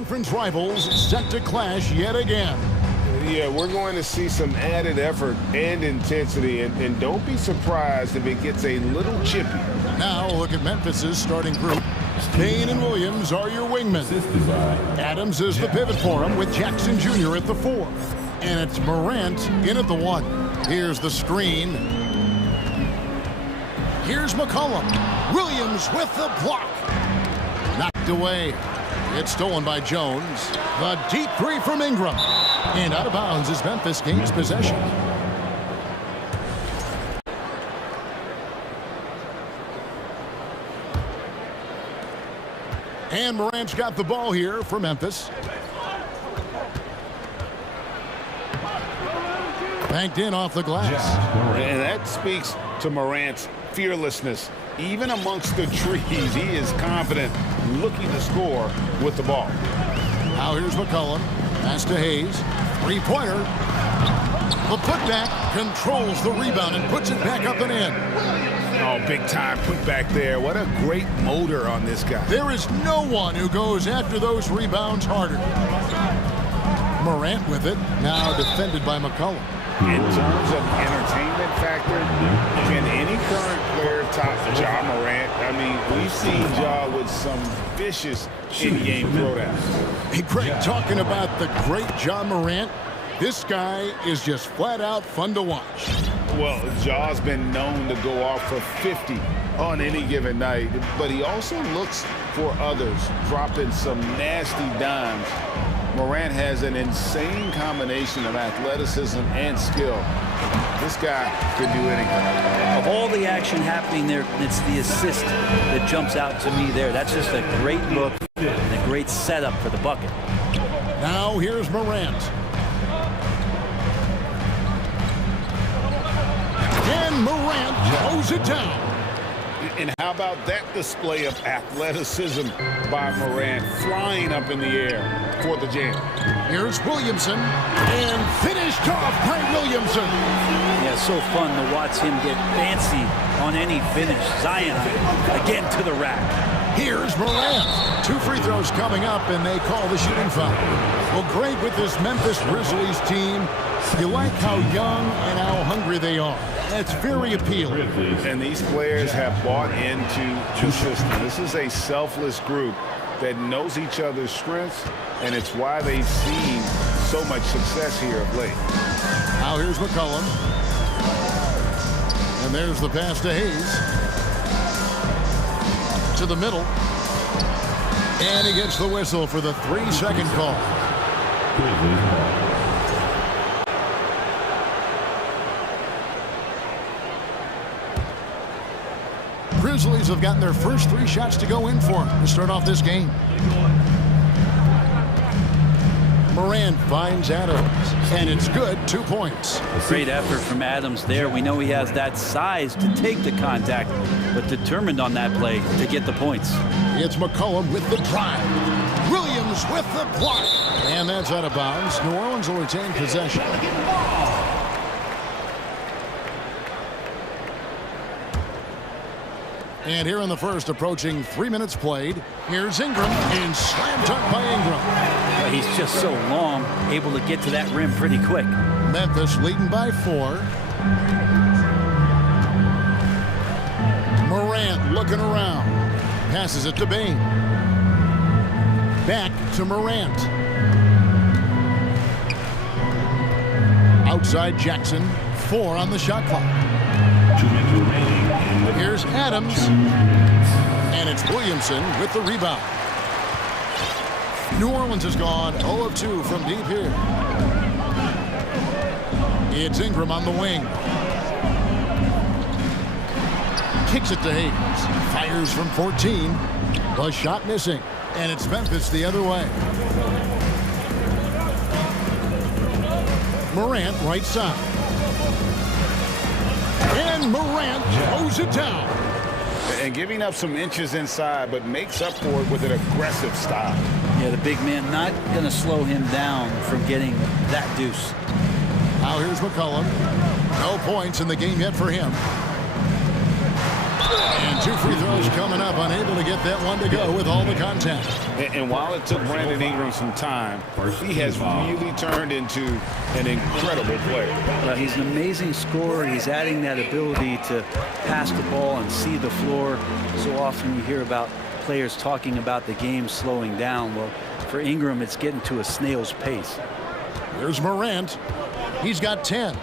conference rivals set to clash yet again. Yeah, we're going to see some added effort and intensity, and don't be surprised if it gets a little chippy. Now look at Memphis's starting group. Payne and Williams are your wingmen. Adams is the pivot for him with Jackson Jr. at the 4. And it's Morant in at the 1. Here's the screen. Here's McCollum. Williams with the block. Knocked away. It's stolen by Jones. The deep 3 from Ingram. And out of bounds as Memphis gains possession. And Morant's got the ball here for Memphis. Banked in off the glass. And that speaks to Morant's fearlessness. Even amongst the trees, he is confident, looking to score with the ball. Now here's McCollum. Pass to Hayes. Three-pointer. The putback controls the rebound and puts it back up and in. Oh, big time put back there. What a great motor on this guy. There is no one who goes after those rebounds harder. Morant with it. Now defended by McCollum. In terms of entertainment factor, can any current player top Ja Morant? I mean, we've seen Ja with some vicious in-game throwdowns. Hey, Greg, talking about the great Ja Morant, this guy is just flat-out fun to watch. Well, Ja's been known to go off for 50 on any given night, but he also looks for others, dropping some nasty dimes. Morant has an insane combination of athleticism and skill. This guy could do anything. Of all the action happening there, it's the assist that jumps out to me there. That's just a great look and a great setup for the bucket. Now here's Morant. And Morant throws it down. And how about that display of athleticism by Morant, flying up in the air for the jam. Here's Williamson, and finished off by Williamson. Yeah, so fun to watch him get fancy on any finish. Zion again to the rack. Here's Morant. 2 free throws coming up, and they call the shooting foul. Well, great with this Memphis Grizzlies team. You like how young and how hungry they are. That's very appealing. And these players have bought into the system. This is a selfless group that knows each other's strengths, and it's why they've seen so much success here of late. Now here's McCollum. And there's the pass to Hayes. To the middle. And he gets the whistle for the 3-second call. Grizzlies have gotten their first 3 shots to go in for them to start off this game. Morant finds Adams, and it's good. 2 points. Great effort from Adams there. We know he has that size to take the contact, but determined on that play to get the points. It's McCollum with the drive. Williams with the block. And that's out of bounds. New Orleans will retain possession. And here in the first, approaching 3 minutes played, here's Ingram, and slam dunk by Ingram. He's just so long, able to get to that rim pretty quick. Memphis leading by 4. Morant looking around. Passes it to Bain. Back to Morant. Outside Jackson. 4 on the shot clock. 2 minutes remaining. Here's Adams. And it's Williamson with the rebound. New Orleans has gone 0 of 2 from deep here. It's Ingram on the wing. Kicks it to Hayes. Fires from 14. The shot missing. And it's Memphis the other way. Morant right side. And Morant throws it down. And giving up some inches inside, but makes up for it with an aggressive style. Yeah, the big man not going to slow him down from getting that deuce. Now here's McCollum. No points in the game yet for him. And 2 free throws coming up, unable to get that one to go with all the contact. And while it took Brandon Ingram some time, he has really turned into an incredible player. Well, he's an amazing scorer. He's adding that ability to pass the ball and see the floor. So often you hear about players talking about the game slowing down. Well, for Ingram, it's getting to a snail's pace. Here's Morant. He's got 10.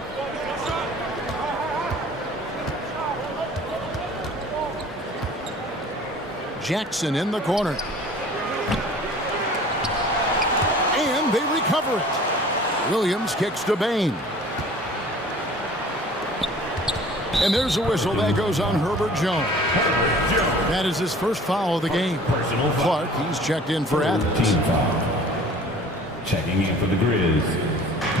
Jackson in the corner. And they recover it. Williams kicks to Bain. And there's a whistle that goes on Herbert Jones. That is his first foul of the game. Clark, he's checked in for Adams. Team foul. Checking in for the Grizz,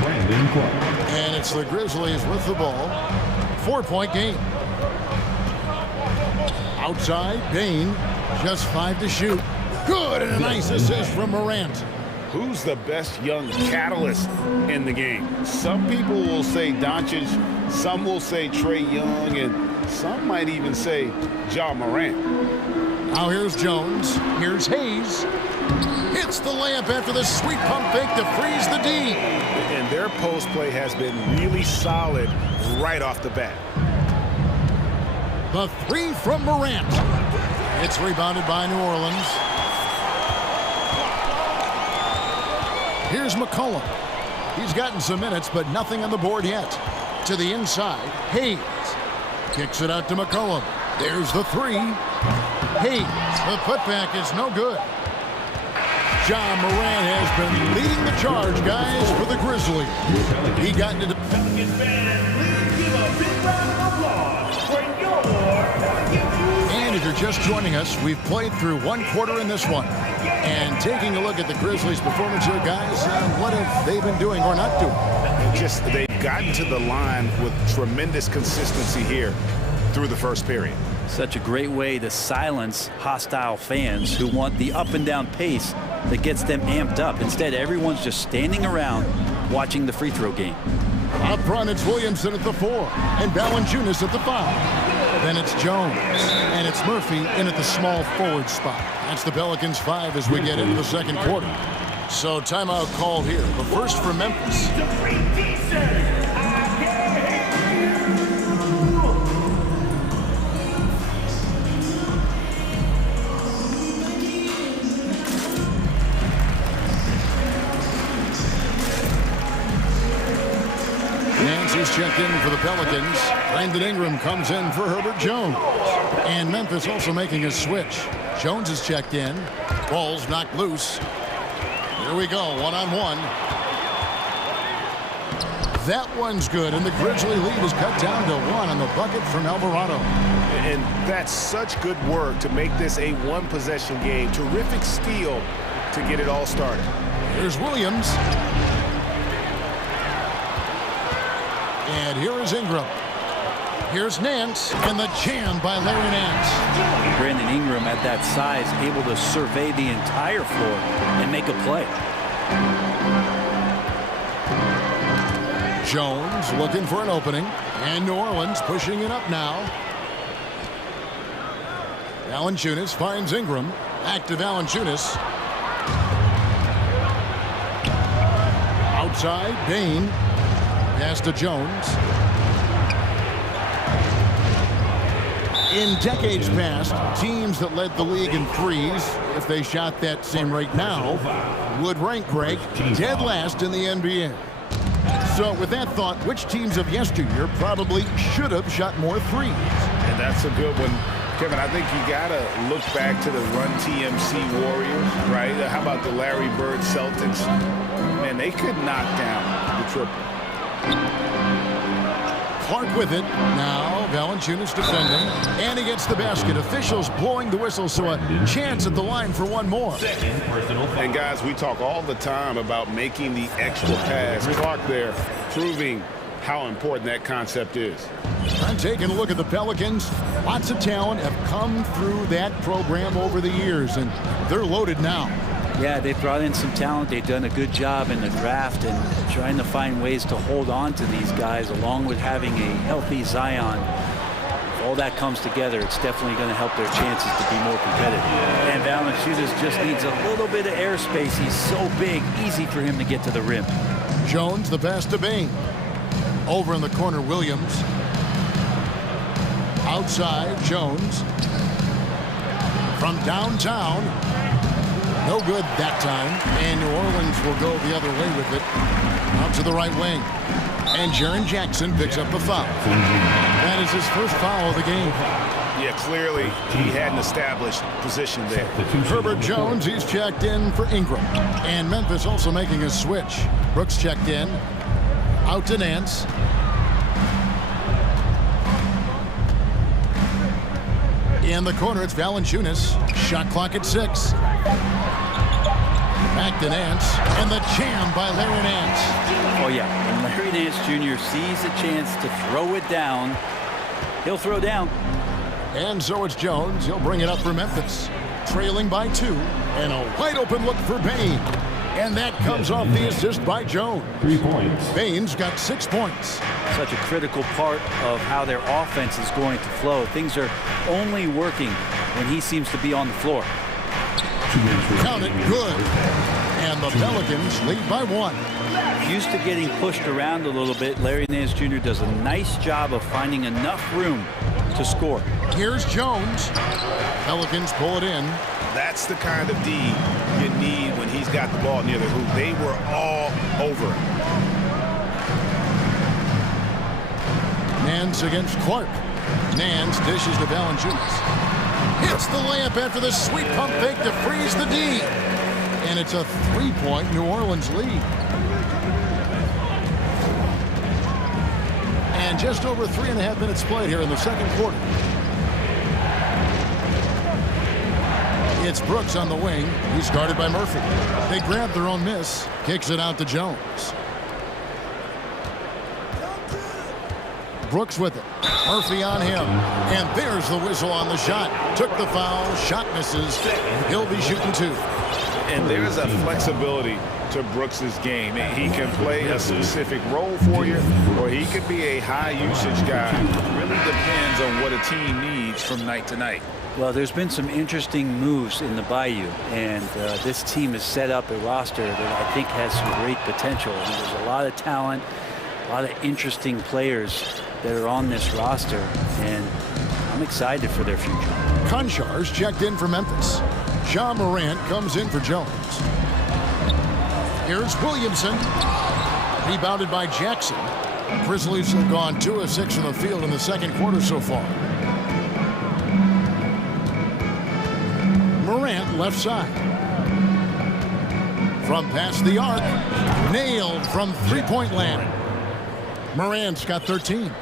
Brandon Clark. And it's the Grizzlies with the ball. 4-point game. Outside, Bain, just 5 to shoot. Good, and a nice assist from Morant. Who's the best young catalyst in the game? Some people will say Doncic, some will say Trae Young, and some might even say Ja Morant. Now here's Jones. Here's Hayes. Hits the layup after the sweet pump fake to freeze the D. And their post play has been really solid right off the bat. The three from Morant. It's rebounded by New Orleans. Here's McCollum. He's gotten some minutes, but nothing on the board yet. To the inside, Hayes. Kicks it out to McCollum. There's the three. Hayes, the putback is no good. Ja Morant has been leading the charge, guys, for the Grizzlies. He got into the... Pelicans fans, please give a big round of applause for your Pelicans. And if you're just joining us, we've played through one quarter in this one. And taking a look at the Grizzlies' performance here, guys, what have they been doing or not doing? They've gotten to the line with tremendous consistency here through the first period. Such a great way to silence hostile fans who want the up and down pace that gets them amped up. Instead, everyone's just standing around watching the free throw game. Up front, it's Williamson at the 4 and Valanciunas at the 5. Then it's Jones, and it's Murphy in at the small forward spot. That's the Pelicans 5 as we get into the second quarter. So timeout called here. The first for Memphis. Nancy's checked in for the Pelicans. Brandon Ingram comes in for Herbert Jones. And Memphis also making a switch. Jones is checked in. Ball's knocked loose. Here we go, one-on-one. That one's good, and the Grizzly lead is cut down to 1 on the bucket from Alvarado. And that's such good work to make this a one-possession game. Terrific steal to get it all started. Here's Williams. And here is Ingram. Here's Nance, and the jam by Larry Nance. Brandon Ingram at that size, able to survey the entire floor and make a play. Jones looking for an opening, and New Orleans pushing it up now. Valanciunas finds Ingram. Back to Valanciunas. Outside, Bain. Pass to Jones. In decades past, teams that led the league in threes, if they shot that same rate now, would rank, Greg, dead last in the NBA. So with that thought, which teams of yesteryear probably should have shot more threes? And that's a good one. Kevin, I think you got to look back to the Run TMC Warriors, right? How about the Larry Bird Celtics? Man, they could knock down the triple. Clark with it. Now Valanciunas defending. And he gets the basket. Officials blowing the whistle, so a chance at the line for one more. And guys, we talk all the time about making the extra pass. Clark there proving how important that concept is. I'm taking a look at the Pelicans. Lots of talent have come through that program over the years, and they're loaded now. Yeah, they've brought in some talent. They've done a good job in the draft and trying to find ways to hold on to these guys, along with having a healthy Zion. all that comes together, it's definitely going to help their chances to be more competitive. And Valanciunas just needs a little bit of airspace. He's so big, easy for him to get to the rim. Jones, the pass to Bain. Over in the corner, Williams. Outside, Jones. From downtown. No good that time. And New Orleans will go the other way with it. Out to the right wing. And Jaren Jackson picks up the foul. That is his first foul of the game. Yeah, clearly he had an established position there. Herbert Jones, he's checked in for Ingram. And Memphis also making a switch. Brooks checked in. Out to Nance. In the corner, it's Valanciunas. Shot clock at 6. Back to Nance. And the jam by Larry Nance. Oh, yeah. When Larry Nance Jr. sees a chance to throw it down, he'll throw down. And so it's Jones. He'll bring it up for Memphis. Trailing by 2. And a wide open look for Bain. And that comes off the assist by Jones. 3 points. Bain's got 6 points. Such a critical part of how their offense is going to flow. Things are only working when he seems to be on the floor. Count it, good. And the Pelicans lead by 1. Used to getting pushed around a little bit, Larry Nance Jr. does a nice job of finding enough room to score. Here's Jones. Pelicans pull it in. That's the kind of D you need when he's got the ball near the hoop. They were all over it. Nance against Clark. Nance dishes to Valanciunas. Hits the layup after the sweet pump fake to freeze the D. And it's a 3-point New Orleans lead. And just over 3.5 minutes played here in the second quarter. It's Brooks on the wing. He's guarded by Murphy. They grab their own miss. Kicks it out to Jones. Brooks with it. Murphy on him. And there's the whistle on the shot. Took the foul. Shot misses. He'll be shooting 2. And there's a flexibility to Brooks's game. He can play a specific role for you, or he could be a high usage guy. It really depends on what a team needs from night to night. Well, there's been some interesting moves in the Bayou, and this team has set up a roster that I think has some great potential. And there's a lot of talent, a lot of interesting players that are on this roster, and I'm excited for their future. Konchar's checked in for Memphis. Ja Morant comes in for Jones. Here's Williamson. Rebounded by Jackson. Grizzlies have gone 2 of 6 from the field in the second quarter so far. Morant left side. From past the arc. Nailed from three-point land. Morant's got 13.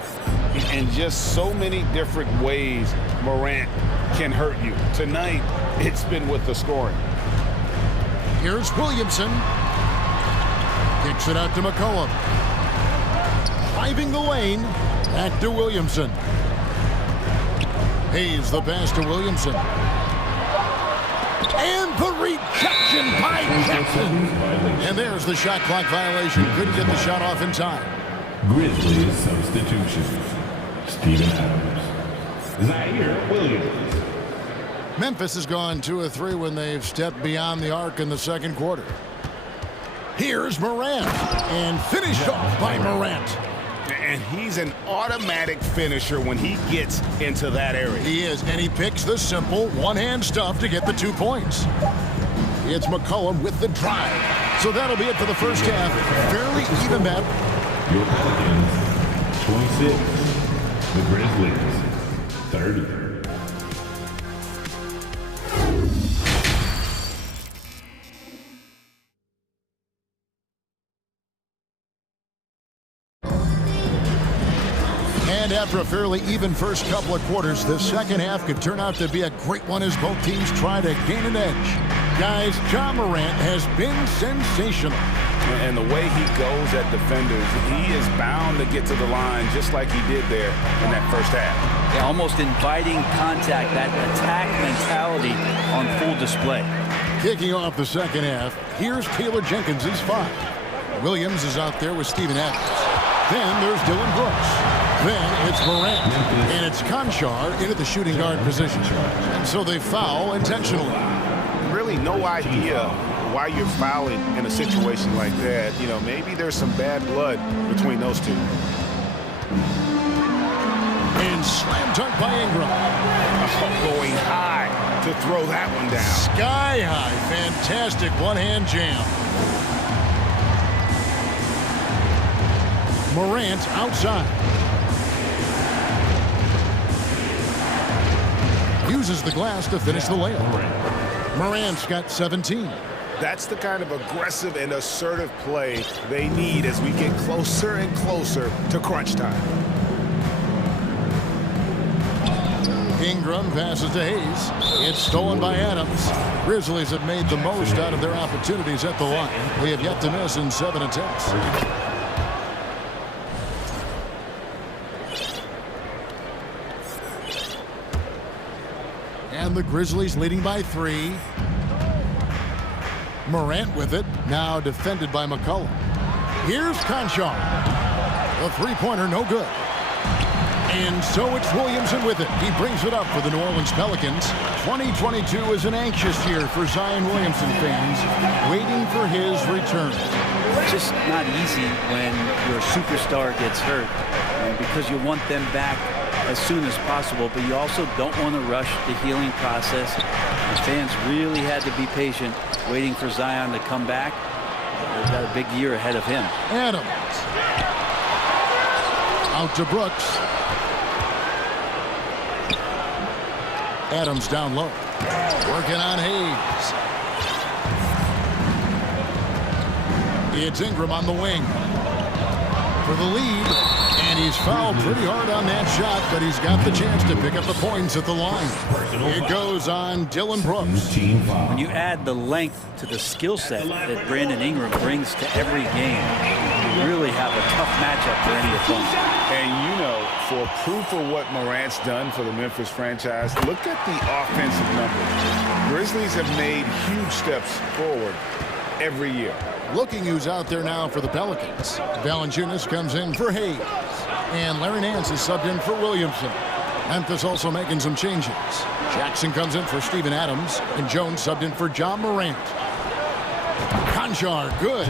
And just so many different ways Morant can hurt you. Tonight, it's been with the scoring. Here's Williamson. Kicks it out to McCollum. Driving the lane. Back to Williamson. Hayes the pass to Williamson. And the rejection by Jackson. And there's the shot clock violation. Couldn't get the shot off in time. Grizzlies substitution. Steven Adams. Zaire Williams. Memphis has gone 2 of 3 when they've stepped beyond the arc in the second quarter. Here's Morant. And finished off by Morant. And he's an automatic finisher when he gets into that area. He is, and he picks the simple one-hand stuff to get the 2 points. It's McCollum with the drive. So that'll be it for the first half. Fairly even bet. Your Pelicans, 26. The Grizzlies, 30. And after a fairly even first couple of quarters, the second half could turn out to be a great one as both teams try to gain an edge. Guys, Ja Morant has been sensational. And the way he goes at defenders, he is bound to get to the line just like he did there in that first half. Yeah, almost inviting contact, that attack mentality on full display. Kicking off the second half, here's Taylor Jenkins' 5. Williams is out there with Steven Adams. Then there's Dylan Brooks. Then it's Morant, and it's Conchar into the shooting guard position. And so they foul intentionally. Really no idea why you're fouling in a situation like that. You know, maybe there's some bad blood between those two. And slam dunk by Ingram. Oh, going high to throw that one down. Sky high, fantastic one-hand jam. Morant outside. Uses the glass to finish the layup. Morant's got 17. That's the kind of aggressive and assertive play they need as we get closer and closer to crunch time. Ingram passes to Hayes. It's stolen by Adams. Grizzlies have made the most out of their opportunities at the line. They have yet to miss in 7 attempts. And the Grizzlies leading by 3. Morant with it, now defended by McCollum. Here's Conchar. The three-pointer, no good. And so it's Williamson with it. He brings it up for the New Orleans Pelicans. 2022 is an anxious year for Zion Williamson fans, waiting for his return. It's just not easy when your superstar gets hurt, because you want them back as soon as possible, but you also don't want to rush the healing process. The fans really had to be patient, waiting for Zion to come back. They've got a big year ahead of him. Adams. Out to Brooks. Adams down low. Working on Hayes. It's Ingram on the wing for the lead. And he's fouled pretty hard on that shot, but he's got the chance to pick up the points at the line. It goes on Dillon Brooks. When you add the length to the skill set that Brandon Ingram brings to every game, you really have a tough matchup for any opponent. And you know, for proof of what Morant's done for the Memphis franchise, look at the offensive numbers. Grizzlies have made huge steps forward every year. Looking who's out there now for the Pelicans. Valanciunas comes in for Hayes. And Larry Nance is subbed in for Williamson. Memphis also making some changes. Jackson comes in for Steven Adams. And Jones subbed in for John Morant. Conchar, good.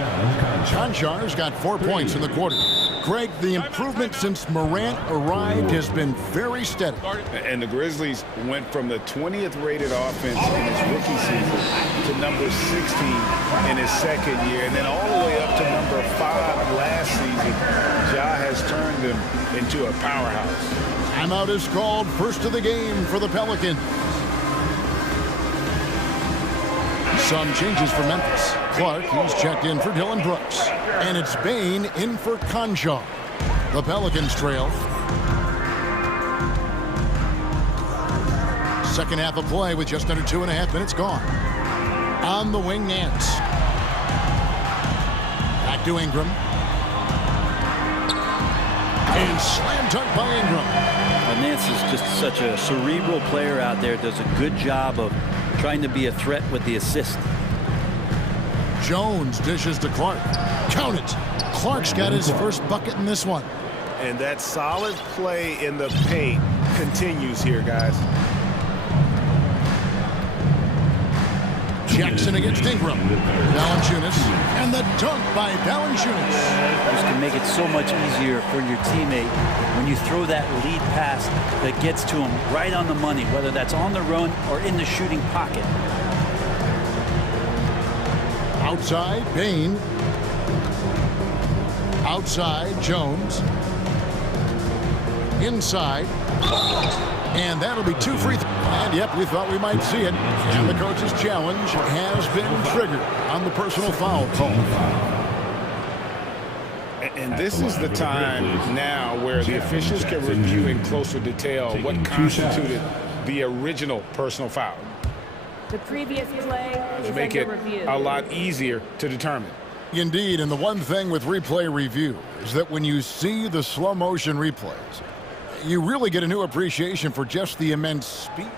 Conchar's got 4 points in the quarter. Greg, the improvement since Morant arrived has been very steady. And the Grizzlies went from the 20th rated offense in his rookie season to number 16 in his second year, and then all the way up to number 5 last season. Ja has turned them into a powerhouse. Timeout is called, first of the game for the Pelicans. Some changes for Memphis. Clark, he's checked in for Dillon Brooks. And it's Bane in for Conchar. The Pelicans trail. Second half of play with just under 2.5 minutes gone. On the wing, Nance. Back to Ingram. And slam dunk by Ingram. Nance is just such a cerebral player out there. Does a good job of trying to be a threat with the assist. Jones dishes to Clark. Count it. Clark's got his first bucket in this one. And that solid play in the paint continues here, guys. Jackson against Ingram. Valanciunas. And the dunk by Valanciunas. This can make it so much easier for your teammate when you throw that lead pass that gets to him right on the money, whether that's on the run or in the shooting pocket. Outside, Bane. Outside, Jones. Inside. And that'll be 2 free throws. And yep, we thought we might see it. And the coach's challenge has been triggered on the personal foul call. And this is the time now where the officials can review in closer detail what constituted the original personal foul. The previous play is Make under it review. a lot easier to determine. Indeed, and the one thing with replay review is that when you see the slow motion replays, you really get a new appreciation for just the immense speed.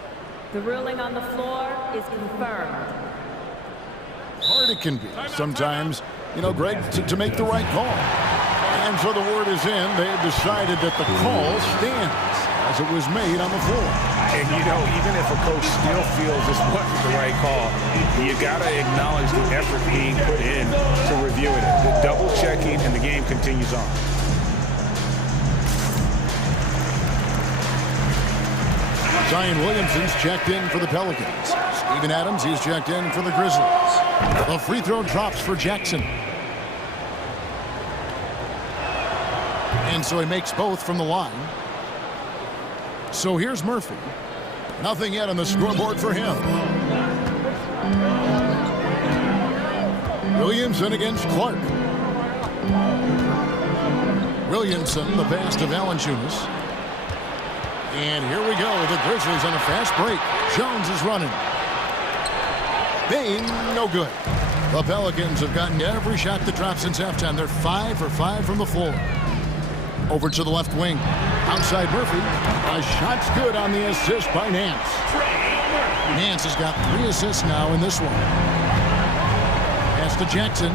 The ruling on the floor is confirmed. Hard it can be sometimes, you know, Greg, to make the right call. And so the word is in. They have decided that the call stands as it was made on the floor. And, you know, even if a coach still feels this wasn't the right call, you got to acknowledge the effort being put in to reviewing it. The double checking, and the game continues on. Zion Williamson's checked in for the Pelicans. Steven Adams, he's checked in for the Grizzlies. The free throw drops for Jackson. And so he makes both from the line. So here's Murphy. Nothing yet on the scoreboard for him. Williamson against Clark. Williamson, the pass to Valanciunas. And here we go. The Grizzlies on a fast break. Jones is running. Bang, no good. The Pelicans have gotten every shot that dropped since halftime. They're 5 for 5 from the floor. Over to the left wing. Outside Murphy. A shot's good on the assist by Nance. Nance has got 3 assists now in this one. Pass to Jackson.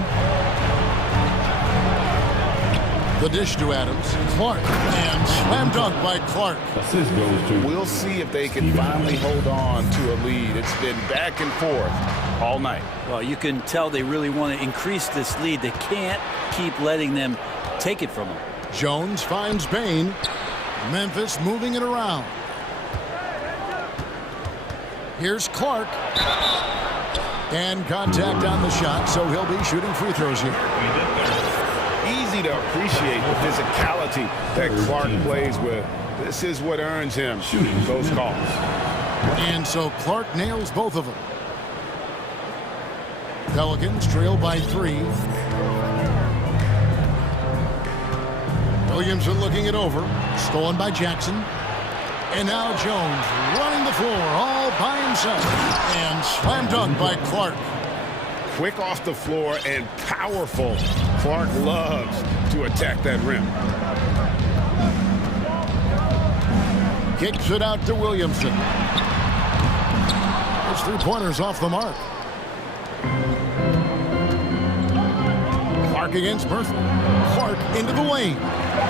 The dish to Adams. Clark. And slam dunk by Clark. Assist goes to. We'll see if they can finally hold on to a lead. It's been back and forth all night. Well, you can tell they really want to increase this lead. They can't keep letting them take it from them. Jones finds Bain. Memphis moving it around. Here's Clark. And contact on the shot, so he'll be shooting free throws here. Easy to appreciate the physicality that Clark plays with. This is what earns him those calls. And so Clark nails both of them. Pelicans trail by 3. Williamson looking it over. Stolen by Jackson. And now Jones running the floor all by himself. And slam dunk by Clark. Quick off the floor and powerful. Clark loves to attack that rim. Kicks it out to Williamson. His 3-pointers off the mark. Clark against Murphy. Clark into the lane.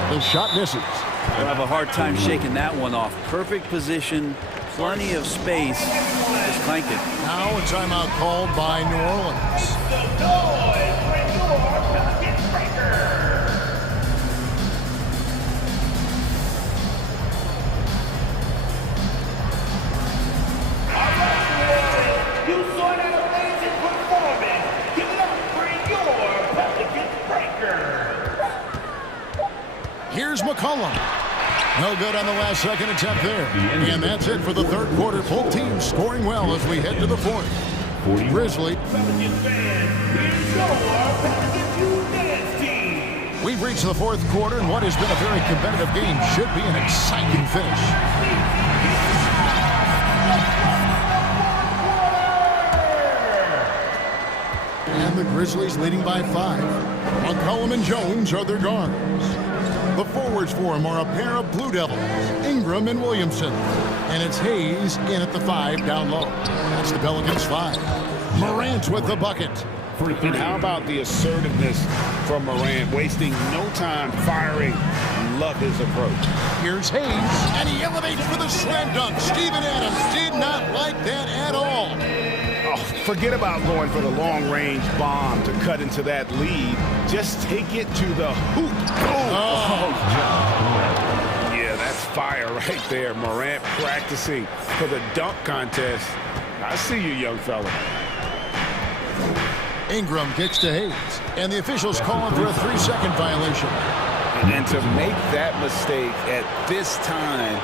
The shot misses. They'll have a hard time shaking that one off. Perfect position, plenty of space. Just clank it. Now a timeout called by New Orleans. You saw that amazing performance. Give it up for your Pelicans breaker. Here's McCollum. No good on the last second attempt there. And that's it for the third quarter. Both teams scoring well as we head to the fourth. Grizzly. Pelicans fans, here's your Pelicans dance team. We've reached the fourth quarter, and what has been a very competitive game should be an exciting finish. And the Grizzlies leading by 5. McCollum and Jones are their guards. The forwards for them are a pair of Blue Devils, Ingram and Williamson. And it's Hayes in at the 5 down low. That's the Pelicans 5. Morant with the bucket. And how about the assertiveness from Morant, wasting no time firing. Love his approach. Here's Hayes, and he elevates for the slam dunk. Steven Adams did not like that at all. Oh, forget about going for the long-range bomb to cut into that lead. Just take it to the hoop. Oh. Yeah, that's fire right there. Morant practicing for the dunk contest. I see you, young fella. Ingram kicks to Hayes, and the officials calling for a 3-second violation. And to make that mistake at this time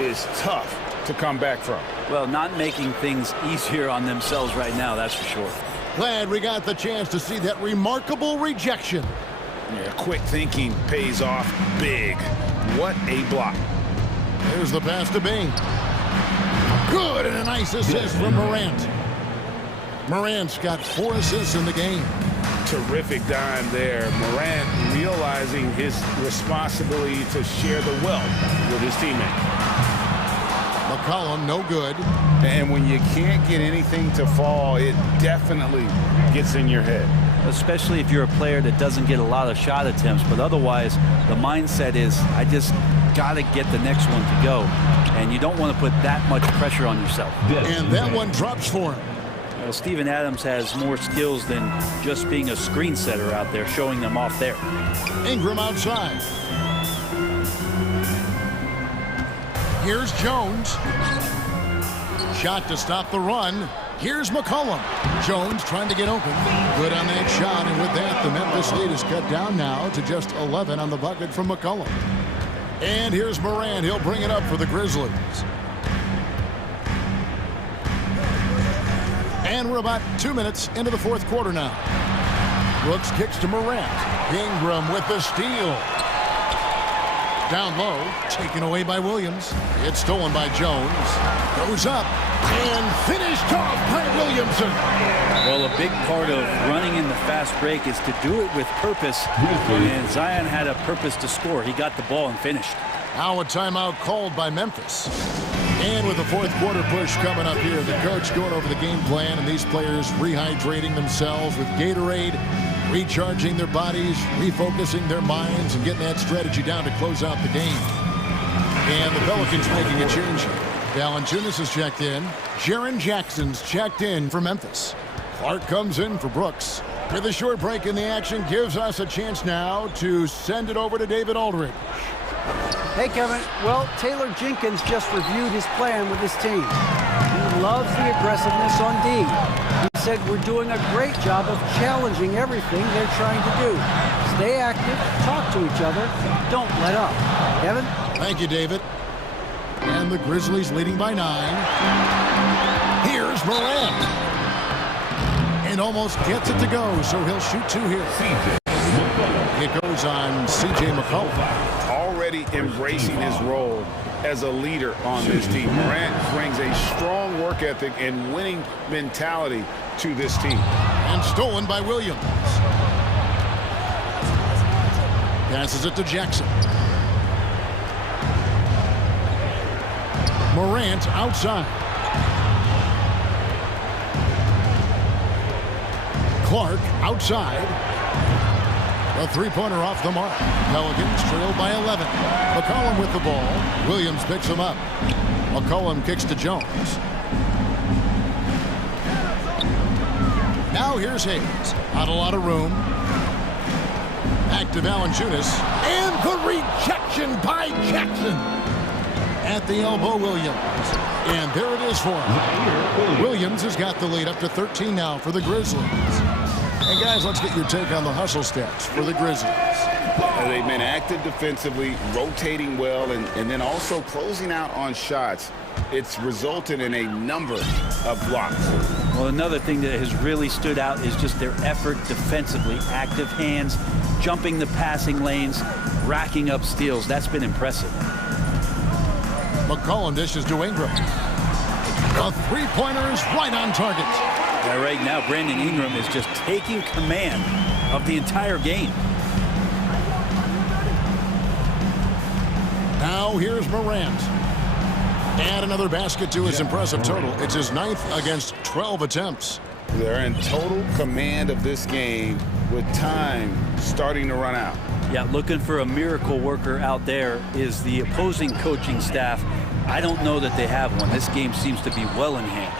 is tough to come back from. Well, not making things easier on themselves right now, that's for sure. Glad we got the chance to see that remarkable rejection. Yeah, quick thinking pays off big. What a block. There's the pass to Bain. Good, and a nice assist from Morant. Morant's got 4 assists in the game. Terrific dime there. Morant realizing his responsibility to share the wealth with his teammate. McCollum, no good. And when you can't get anything to fall, it definitely gets in your head. Especially if you're a player that doesn't get a lot of shot attempts, but otherwise the mindset is, I just got to get the next one to go. And you don't want to put that much pressure on yourself. And that one drops for him. Well, Steven Adams has more skills than just being a screen setter out there, showing them off there. Ingram outside. Here's Jones. Shot to stop the run. Here's McCollum. Jones trying to get open. Good on that shot, and with that, the Memphis lead is cut down now to just 11 on the bucket from McCollum. And here's Morant. He'll bring it up for the Grizzlies. And we're about 2 minutes into the fourth quarter now. Brooks kicks to Morant. Ingram with the steal. Down low, taken away by Williams. It's stolen by Jones. Goes up and finished off by Williamson. Well, a big part of running in the fast break is to do it with purpose. And Zion had a purpose to score. He got the ball and finished. Now a timeout called by Memphis. And with the fourth quarter push coming up here, the coach going over the game plan and these players rehydrating themselves with Gatorade, recharging their bodies, refocusing their minds, and getting that strategy down to close out the game. And the Pelicans making a change here. Valanciunas has checked in. Jaren Jackson's checked in for Memphis. Clark comes in for Brooks. With a short break in the action, gives us a chance now to send it over to David Aldridge. Hey, Kevin. Well, Taylor Jenkins just reviewed his plan with his team. He loves the aggressiveness on D. He said we're doing a great job of challenging everything they're trying to do. Stay active, talk to each other, don't let up. Kevin? Thank you, David. And the Grizzlies leading by 9. Here's Morant. And almost gets it to go, so he'll shoot 2 here. It goes on C.J. McCollum. Already embracing his role as a leader on this team. Morant brings a strong work ethic and winning mentality to this team. And stolen by Williams. Passes it to Jackson. Morant outside. Clark outside. A three-pointer off the mark. Pelicans trailed by 11. McCollum with the ball. Williams picks him up. McCollum kicks to Jones. Now here's Hayes. Not a lot of room. Back to Valanciunas. And the rejection by Jackson. At the elbow, Williams. And there it is for him. Williams has got the lead up to 13 now for the Grizzlies. And guys, let's get your take on the hustle stats for the Grizzlies. They've been active defensively, rotating well, and then also closing out on shots. It's resulted in a number of blocks. Well, another thing that has really stood out is just their effort defensively. Active hands, jumping the passing lanes, racking up steals. That's been impressive. McCollum dishes to Ingram. The three-pointer is right on target. Yeah, right now, Brandon Ingram is just taking command of the entire game. Now here's Morant. Add another basket to his impressive total. It's his 9th against 12 attempts. They're in total command of this game with time starting to run out. Yeah, looking for a miracle worker out there is the opposing coaching staff. I don't know that they have one. This game seems to be well in hand.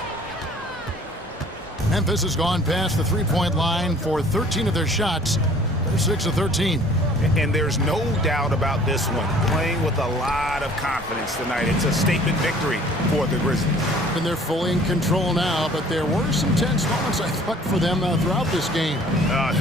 Memphis has gone past the three-point line for 13 of their shots. They're 6 of 13. And there's no doubt about this one. Playing with a lot of confidence tonight. It's a statement victory for the Grizzlies. And they're fully in control now, but there were some tense moments, I thought, for them throughout this game.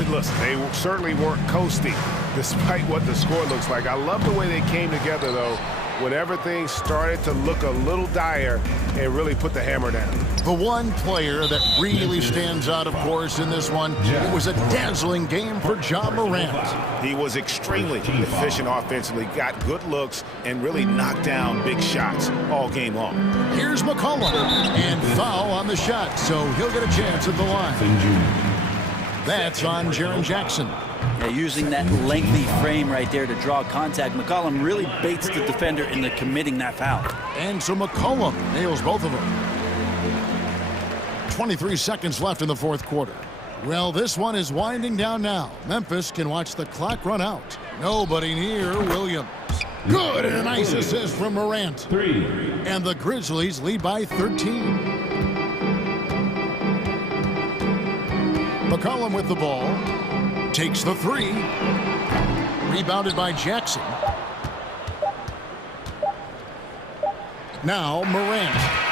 Listen, they certainly weren't coasting, despite what the score looks like. I love the way they came together, though, when everything started to look a little dire and really put the hammer down. The one player that really stands out, of course, in this one, it was a dazzling game for Ja Morant. He was extremely efficient offensively, got good looks, and really knocked down big shots all game long. Here's McCollum, and foul on the shot, so he'll get a chance at the line. That's on Jaren Jackson. Yeah, using that lengthy frame right there to draw contact, McCollum really baits the defender into committing that foul. And so McCollum nails both of them. 23 seconds left in the fourth quarter. Well, this one is winding down now. Memphis can watch the clock run out. Nobody near Williams. Good, and a nice assist from Morant. 3. And the Grizzlies lead by 13. McCollum with the ball. Takes the three. Rebounded by Jackson. Now Morant.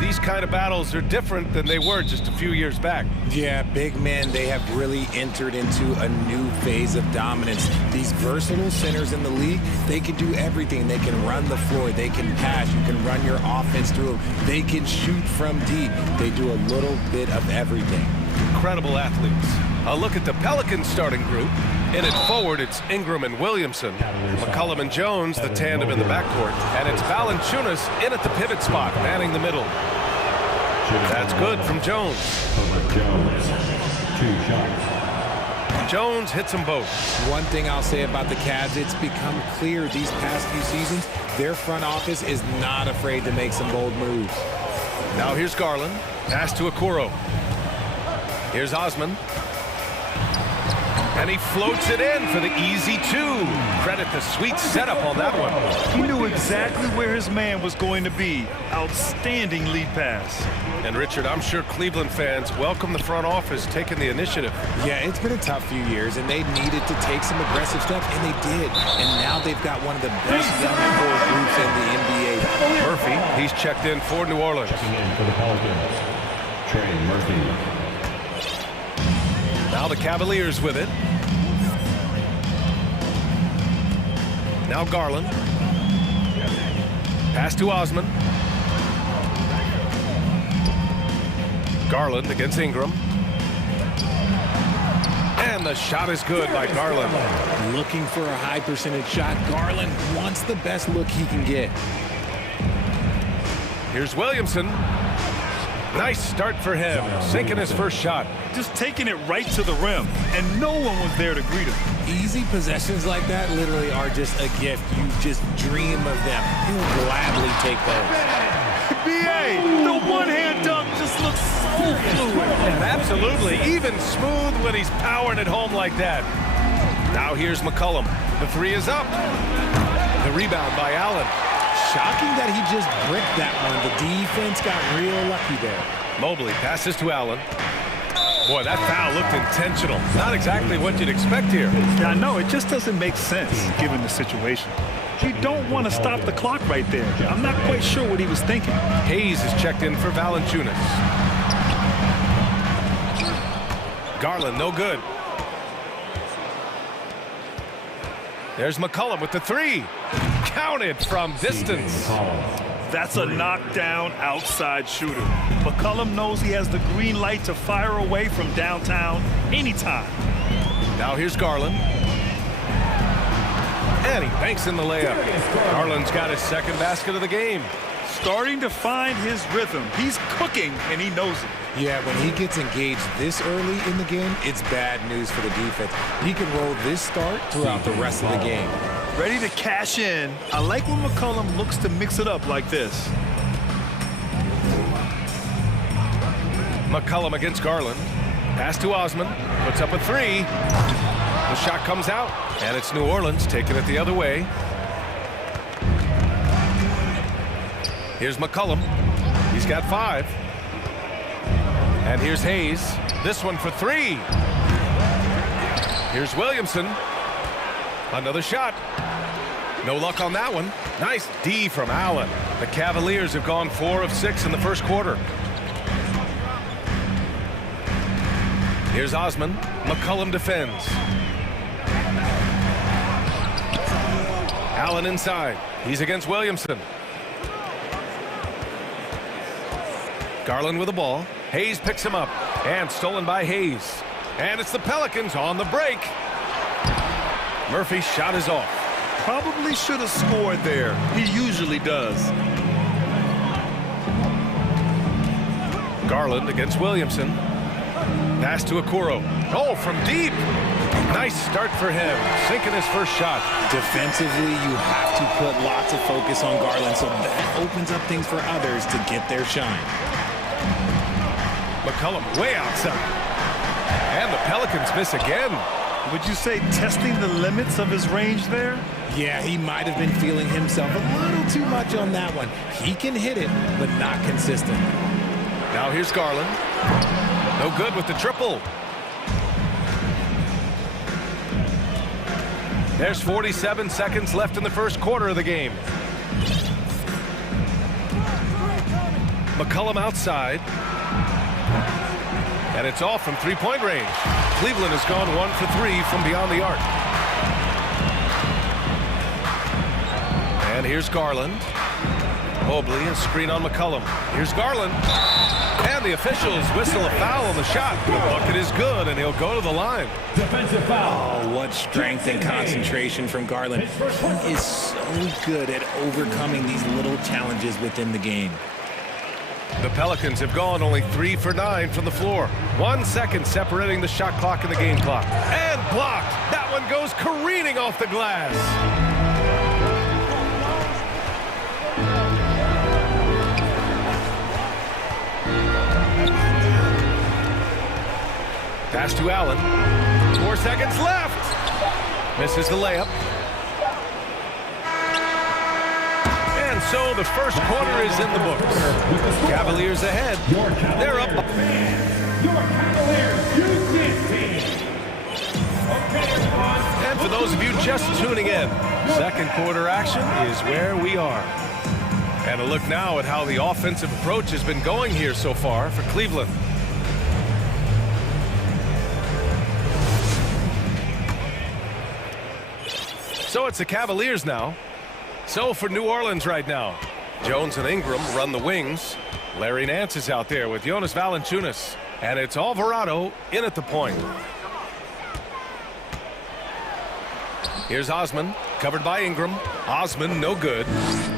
these kind of battles are different than they were just a few years back. Yeah, big men, they have really entered into a new phase of dominance. These versatile centers in the league, they can do everything. They can run the floor, they can pass, you can run your offense through them. They can shoot from deep. They do a little bit of everything. Incredible athletes. A look at the Pelicans starting group. In it forward, it's Ingram and Williamson. McCollum and Jones, the tandem in the backcourt. And it's Valanciunas in at the pivot spot, manning the middle. That's good from Jones. Jones, 2 shots. Jones hits them both. One thing I'll say about the Cavs, it's become clear these past few seasons, their front office is not afraid to make some bold moves. Now here's Garland. Pass to Okoro. Here's Osman. And he floats it in for the easy 2. Credit the sweet setup on that one. He knew exactly where his man was going to be. Outstanding lead pass. And Richard, I'm sure Cleveland fans welcome the front office taking the initiative. Yeah, it's been a tough few years, and they needed to take some aggressive steps, and they did. And now they've got one of the best young core groups in the NBA. Murphy, he's checked in for New Orleans. Checking in for the Pelicans, Trey Murphy. Now the Cavaliers with it. Now Garland. Pass to Osman. Garland against Ingram. And the shot is good by Garland. Looking for a high percentage shot. Garland wants the best look he can get. Here's Williamson. Nice start for him, sinking his first shot. Just taking it right to the rim, and no one was there to greet him. Easy possessions like that literally are just a gift. You just dream of them. He'll gladly take those. B.A., the one-hand dunk just looks so fluid. Absolutely, even smooth when he's powering it home like that. Now here's McCollum. The 3 is up. The rebound by Allen. Shocking that he just bricked that one. The defense got real lucky there. Mobley passes to Allen. Boy, that foul looked intentional. Not exactly what you'd expect here. Yeah, I know. It just doesn't make sense given the situation. You don't want to stop the clock right there. I'm not quite sure what he was thinking. Hayes is checked in for Valanciunas. Garland, no good. There's McCollum with the 3. Counted from distance. That's a knockdown outside shooter. McCollum knows he has the green light to fire away from downtown anytime. Now here's Garland. And he banks in the layup. Garland's got his second basket of the game. Starting to find his rhythm. He's cooking, and he knows it. Yeah, when he gets engaged this early in the game, it's bad news for the defense. He can roll this start throughout the rest of the game. Ready to cash in. I like when McCollum looks to mix it up like this. McCollum against Garland. Pass to Osman. Puts up a 3. The shot comes out, and it's New Orleans taking it the other way. Here's McCollum. He's got 5. And here's Hayes. This one for 3. Here's Williamson. Another shot. No luck on that one. Nice D from Allen. The Cavaliers have gone 4 of 6 in the first quarter. Here's Osman. McCollum defends. Allen inside. He's against Williamson. Garland with the ball. Hayes picks him up. And stolen by Hayes. And it's the Pelicans on the break. Murphy's shot is off. Probably should have scored there. He usually does. Garland against Williamson. Pass to Okoro. Oh, from deep. Nice start for him. Sinking his first shot. Defensively, you have to put lots of focus on Garland, so that opens up things for others to get their shine. McCollum way outside. And the Pelicans miss again. Would you say testing the limits of his range there? Yeah, he might have been feeling himself a little too much on that one. He can hit it, but not consistent. Now here's Garland. No good with the triple. There's 47 seconds left in the first quarter of the game. McCollum outside. And it's off from three-point range. Cleveland has gone 1 for 3 from beyond the arc. And here's Garland. Mobley, a screen on McCollum. Here's Garland. And the officials whistle a foul on the shot. The bucket is good, and he'll go to the line. Defensive foul. Oh, what strength and concentration from Garland. He is so good at overcoming these little challenges within the game. The Pelicans have gone only 3 for 9 from the floor. 1 second separating the shot clock and the game clock. And blocked. That one goes careening off the glass. Pass to Allen. 4 seconds left. Misses the layup. And so the first quarter is in the books. Cavaliers ahead. They're up. Your Cavaliers use this team. Okay, everyone. And for those of you just tuning in, second quarter action is where we are. And a look now at how the offensive approach has been going here so far for Cleveland. So it's the Cavaliers now. So for New Orleans right now, Jones and Ingram run the wings. Larry Nance is out there with Jonas Valanciunas. And it's Alvarado in at the point. Here's Osman, covered by Ingram. Osman, no good.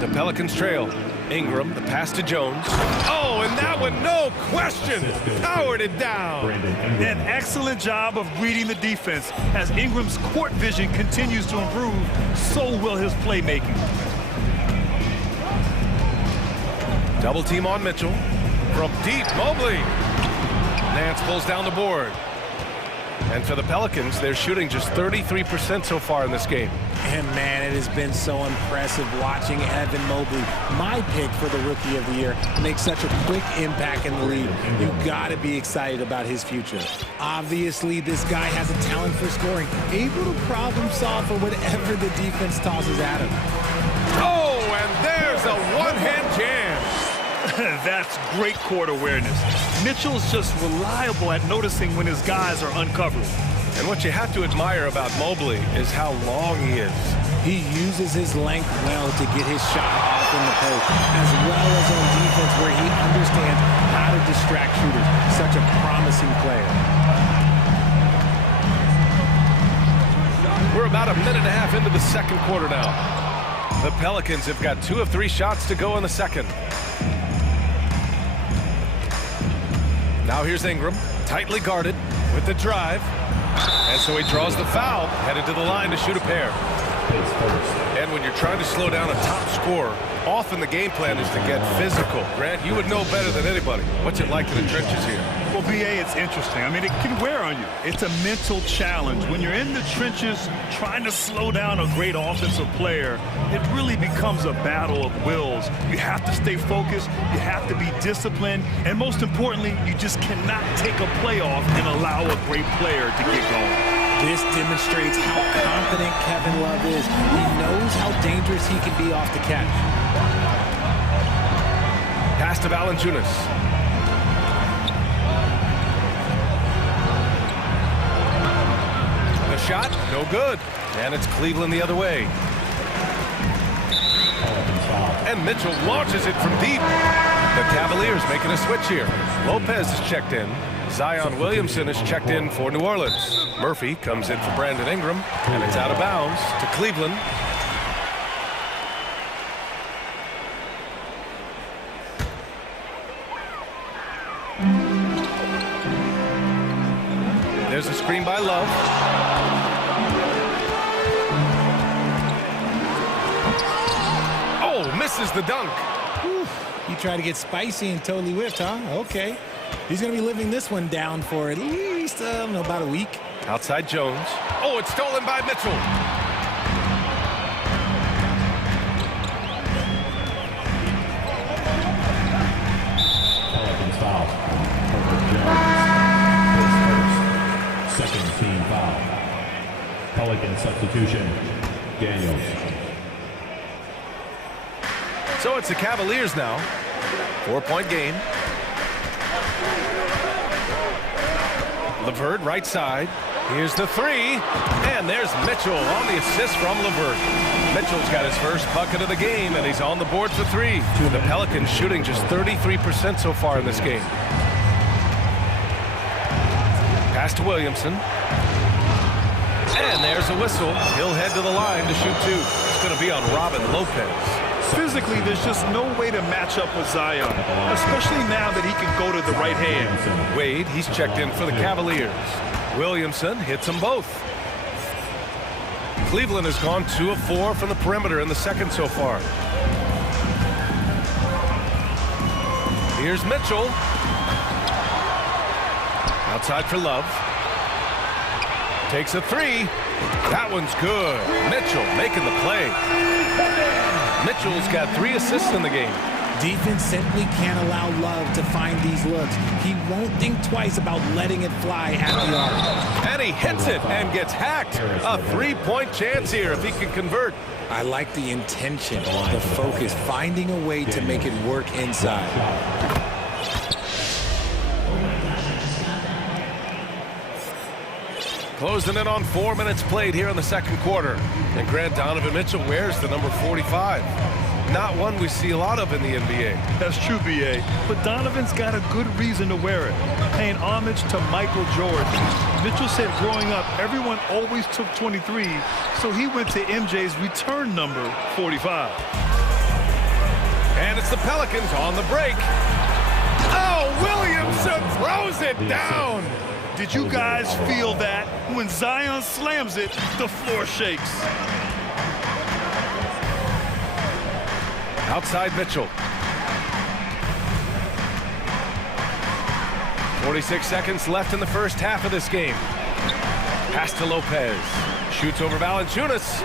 The Pelicans trail. Ingram, the pass to Jones. Oh, and that one, no question, powered it down. An excellent job of reading the defense. As Ingram's court vision continues to improve, so will his playmaking. Double team on Mitchell. From deep, Mobley. Nance pulls down the board. And for the Pelicans, they're shooting just 33% so far in this game. And man, it has been so impressive watching Evan Mobley, my pick for the Rookie of the Year, make such a quick impact in the league. You've got to be excited about his future. Obviously, this guy has a talent for scoring, able to problem solve for whatever the defense tosses at him. Oh, and there's a one-hand jam. That's great court awareness. Mitchell's just reliable at noticing when his guys are uncovered. And what you have to admire about Mobley is how long he is. He uses his length well to get his shot off in the post, as well as on defense where he understands how to distract shooters. Such a promising player. We're about a minute and a half into the second quarter now. The Pelicans have got 2 of 3 shots to go in the second. Now here's Ingram, tightly guarded with the drive. And so he draws the foul, headed to the line to shoot a pair. And when you're trying to slow down a top scorer, often the game plan is to get physical. Grant, you would know better than anybody. What's it like in the trenches here? Well, BA, it's interesting. I mean, it can wear on you. It's a mental challenge. When you're in the trenches trying to slow down a great offensive player, it really becomes a battle of wills. You have to stay focused. You have to be disciplined. And most importantly, you just cannot take a play off and allow a great player to get going. This demonstrates how confident Kevin Love is. He knows how dangerous he can be off the catch. Pass to Valanciunas. The shot, no good. And it's Cleveland the other way. And Mitchell launches it from deep. The Cavaliers making a switch here. Lopez is checked in. Zion Williamson is checked in for New Orleans. Murphy comes in for Brandon Ingram, and it's out of bounds to Cleveland. There's a screen by Love. Oh, misses the dunk. Whew. You try to get spicy and totally whiffed, huh? Okay. He's going to be living this one down for at least, about a week. Outside Jones. Oh, it's stolen by Mitchell. Pelicans foul. Jones. Second team foul. Pelican substitution. Daniels. So it's the Cavaliers now. 4-point game. LeVert right side. Here's the three. And there's Mitchell on the assist from LeVert. Mitchell's got his first bucket of the game, and he's on the board for three. The Pelicans shooting just 33% so far in this game. Pass to Williamson. And there's a whistle. He'll head to the line to shoot two. It's going to be on Robin Lopez. Physically, there's just no way to match up with Zion, especially now that he can go to the right hand. Wade, he's checked in for the Cavaliers. Williamson hits them both. Cleveland has gone 2 of 4 from the perimeter in the second so far. Here's Mitchell. Outside for Love. Takes a three. That one's good. Mitchell making the play. Mitchell's got 3 assists in the game. Defense simply can't allow Love to find these looks. He won't think twice about letting it fly at the arc. And he hits it and gets hacked. A 3-point chance here if he can convert. I like the intention, the focus, finding a way to make it work inside. Closing in on 4 minutes played here in the second quarter. And Grant Donovan Mitchell wears the number 45. Not one we see a lot of in the NBA. That's true, B.A. But Donovan's got a good reason to wear it, paying homage to Michael Jordan. Mitchell said growing up, everyone always took 23, so he went to MJ's return number 45. And it's the Pelicans on the break. Oh, Williamson throws it down. Did you guys feel that? When Zion slams it, the floor shakes. Outside Mitchell. 46 seconds left in the first half of this game. Pass to Lopez. Shoots over Valanciunas.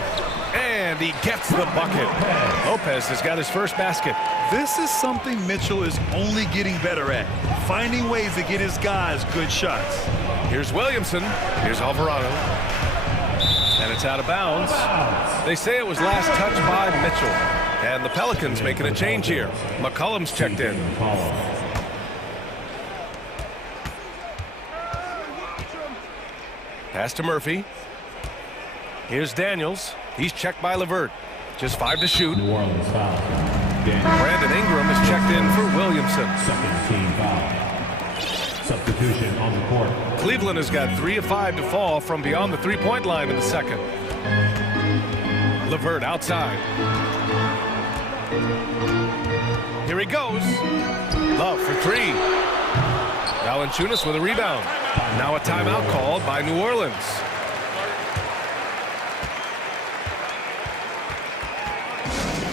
And he gets the bucket. Lopez has got his first basket. This is something Mitchell is only getting better at, finding ways to get his guys good shots. Here's Williamson. Here's Alvarado. And it's out of bounds. They say it was last touched by Mitchell. And the Pelicans making a change here. McCollum's checked in. Pass to Murphy. Here's Daniels. He's checked by LeVert. Just 5 to shoot. New Orleans foul. Brandon Ingram is checked in for Williamson. Second team foul. Substitution on the court. Cleveland has got 3 of 5 to fall from beyond the three-point line in the second. LeVert outside. Here he goes. Love for 3. Valanciunas with a rebound. Now a timeout called by New Orleans.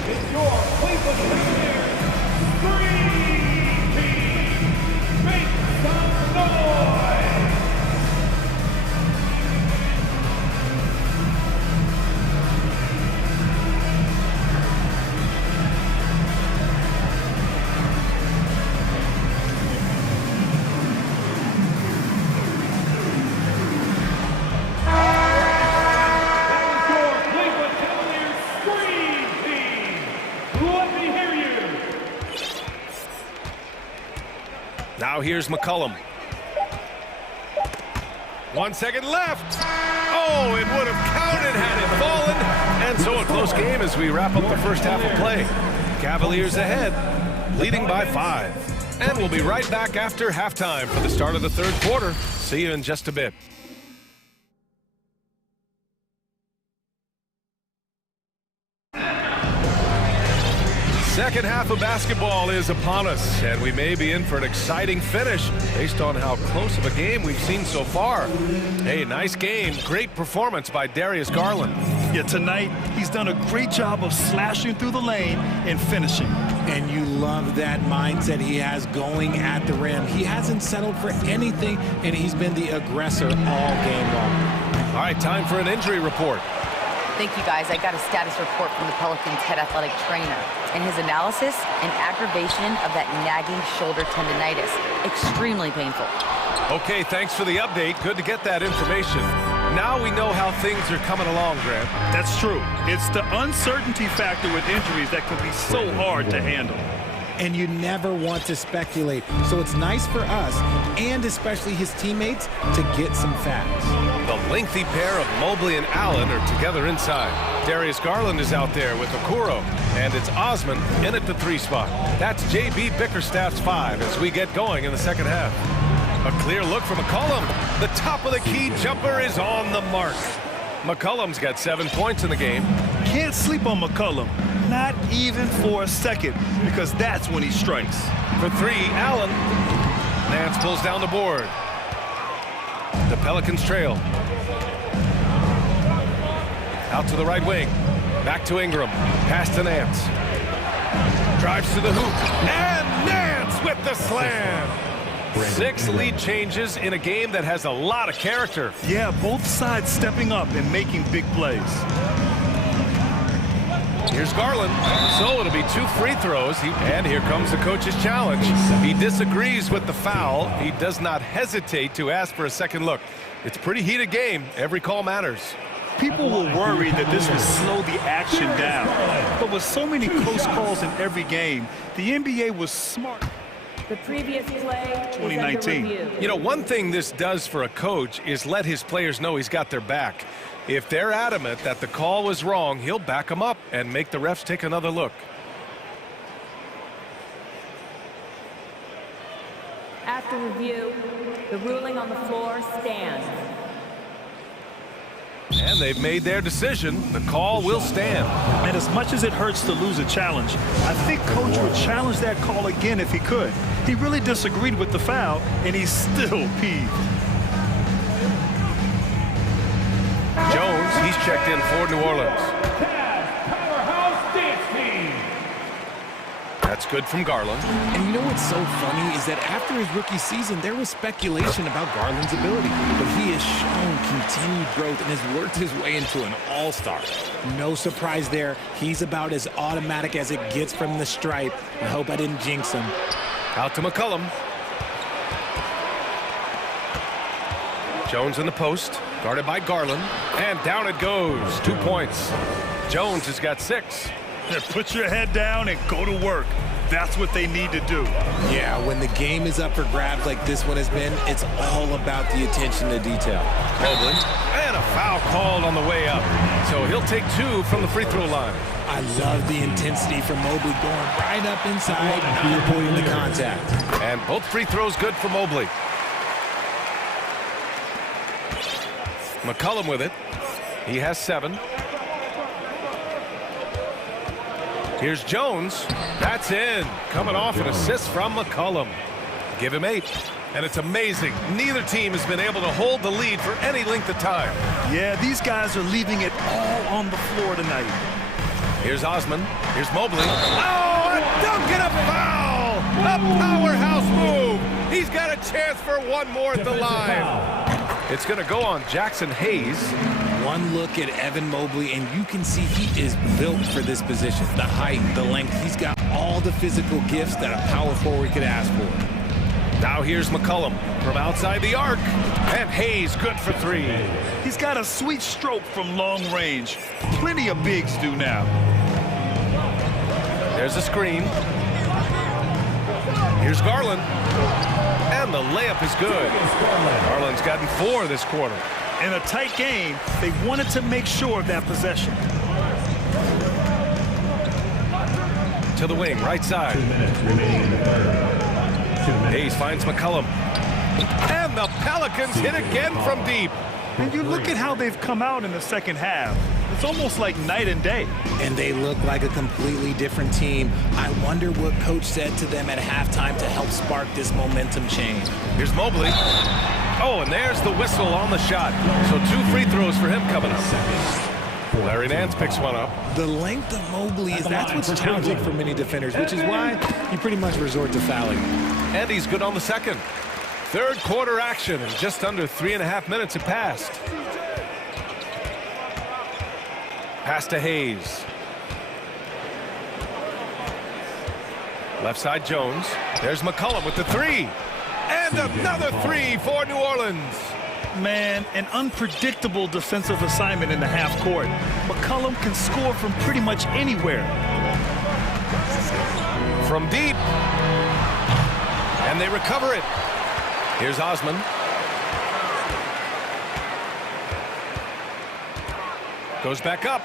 It's your Cleveland Cavaliers 3 team. Make some noise. Now here's McCollum. 1 second left. Oh, it would have counted had it fallen. And so a close game as we wrap up the first half of play. Cavaliers ahead, leading by 5. And we'll be right back after halftime for the start of the third quarter. See you in just a bit. Second half of basketball is upon us, and we may be in for an exciting finish based on how close of a game we've seen so far. Hey, nice game. Great performance by Darius Garland. Yeah, tonight he's done a great job of slashing through the lane and finishing. And you love that mindset he has going at the rim. He hasn't settled for anything, and he's been the aggressor all game long. All right, time for an injury report. Thank you, guys. I got a status report from the Pelicans head athletic trainer. In his analysis, an aggravation of that nagging shoulder tendonitis. Extremely painful. Okay, thanks for the update. Good to get that information. Now we know how things are coming along, Grant. That's true. It's the uncertainty factor with injuries that can be so hard to handle. and you never want to speculate. So it's nice for us, and especially his teammates, to get some facts. The lengthy pair of Mobley and Allen are together inside. Darius Garland is out there with Okoro, and it's Osman in at the 3 spot. That's J.B. Bickerstaff's 5 as we get going in the second half. A clear look from McCollum. The top of the key jumper is on the mark. McCollum's got 7 points in the game. Can't sleep on McCollum, not even for a second, because that's when he strikes. For 3, Allen. Nance pulls down the board. The Pelicans trail. Out to the right wing. Back to Ingram. Pass to Nance. Drives to the hoop. And Nance with the slam. 6 lead changes in a game that has a lot of character. Yeah, both sides stepping up and making big plays. Here's Garland. So it'll be 2 free throws. And here comes the coach's challenge. He disagrees with the foul. He does not hesitate to ask for a second look. It's a pretty heated game. Every call matters. People were worried that this would slow the action down. But with so many close calls in every game, the NBA was smart. The previous play 2019. You know, one thing this does for a coach is let his players know he's got their back. If they're adamant that the call was wrong, he'll back them up and make the refs take another look. After review, the ruling on the floor stands. And they've made their decision. The call will stand. And as much as it hurts to lose a challenge, I think Coach would challenge that call again if he could. He really disagreed with the foul, and he's still peeved. Jones, he's checked in for New Orleans. Powerhouse dance team. That's good from Garland. And you know what's so funny is that after his rookie season, there was speculation about Garland's ability. But he has shown continued growth and has worked his way into an all-star. No surprise there. He's about as automatic as it gets from the stripe. I hope I didn't jinx him. Out to McCollum. Jones in the post, guarded by Garland. And down it goes. 2 points. Jones has got 6. Put your head down and go to work. That's what they need to do. Yeah, when the game is up for grabs like this one has been, it's all about the attention to detail. Mobley, and a foul called on the way up. So he'll take 2 from the free throw line. I love the intensity from Mobley going right up inside, not avoiding the contact. And both free throws good for Mobley. McCollum with it. He has 7. Here's Jones. That's in. Coming off an assist from McCollum. Give him 8. And it's amazing. Neither team has been able to hold the lead for any length of time. Yeah, these guys are leaving it all on the floor tonight. Here's Osman. Here's Mobley. Oh, a dunk and a foul! A powerhouse move. He's got a chance for one more at the line. It's going to go on Jackson Hayes. One look at Evan Mobley, and you can see he is built for this position. The height, the length, he's got all the physical gifts that a power forward could ask for. Now here's McCollum from outside the arc. And Hayes good for 3. He's got a sweet stroke from long range. Plenty of bigs do now. There's a screen. Here's Garland. And the layup is good. Garland's gotten 4 this quarter. In a tight game, they wanted to make sure of that possession. To the wing, right side. 2 minutes remaining in the third. Hayes finds McCollum. And the Pelicans hit again from deep. And you look at how they've come out in the second half. It's almost like night and day. And they look like a completely different team. I wonder what coach said to them at halftime to help spark this momentum change. Here's Mobley. Oh, and there's the whistle on the shot. So 2 free throws for him coming up. Larry Nance picks one up. The length of Mobley that's what's challenging for many defenders, which is why you pretty much resort to fouling. And he's good on the second. Third quarter action, and just under 3.5 minutes have passed. Pass to Hayes. Left side Jones. There's McCollum with the 3. And another 3 for New Orleans. Man, an unpredictable defensive assignment in the half court. McCollum can score from pretty much anywhere. From deep. And they recover it. Here's Osman. Goes back up.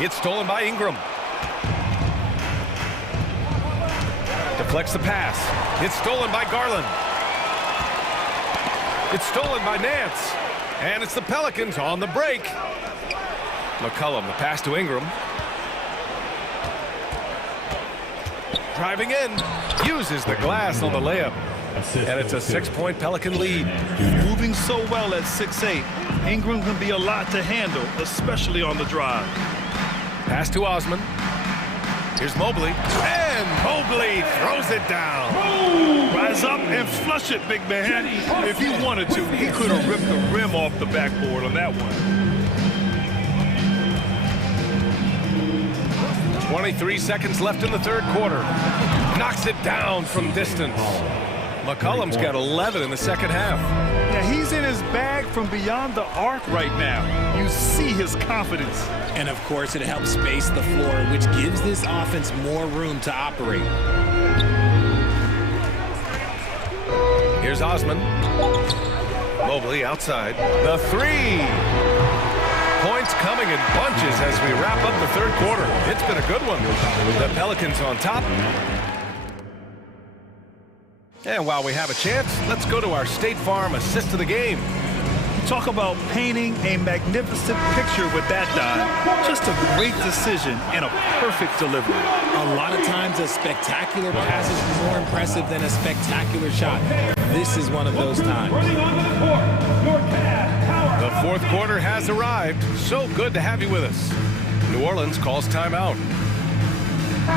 It's stolen by Ingram. Deflects the pass. It's stolen by Garland. It's stolen by Nance. And it's the Pelicans on the break. McCollum, the pass to Ingram. Driving in. Uses the glass on the layup. And it's a 6-point Pelican lead. Moving so well at 6'8", Ingram can be a lot to handle, especially on the drive. Pass to Osman. Here's Mobley. And Mobley throws it down. Rise up and flush it, big man. If he wanted to, he could have ripped the rim off the backboard on that one. 23 seconds left in the third quarter. Knocks it down from distance. McCollum's got 11 in the second half. Yeah, he's in his bag from beyond the arc right now. You see his confidence. And of course, it helps space the floor, which gives this offense more room to operate. Here's Osman. Mobley outside. The three. Points coming in bunches as we wrap up the third quarter. It's been a good one. The Pelicans on top. And while we have a chance, let's go to our State Farm assist of the game. Talk about painting a magnificent picture with that dime. Just a great decision and a perfect delivery. A lot of times a spectacular pass is more impressive than a spectacular shot. This is one of those times. The fourth quarter has arrived. So good to have you with us. New Orleans calls timeout. All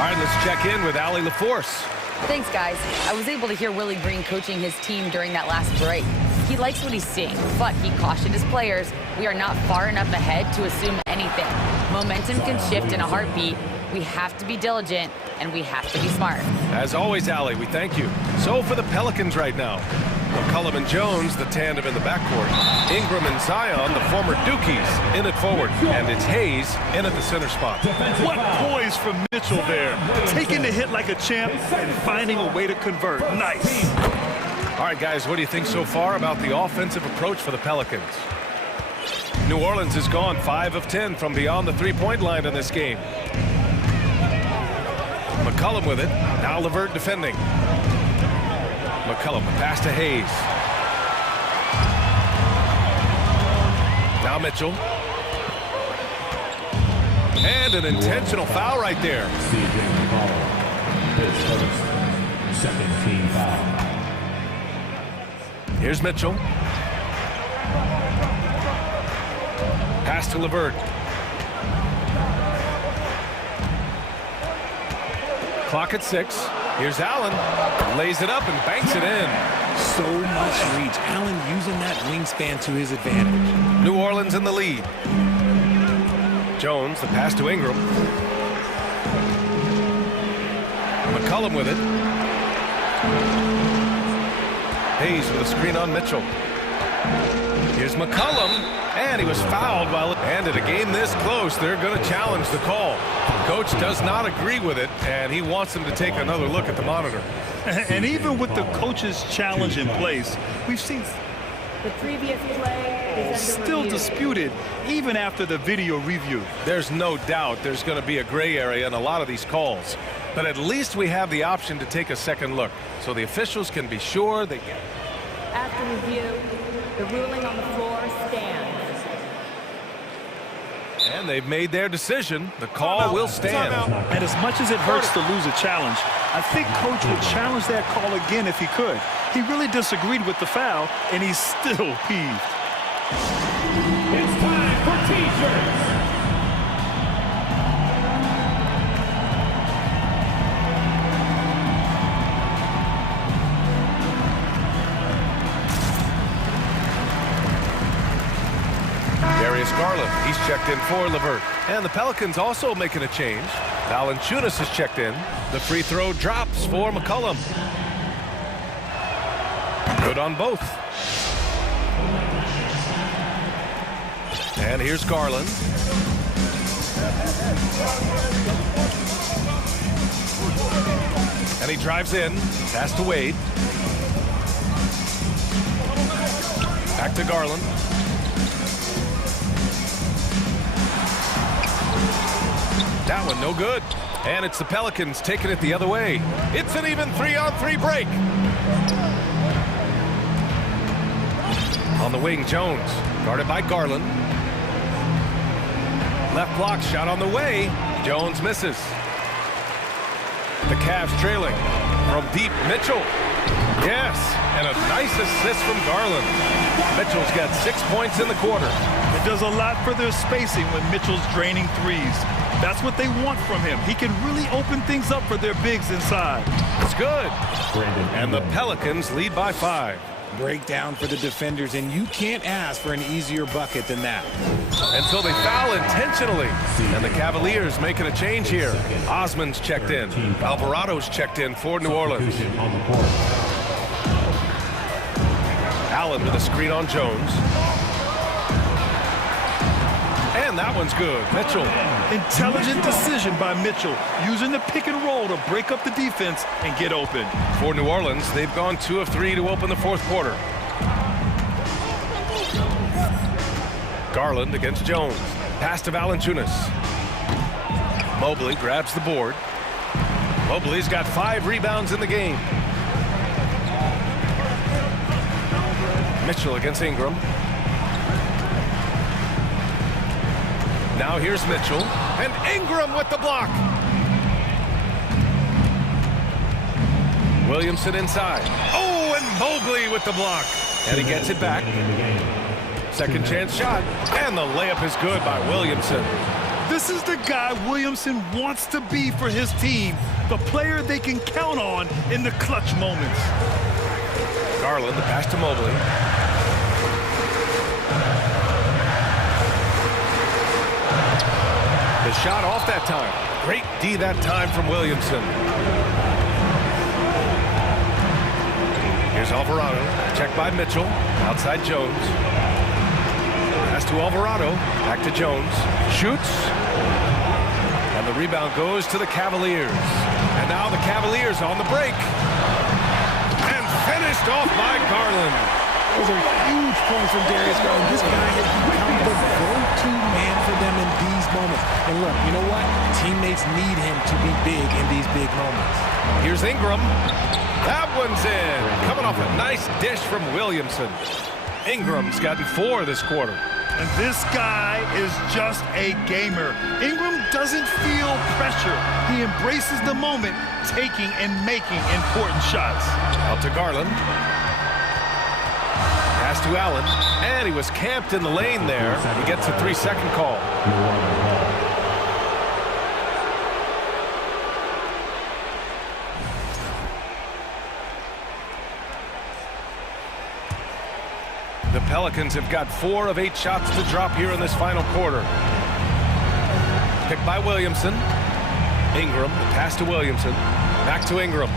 right, let's check in with Allie LaForce. Thanks, guys. I was able to hear Willie Green coaching his team during that last break. He likes what he's seeing, but he cautioned his players, we are not far enough ahead to assume anything. Momentum can shift in a heartbeat. We have to be diligent, and we have to be smart. As always, Allie, we thank you. So for the Pelicans right now, McCollum and Jones, the tandem in the backcourt. Ingram and Zion, the former Dukies, in it forward. And it's Hayes in at the center spot. What poise from Mitchell there. Taking the hit like a champ and finding a way to convert. Nice. All right, guys, what do you think so far about the offensive approach for the Pelicans? New Orleans has gone 5 of 10 from beyond the three-point line in this game. McCollum with it. Now LeVert defending. McCollum, the pass to Hayes. Now Mitchell. And an intentional foul right there. Second team foul. Here's Mitchell. Pass to LeVert. Clock at 6. Here's Allen. Lays it up and banks it in. So much reach. Allen using that wingspan to his advantage. New Orleans in the lead. Jones, the pass to Ingram. McCollum with it. Hayes with a screen on Mitchell. Here's McCollum, and he was fouled while... And in a game this close, they're going to challenge the call. Coach does not agree with it, and he wants them to take another look at the monitor. And even with the coach's challenge in place, we've seen... The previous play is under still review. disputed even after the video review. There's no doubt there's going to be a gray area in a lot of these calls. But at least we have the option to take a second look, so the officials can be sure they get... After review, the ruling on the floor stands. And they've made their decision. The call will stand. And as much as it hurts to lose a challenge, I think Coach would challenge that call again if he could. He really disagreed with the foul, and he's still peeved. It's time for T-shirts. Garland, he's checked in for LeVert. And the Pelicans also making a change. Valanciunas has checked in. The free throw drops for McCollum. Good on both. And here's Garland. And he drives in, pass to Wade. Back to Garland. That one no good. And it's the Pelicans taking it the other way. It's an even 3-on-3 break. On the wing, Jones, guarded by Garland. Left block shot on the way. Jones misses. The Cavs trailing from deep. Mitchell. Yes, and a nice assist from Garland. Mitchell's got 6 points in the quarter. It does a lot for their spacing when Mitchell's draining threes. That's what they want from him. He can really open things up for their bigs inside. It's good. And the Pelicans lead by 5. Breakdown for the defenders, and you can't ask for an easier bucket than that. Until they foul intentionally. And the Cavaliers making a change here. Osman's checked in. Alvarado's checked in for New Orleans. Allen with a screen on Jones. And that one's good. Mitchell. Intelligent decision by Mitchell, using the pick and roll to break up the defense and get open. For New Orleans, they've gone 2 of 3 to open the fourth quarter. Garland against Jones. Pass to Valanciunas. Mobley grabs the board. Mobley's got 5 rebounds in the game. Mitchell against Ingram. Now here's Mitchell, and Ingram with the block. Williamson inside. Oh, and Mobley with the block. And he gets it back. Second chance shot, and the layup is good by Williamson. This is the guy Williamson wants to be for his team, the player they can count on in the clutch moments. Garland, the pass to Mobley. The shot off that time. Great D that time from Williamson. Here's Alvarado. Checked by Mitchell. Outside Jones. Pass to Alvarado. Back to Jones. Shoots. And the rebound goes to the Cavaliers. And now the Cavaliers on the break. And finished off by Garland. Those are huge points from Darius Garland. This guy has become the go-to man for them in these moments. And look, you know what? Teammates need him to be big in these big moments. Here's Ingram. That one's in. Coming off a nice dish from Williamson. Ingram's gotten 4 this quarter. And this guy is just a gamer. Ingram doesn't feel pressure. He embraces the moment, taking and making important shots. Out to Garland. Pass to Allen, and he was camped in the lane there. He gets a 3-second call. The Pelicans have got 4 of 8 shots to drop here in this final quarter. Picked by Williamson. Ingram, the pass to Williamson. Back to Ingram.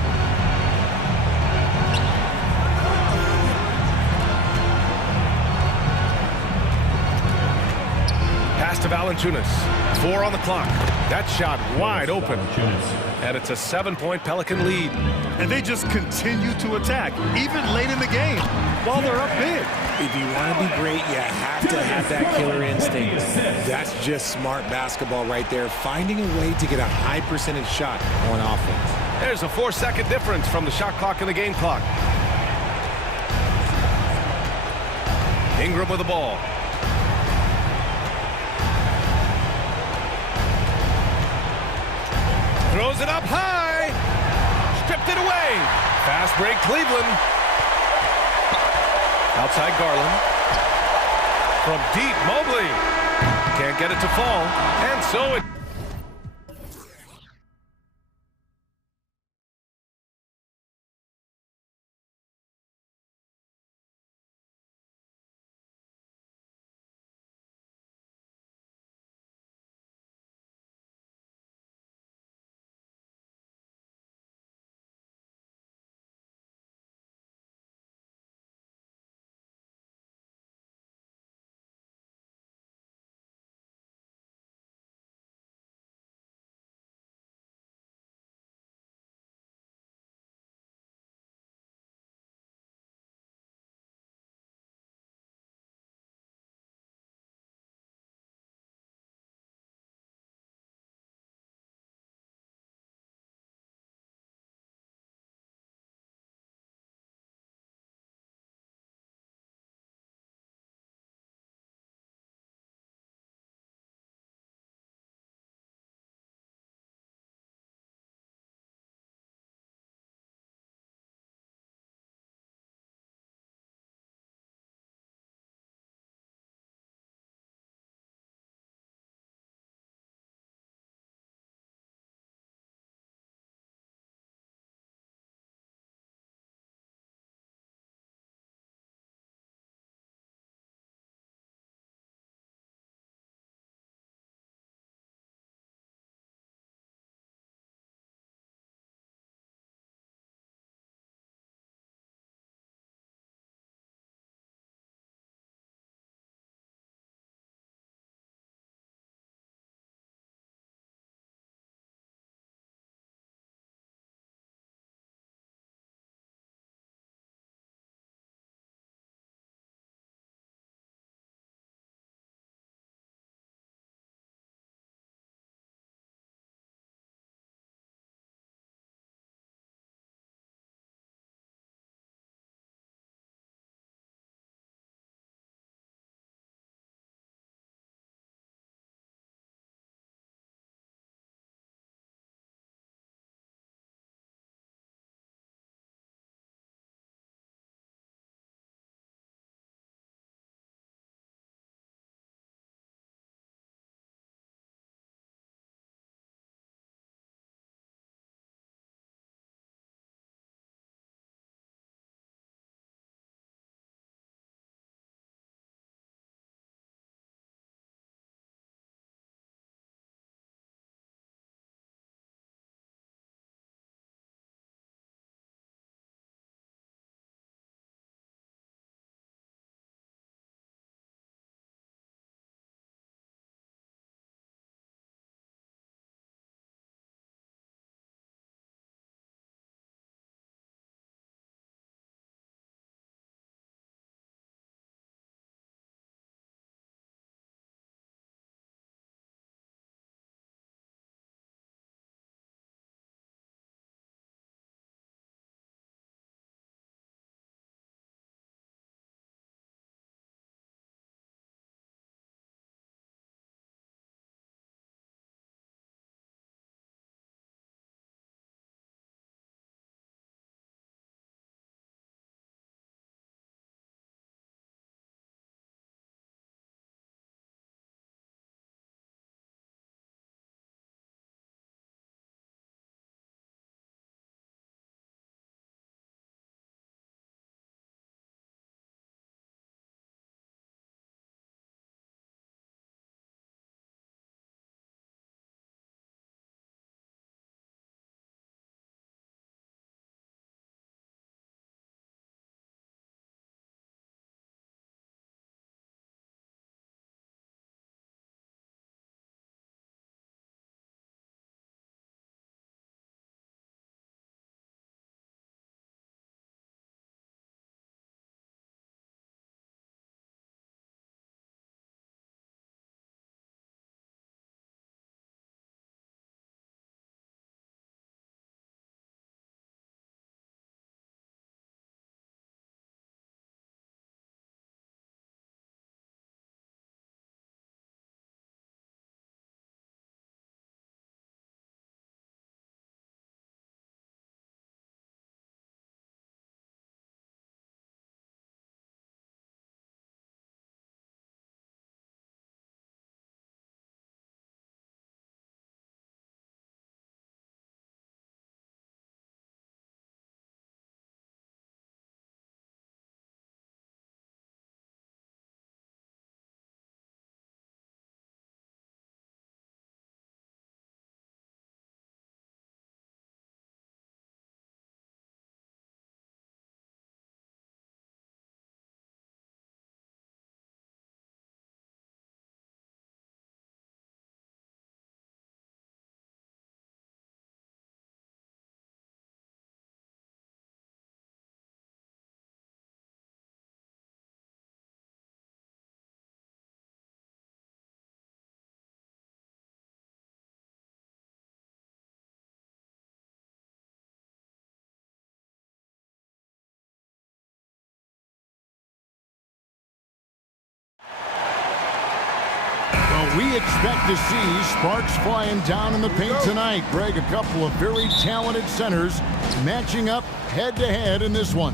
To Valanciunas. 4 on the clock. That shot wide open. And it's a 7-point Pelican lead. And they just continue to attack, even late in the game, while they're up big. If you want to be great, you have to have that killer instinct. That's just smart basketball right there, finding a way to get a high percentage shot on offense. There's a 4-second difference from the shot clock and the game clock. Ingram with the ball. Throws it up high. Stripped it away. Fast break, Cleveland. Outside Garland. From deep, Mobley. Can't get it to fall. And so it... We expect to see sparks flying down in the paint tonight. Greg, a couple of very talented centers matching up head-to-head in this one.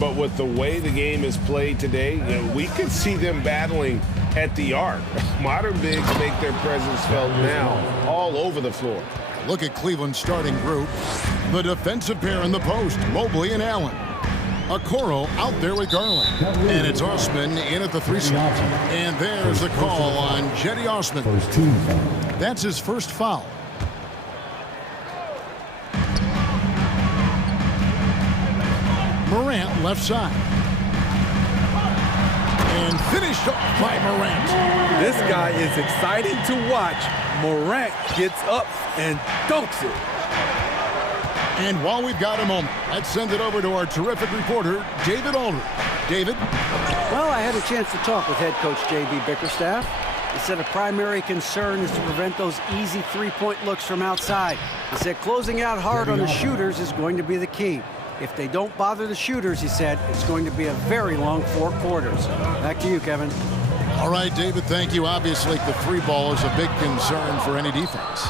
But with the way the game is played today, we could see them battling at the arc. Modern bigs make their presence felt now all over the floor. Look at Cleveland's starting group. The defensive pair in the post, Mobley and Allen. Okoro out there with Garland. And it's Osman in at the 3 slot. And there's the call on Jetty Osman. That's his first foul. Morant left side. And finished off by Morant. This guy is exciting to watch. Morant gets up and dunks it. And while we've got a moment, let's send it over to our terrific reporter, David Aldridge. David? Well, I had a chance to talk with head coach J.B. Bickerstaff. He said a primary concern is to prevent those easy three-point looks from outside. He said closing out hard on the shooters is going to be the key. If they don't bother the shooters, he said, it's going to be a very long 4 quarters. Back to you, Kevin. All right, David, thank you. Obviously, the 3 ball is a big concern for any defense.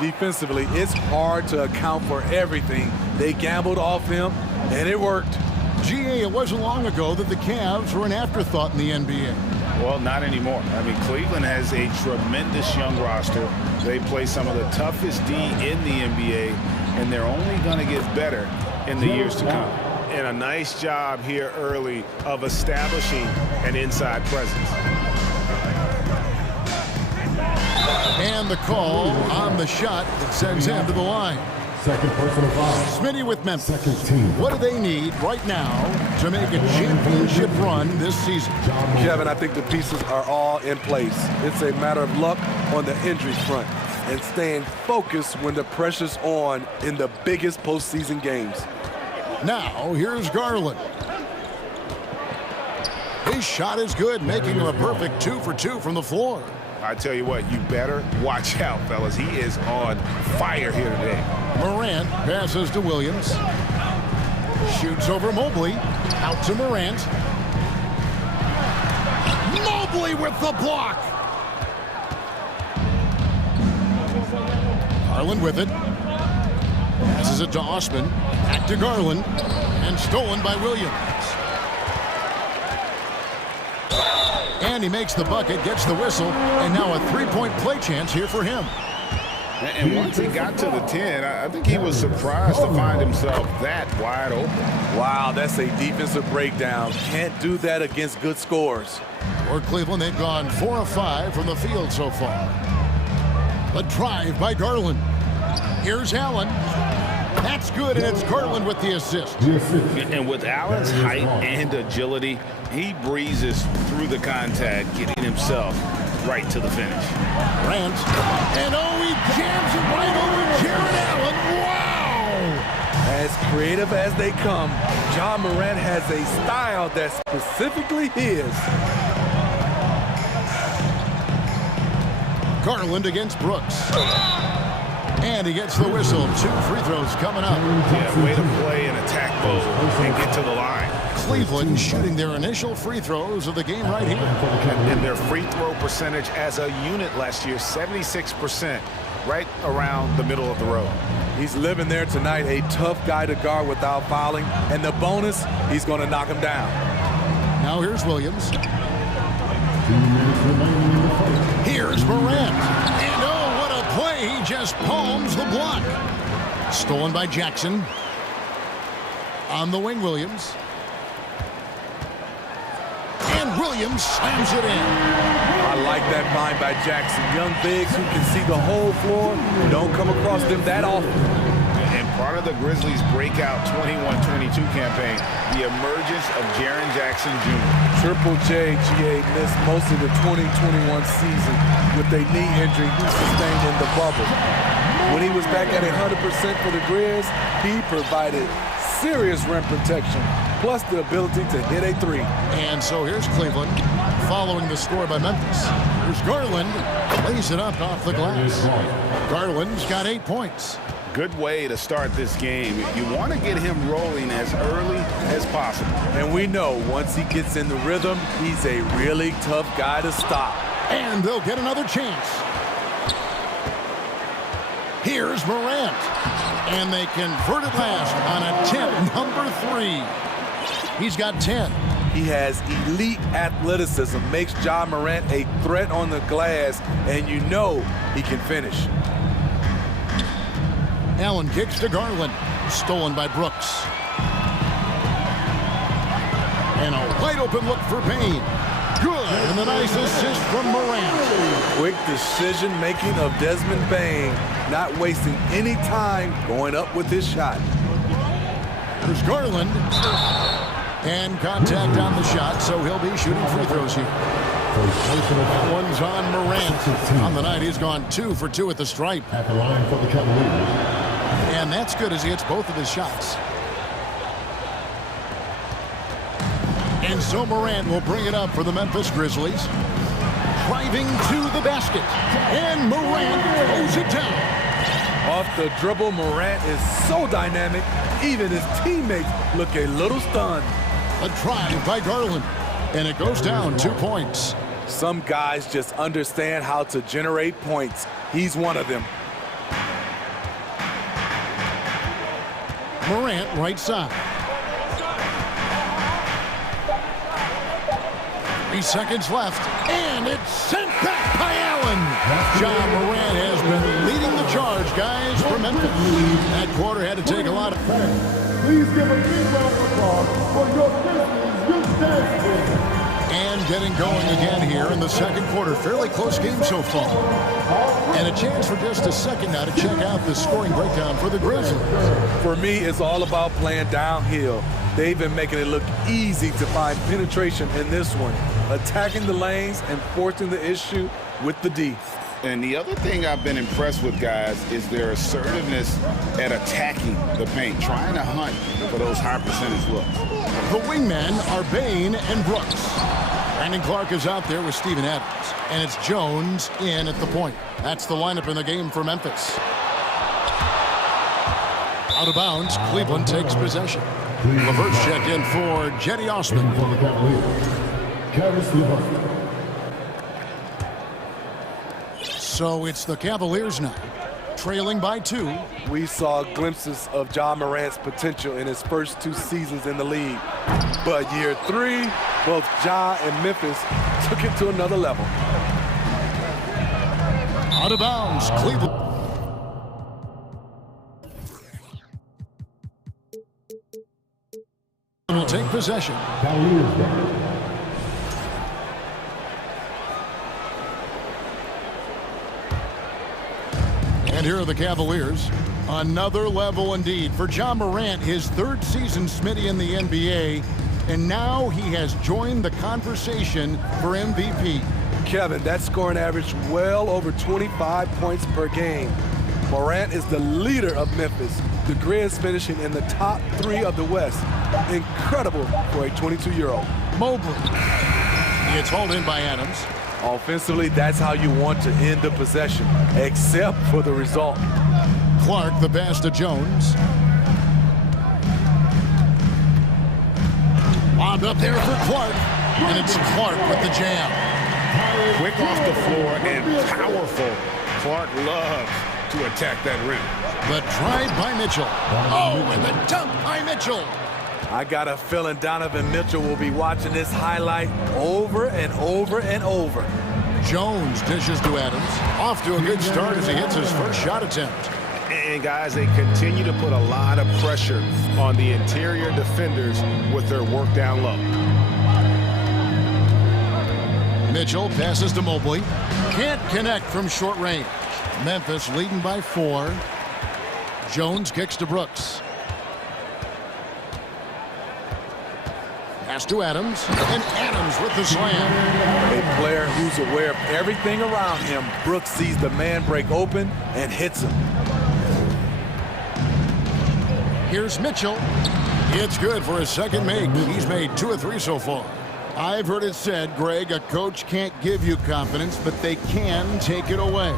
Defensively, it's hard to account for everything. They gambled off him, and it worked. GA, it wasn't long ago that the Cavs were an afterthought in the NBA. Well, not anymore. I mean, Cleveland has a tremendous young roster. They play some of the toughest D in the NBA, and they're only going to get better in the years to come. And a nice job here early of establishing an inside presence. And the call on the shot that sends him to the line. Second personal foul. Smitty with Memphis. Second team. What do they need right now to make a championship run this season? Kevin, I think the pieces are all in place. It's a matter of luck on the injury front and staying focused when the pressure's on in the biggest postseason games. Now, here's Garland. His shot is good, making him a perfect 2 for 2 from the floor. I tell you what, you better watch out, fellas. He is on fire here today. Morant passes to Williams. Shoots over Mobley. Out to Morant. Mobley with the block. Garland with it. Passes it to Osman. Back to Garland. And stolen by Williams. And he makes the bucket, gets the whistle, and now a 3-point play chance here for him. And once he got to the 10, I think he was surprised to find himself that wide open. Wow, that's a defensive breakdown. Can't do that against good scores. For Cleveland, they've gone 4 of 5 from the field so far. The drive by Garland. Here's Allen. That's good, and it's Garland with the assist. And with Allen's height and agility, he breezes through the contact, getting himself right to the finish. Grant, and he jams it right over Jared Allen. Wow! As creative as they come, John Morant has a style that's specifically his. Garland against Brooks. And he gets the whistle. 2 free throws coming up. Yeah, way to play an attack mode and get to the line. Cleveland shooting their initial free throws of the game right here. And their free throw percentage as a unit last year, 76%, right around the middle of the road. He's living there tonight, a tough guy to guard without fouling. And the bonus, he's going to knock him down. Now here's Williams. Here's Morant. And what a play. He just palms the block. Stolen by Jackson. On the wing, Williams. And Williams slams it in. I like that find by Jackson. Young bigs who can see the whole floor. Don't come across them that often. And part of the Grizzlies' breakout 21-22 campaign, the emergence of Jaren Jackson Jr. Triple J, GA, missed most of the 2021 season with a knee injury he sustained in the bubble. When he was back at 100% for the Grizz, he provided serious rim protection, plus the ability to hit a 3. And so here's Cleveland, following the score by Memphis. Here's Garland, lays it up off the glass. Garland's got 8 points. Good way to start this game. You want to get him rolling as early as possible. And we know once he gets in the rhythm, he's a really tough guy to stop. And they'll get another chance. Here's Morant. And they convert it last on attempt number 3. He's got 10. He has elite athleticism, makes Ja Morant a threat on the glass, and you know he can finish. Allen kicks to Garland. Stolen by Brooks. And a wide open look for Payne. Good, and a nice assist from Morant. Quick decision-making of Desmond Bane, not wasting any time going up with his shot. There's Garland. And contact on the shot, so he'll be shooting free throws here. That one's on Morant. On the night, he's gone 2 for 2 at the stripe. At the line for the Cavaliers. And that's good as he hits both of his shots. And so Morant will bring it up for the Memphis Grizzlies. Driving to the basket. And Morant throws it down. Off the dribble, Morant is so dynamic, even his teammates look a little stunned. A drive by Garland. And it goes down 2 points. Some guys just understand how to generate points. He's one of them. Morant right side. 3 seconds left, and it's sent back by Allen. Ja Morant has been leading the charge, guys, for Memphis. That quarter had to take a lot of... Please give a big round of applause for your Grizzlies. You stand. And getting going again here in the second quarter. Fairly close game so far. And a chance for just a second now to check out the scoring breakdown for the Grizzlies. For me, it's all about playing downhill. They've been making it look easy to find penetration in this one, attacking the lanes and forcing the issue with the D. And the other thing I've been impressed with, guys, is their assertiveness at attacking the paint, trying to hunt for those high percentage looks. The wingmen are Bane and Brooks. Brandon Clark is out there with Steven Adams. And it's Jones in at the point. That's the lineup in the game for Memphis. Out of bounds, Cleveland takes possession. LeVert's checked in for Jetty Osman. So it's the Cavaliers now, trailing by 2. We saw glimpses of Ja Morant's potential in his first 2 seasons in the league. But year 3, both Ja and Memphis took it to another level. Out of bounds, Cleveland. Will take possession. And here are the Cavaliers. Another level indeed for Ja Morant, his 3rd season, Smitty, in the NBA. And now he has joined the conversation for MVP. Kevin, that scoring average well over 25 points per game. Morant is the leader of Memphis. The Grizz finishing in the top 3 of the West. Incredible for a 22-year-old. Mobley. It's hauled in by Adams. Offensively, that's how you want to end the possession, except for the result. Clark, the pass to Jones. Lobbed up there for Clark. And it's Clark with the jam. Quick off the floor and powerful. Clark loves to attack that rim. The drive by Mitchell. Oh, and the dunk by Mitchell. I got a feeling Donovan Mitchell will be watching this highlight over and over and over. Jones dishes to Adams. Off to a good start as he hits his first shot attempt. And guys, they continue to put a lot of pressure on the interior defenders with their work down low. Mitchell passes to Mobley. Can't connect from short range. Memphis leading by 4. Jones kicks to Brooks. Pass to Adams, and Adams with the slam. A player who's aware of everything around him. Brooks sees the man break open and hits him. Here's Mitchell. It's good for his second make. He's made 2 of 3 so far. I've heard it said, Greg, a coach can't give you confidence, but they can take it away.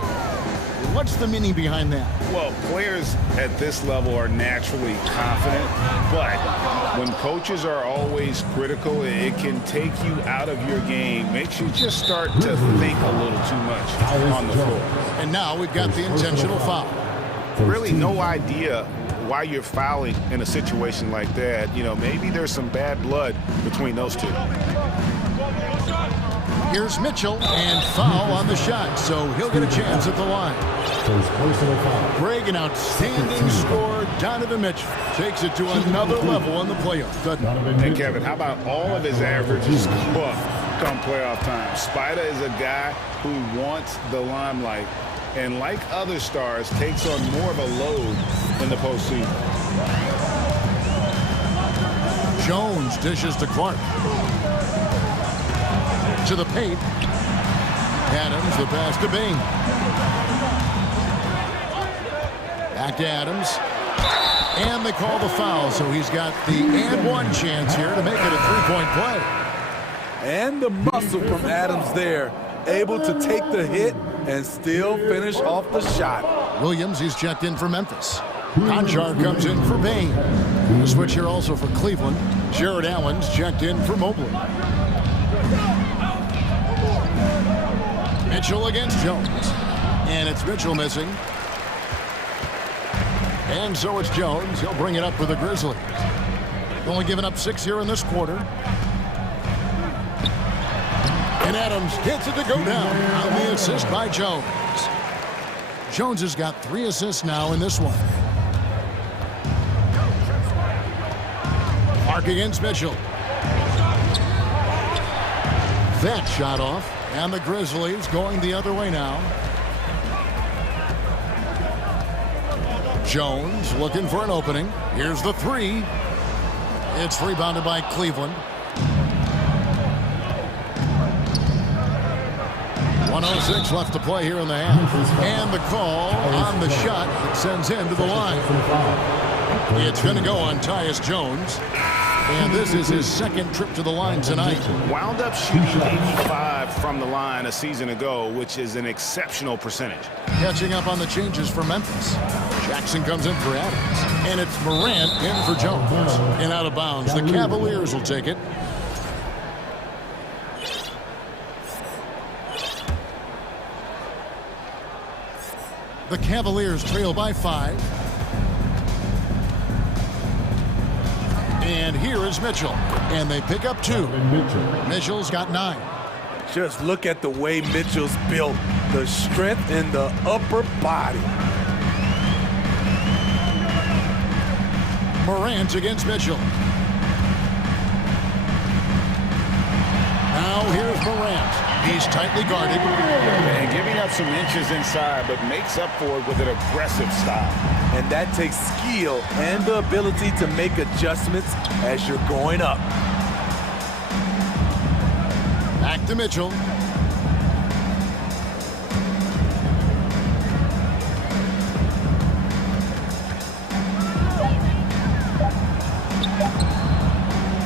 What's the meaning behind that? Well, players at this level are naturally confident, but when coaches are always critical, it can take you out of your game, makes you just start to think a little too much on the floor. And now we've got the intentional foul. Really no idea why you're fouling in a situation like that. You know, maybe there's some bad blood between those two. Here's Mitchell, and foul on the shot, so he'll get a chance at the line. Greg, an outstanding score. Donovan Mitchell takes it to another level on the playoff. And Kevin, how about all of his averages come playoff time? Spider is a guy who wants the limelight, and like other stars, takes on more of a load in the postseason. Jones dishes to Clark. To the paint. Adams, the pass to Bain. Back to Adams. And they call the foul, so he's got the and one chance here to make it a three-point play. And the muscle from Adams there, able to take the hit and still finish off the shot. Williams, he's checked in for Memphis. Conchar comes in for Bain. The switch here also for Cleveland. Jared Allen's checked in for Mobley. Mitchell against Jones. And it's Mitchell missing. And so it's Jones. He'll bring it up for the Grizzlies. Only giving up 6 here in this quarter. And Adams gets it to go down on the assist by Jones. Jones has got 3 assists now in this one. Clark against Mitchell. That shot off. And the Grizzlies going the other way now. Jones looking for an opening. Here's the 3. It's rebounded by Cleveland. 1:06 left to play here in the half. And the call on the shot that sends him to the line. It's going to go on Tyus Jones. And this is his second trip to the line tonight. Wound up shooting 85 from the line a season ago, which is an exceptional percentage. Catching up on the changes for Memphis. Jackson comes in for Adams. And it's Morant in for Jones. And out of bounds. The Cavaliers will take it. The Cavaliers trail by 5. And here is Mitchell. And they pick up 2. Mitchell's got 9. Just look at the way Mitchell's built. The strength in the upper body. Morant against Mitchell. Now here's Morant. He's tightly guarded. And giving up some inches inside, but makes up for it with an aggressive style. And that takes skill and the ability to make adjustments as you're going up. Back to Mitchell.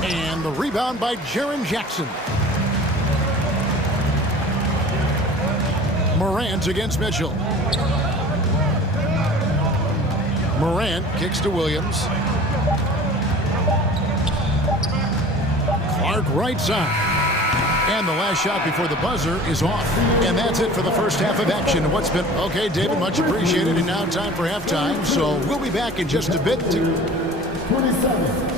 And the rebound by Jaren Jackson. Morant against Mitchell. Morant kicks to Williams. Clark right side. And the last shot before the buzzer is off. And that's it for the first half of action. What's been... Okay, David, much appreciated. And now time for halftime. So we'll be back in just a bit. 27.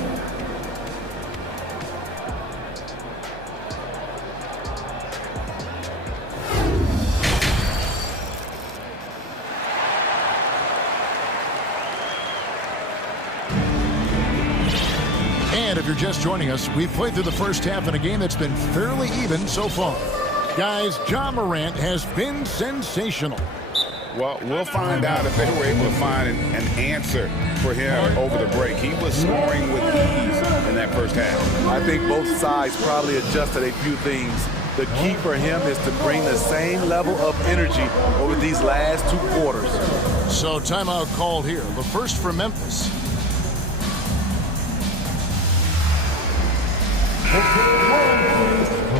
And if you're just joining us, we've played through the first half in a game that's been fairly even so far. Guys, Ja Morant has been sensational. Well, we'll find out if they were able to find an answer for him over the break. He was scoring with ease in that first half. I think both sides probably adjusted a few things. The key for him is to bring the same level of energy over these last 2 quarters. So timeout called here. The first for Memphis.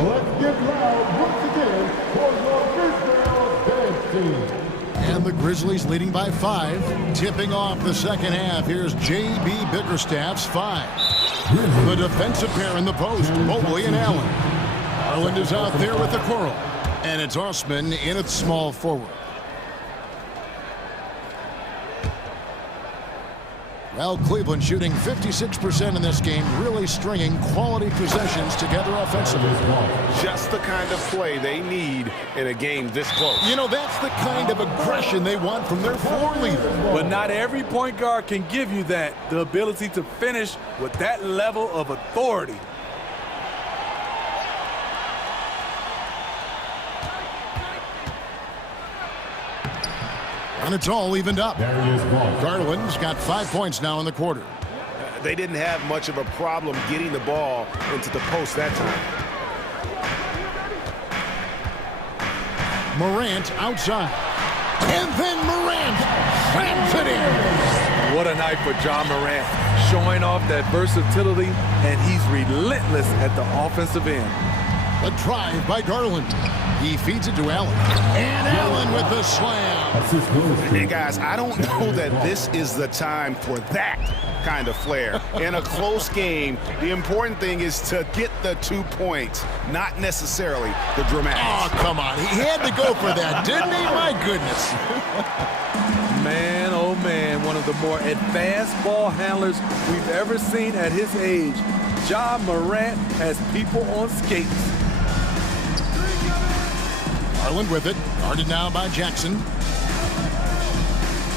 Let's get loud once again for your Israel dance team. And the Grizzlies leading by 5. Tipping off the second half, here's J.B. Bickerstaff's 5. The defensive pair in the post, Mobley and Allen. Garland is out there with the Coral. And it's Osman in at small forward. Well, Cleveland shooting 56% in this game, really stringing quality possessions together offensively. Just the kind of play they need in a game this close. You know, that's the kind of aggression they want from their floor leader. But not every point guard can give you that, the ability to finish with that level of authority. And it's all evened up. Garland's got 5 points now in the quarter. They didn't have much of a problem getting the ball into the post that time. Morant outside. And then Morant slams it in. What a night for John Morant, showing off that versatility, and he's relentless at the offensive end. A drive by Garland. He feeds it to Allen. And Allen with the slam. Hey, guys, I don't know that this is the time for that kind of flair. In a close game, the important thing is to get the 2 points, not necessarily the dramatics. Oh, come on. He had to go for that, didn't he? My goodness. Man, oh man, one of the more advanced ball handlers we've ever seen at his age. John Morant has people on skates. Garland with it, guarded now by Jackson.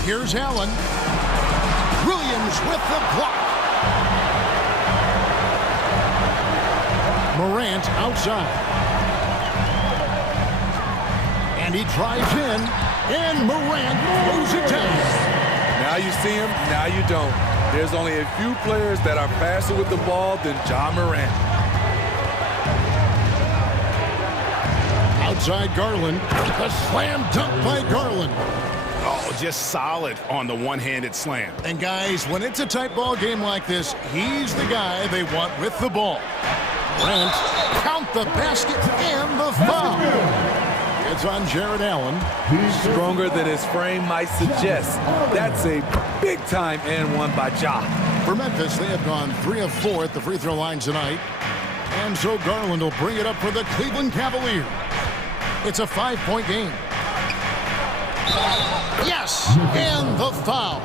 Here's Allen. Williams with the block. Morant outside. And he drives in, and Morant throws it down. Now you see him, now you don't. There's only a few players that are faster with the ball than John Morant. Outside Garland, a slam dunk by Garland. Oh, just solid on the one-handed slam. And guys, when it's a tight ball game like this, he's the guy they want with the ball. Morant, count the basket and the foul. It's on Jared Allen. He's stronger than his frame might suggest. That's a big-time and one by Ja. For Memphis, they have gone 3 of 4 at the free throw line tonight. And so Garland will bring it up for the Cleveland Cavaliers. It's a 5-point game. Yes, and the foul.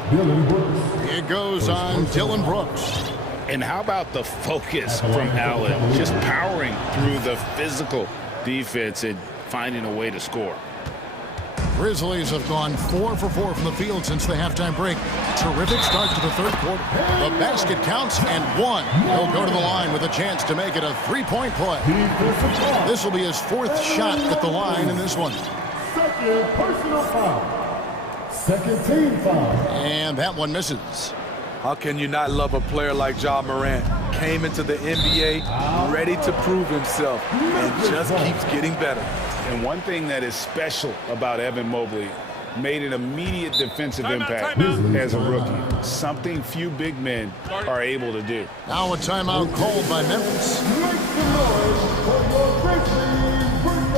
It goes on Dylan Brooks. And how about the focus from Allen? Just powering through the physical defense and finding a way to score. Grizzlies have gone 4 for 4 from the field since the halftime break. Terrific start to the third quarter. The basket counts and 1. He'll go to the line with a chance to make it a 3-point play. This will be his 4th shot at the line in this one. Second personal foul. Second team foul. And that one misses. How can you not love a player like Ja Morant? Came into the NBA ready to prove himself and just keeps getting better. And one thing that is special about Evan Mobley, made an immediate defensive impact as a rookie. Something few big men are able to do. Now a timeout called by Memphis. Make some noise for your Grizzlies winner.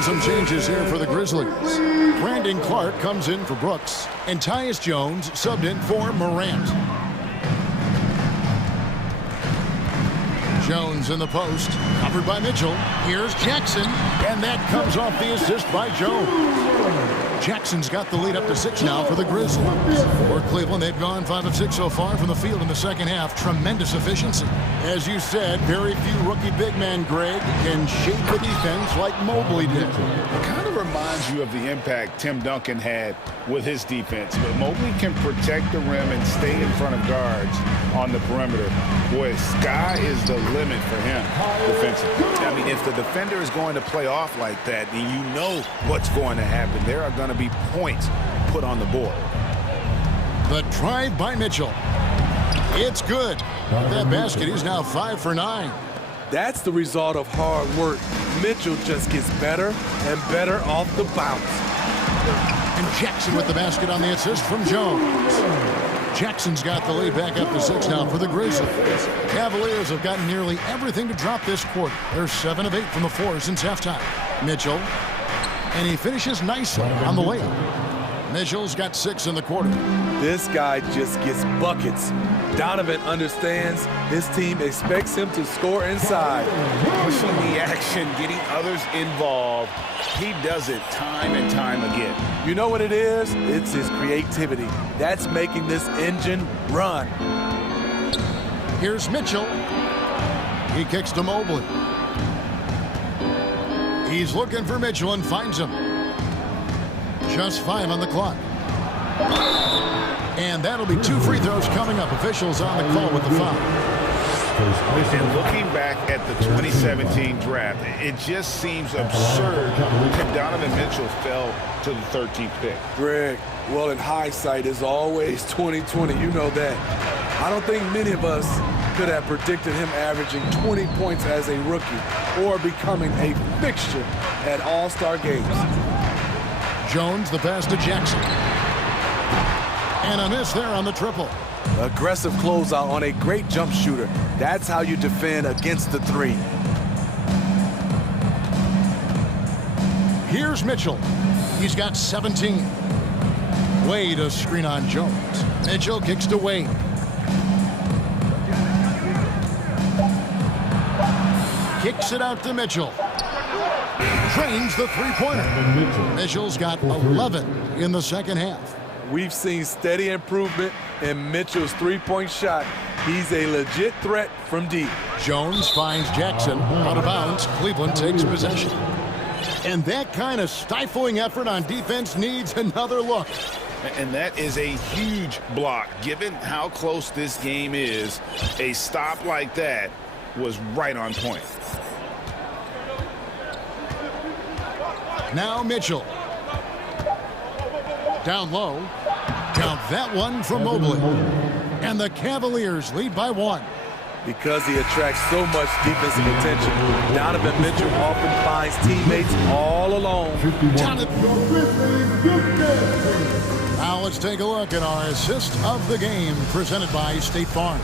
Some changes here for the Grizzlies. Brandon Clark comes in for Brooks, and Tyus Jones subbed in for Morant. Jones in the post, covered by Mitchell. Here's Jackson, and that comes off the assist by Jones. Jackson's got the lead up to 6 now for the Grizzlies. For Cleveland, they've gone 5 of 6 so far from the field in the second half. Tremendous efficiency. As you said, very few rookie big men, Greg, can shape the defense like Mobley did. It kind of reminds you of the impact Tim Duncan had with his defense. But Mobley can protect the rim and stay in front of guards on the perimeter. Boy, sky is the limit for him defensively. I mean, if the defender is going to play off like that, then you know what's going to happen. There are going to be points put on the board. The drive by Mitchell. It's good. That basket is now 5 for 9. That's the result of hard work. Mitchell just gets better and better off the bounce. And Jackson with the basket on the assist from Jones. Jackson's got the lead back up to 6 now for the Grizzlies. Cavaliers have gotten nearly everything to drop this quarter. They're 7 of 8 from the floor since halftime. Mitchell, and he finishes nicely on the layup. Mitchell's got 6 in the quarter. This guy just gets buckets. Donovan understands his team expects him to score inside. Pushing the action, getting others involved. He does it time and time again. You know what it is? It's his creativity. That's making this engine run. Here's Mitchell. He kicks to Mobley. He's looking for Mitchell and finds him. Just 5 on the clock. And that'll be 2 free throws coming up. Officials on the call with the foul. And looking back at the 2017 draft, it just seems absurd that Donovan Mitchell fell to the 13th pick. Greg, well, in hindsight, is always 2020. You know that. I don't think many of us could have predicted him averaging 20 points as a rookie or becoming a fixture at All-Star games. Jones, the pass to Jackson. And a miss there on the triple. Aggressive closeout on a great jump shooter. That's how you defend against the 3. Here's Mitchell. He's got 17. Wade a screen on Jones. Mitchell kicks to Wade. Kicks it out to Mitchell. Drains the three-pointer. Mitchell's got 11 in the second half. We've seen steady improvement in Mitchell's three-point shot. He's a legit threat from deep. Jones finds Jackson out of bounds. Cleveland takes possession. And that kind of stifling effort on defense needs another look. And that is a huge block. Given how close this game is, a stop like that was right on point. Now Mitchell. Down low. Count that one from Mobley. And the Cavaliers lead by 1. Because he attracts so much defensive attention, Donovan Mitchell often finds teammates all alone. Now let's take a look at our assist of the game presented by State Farm.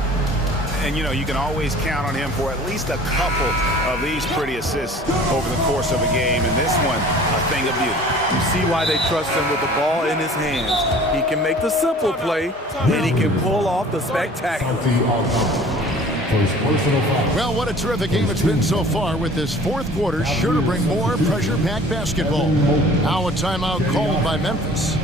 And, you know, you can always count on him for at least a couple of these pretty assists over the course of a game. And this one, a thing of beauty. You see why they trust him with the ball in his hands. He can make the simple play, and he can pull off the spectacular. Well, what a terrific game it's been so far, with this fourth quarter sure to bring more pressure-packed basketball. Now a timeout called by Memphis.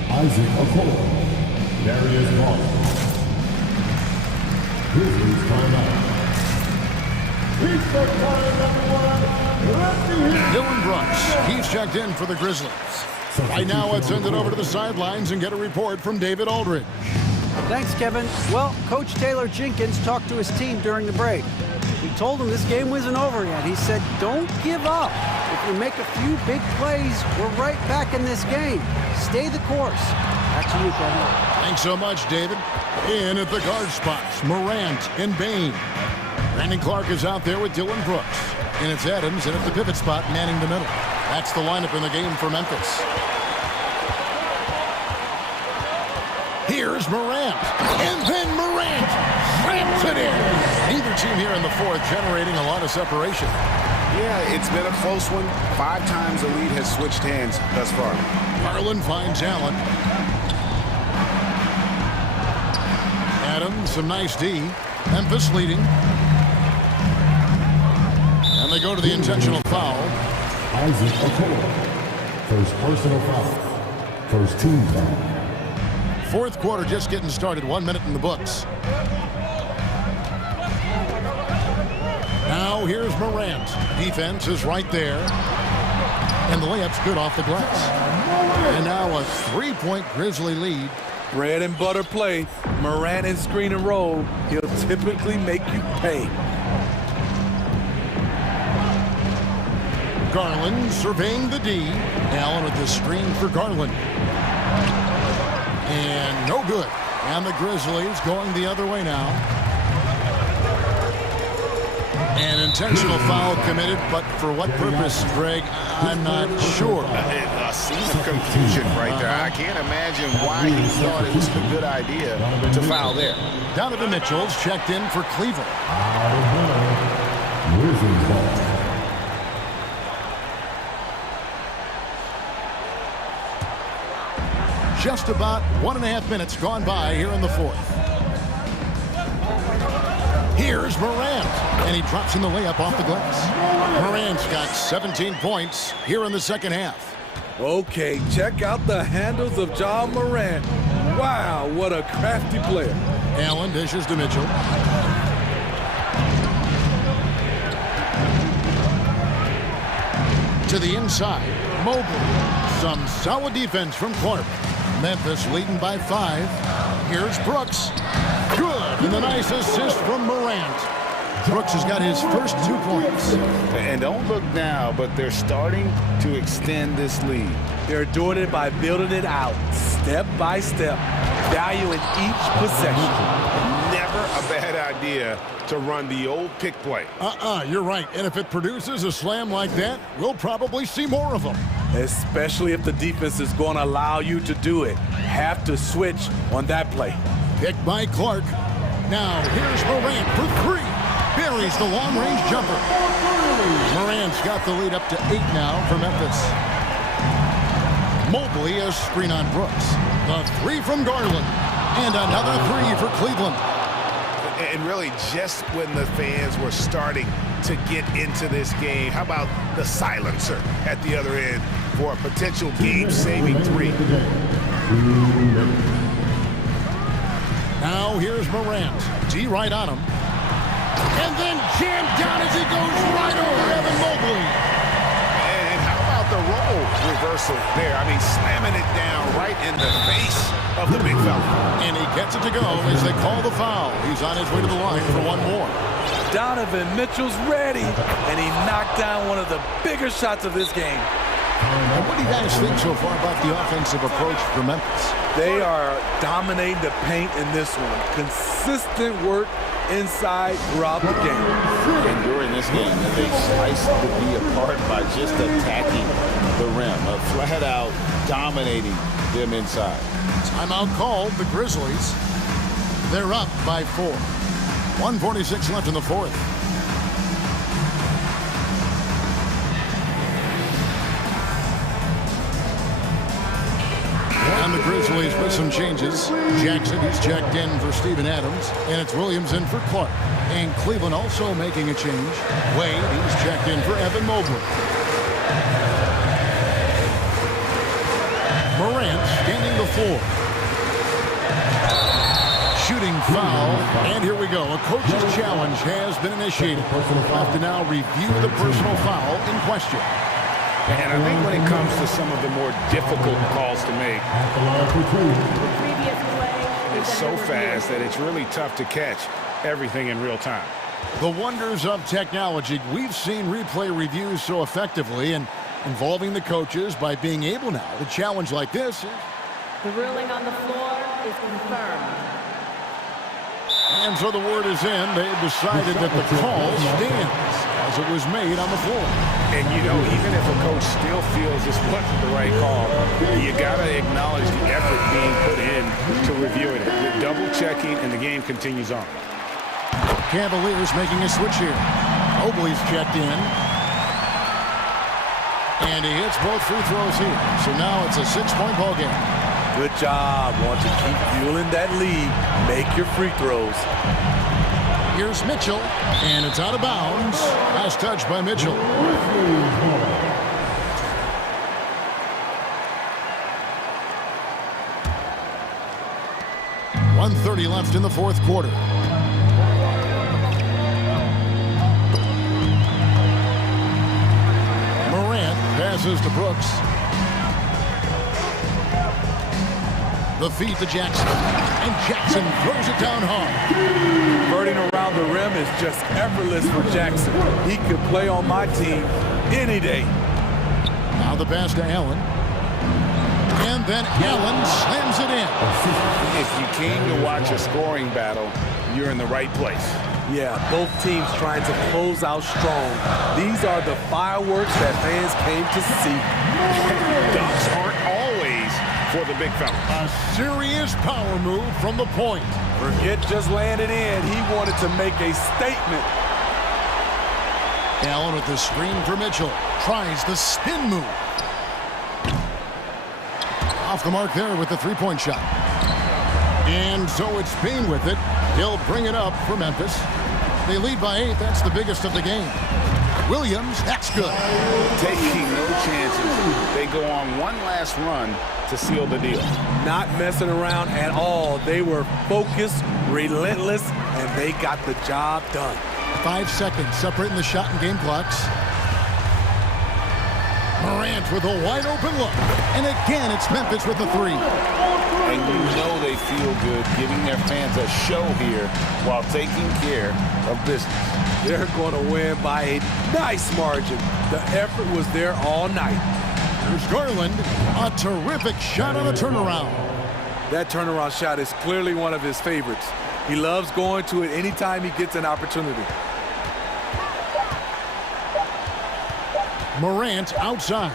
Dylan Brooks, he's checked in for the Grizzlies. Right now, let's send it over to the sidelines and get a report from David Aldridge. Thanks, Kevin. Well, Coach Taylor Jenkins talked to his team during the break. We told him this game wasn't over yet. He said, don't give up. If you make a few big plays, we're right back in this game. Stay the course. Back to you, Kevin. Thanks so much, David. In at the guard spots, Morant and Bain. Brandon Clark is out there with Dylan Brooks. And it's Adams in at the pivot spot, manning the middle. That's the lineup in the game for Memphis. Here's Morant. And then Morant ramps it in. Neither team here in the fourth generating a lot of separation. Yeah, it's been a close one. 5 times the lead has switched hands thus far. Garland finds Allen. Adams, some nice D. Memphis leading. And they go to the intentional foul. Isaac Okoro. First personal foul. First team foul. Fourth quarter just getting started. 1 minute in the books. Now here's Morant. Defense is right there. And the layup's good off the glass. And now a 3-point Grizzly lead. Bread and butter play. Morant and screen and roll. He'll typically make you pay. Garland surveying the D. Allen with the screen for Garland. And no good. And the Grizzlies going the other way now. And Intentional foul committed, but for what purpose, Greg? I'm not sure. A scene of confusion right there. I can't imagine why he thought it was a good idea to foul there. Donovan Mitchell's checked in for Cleveland. Just about 1.5 minutes gone by here in the fourth. Here's Morant, and he drops in the layup off the glass. Morant's got 17 points here in the second half. Okay, check out the handles of John Morant. Wow, what a crafty player. Allen dishes to Mitchell. To the inside, Mobley. Some solid defense from Clark. Memphis leading by 5. Here's Brooks. Good, and a nice assist from Morant. Brooks has got his first 2 points. And don't look now, but they're starting to extend this lead. They're doing it by building it out, step by step, valuing each possession. Never a bad idea to run the old pick play. You're right. And if it produces a slam like that, we'll probably see more of them. Especially if the defense is going to allow you to do it. Have to switch on that play. Picked by Clark. Now here's Morant for 3. Buries the long-range jumper. Morant's got the lead up to 8 now for Memphis. Mobley a screen on Brooks. The 3 from Garland. And another 3 for Cleveland. And really just when the fans were starting to get into this game, how about the silencer at the other end for a potential game-saving 3? Now here's Morant. D right on him. And then jammed down as he goes right over Evan Mobley. And how about the role reversal there? I mean, slamming it down right in the face of the big fella. And he gets it to go as they call the foul. He's on his way to the line for 1 more. Donovan Mitchell's ready, and he knocked down one of the bigger shots of this game. And what do you guys think so far about the offensive approach for Memphis? They are dominating the paint in this one. Consistent work inside throughout the game. And during this game, they sliced the D apart by just attacking the rim, flat out dominating them inside. Timeout called, the Grizzlies. They're up by 4. 1:46 left in the fourth. And the Grizzlies with some changes. Jackson, he's checked in for Steven Adams. And it's Williams in for Clark. And Cleveland also making a change. Wade, he's checked in for Evan Mobley. Morant standing the floor. Shooting foul. And here we go. A coach's challenge has been initiated. We'll have to now review the personal foul in question. And I think when it comes to some of the more difficult calls to make, it's so fast that it's really tough to catch everything in real time. The wonders of technology. We've seen replay reviews so effectively and involving the coaches by being able now to challenge like this. The ruling on the floor is confirmed. And so the word is in. They've decided that the call stands as it was made on the floor. And, you know, even if a coach still feels this wasn't the right call, you got to acknowledge the effort being put in to review it. You're double-checking, and the game continues on. Cavaliers making a switch here. Mobley's checked in. And he hits both free throws here. So now it's a 6-point ball game. Good job. Want to keep fueling that lead. Make your free throws. Here's Mitchell, and it's out of bounds. Last touch by Mitchell. 1:30 left in the fourth quarter. Morant passes to Brooks. The feed to Jackson. And Jackson throws it down hard. Converting around the rim is just effortless for Jackson. He could play on my team any day. Now the pass to Allen. And then Allen slams it in. If you came to watch a scoring battle, you're in the right place. Yeah, both teams trying to close out strong. These are the fireworks that fans came to see. Dunks aren't always for the big fella. A serious power move from the point. Forget just laying it in. He wanted to make a statement. Allen with the screen for Mitchell. Tries the spin move. Off the mark there with the three-point shot. And so it's Payne with it. He'll bring it up for Memphis. They lead by 8. That's the biggest of the game. Williams, that's good. Taking no chances. They go on one last run to seal the deal. Not messing around at all. They were focused, relentless, and they got the job done. 5 seconds separating the shot and game clocks. Morant with a wide open look. And again, it's Memphis with the three. And you know they feel good giving their fans a show here while taking care of business. They're going to win by a nice margin. The effort was there all night. Here's Garland. A terrific shot on a turnaround. That turnaround shot is clearly one of his favorites. He loves going to it anytime he gets an opportunity. Morant outside.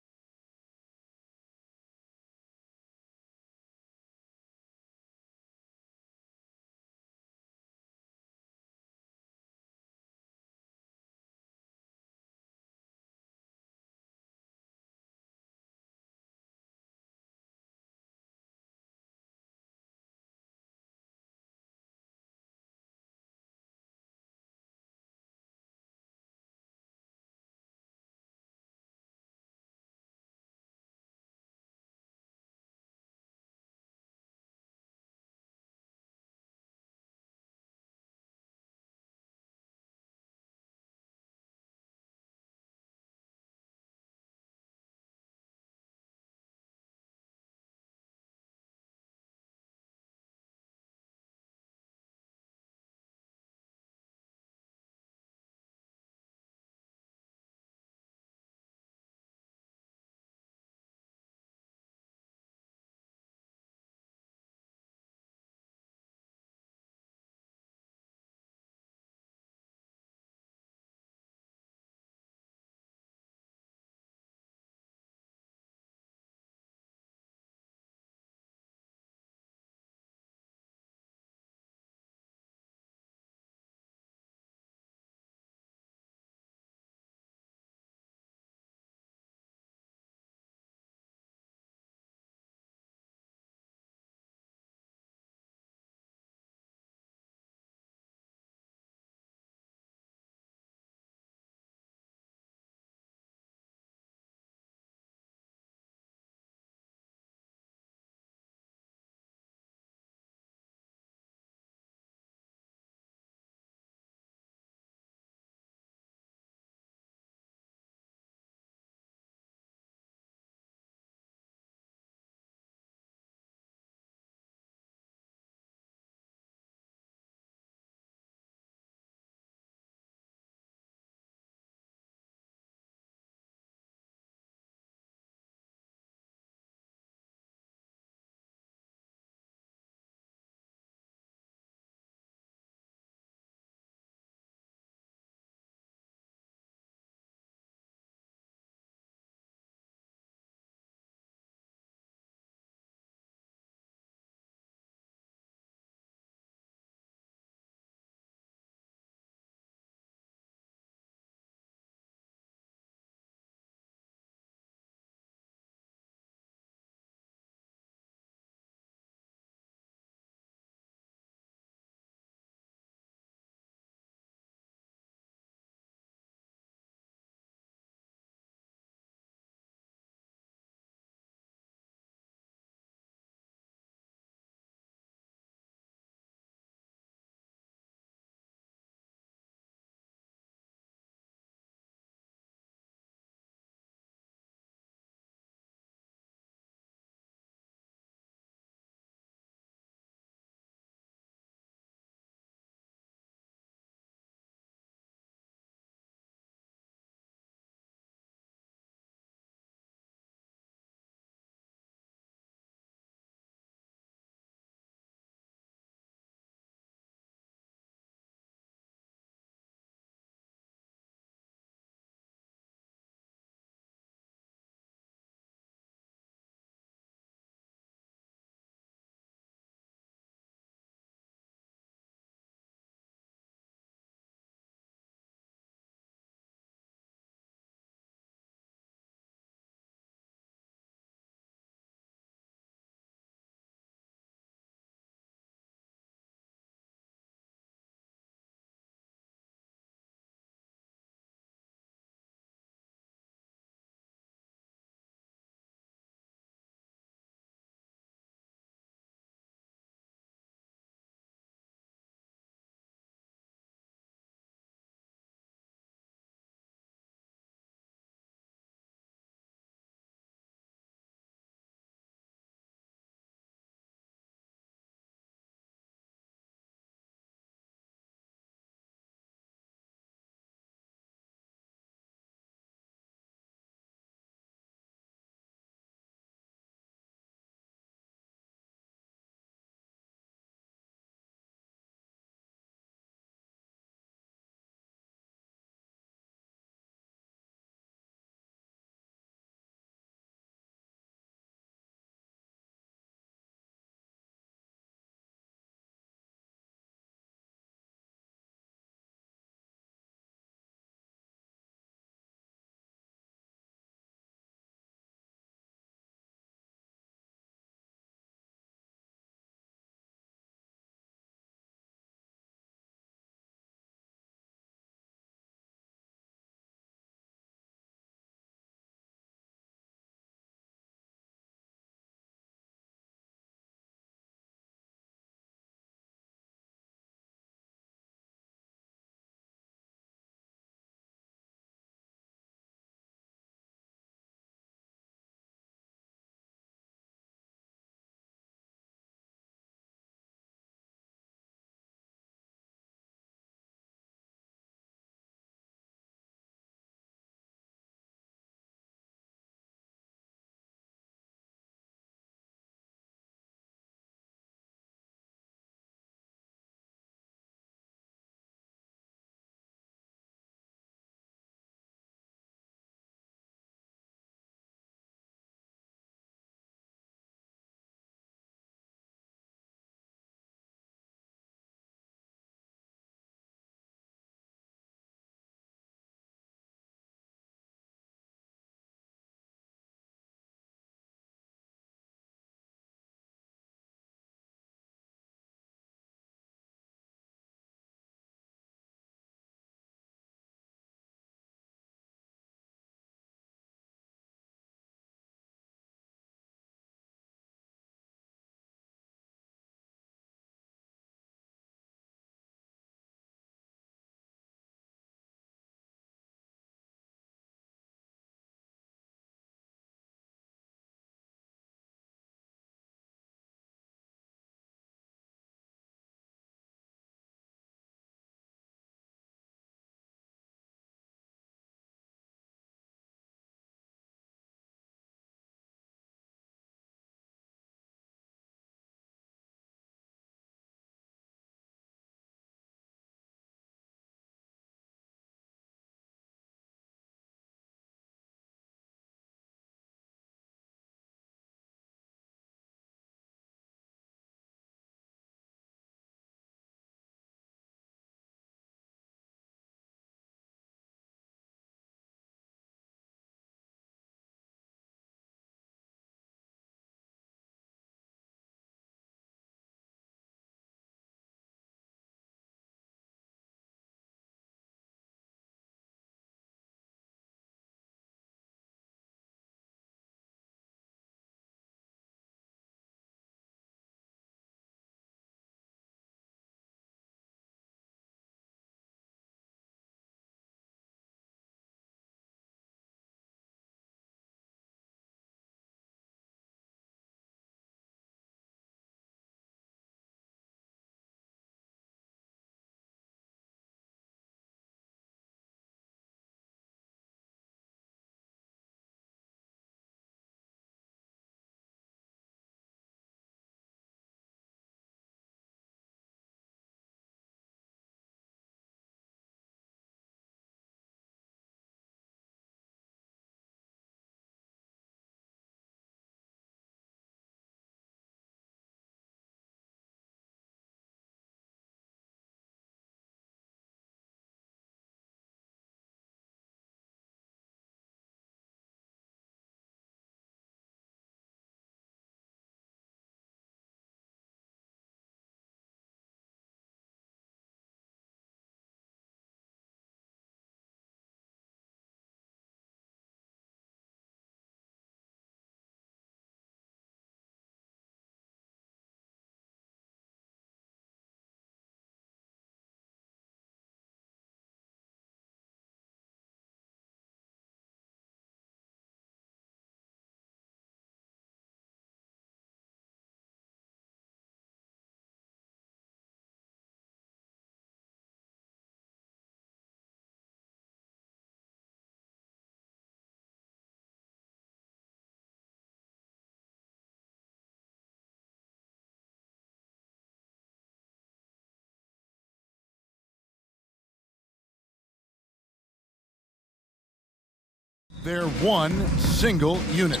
They're one single unit.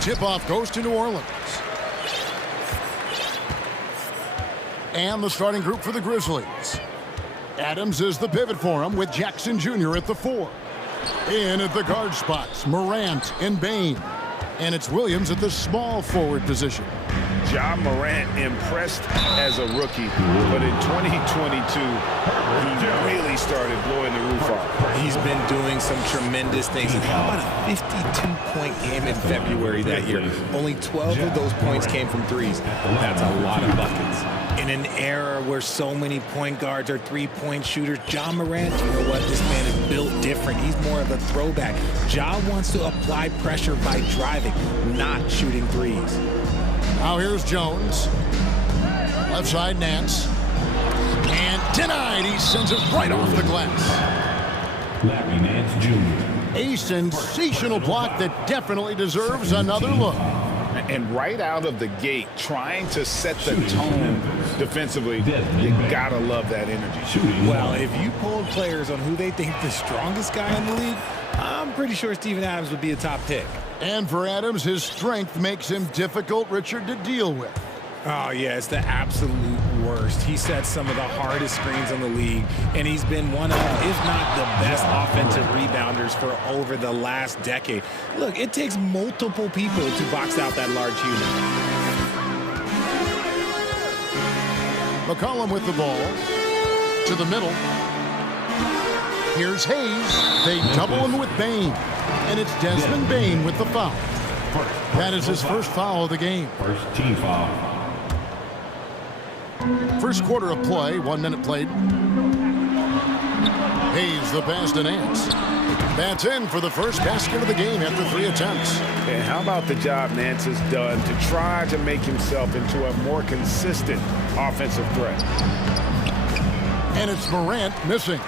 Tip-off goes to New Orleans. And the starting group for the Grizzlies. Adams is the pivot for him with Jackson Jr. at the 4. In at the guard spots, Morant and Bain. And it's Williams at the small forward position. Ja Morant impressed as a rookie, but in 2022, he really started blowing the roof off. He's been doing some tremendous things. And how about a 52-point game in February that year? Only 12 of those points came from threes. That's a lot of buckets. In an era where so many point guards are three-point shooters, Ja Morant, you know what? This man is built different. He's more of a throwback. Ja wants to apply pressure by driving, not shooting threes. Now here's Jones. Left side, Nance. And denied. He sends it right off the glass. Larry Nance Jr. A sensational block that definitely deserves another look. And right out of the gate, trying to set the tone defensively, you gotta love that energy. Well, if you polled players on who they think the strongest guy in the league, I'm pretty sure Steven Adams would be a top pick. And for Adams, his strength makes him difficult, Richard, to deal with. Oh, yeah, it's the absolute worst. He sets some of the hardest screens in the league, and he's been one of, if not the best offensive rebounders for over the last decade. Look, it takes multiple people to box out that large unit. McCollum with the ball. To the middle. Here's Hayes. They double him with Bain. And it's Desmond Bain with the foul. That is his first foul of the game. First team foul. First quarter of play, 1 minute played. Hayes the pass to Nance. That's in for the first basket of the game after 3 attempts. And how about the job Nance has done to try to make himself into a more consistent offensive threat? And it's Morant missing.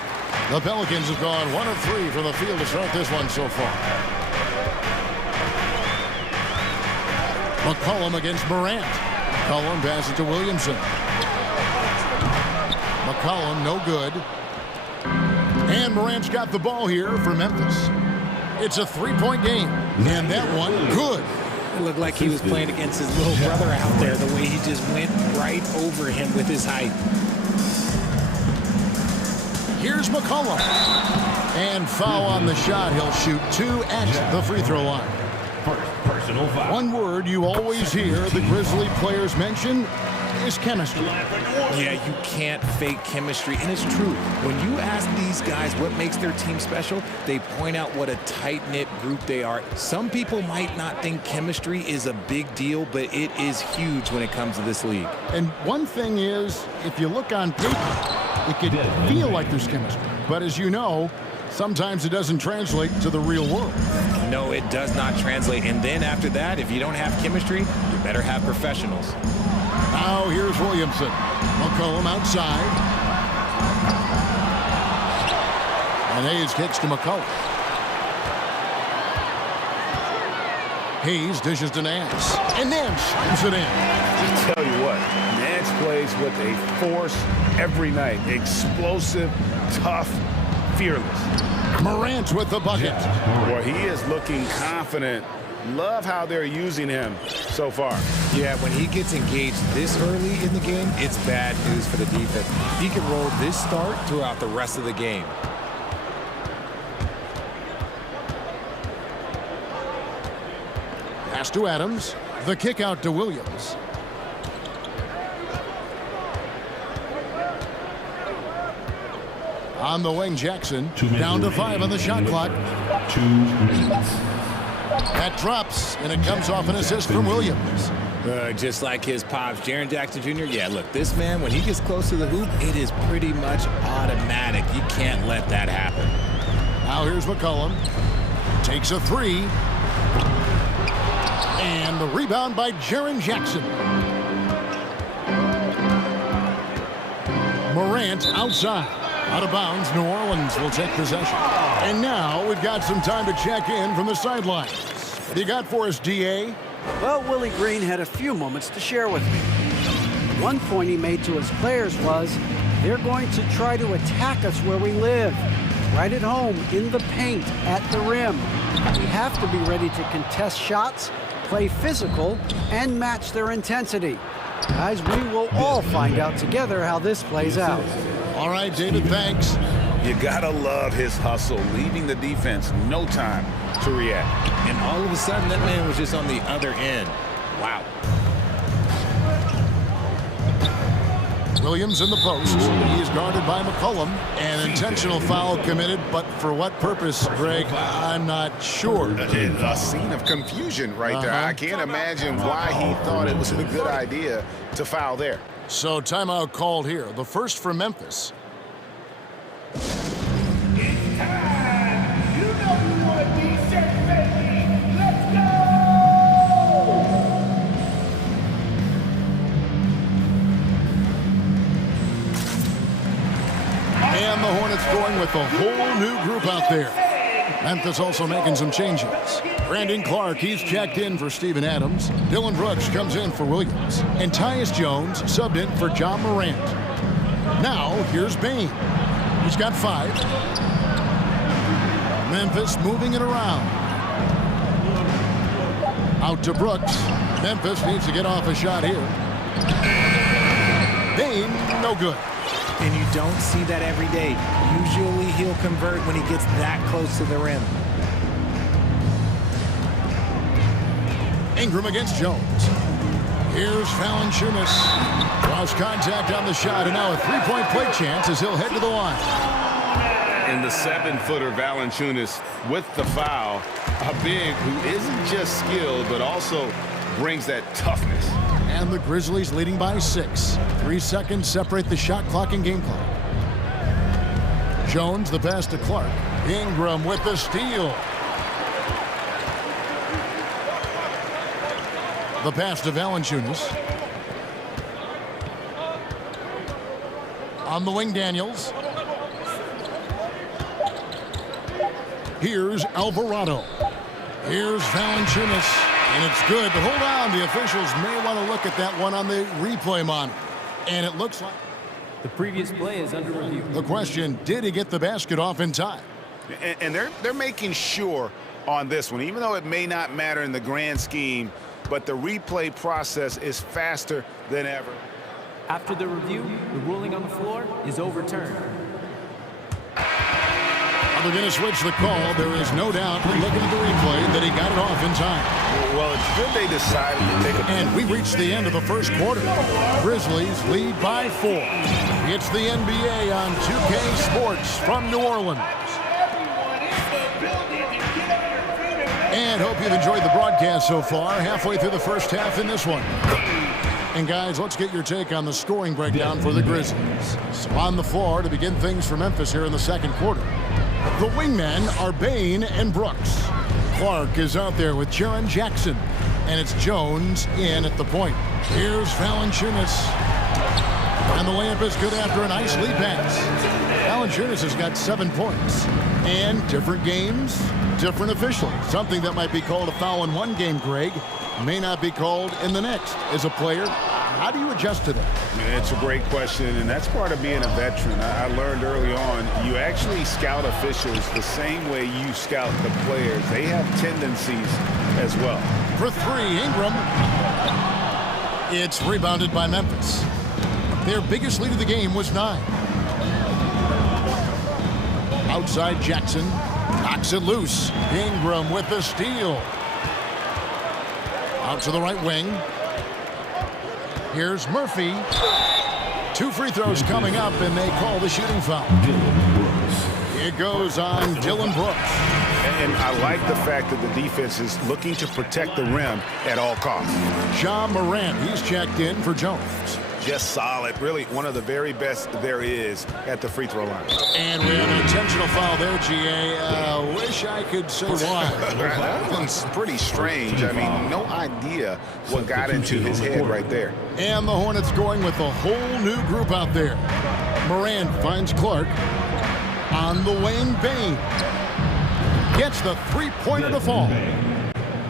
The Pelicans have gone 1 of 3 from the field to start this one so far. McCollum against Morant. McCollum passes to Williamson. McCollum no good. And Morant's got the ball here for Memphis. It's a 3-point game. And that one good. It looked like he was playing against his little brother out there, the way he just went right over him with his height. Here's McCollum. And foul on the shot. He'll shoot 2 at the free throw line. Personal foul. One word you always hear the Grizzly players mention is chemistry. Yeah, you can't fake chemistry, and it's true. When you ask these guys what makes their team special, they point out what a tight-knit group they are. Some people might not think chemistry is a big deal, but it is huge when it comes to this league. And one thing is, if you look on paper, it could feel like there's chemistry. But as you know, sometimes it doesn't translate to the real world. No, it does not translate. And then after that, if you don't have chemistry, you better have professionals. Now here's Williamson. McCollum outside. And Hayes kicks to McCollum. Hayes dishes to Nance. And Nance slams it in. Just tell you what, Nance plays with a force every night. Explosive, tough, fearless. Morant with the bucket. Boy, he is looking confident. Love how they're using him so far. Yeah, when he gets engaged this early in the game, it's bad news for the defense. He can roll this start throughout the rest of the game. Pass to Adams. The kick out to Williams. On the wing, Jackson. Down to 5 on the shot clock. 2 minutes. That drops, and it comes off an assist from Williams. Just like his pops, Jaren Jackson Jr. Yeah, look, this man, when he gets close to the hoop, it is pretty much automatic. You can't let that happen. Now here's McCollum. Takes a 3. And the rebound by Jaren Jackson. Morant outside. Out of bounds, New Orleans will take possession. And now we've got some time to check in from the sidelines. What do you got for us, DA? Well, Willie Green had a few moments to share with me. One point he made to his players was, they're going to try to attack us where we live. Right at home, in the paint, at the rim. They have to be ready to contest shots, play physical, and match their intensity. Guys, we will all find out together how this plays out. All right, David, thanks. You gotta love his hustle, leaving the defense no time to react. And all of a sudden, that man was just on the other end. Wow. Williams in the post. He's guarded by McCollum. An intentional foul committed, but for what purpose, Greg? I'm not sure. A scene of confusion right there. I can't imagine why he thought it was a good idea to foul there. So timeout called here. The first for Memphis. It's time. You know you want D-shirt, baby. Let's go! And the Hornets going with a whole new group out there. Memphis also making some changes. Brandon Clark, he's checked in for Steven Adams. Dylan Brooks comes in for Williams. And Tyus Jones subbed in for John Morant. Now, here's Bain. He's got 5. Memphis moving it around. Out to Brooks. Memphis needs to get off a shot here. Bain, no good. And you don't see that every day. Usually he'll convert when he gets that close to the rim. Ingram against Jones. Here's Valanciunas. Lost contact on the shot, and now a three-point play chance as he'll head to the line. And the 7-footer Valanciunas with the foul. A big who isn't just skilled, but also brings that toughness. And the Grizzlies leading by 6. 3 seconds separate the shot clock and game clock. Jones, the pass to Clark. Ingram with the steal. The pass to Valanciunas. On the wing, Daniels. Here's Alvarado. Here's Valanciunas. And it's good, but hold on. The officials may want to look at that one on the replay monitor. And it looks like the previous play is under review. The question, did he get the basket off in time? And they're making sure on this one, even though it may not matter in the grand scheme, but the replay process is faster than ever. After the review, the ruling on the floor is overturned. They're going to switch the call. There is no doubt, looking at the replay, that he got it off in time. Well, it's good they decided to take a... And we reached the end of the first quarter. Grizzlies lead by 4. It's the NBA on 2K Sports from New Orleans. And hope you've enjoyed the broadcast so far. Halfway through the first half in this one. And guys, let's get your take on the scoring breakdown for the Grizzlies. So on the floor to begin things for Memphis here in the second quarter. The wingmen are Bain and Brooks. Clark is out there with Jaren Jackson. And it's Jones in at the point. Here's Valanciunas. And the layup is good after a nice lead pass. Valanciunas has got 7 points. And different games, different officials. Something that might be called a foul in one game, Greg, may not be called in the next. As a player, how do you adjust to that? It's a great question, and that's part of being a veteran. I learned early on, you actually scout officials the same way you scout the players. They have tendencies as well. For 3, Ingram. It's rebounded by Memphis. Their biggest lead of the game was 9. Outside Jackson. Knocks it loose. Ingram with the steal. Out to the right wing. Here's Murphy. 2 free throws coming up, and they call the shooting foul. It goes on Dylan Brooks. And I like the fact that the defense is looking to protect the rim at all costs. John Morant, he's checked in for Jones. Just solid. Really one of the very best there is at the free throw line. And we have an intentional foul there, GA. Wish I could say why. That one's pretty strange. I mean, no idea what got into his head right there. And the Hornets going with a whole new group out there. Morant finds Clark. On the wing, Bain gets the three-pointer to fall.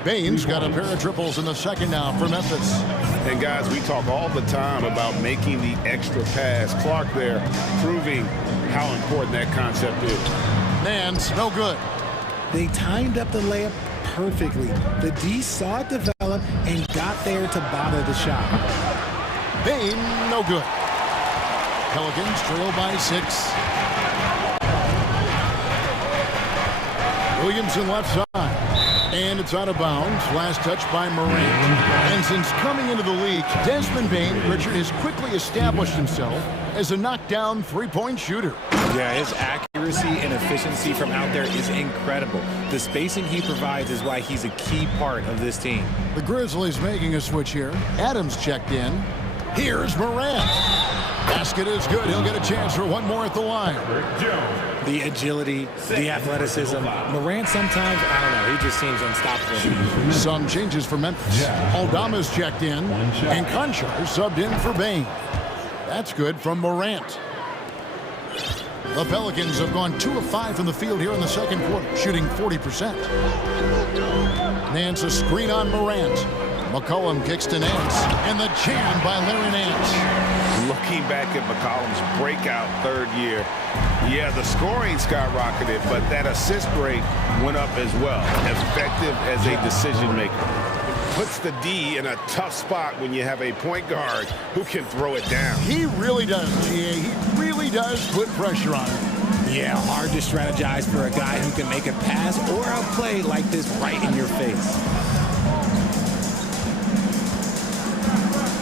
Bain's got a pair of triples in the second now for Memphis. And guys, we talk all the time about making the extra pass. Clark there proving how important that concept is. Nance, no good. They timed up the layup perfectly. The D saw it develop and got there to bother the shot. Bain, no good. Pelicans trail by 6. Williamson left side. And it's out of bounds. Last touch by Morant. And since coming into the league, Desmond Bain, Richard, has quickly established himself as a knockdown three-point shooter. Yeah, his accuracy and efficiency from out there is incredible. The spacing he provides is why he's a key part of this team. The Grizzlies making a switch here. Adams checked in. Here's Morant. Basket is good. He'll get a chance for one more at the line. The agility, the athleticism. Morant sometimes, I don't know, he just seems unstoppable. Some changes for Memphis. Aldama's checked in, and Conchar subbed in for Bain. That's good from Morant. The Pelicans have gone 2 of 5 from the field here in the second quarter, shooting 40%. Nance a screen on Morant. McCollum kicks to Nance, and the jam by Larry Nance. Looking back at McCollum's breakout third year, yeah, the scoring skyrocketed, but that assist rate went up as well. Effective as a decision maker. Puts the D in a tough spot when you have a point guard who can throw it down. He really does, GA. He really does put pressure on him. Yeah, hard to strategize for a guy who can make a pass or a play like this right in your face.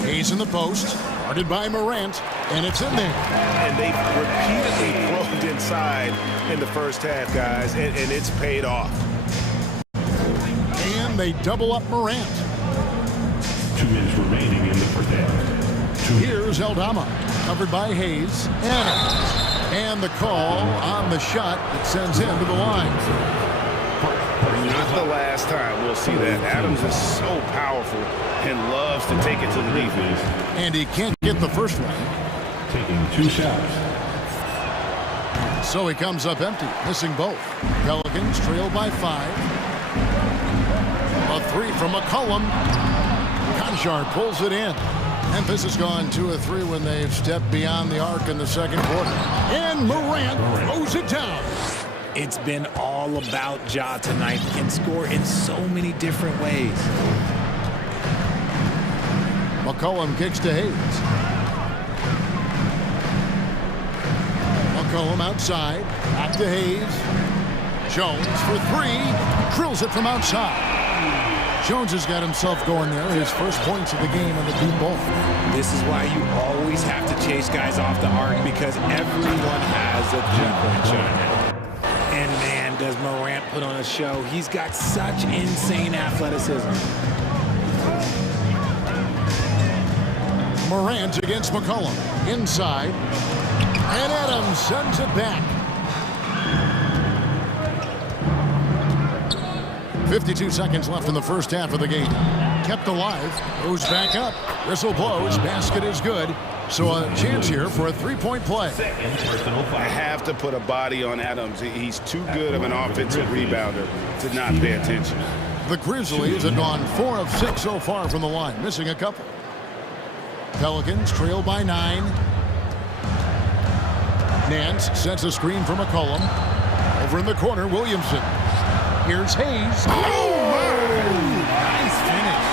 He's in the post, guarded by Morant, and it's in there. And they've repeatedly probed inside in the first half, guys, and it's paid off. And they double up Morant. 2 minutes remaining in the first half. Here's Aldama, covered by Hayes. And the call on the shot that sends him to the line. Not the last time we'll see that. Adams is so powerful and loves to take it to the defense. And he can't get the first one. Taking 2 shots. So he comes up empty, missing both. Pelicans trail by 5. A 3 from McCollum. Conchar pulls it in. Memphis has gone 2 of 3 when they've stepped beyond the arc in the second quarter. And Morant throws it down. It's been all about Ja tonight. He can score in so many different ways. McCollum kicks to Hayes. McCollum outside. Back to Hayes. Jones for 3. Drills it from outside. Jones has got himself going there. His first points of the game on the deep ball. This is why you always have to chase guys off the arc, because everyone has a three-point shot now. And man, does Morant put on a show. He's got such insane athleticism. Morant against McCollum. Inside. And Adams sends it back. 52 seconds left in the first half of the game. Kept alive. Goes back up. Whistle blows. Basket is good. So a chance here for a three-point play. I have to put a body on Adams. He's too good of an offensive rebounder to not pay attention. The Grizzlies have gone 4 of 6 so far from the line, missing a couple. Pelicans trail by 9. Nance sets a screen for McCollum. Over in the corner, Williamson. Here's Hayes. Nice finish.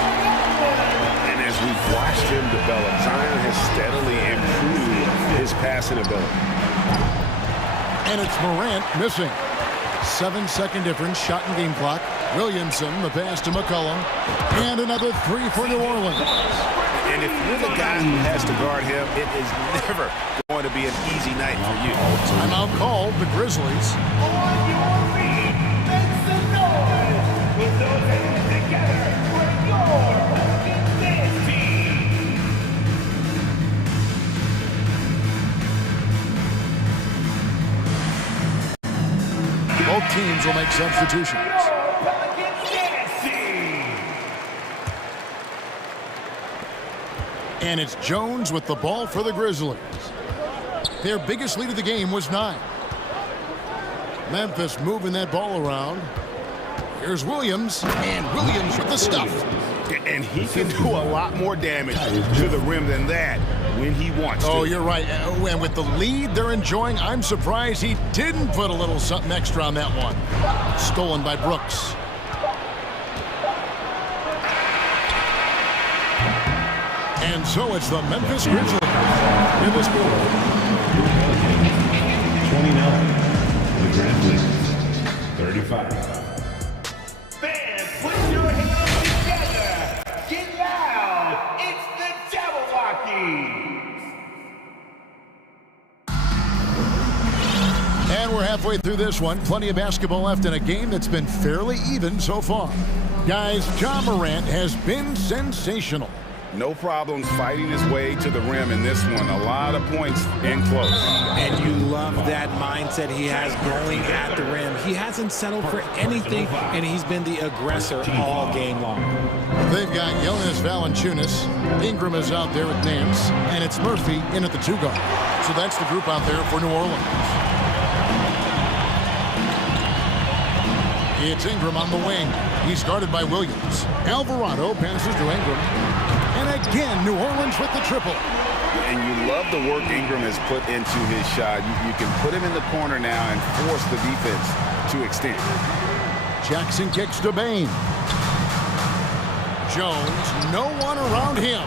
And as we've watched him develop, Zion has steadily improved his passing ability. And it's Morant missing. 7-second difference, shot and game clock. Williamson, the pass to McCollum. And another 3 for New Orleans. And if you're the guy who has to guard him, it is never going to be an easy night for you. Timeout called, the Grizzlies. On your feet, make some noise. Put those hands together for your dance team. Both teams will make substitutions. And it's Jones with the ball for the Grizzlies. Their biggest lead of the game was 9. Memphis moving that ball around. Here's Williams, and Williams with the stuff. And he can do a lot more damage to the rim than that when he wants to. Oh, you're right. And with the lead they're enjoying, I'm surprised he didn't put a little something extra on that one. Stolen by Brooks. And so it's the Memphis Grizzlies in the score. 29. The Grizzlies, 35. Fans, put your hands together. Get loud. It's the Jabberwockies. And we're halfway through this one. Plenty of basketball left in a game that's been fairly even so far. Guys, Ja Morant has been sensational. No problems fighting his way to the rim in this one. A lot of points in close. And you love that mindset he has going at the rim. He hasn't settled for anything, and he's been the aggressor all game long. They've got Jonas Valanciunas. Ingram is out there with Nance, and it's Murphy in at the 2 guard. So that's the group out there for New Orleans. It's Ingram on the wing. He's guarded by Williams. Alvarado passes to Ingram. And again, New Orleans with the triple. And you love the work Ingram has put into his shot. You can put him in the corner now and force the defense to extend. Jackson kicks to Bain. Jones, no one around him.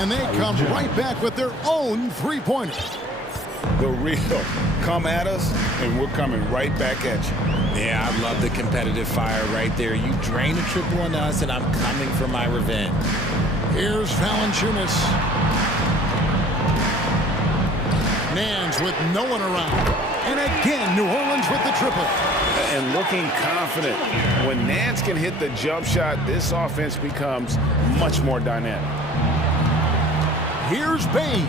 And they come right back with their own three-pointer. The real come at us, and we're coming right back at you. Yeah, I love the competitive fire right there. You drain a triple on us, and I'm coming for my revenge. Here's Valanciunas. Nance with no one around. And again, New Orleans with the triple. And looking confident. When Nance can hit the jump shot, this offense becomes much more dynamic. Here's Bain.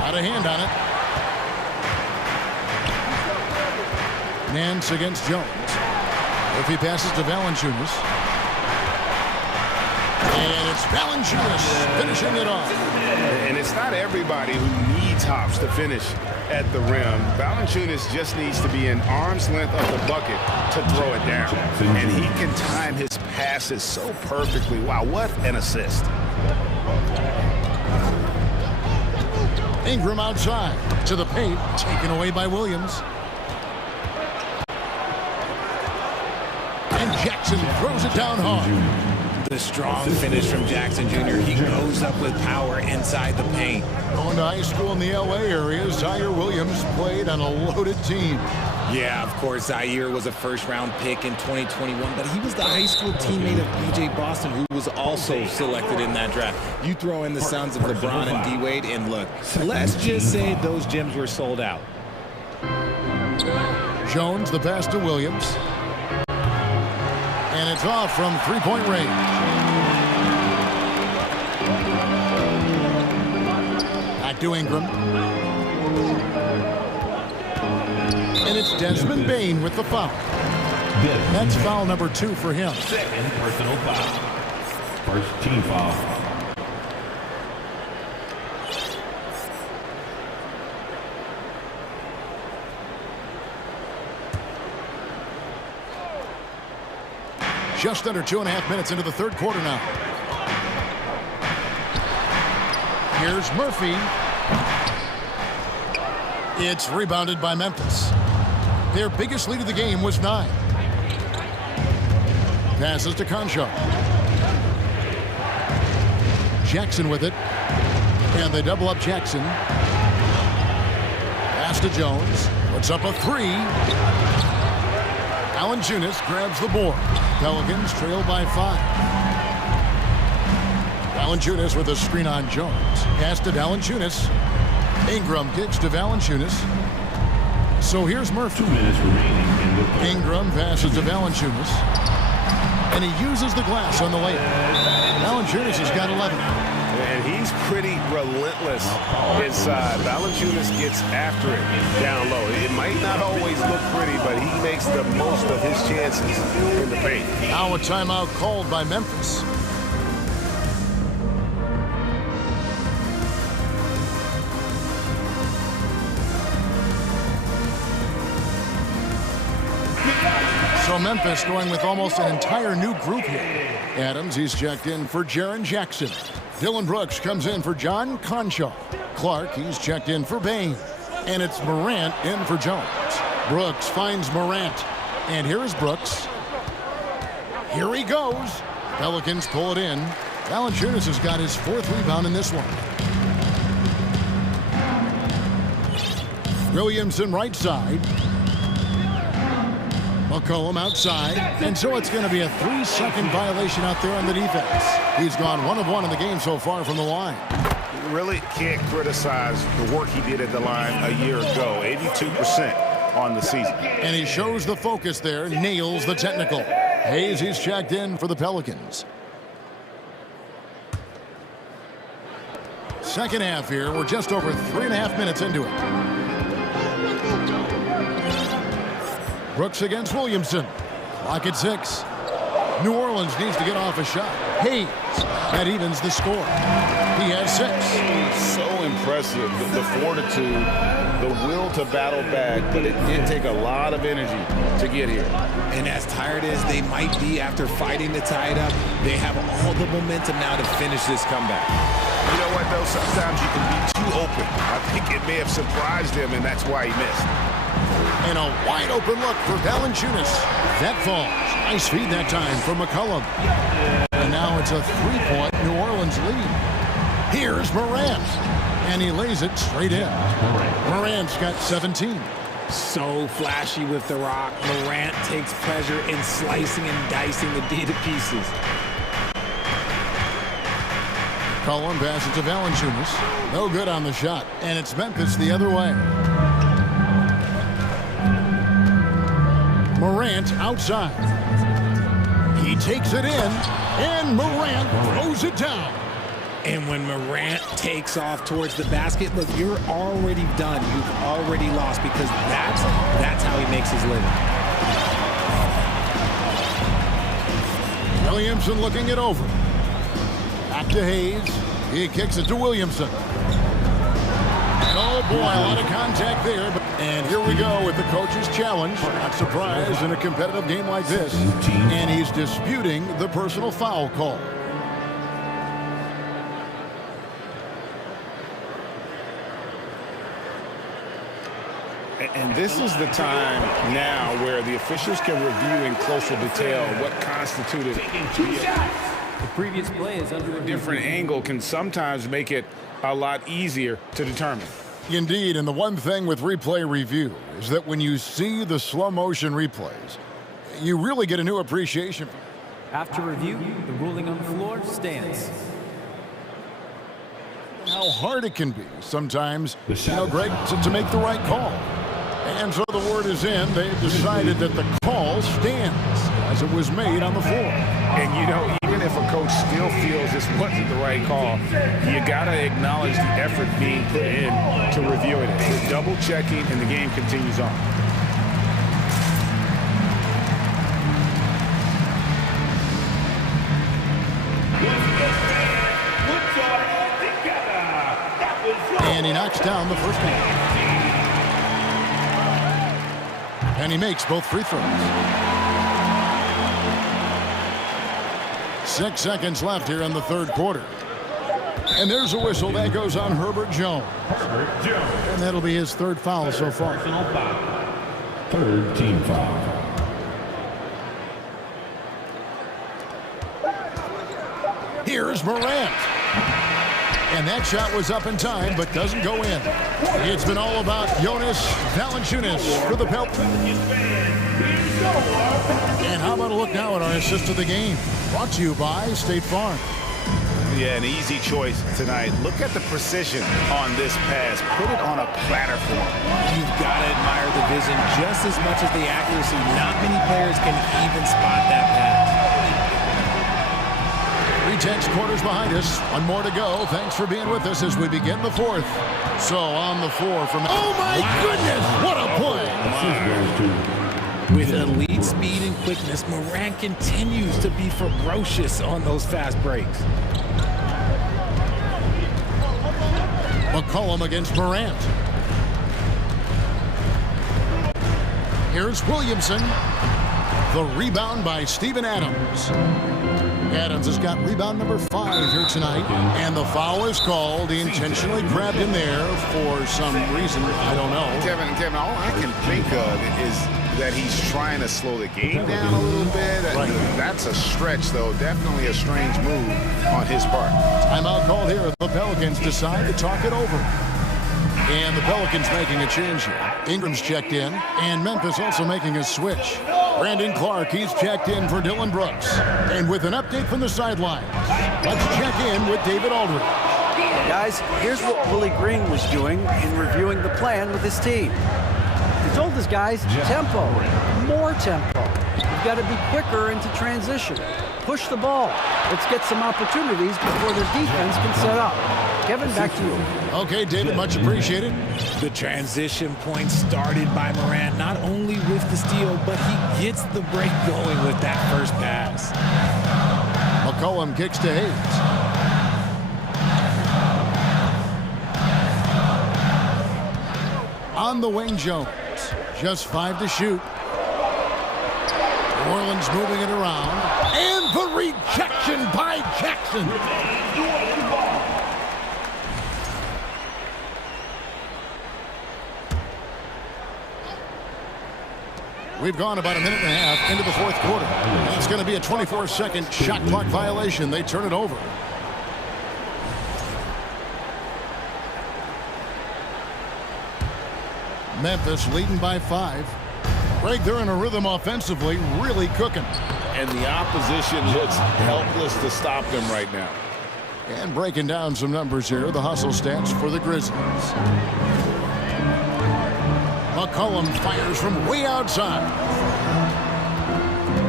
Got a hand on it. Nance against Jones. If he passes to Valanciunas. And it's Valanciunas finishing it off. And it's not everybody who needs hops to finish at the rim. Valanciunas just needs to be an arm's length of the bucket to throw it down. And he can time his passes so perfectly. Wow, what an assist. Ingram outside to the paint, taken away by Williams. And Jackson throws it down hard. The strong finish from Jackson Jr. He goes up with power inside the paint. Going to high school in the LA area, Zaire Williams played on a loaded team. Yeah, of course, Zaire was a first-round pick in 2021, but he was the high school teammate of B.J. Boston, who was also selected in that draft. You throw in the sons of LeBron and D-Wade, and look, let's just say those gyms were sold out. Jones, the pass to Williams. And it's off from three-point range. Back to Ingram. And it's Desmond Bain with the foul. That's foul number 2 for him. Second personal foul. First team foul. Just under 2.5 minutes into the third quarter now. Here's Murphy. It's rebounded by Memphis. Their biggest lead of the game was 9. Passes to Concho. Jackson with it. And they double up Jackson. Pass to Jones. Puts up a 3. Valanciunas grabs the board. Pelicans trail by 5. Valanciunas with a screen on Jones. Pass to Valanciunas. Ingram kicks to Valanciunas. So here's Murphy. 2 minutes remaining in the third. Ingram passes to Valanciunas. And he uses the glass on the layup. Valanciunas has got 11. And he's pretty relentless inside. Valanciunas gets after it down low. It might not always look pretty, but he makes the most of his chances in the paint. Now a timeout called by Memphis. So Memphis going with almost an entire new group here. Adams, he's checked in for Jaren Jackson. Dylan Brooks comes in for John Concho. Clark, he's checked in for Bain. And it's Morant in for Jones. Brooks finds Morant. And here is Brooks. Here he goes. Pelicans pull it in. Valanciunas has got his 4th rebound in this one. Williamson right side. McCollum outside. And so it's going to be a 3-second violation out there on the defense. He's gone 1 of 1 in the game so far from the line. You really can't criticize the work he did at the line a year ago. 82% on the season. And he shows the focus there, nails the technical. Hayes, he's checked in for the Pelicans. Second half here. We're just over 3.5 minutes into it. Brooks against Williamson. Clock at 6. New Orleans needs to get off a shot. Hayes, that evens the score. He has 6. So impressive, the fortitude, the will to battle back, but it did take a lot of energy to get here. And as tired as they might be after fighting to tie it up, they have all the momentum now to finish this comeback. You know what, though? Sometimes you can be too open. I think it may have surprised him, and that's why he missed. And a wide open look for Valanciunas. That falls. Nice feed that time for McCollum. And now it's a 3-point New Orleans lead. Here's Morant. And he lays it straight in. Morant's got 17. So flashy with the rock. Morant takes pleasure in slicing and dicing the D to pieces. McCollum passes to Valanciunas. No good on the shot. And it's Memphis the other way. Morant outside. He takes it in, and Morant throws it down. And when Morant takes off towards the basket, look, you're already done. You've already lost because that's how he makes his living. Williamson looking it over. Back to Hayes. He kicks it to Williamson. And oh boy, a lot of contact there. And here we go with the coach's challenge. Not surprised in a competitive game like this. And he's disputing the personal foul call. And this is the time now where the officials can review in closer detail what constituted The previous play is under a different angle can sometimes make it a lot easier to determine. Indeed, and the one thing with replay review is that when you see the slow motion replays, you really get a new appreciation. After review, the ruling on the floor stands. How hard it can be sometimes, Greg, to make the right call. And so the word is in. They've decided that the call stands as it was made on the floor. And, you know, even if a coach still feels this wasn't the right call, you got to acknowledge the effort being put in to review it. They're double-checking, and the game continues on. And he knocks down the first one. And he makes both free throws. 6 seconds left here in the third quarter. And there's a whistle that goes on Herbert Jones. And that'll be his third foul so far. Third team foul. Here's Morant. And that shot was up in time, but doesn't go in. It's been all about Jonas Valanciunas for the Pelicans. And how about a look now at our assist of the game? Brought to you by State Farm. Yeah, an easy choice tonight. Look at the precision on this pass. Put it on a platter for him. You've got to admire the vision just as much as the accuracy. Not many players can even spot that pass. 3 quarters behind us. One more to go. Thanks for being with us as we begin the fourth. So on the floor from... Oh, my goodness! What a play! With elite speed and quickness, Morant continues to be ferocious on those fast breaks. McCollum against Morant. Here's Williamson. The rebound by Steven Adams. Adams has got rebound number 5 here tonight. And the foul is called. He intentionally grabbed him there for some reason. I don't know. Kevin, all I can think of is that he's trying to slow the game down a little bit. Right. That's a stretch, though. Definitely a strange move on his part. Timeout called here. The Pelicans decide to talk it over. And the Pelicans making a change here. Ingram's checked in, and Memphis also making a switch. Brandon Clark, he's checked in for Dylan Brooks. And with an update from the sidelines, let's check in with David Aldridge. Guys, here's what Willie Green was doing in reviewing the plan with his team. He told his guys, tempo, more tempo. You've got to be quicker into transition. Push the ball. Let's get some opportunities before the defense can set up. Kevin, back to you. Okay, David, much appreciated. The transition point started by Morant, not only with the steal, but he gets the break going with that first pass. McCollum kicks to Hayes. On the wing, Jones. Just 5 to shoot. New Orleans moving it around. And the rejection by Jackson. We've gone about a minute and a half into the fourth quarter. And it's going to be a 24-second shot clock violation. They turn it over. Memphis leading by 5. Greg, they're in a rhythm offensively, really cooking. And the opposition looks helpless to stop them right now. And breaking down some numbers here, the hustle stats for the Grizzlies. McCollum fires from way outside.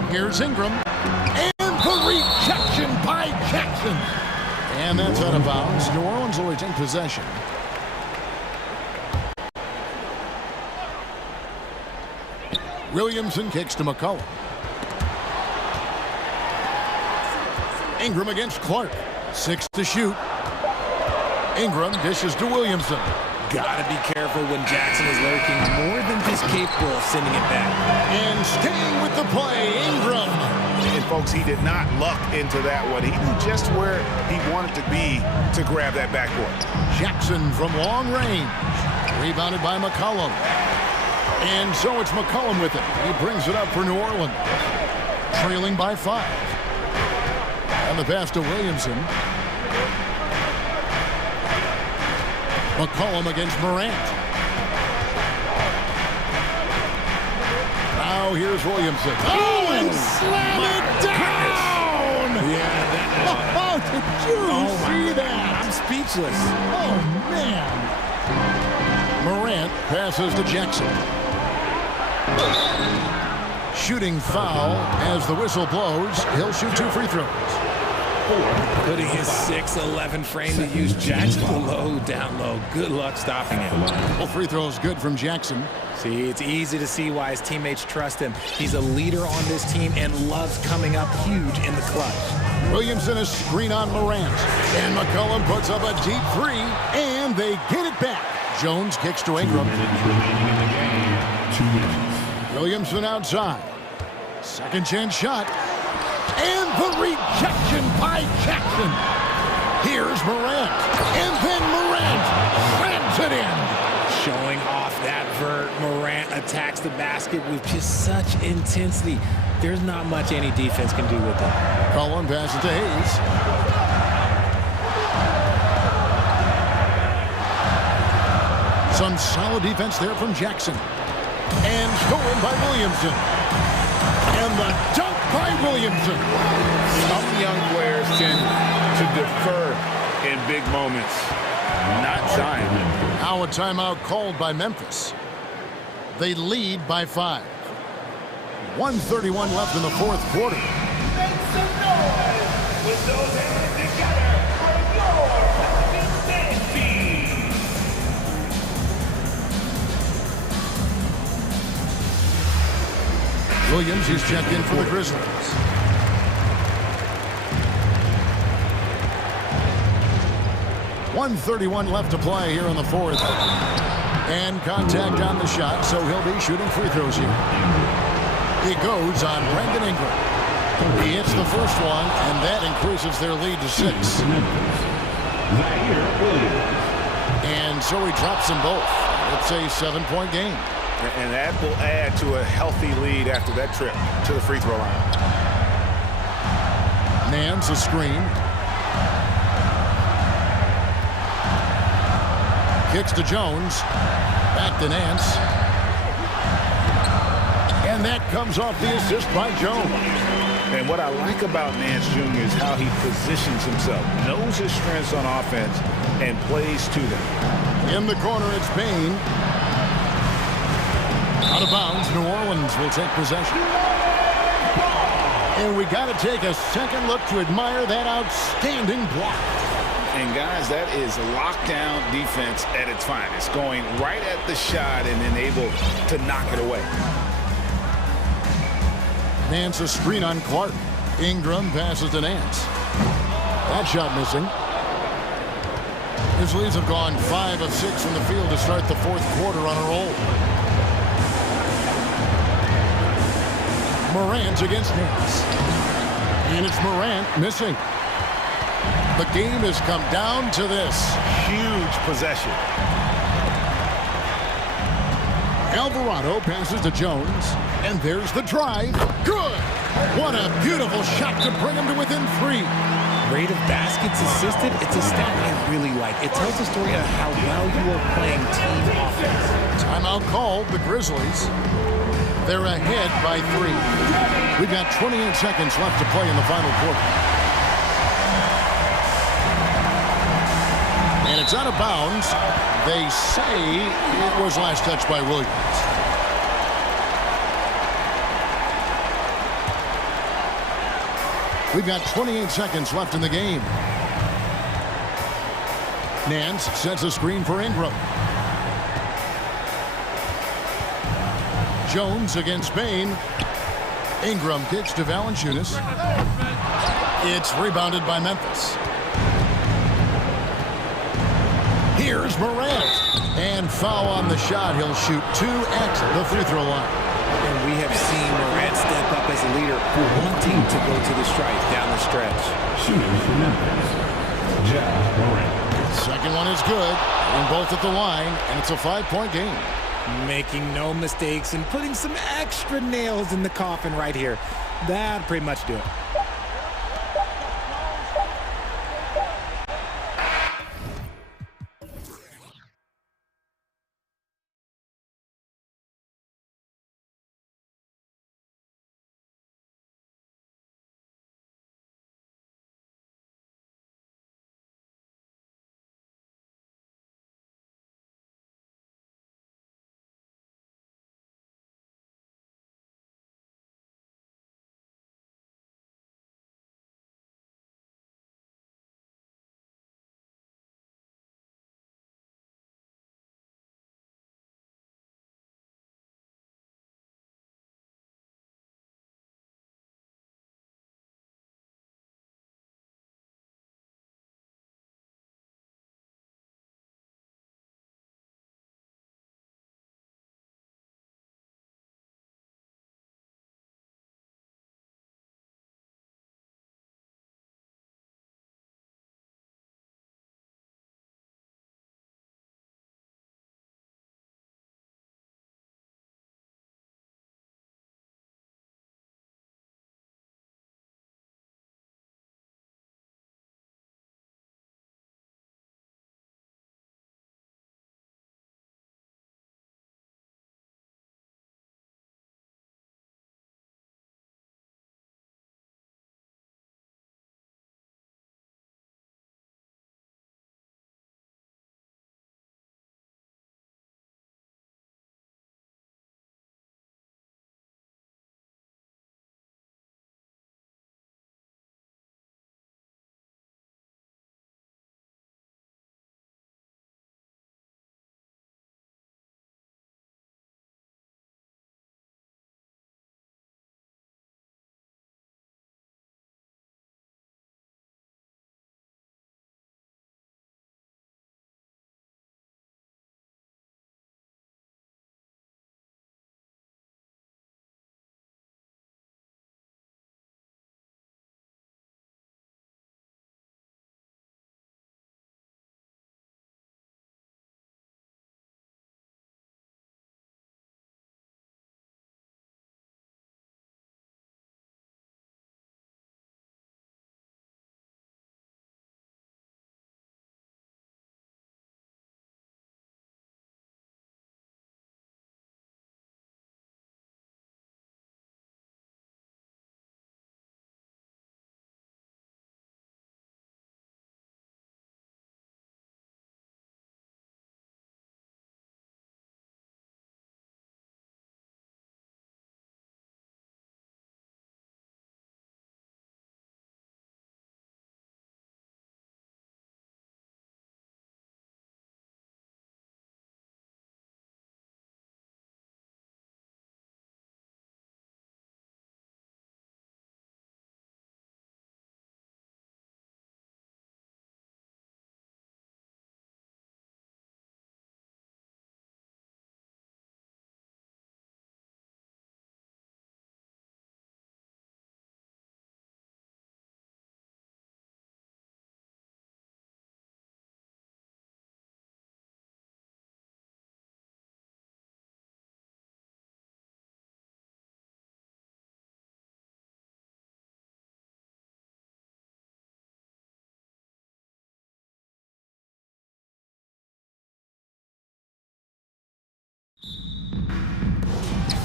Here's Ingram. And the rejection by Jackson. And that's out of bounds. New Orleans will retain possession. Williamson kicks to McCollum. Ingram against Clark. 6 to shoot. Ingram dishes to Williamson. Gotta be careful when Jackson is lurking, more than just capable of sending it back. And staying with the play, Ingram. And folks, he did not luck into that one. He knew just where he wanted to be to grab that backboard. Jackson from long range. Rebounded by McCollum. And so it's McCollum with it. He brings it up for New Orleans. Trailing by 5. And the pass to Williamson. McCollum against Morant. Now here's Williamson. Oh, and slam it down! Yeah, Oh, did you see that? I'm speechless. Oh, man. Morant passes to Jackson. Shooting foul as the whistle blows. He'll shoot 2 free throws. Putting his 6'11" frame to use Jackson low, down low. Good luck stopping him. Well, free throws good from Jackson. See, it's easy to see why his teammates trust him. He's a leader on this team and loves coming up huge in the clutch. Williamson a screen on Morant. And McCollum puts up a deep 3, and they get it back. Jones kicks to Ingram. 2 minutes remaining in the game. 2 minutes. Williamson outside. Second chance shot. And the rejection by Jackson. Here's Morant. And then Morant slams it in. Showing off that vert. Morant attacks the basket with just such intensity. There's not much any defense can do with it. Cullen passes to Hayes. Some solid defense there from Jackson. And stolen by Williamson. And the dunk by Williamson. Some young players tend to defer in big moments. Not Zion. Now a timeout called by Memphis. They lead by 5. 1:31 left in the fourth quarter. Make some noise with those hands together for your team. Williams is checked in for the Grizzlies. .131 left to play here in the fourth. And contact on the shot, so he'll be shooting free throws here. He goes on Brandon Ingram. He hits the first one, and that increases their lead to 6. And so he drops them both. It's a 7-point game. And that will add to a healthy lead after that trip to the free throw line. Nance a screen. Kicks to Jones. Back to Nance. And that comes off the assist by Jones. And what I like about Nance Jr. is how he positions himself, knows his strengths on offense, and plays to them. In the corner, it's Bain. Out of bounds, New Orleans will take possession. And we got to take a second look to admire that outstanding block. And guys, that is lockdown defense at its finest, going right at the shot and then able to knock it away. Nance a screen on Clark. Ingram passes to Nance. That shot missing. His leads have gone 5 of 6 from the field to start the fourth quarter on a roll. Morant against Nance. And it's Morant missing. The game has come down to this. Huge possession. Alvarado passes to Jones. And there's the drive. Good! What a beautiful shot to bring him to within 3. Rate of baskets assisted, it's a stat I really like. It tells a story of how well you are playing team offense. Timeout called, the Grizzlies. They're ahead by 3. We've got 28 seconds left to play in the final quarter. And it's out of bounds. They say it was last touched by Williams. We've got 28 seconds left in the game. Nance sets a screen for Ingram. Jones against Bain. Ingram kicks to Valanciunas. It's rebounded by Memphis. Here's Morant. And foul on the shot. He'll shoot 2 at the free throw line. And we have seen Morant step up as a leader, wanting to go to the stripe down the stretch. Shooting for Memphis, Morant. Second one is good, and both at the line, and it's a 5-point game. Making no mistakes and putting some extra nails in the coffin right here. That'd pretty much do it.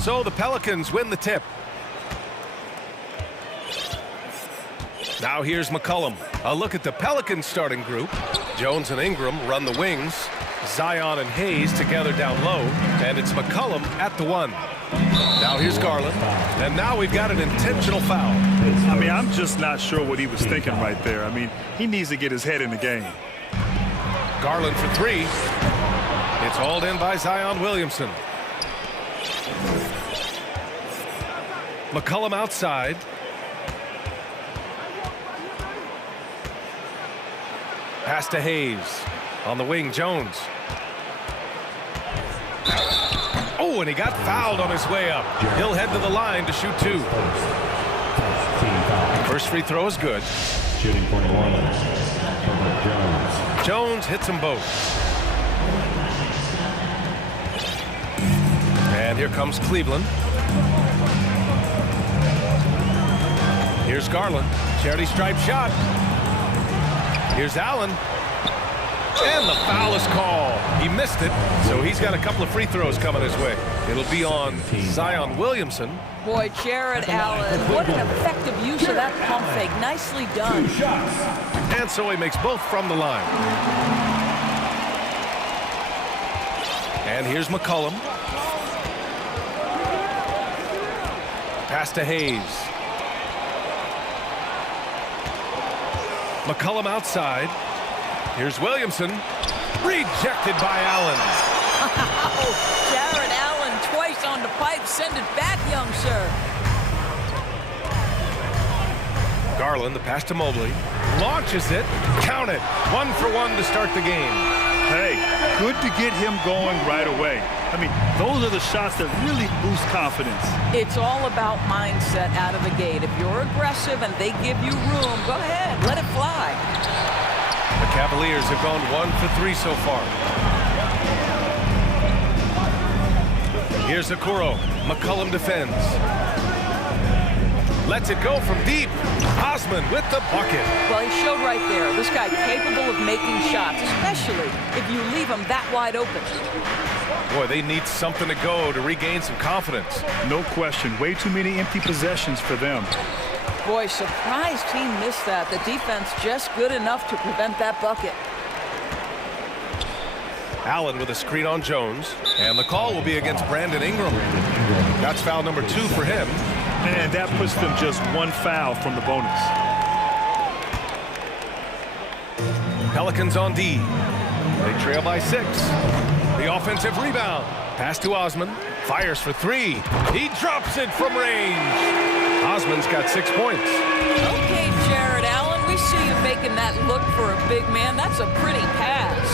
So the Pelicans win the tip. Now here's McCollum. A look at the Pelicans starting group. Jones and Ingram run the wings. Zion and Hayes together down low. And it's McCollum at the 1. Now here's Garland. And now we've got an intentional foul. I mean, I'm just not sure what he was thinking right there. I mean, he needs to get his head in the game. Garland for 3. It's hauled in by Zion Williamson. McCollum outside. Pass to Hayes. On the wing, Jones. Oh, and he got fouled on his way up. He'll head to the line to shoot 2. First free throw is good. Shooting for New Orleans, Jones. Jones hits them both. And here comes Cleveland. Here's Garland. Charity stripe shot. Here's Allen. And the foul is called. He missed it, so he's got a couple of free throws coming his way. It'll be on Zion Williamson. Boy, Jared Allen, what an effective use of that pump fake. Nicely done. And so he makes both from the line. And here's McCollum. Pass to Hayes. McCollum outside. Here's Williamson. Rejected by Allen. Oh, Jared Allen twice on the pipe. Send it back, young sir. Garland, the pass to Mobley. Launches it. Count it. 1 for 1 to start the game. Hey, good to get him going right away. I mean, those are the shots that really boost confidence. It's all about mindset out of the gate. If you're aggressive and they give you room, go ahead, let it fly. The Cavaliers have gone 1 for 3 so far. Here's Okoro. McCollum defends. Lets it go from deep. Osman with the bucket. Well, he showed right there. This guy capable of making shots, especially if you leave him that wide open. Boy, they need something to go to regain some confidence. No question. Way too many empty possessions for them. Boy, surprised he missed that. The defense just good enough to prevent that bucket. Allen with a screen on Jones. And the call will be against Brandon Ingram. That's foul number 2 for him. And that puts them just 1 foul from the bonus. Pelicans on D. They trail by 6. The offensive rebound. Pass to Osman. Fires for 3. He drops it from range. Osman's got 6 points. Okay, Jared Allen, we see you making that look for a big man. That's a pretty pass.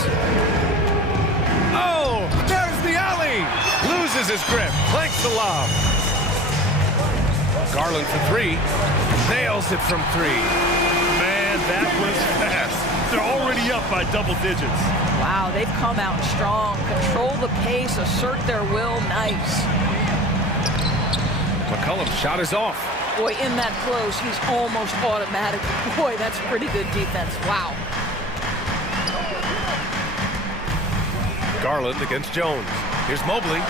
Oh, there's the alley. Loses his grip. Clanks the lob. Garland for 3. Nails it from 3. Man, that was fast. They're already up by double digits. Wow, they've come out strong. Control the pace, assert their will. Nice. McCollum's shot is off. Boy, in that close, he's almost automatic. Boy, that's pretty good defense. Wow. Garland against Jones. Here's Mobley.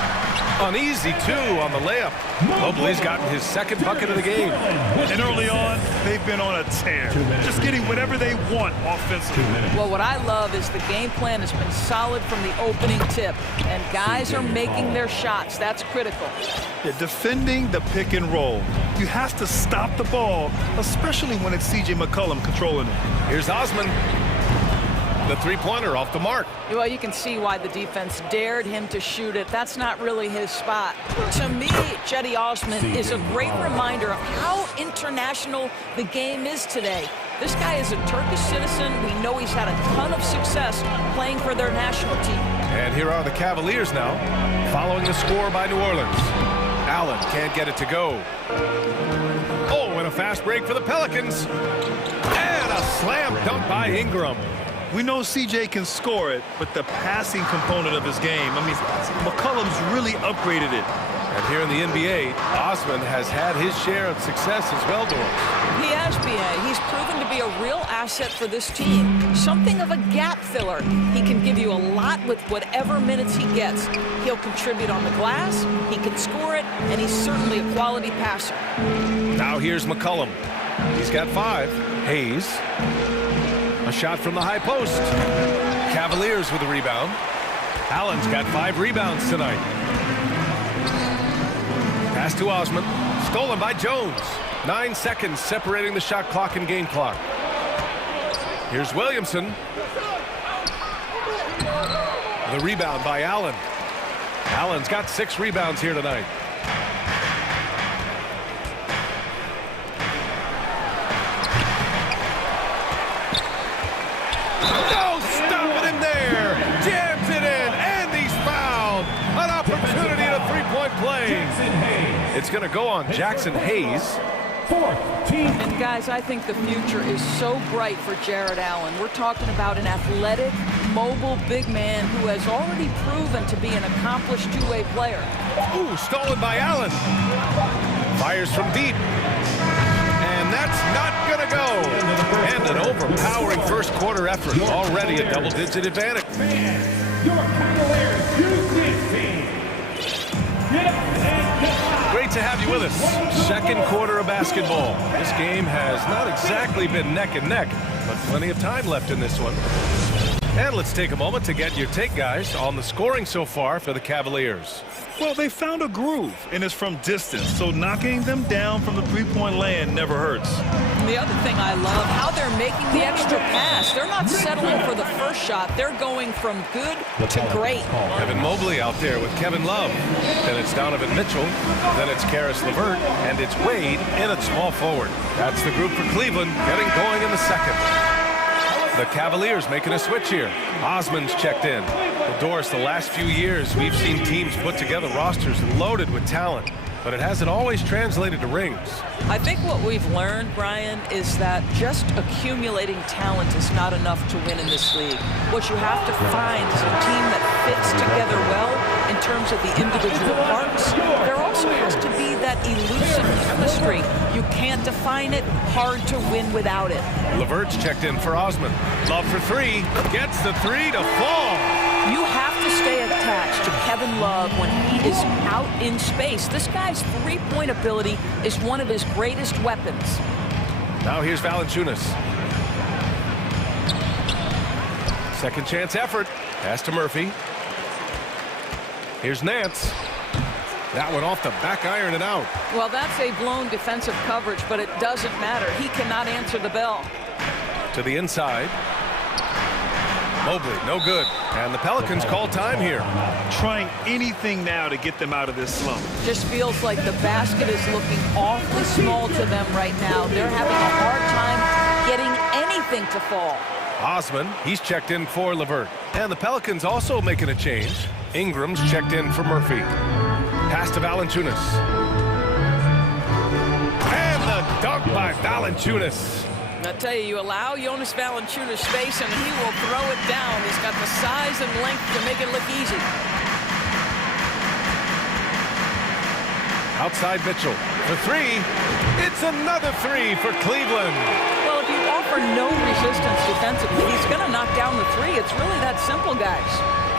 Uneasy, too, on the layup. Mobley's gotten his 2nd bucket of the game. And early on, they've been on a tear. Just getting whatever they want offensively. Well, what I love is the game plan has been solid from the opening tip. And guys are making their shots. That's critical. Yeah, defending the pick and roll. You have to stop the ball, especially when it's C.J. McCollum controlling it. Here's Osman. The 3-pointer off the mark. Well, you can see why the defense dared him to shoot it. That's not really his spot. To me, Cedi Osman is a great reminder of how international the game is today. This guy is a Turkish citizen. We know he's had a ton of success playing for their national team. And here are the Cavaliers now, following the score by New Orleans. Allen can't get it to go. Oh, and a fast break for the Pelicans. And a slam dunk by Ingram. We know CJ can score it, but the passing component of his game, I mean, McCollum's really upgraded it. And here in the NBA, Osman has had his share of success as well, Doris. He has, B.A. He's proven to be a real asset for this team. Something of a gap filler. He can give you a lot with whatever minutes he gets. He'll contribute on the glass, he can score it, and he's certainly a quality passer. Now here's McCollum. He's got 5. Hayes. A shot from the high post. Cavaliers with a rebound. Allen's got 5 rebounds tonight. Pass to Osman. Stolen by Jones. 9 seconds separating the shot clock and game clock. Here's Williamson. The rebound by Allen. Allen's got 6 rebounds here tonight. No, stopping him there. Jams it in, and he's fouled. An opportunity at a three-point play. It's going to go on Jackson Hayes. And guys, I think the future is so bright for Jared Allen. We're talking about an athletic, mobile big man who has already proven to be an accomplished two-way player. Ooh, stolen by Allen. Fires from deep. And that's not going to go. And an overpowering first quarter effort. Already a double-digit advantage. Your Cavaliers use this team. Get up and get out. Great to have you with us. Second quarter of basketball. This game has not exactly been neck and neck, but plenty of time left in this one. And let's take a moment to get your take, guys, on the scoring so far for the Cavaliers. Well, they found a groove, and it's from distance, so knocking them down from the three-point land never hurts. And the other thing I love, how they're making the extra pass. They're not settling for the first shot. They're going from good to great. Kevin Mobley out there with Kevin Love. Then it's Donovan Mitchell. Then it's Karis LeVert. And it's Wade in at small forward. That's the group for Cleveland getting going in the second. The Cavaliers making a switch here. Osman's checked in. Well, Doris, the last few years, we've seen teams put together rosters loaded with talent, but it hasn't always translated to rings. I think what we've learned, Brian, is that just accumulating talent is not enough to win in this league. What you have to find is a team that fits together well in terms of the individual parts. There also has to be that elusive chemistry. You can't define it, hard to win without it. LeVert's checked in for Osman. Love for 3, gets the 3 to fall. You have to stay attached to Kevin Love when he is out in space. This guy's three-point ability is one of his greatest weapons. Now here's Valanciunas. Second chance effort. Pass to Murphy. Here's Nance. That one off the back iron and out. Well, that's a blown defensive coverage, but it doesn't matter. He cannot answer the bell. To the inside. Mobley, no good. And the Pelicans call time here. Trying anything now to get them out of this slump. Just feels like the basket is looking awfully small to them right now. They're having a hard time getting anything to fall. Osman, he's checked in for LeVert. And the Pelicans also making a change. Ingram's checked in for Murphy. Pass to Valanciunas. And the dunk by Valanciunas. I tell you, you allow Jonas Valanciunas space and he will throw it down. He's got the size and length to make it look easy. Outside Mitchell for 3. It's another 3 for Cleveland. Well, if you offer no resistance defensively, he's going to knock down the 3. It's really that simple, guys.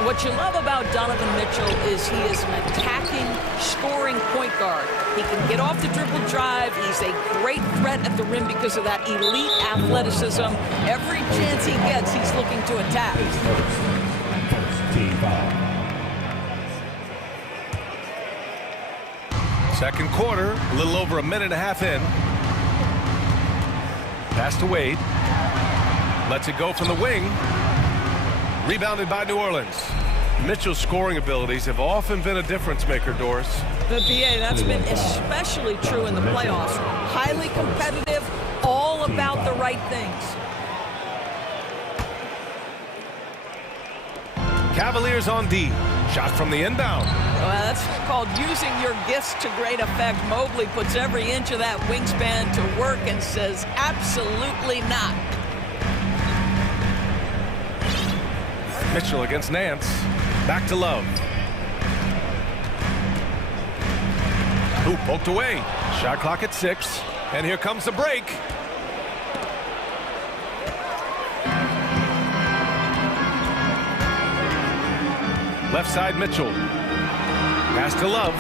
What you love about Donovan Mitchell is he is an attacking, scoring point guard. He can get off the dribble drive. He's a great threat at the rim because of that elite athleticism. Every chance he gets, he's looking to attack. Second quarter, a little over a minute and a half in. Pass to Wade. Lets it go from the wing. Rebounded by New Orleans. Mitchell's scoring abilities have often been a difference maker, Doris. The BA, that's been especially true in the playoffs. Highly competitive, all about the right things. Cavaliers on D. Shot from the inbound. Well, that's called using your gifts to great effect. Mobley puts every inch of that wingspan to work and says, absolutely not. Mitchell against Nance. Back to Love. Ooh, poked away. Shot clock at 6. And here comes the break. Left side, Mitchell. Pass to Love.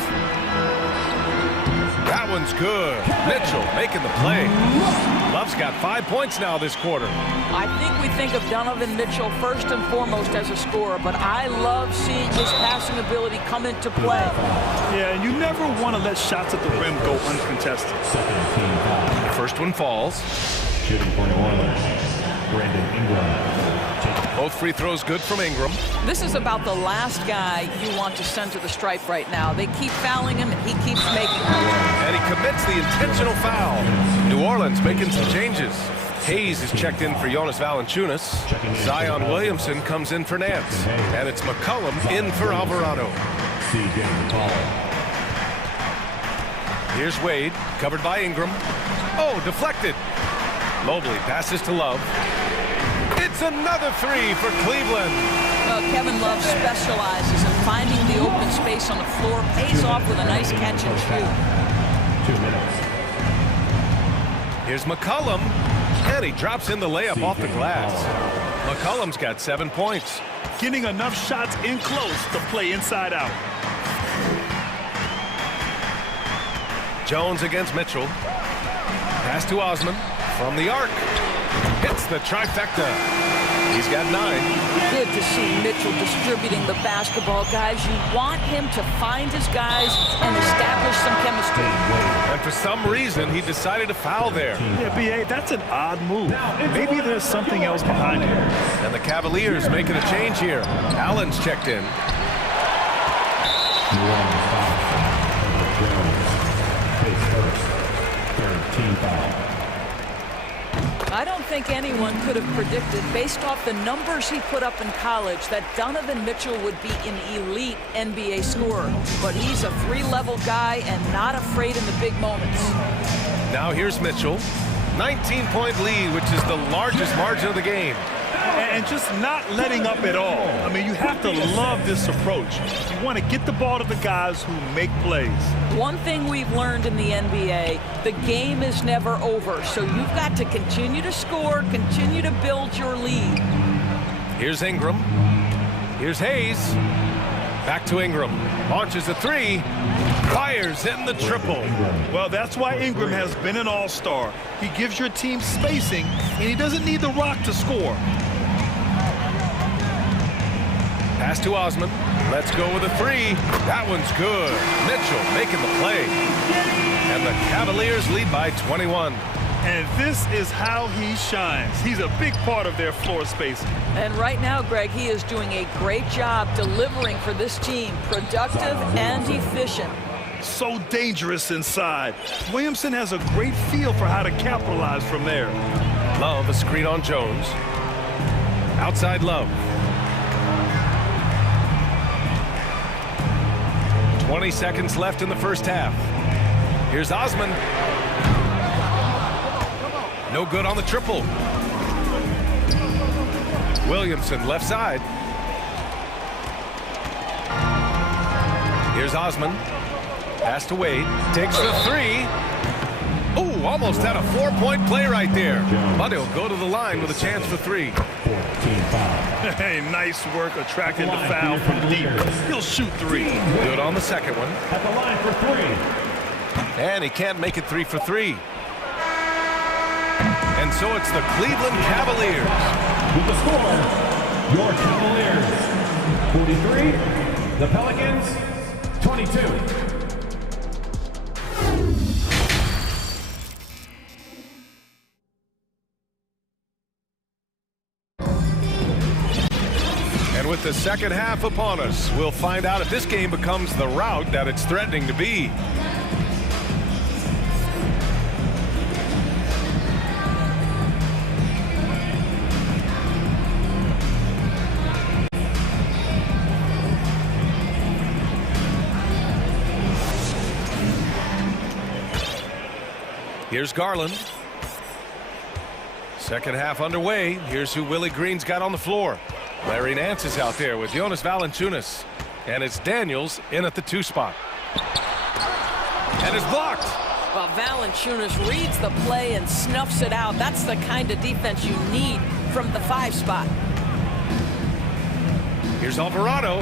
That one's good. Mitchell making the play. Love's got 5 points now this quarter. I think we think of Donovan Mitchell first and foremost as a scorer, but I love seeing his passing ability come into play. Yeah, and you never want to let shots at the rim go uncontested. The first one falls. Shooting for New Orleans, Brandon Ingram. Both free throws good from Ingram. This is about the last guy you want to send to the stripe right now. They keep fouling him, and he keeps making them. And he commits the intentional foul. New Orleans making some changes. Hayes is checked in for Jonas Valanciunas. Zion Williamson comes in for Nance. And it's McCollum in for Alvarado. Here's Wade, covered by Ingram. Oh, deflected. Mobley passes to Love. It's another three for Cleveland. Kevin Love specializes in finding the open space on the floor, pays off with a nice catch and shoot. 2 minutes. Here's McCollum, and he drops in the layup off the glass. McCollum's got 7 points. Getting enough shots in close to play inside out. Jones against Mitchell. Pass to Osman from the arc. Hits the trifecta. He's got 9. Good to see Mitchell distributing the basketball, guys. You want him to find his guys and establish some chemistry. And for some reason, he decided to foul there. Yeah, B.A., that's an odd move. Maybe there's something else behind it. And the Cavaliers making a change here. Allen's checked in. I don't think anyone could have predicted, based off the numbers he put up in college, that Donovan Mitchell would be an elite NBA scorer. But he's a 3-level guy and not afraid in the big moments. Now here's Mitchell. 19-point lead, which is the largest margin of the game. And just not letting up at all. I mean, you have to love this approach. You want to get the ball to the guys who make plays. One thing we've learned in the NBA, the game is never over. So you've got to continue to score, continue to build your lead. Here's Ingram. Here's Hayes. Back to Ingram. Launches a 3. Fires in the triple. Well, that's why Ingram has been an all-star. He gives your team spacing, and he doesn't need the rock to score. Pass to Osman. Let's go with a 3. That one's good. Mitchell making the play. And the Cavaliers lead by 21. And this is how he shines. He's a big part of their floor spacing. And right now, Greg, he is doing a great job delivering for this team. Productive and efficient. So dangerous inside. Williamson has a great feel for how to capitalize from there. Love a screen on Jones. Outside Love. 20 seconds left in the first half. Here's Osman. No good on the triple. Williamson left side. Here's Osman. Pass to Wade. Takes the 3. Ooh, almost had a 4-point play right there. But he'll go to the line with a chance for 3. Hey, nice work attracting the foul from deep. He'll shoot 3. Good on the second one. At the line for 3. And he can't make it 3 for 3. And so it's the Cleveland Cavaliers. With the score, your Cavaliers 43, the Pelicans 22. And with the second half upon us, we'll find out if this game becomes the rout that it's threatening to be. Here's Garland. Second half underway. Here's who Willie Green's got on the floor. Larry Nance is out there with Jonas Valanciunas. And it's Daniels in at the 2 spot. And is blocked. Well, Valanciunas reads the play and snuffs it out. That's the kind of defense you need from the 5 spot. Here's Alvarado,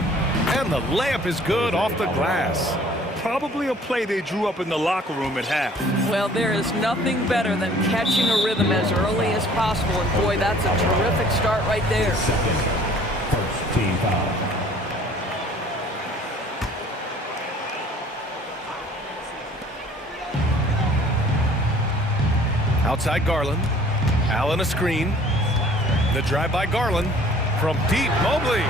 and the layup is good off the glass. Probably a play they drew up in the locker room at half. Well, there is nothing better than catching a rhythm as early as possible, and boy, that's a terrific start right there. First team foul. Outside Garland. Allen a screen. The drive by Garland. From deep, Mobley.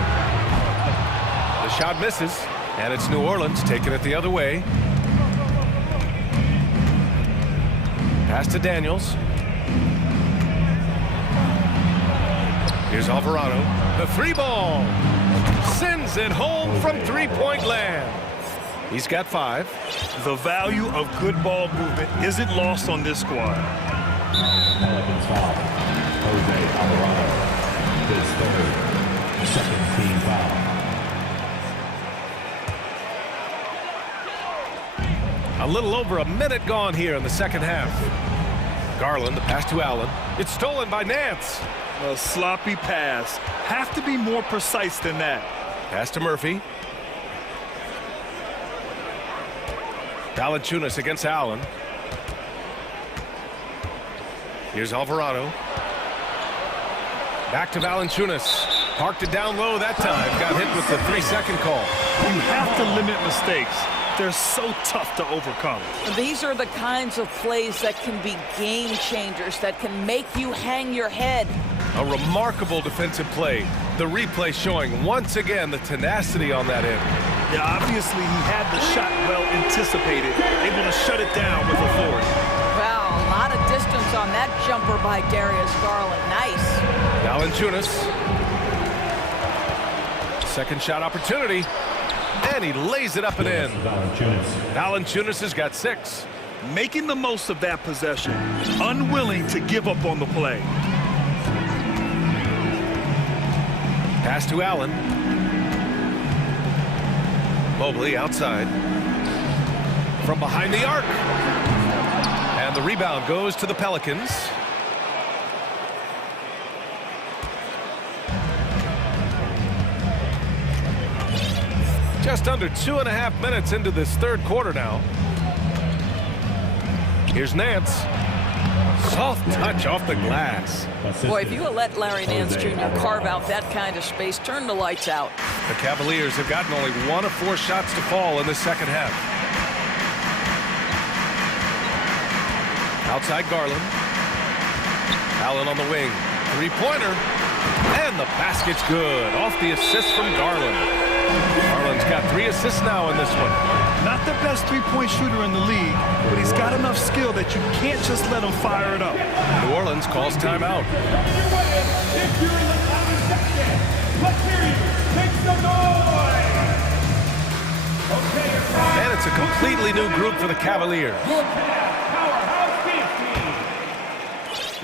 The shot misses, and it's New Orleans taking it the other way. Pass to Daniels. Here's Alvarado. The 3-ball. Sends it home from three-point land. He's got 5. The value of good ball movement isn't lost on this squad. Pelicans foul. Jose Alvarado. His third. Second team foul. A little over a minute gone here in the second half. Garland, the pass to Allen. It's stolen by Nance. A sloppy pass. Have to be more precise than that. Pass to Murphy. Valanciunas against Allen. Here's Alvarado. Back to Valanciunas. Parked it down low that time. Got hit with the 3-second call. You have to limit mistakes. They're so tough to overcome. These are the kinds of plays that can be game changers, that can make you hang your head. A remarkable defensive play. The replay showing once again the tenacity on that end. Yeah, obviously he had the shot well anticipated, able to shut it down with authority. Wow, a lot of distance on that jumper by Darius Garland. Nice. Valanciunas. Second shot opportunity. And he lays it up and in. Valanciunas has got 6. Making the most of that possession. Unwilling to give up on the play. Pass to Allen. Mobley outside. From behind the arc. And the rebound goes to the Pelicans. Just under 2.5 minutes into this third quarter now. Here's Nance. Soft touch off the glass. Boy, if you let Larry Nance Jr. carve out that kind of space, turn the lights out. The Cavaliers have gotten only 1 of 4 shots to fall in the second half. Outside Garland. Allen on the wing. 3-pointer. And the basket's good. Off the assist from Garland. Garland's got 3 assists now in this one. Not the best 3-point shooter in the league, but he's got enough skill that you can't just let him fire it up. New Orleans calls timeout. If you're in the comment section, let's hear you. Make some noise. Okay, And it's a completely new group for the Cavaliers.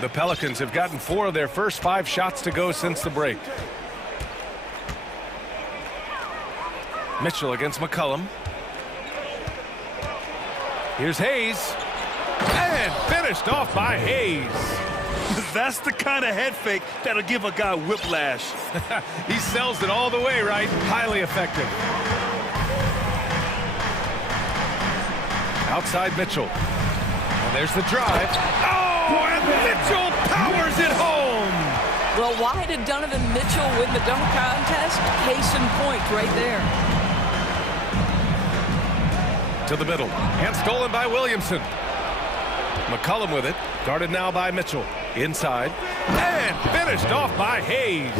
The Pelicans have gotten 4 of their first 5 shots to go since the break. Mitchell against McCollum. Here's Hayes. And finished off by Hayes. That's the kind of head fake that'll give a guy whiplash. He sells it all the way, right? Highly effective. Outside Mitchell. And there's the drive. Oh, and Mitchell powers it home. Well, why did Donovan Mitchell win the dunk contest? Case in point right there. To the middle. And stolen by Williamson. McCollum with it. Guarded now by Mitchell. Inside. And finished off by Hayes.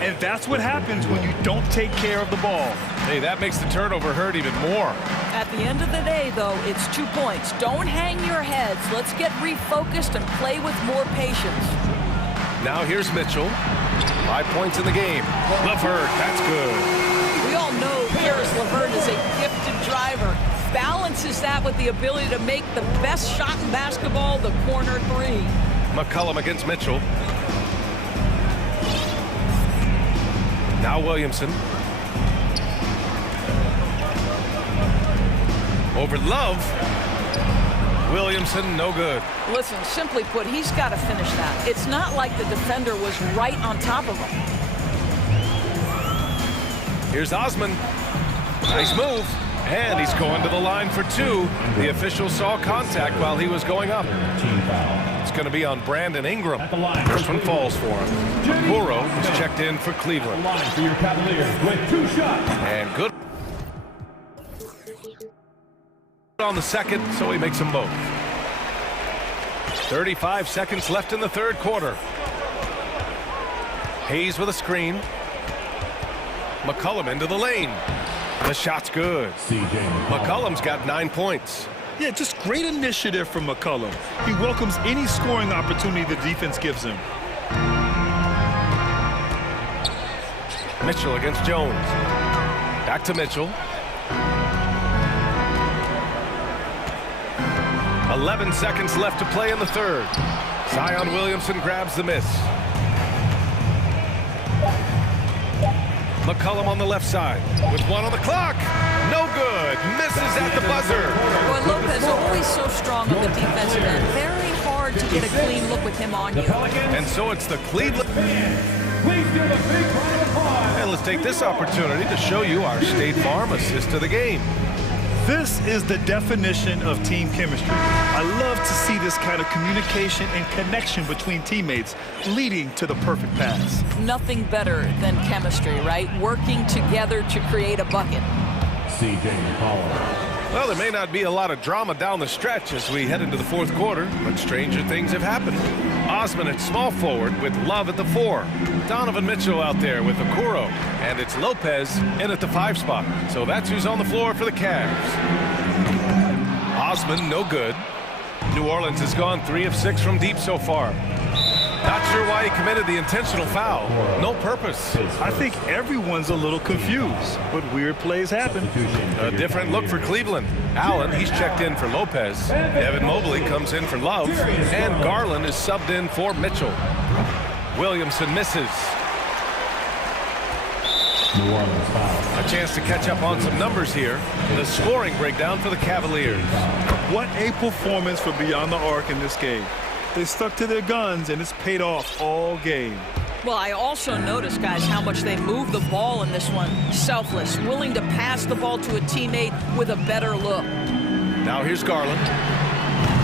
And that's what happens when you don't take care of the ball. Hey, that makes the turnover hurt even more. At the end of the day, though, it's 2 points. Don't hang your heads. Let's get refocused and play with more patience. Now here's Mitchell. 5 points in the game. LeVert, that's good. We all know Karis LeVert is a gifted driver. Balances that with the ability to make the best shot in basketball, the corner 3. McCollum against Mitchell. Now Williamson. Over Love. Williamson, no good. Listen, simply put, he's got to finish that. It's not like the defender was right on top of him. Here's Osman. Nice move. And he's going to the line for two. The official saw contact while he was going up. It's going to be on Brandon Ingram. First one falls for him. Okoro is checked in for Cleveland. For your Cavaliers with 2 shots. And good on the second, so he makes them both. 35 seconds left in the third quarter. Hayes with a screen. McCollum into the lane. The shot's good. McCollum's got 9 points. Yeah, just great initiative from McCollum. He welcomes any scoring opportunity the defense gives him. Mitchell against Jones. Back to Mitchell. 11 seconds left to play in the third. Zion Williamson grabs the miss. McCollum on the left side with 1 on the clock. No good. Misses at the buzzer. Boy, Lopez always so strong on the defensive end. Very hard to get a clean look with him on you. And so it's the Cleveland. And let's take this opportunity to show you our State Farm assist to the game. This is the definition of team chemistry. I love to see this kind of communication and connection between teammates leading to the perfect pass. Nothing better than chemistry, right? Working together to create a bucket. CJ McCollum. Well, there may not be a lot of drama down the stretch as we head into the fourth quarter, but stranger things have happened. Osman at small forward with Love at the 4. Donovan Mitchell out there with Okoro. And it's Lopez in at the 5 spot. So that's who's on the floor for the Cavs. Osman, no good. New Orleans has gone 3 of 6 from deep so far. Not sure why he committed the intentional foul. No purpose. I think everyone's a little confused, but weird plays happen. A different look for Cleveland. Allen, he's checked in for Lopez. Evan Mobley comes in for Love. And Garland is subbed in for Mitchell. Williamson misses. A chance to catch up on some numbers here. The scoring breakdown for the Cavaliers. What a performance for Beyond the Arc in this game. They stuck to their guns, and it's paid off all game. Well, I also noticed, guys, how much they moved the ball in this one. Selfless, willing to pass the ball to a teammate with a better look. Now here's Garland.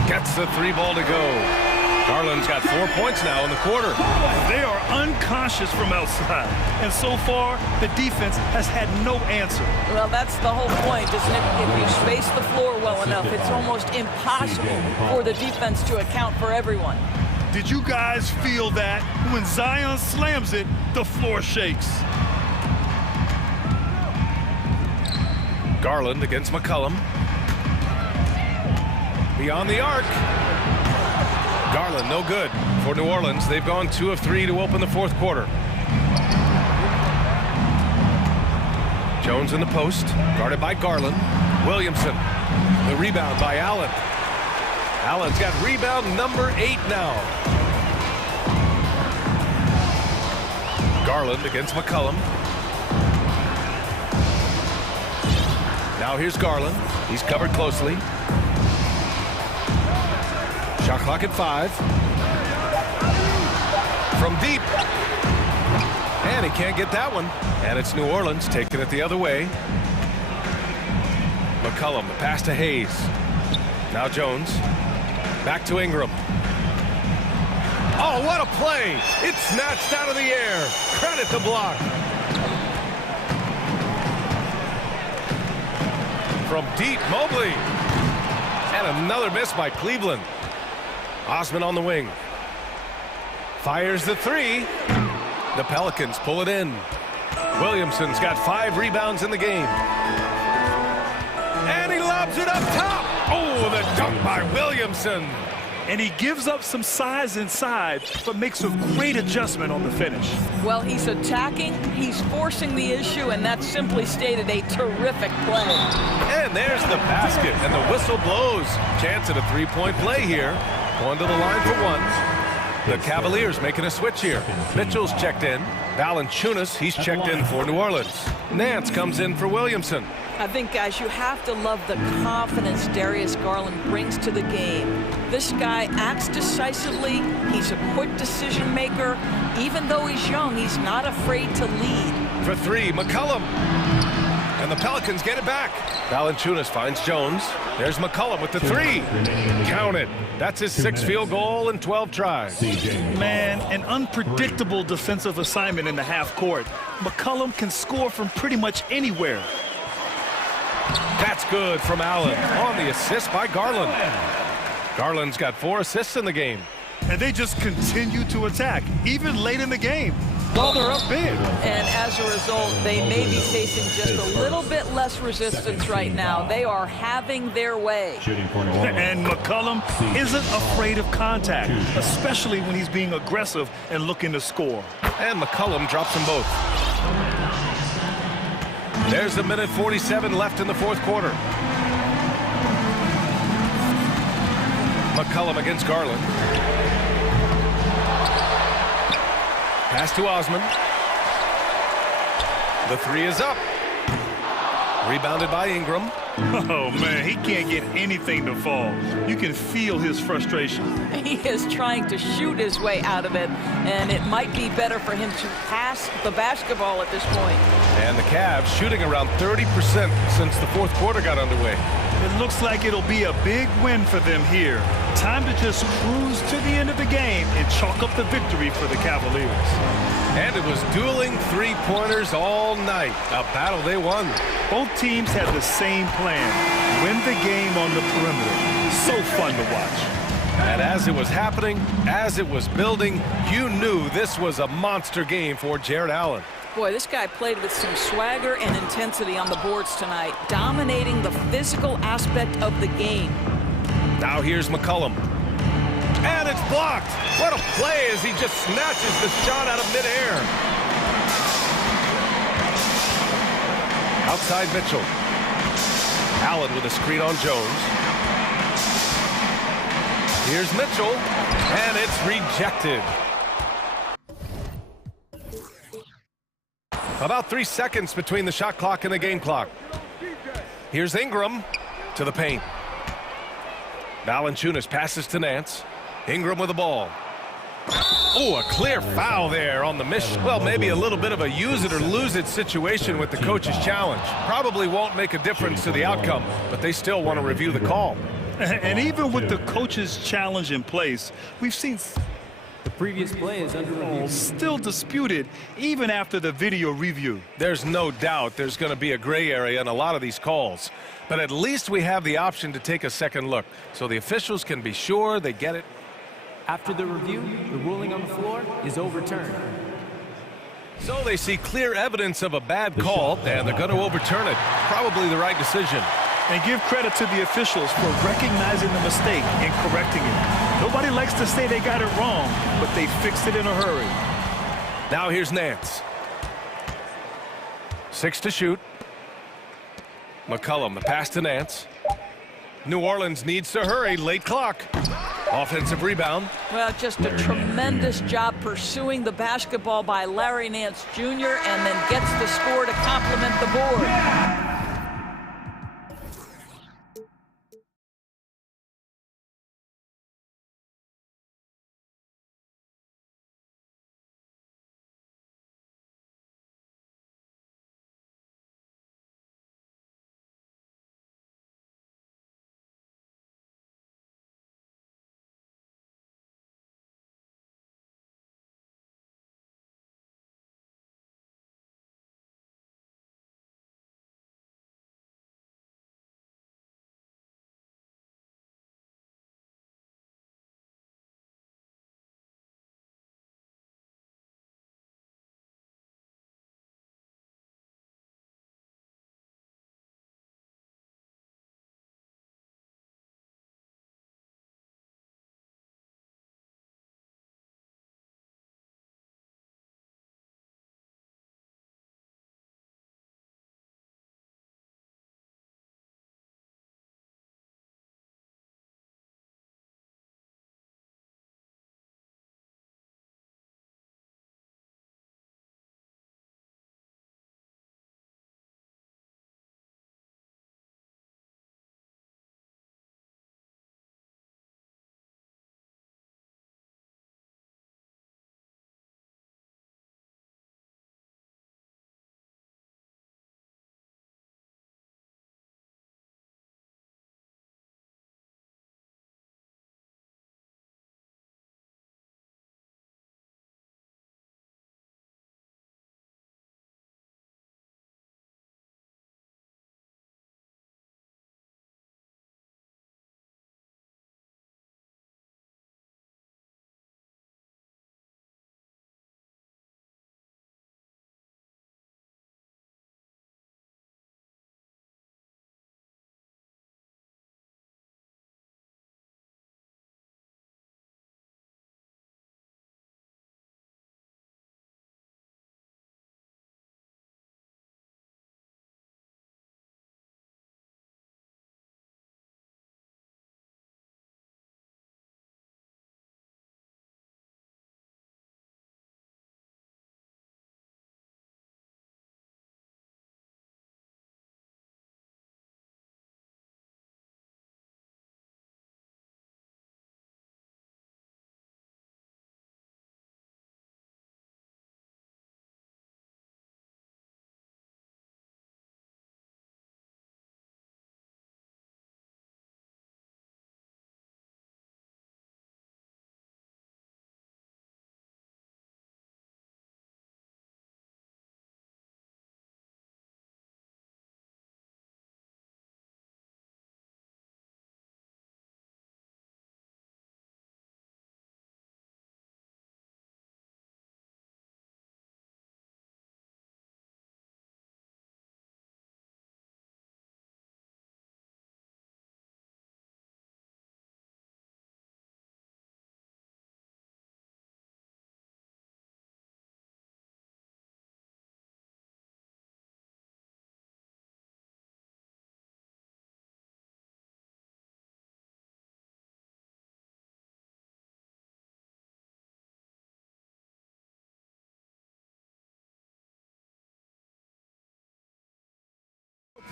Gets the 3 ball to go. Garland's got 4 points now in the quarter. They are unconscious from outside, and so far, the defense has had no answer. Well, that's the whole point, isn't it? If you space the floor well enough, it's almost impossible for the defense to account for everyone. Did you guys feel that? When Zion slams it, the floor shakes. Garland against McCollum. Beyond the arc. Garland, no good for New Orleans. They've gone 2 of 3 to open the fourth quarter. Jones in the post, guarded by Garland. Williamson, the rebound by Allen. Allen's got rebound number 8 now. Garland against McCollum. Now here's Garland. He's covered closely. Shot clock at 5. From deep. And he can't get that one. And it's New Orleans taking it the other way. McCollum, the pass to Hayes. Now Jones. Back to Ingram. Oh, what a play! It's snatched out of the air. Credit the block. From deep, Mobley. And another miss by Cleveland. Osman on the wing. Fires the 3. The Pelicans pull it in. Williamson's got 5 rebounds in the game. And he lobs it up top. Oh, the dunk by Williamson. And he gives up some size inside, but makes a great adjustment on the finish. Well, he's attacking, he's forcing the issue, and that's simply stated a terrific play. And there's the basket, and the whistle blows. Chance at a 3-point play here. Going to the line for 1. The Cavaliers making a switch here. Mitchell's checked in. Valanciunas, he's checked in for New Orleans. Nance comes in for Williamson. I think, guys, you have to love the confidence Darius Garland brings to the game. This guy acts decisively. He's a quick decision maker. Even though he's young, he's not afraid to lead. For three, McCollum. And the Pelicans get it back. Valanciunas finds Jones. There's McCollum with the three. Count it. That's his 6th field goal in 12 tries. Man, an unpredictable defensive assignment in the half court. McCollum can score from pretty much anywhere. That's good from Allen on the assist by Garland. Garland's got 4 assists in the game. And they just continue to attack, even late in the game. While they're up big. And as a result, they may be facing just a little bit less resistance right now. They are having their way. And McCollum isn't afraid of contact, especially when he's being aggressive and looking to score. And McCollum drops them both. There's a minute 47 left in the 4th quarter. McCollum against Garland. Pass to Osman. The three is up. Rebounded by Ingram. Oh, man, he can't get anything to fall. You can feel his frustration. He is trying to shoot his way out of it, and it might be better for him to pass the basketball at this point. And the Cavs shooting around 30% since the 4th quarter got underway. It looks like it'll be a big win for them here. Time to just cruise to the end of the game and chalk up the victory for the Cavaliers. And it was dueling three-pointers all night. A battle they won. Both teams had the same plan. Win the game on the perimeter. So fun to watch. And as it was happening, as it was building, you knew this was a monster game for Jared Allen. Boy, this guy played with some swagger and intensity on the boards tonight, dominating the physical aspect of the game. Now here's McCollum. And it's blocked. What a play as he just snatches the shot out of midair. Outside Mitchell. Allen with a screen on Jones. Here's Mitchell, and it's rejected. About 3 seconds between the shot clock and the game clock. Here's Ingram to the paint. Valanciunas passes to Nance. Ingram with the ball. Oh, a clear foul there on the mission. Well, maybe a little bit of a use it or lose it situation with the coach's challenge. Probably won't make a difference to the outcome, but they still want to review the call. And even with the coach's challenge in place, we've seen the previous play is under review. Still disputed even after the video review. There's no doubt there's going to be a gray area in a lot of these calls. But at least we have the option to take a second look, so the officials can be sure they get it. After the review, the ruling on the floor is overturned. So they see clear evidence of a bad call, and they're going to overturn it. Probably the right decision. And give credit to the officials for recognizing the mistake and correcting it. Nobody likes to say they got it wrong, but they fixed it in a hurry. Now here's Nance. 6 to shoot. McCollum, the pass to Nance. New Orleans needs to hurry, late clock. Offensive rebound. Well, just a tremendous job pursuing the basketball by Larry Nance Jr. and then gets the score to complement the board.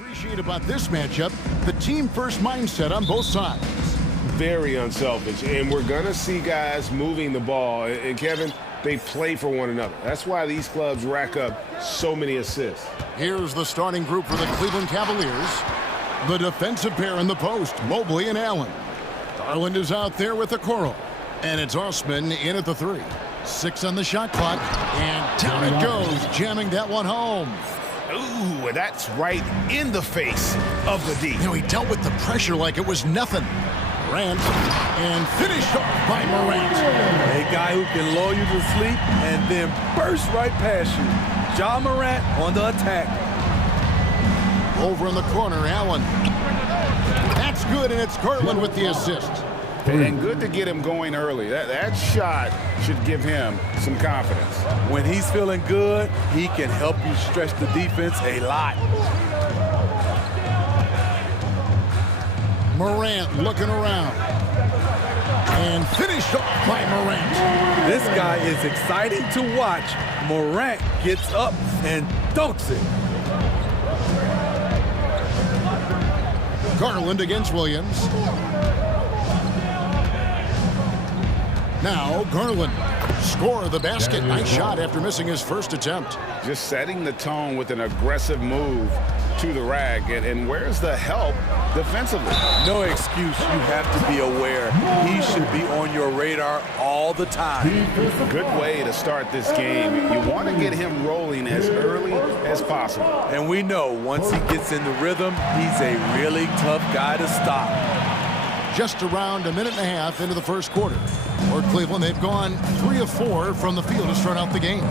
Appreciate about this matchup, the team-first mindset on both sides. Very unselfish, and we're going to see guys moving the ball. And Kevin, they play for one another. That's why these clubs rack up so many assists. Here's the starting group for the Cleveland Cavaliers. The defensive pair in the post, Mobley and Allen. Garland is out there with Okoro. And it's Osman in at the 3. 6 on the shot clock, and down it goes, jamming that one home. Ooh, that's right in the face of the D. You know, he dealt with the pressure like it was nothing. Morant, and finished off by Morant. A guy who can lull you to sleep and then burst right past you. Ja Morant on the attack. Over in the corner, Allen. That's good, and it's Garland with the assist. And good to get him going early. That shot should give him some confidence. When he's feeling good, he can help you stretch the defense a lot. Morant looking around. And finished off by Morant. This guy is exciting to watch. Morant gets up and dunks it. Garland against Williams. Now Garland, score of the basket. Nice shot after missing his first attempt. Just setting the tone with an aggressive move to the rack. And where's the help defensively? No excuse. You have to be aware. He should be on your radar all the time. Good way to start this game. You want to get him rolling as early as possible. And we know once he gets in the rhythm, he's a really tough guy to stop. Just around a minute and a half into the first quarter. For Cleveland, they've gone 3 of 4 from the field to start out the game.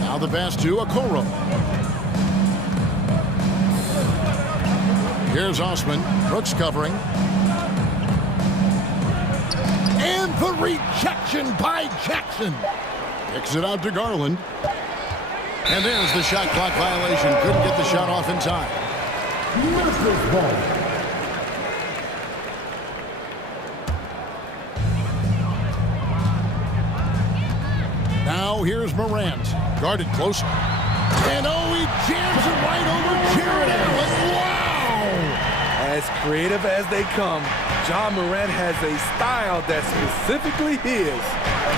Now the pass to Okoro. Here's Osman. Brooks covering. And the rejection by Jackson. Kicks it out to Garland. And there's the shot clock violation. Couldn't get the shot off in time. Now here's Morant. Guarded closer. And oh, he jams it right over Jared Allen. Wow! As creative as they come, Ja Morant has a style that's specifically his.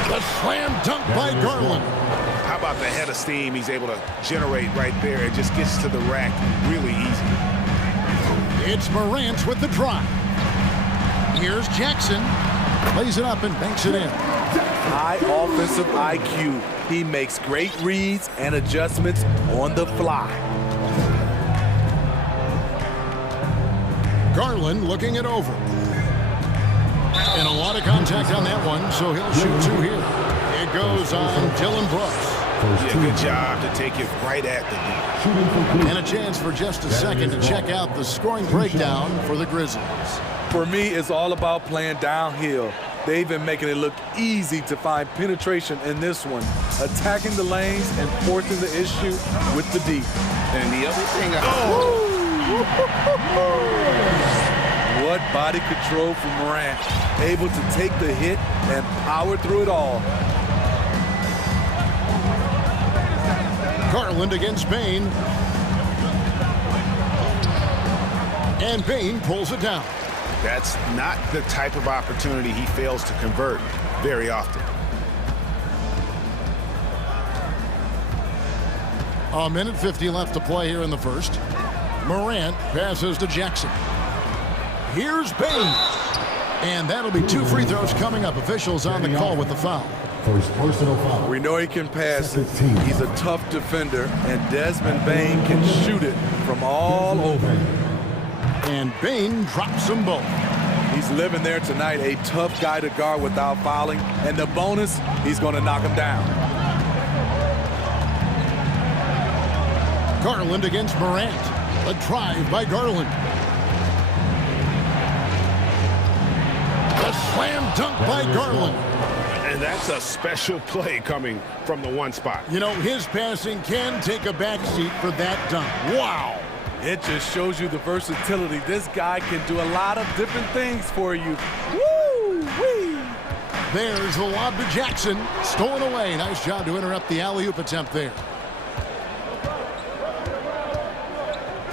The slam dunk by Garland. How about the head of steam he's able to generate right there? It just gets to the rack really easy. It's Morant with the drive. Here's Jackson. Lays it up and banks it in. High offensive IQ. He makes great reads and adjustments on the fly. Garland looking it over. And a lot of contact on that one, so he'll shoot 2 here. It goes on Dylan Brooks. Yeah, good job to take it right at the D. And a chance for just a second to check out the scoring breakdown for the Grizzlies. For me, it's all about playing downhill. They've been making it look easy to find penetration in this one, attacking the lanes and forcing the issue with the D. And the other thing, what body control from Morant, able to take the hit and power through it all. Garland against Bain. And Bain pulls it down. That's not the type of opportunity he fails to convert very often. A minute 50 left to play here in the first. Morant passes to Jackson. Here's Bain. And that'll be 2 free throws coming up. Officials on the call with the foul. First personal foul. We know he can pass it. He's a tough defender, and Desmond Bain can shoot it from all over. And Bain drops them both. He's living there tonight, a tough guy to guard without fouling. And the bonus, he's going to knock him down. Garland against Morant. A drive by Garland. A slam dunk by Garland. And that's a special play coming from the one spot. You know, his passing can take a backseat for that dunk. Wow. It just shows you the versatility. This guy can do a lot of different things for you. Woo-wee! There's the lob to Jackson. Stolen away. Nice job to interrupt the alley-oop attempt there.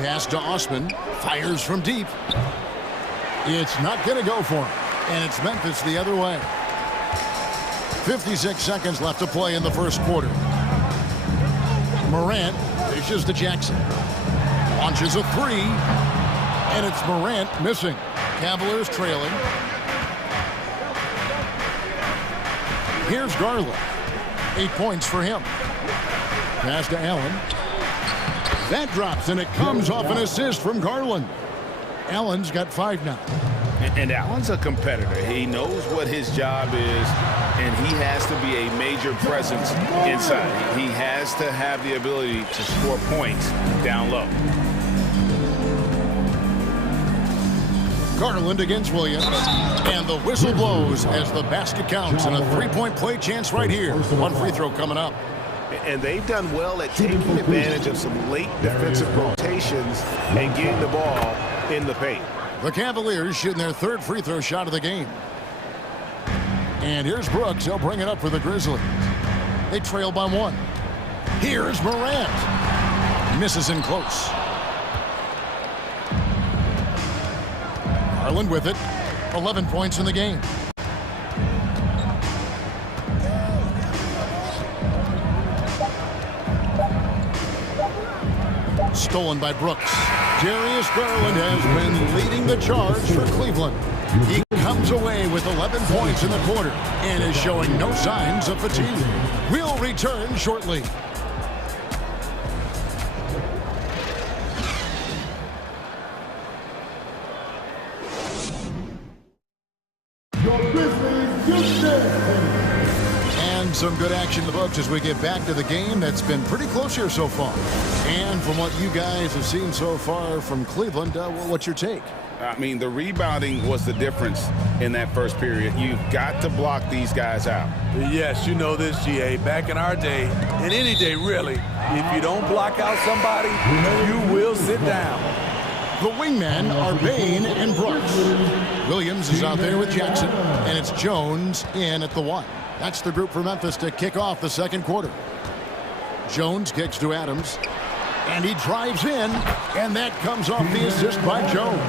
Pass to Osman. Fires from deep. It's not going to go for him. And it's Memphis the other way. 56 seconds left to play in the first quarter. Morant dishes to Jackson. Launches a three. And it's Morant missing. Cavaliers trailing. Here's Garland. 8 points for him. Pass to Allen. That drops, and it comes off an assist from Garland. Allen's got 5 now. And Allen's a competitor. He knows what his job is, and he has to be a major presence inside. He has to have the ability to score points down low. Garland against Williams, and the whistle blows as the basket counts, and a three-point play chance right here. One free throw coming up. And they've done well at taking advantage of some late defensive rotations and getting the ball in the paint. The Cavaliers shooting their third free throw shot of the game. And here's Brooks. He'll bring it up for the Grizzlies. They trail by 1. Here's Morant. Misses in close. Garland with it. 11 points in the game. Stolen by Brooks. Darius Garland has been leading the charge for Cleveland. He comes away with 11 points in the quarter and is showing no signs of fatigue. We'll return shortly. And some good action in the books as we get back to the game that's been pretty close here so far. And from what you guys have seen so far from Cleveland, what's your take? I mean, the rebounding was the difference in that first period. You've got to block these guys out. Yes, you know this, GA. Back in our day, and any day really, if you don't block out somebody, you will sit down. The wingmen are Bain and Brooks. Williams is out there with Jackson, and it's Jones in at the 1. That's the group for Memphis to kick off the second quarter. Jones kicks to Adams, and he drives in, and that comes off the assist by Jones.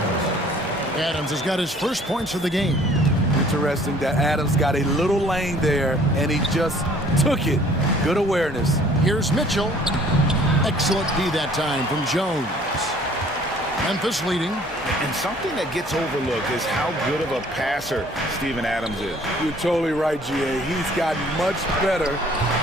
Adams has got his first points of the game. Interesting that Adams got a little lane there, and he just took it. Good awareness. Here's Mitchell. Excellent D that time from Jones. Memphis leading. And something that gets overlooked is how good of a passer Steven Adams is. You're totally right, GA. He's gotten much better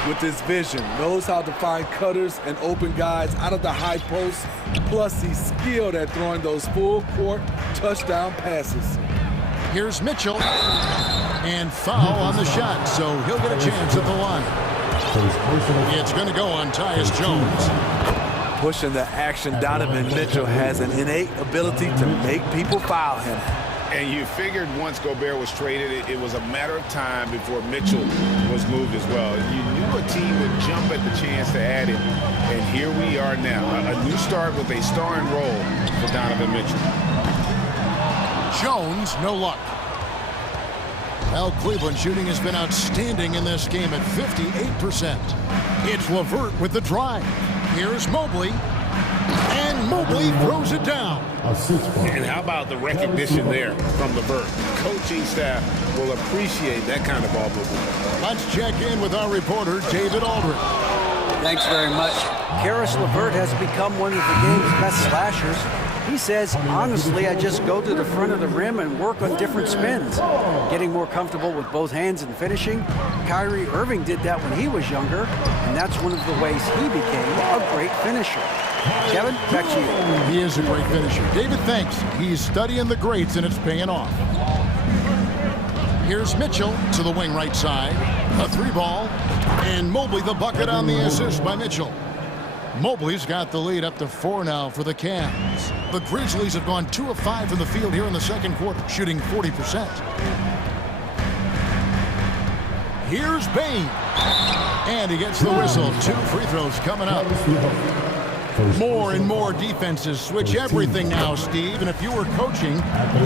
with his vision. Knows how to find cutters and open guys out of the high post. Plus, he's skilled at throwing those full-court touchdown passes. Here's Mitchell. And foul on the shot, so he'll get a chance at the line. It's going to go on Tyus Jones. Pushing the action, Donovan Mitchell has an innate ability to make people foul him. And you figured once Gobert was traded, it was a matter of time before Mitchell was moved as well. You knew a team would jump at the chance to add him, and here we are now. A new start with a starring role for Donovan Mitchell. Jones, no luck. Well, Cleveland shooting has been outstanding in this game at 58%. It's LeVert with the drive. Here's Mobley, and Mobley throws it down. And how about the recognition there from LeVert? Coaching staff will appreciate that kind of ball movement. Let's check in with our reporter, David Aldridge. Thanks very much. Karis LeVert has become one of the game's best slashers. He says, honestly, I just go to the front of the rim and work on different spins. Getting more comfortable with both hands and finishing. Kyrie Irving did that when he was younger, and that's one of the ways he became a great finisher. Kevin, back to you. He is a great finisher. David, thanks. He's studying the greats, and it's paying off. Here's Mitchell to the wing right side. A 3-ball, and Mobley the bucket on the assist by Mitchell. Mobley's got the lead up to 4 now for the Cavs. The Grizzlies have gone 2 of 5 from the field here in the second quarter, shooting 40%. Here's Bain. And he gets the whistle. 2 free throws coming up. More and more defenses switch everything now, Steve. And if you were coaching,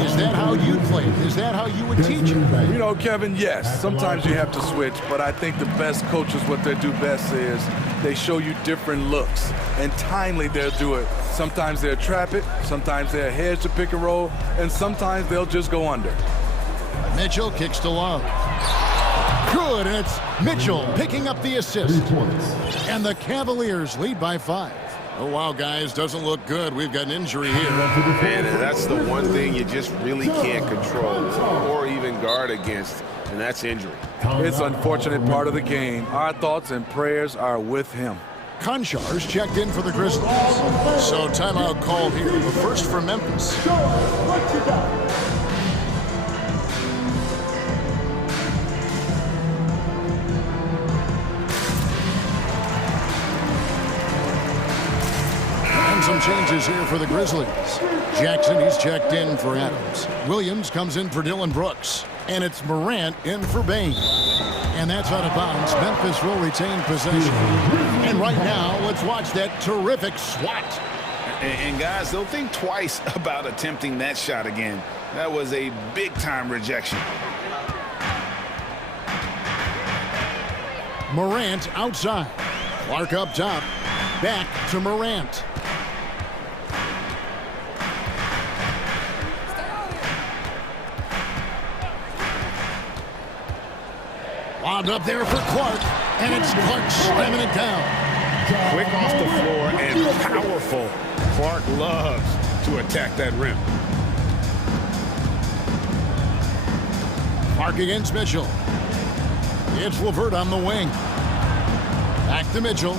is that how you'd play? Is Is that how you would teach it? You know, Kevin, yes. Sometimes you have to switch, but I think the best coaches, what they do best is they show you different looks, and timely they'll do it. Sometimes they'll trap it, sometimes they'll hedge the pick and roll, and sometimes they'll just go under. Mitchell kicks to Love. Good, and it's Mitchell picking up the assist. And the Cavaliers lead by 5. Oh, wow, guys, doesn't look good. We've got an injury here. And that's the one thing you just really can't control or even guard against, and that's injury. It's an unfortunate part of the game. Our thoughts and prayers are with him. Konchar's checked in for the Grizzlies. So timeout called here, but first for Memphis. Some changes here for the Grizzlies. Jackson, he's checked in for Adams. Williams comes in for Dylan Brooks. And it's Morant in for Bain. And that's out of bounds. Memphis will retain possession. And right now, let's watch that terrific swat. And guys, they'll think twice about attempting that shot again. That was a big-time rejection. Morant outside. Clark up top. Back to Morant. Lobbed up there for Clark, and it's Clark slamming it down. Quick off the floor and powerful. Clark loves to attack that rim. Clark against Mitchell. It's LeVert on the wing. Back to Mitchell.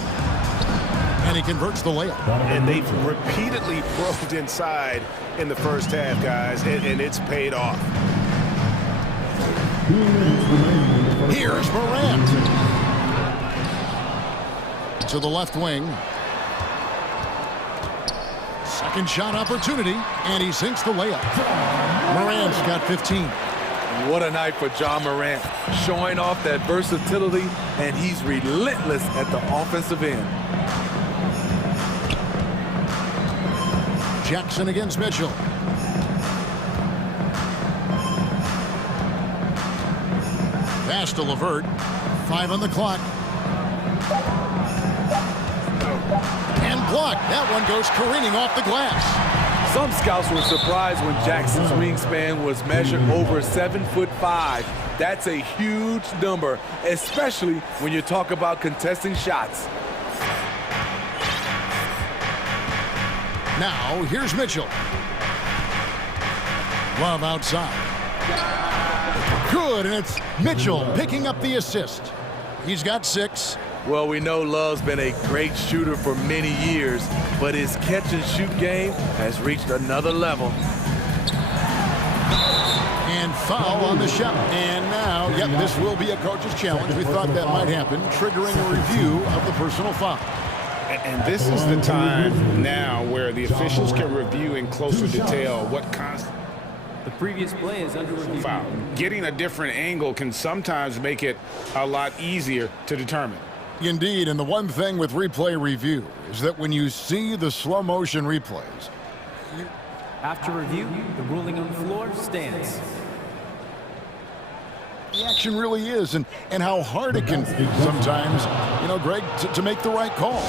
And he converts the layup. And they've repeatedly probed inside in the first half, guys, and it's paid off. Here's Morant. To the left wing. Second shot opportunity, and he sinks the layup. Morant's got 15. What a night for John Morant, showing off that versatility, and he's relentless at the offensive end. Jackson against Mitchell. Pass to LeVert. 5 on the clock. And blocked. That one goes careening off the glass. Some scouts were surprised when Jackson's wingspan was measured over 7'5". That's a huge number, especially when you talk about contesting shots. Now, here's Mitchell. Love outside. Good, and it's Mitchell picking up the assist. He's got 6. Well, we know Love's been a great shooter for many years, but his catch-and-shoot game has reached another level. And foul on the shot. And now, yep, this will be a coach's challenge. We thought that might happen, triggering a review of the personal foul. And this is the time now where the officials can review in closer detail what the previous play is under review. Foul. Getting a different angle can sometimes make it a lot easier to determine. Indeed, and the one thing with replay review is that when you see the slow motion replays, after review, the ruling on the floor stands. The action really is, and how hard it can be sometimes, you know, Greg, to make the right call.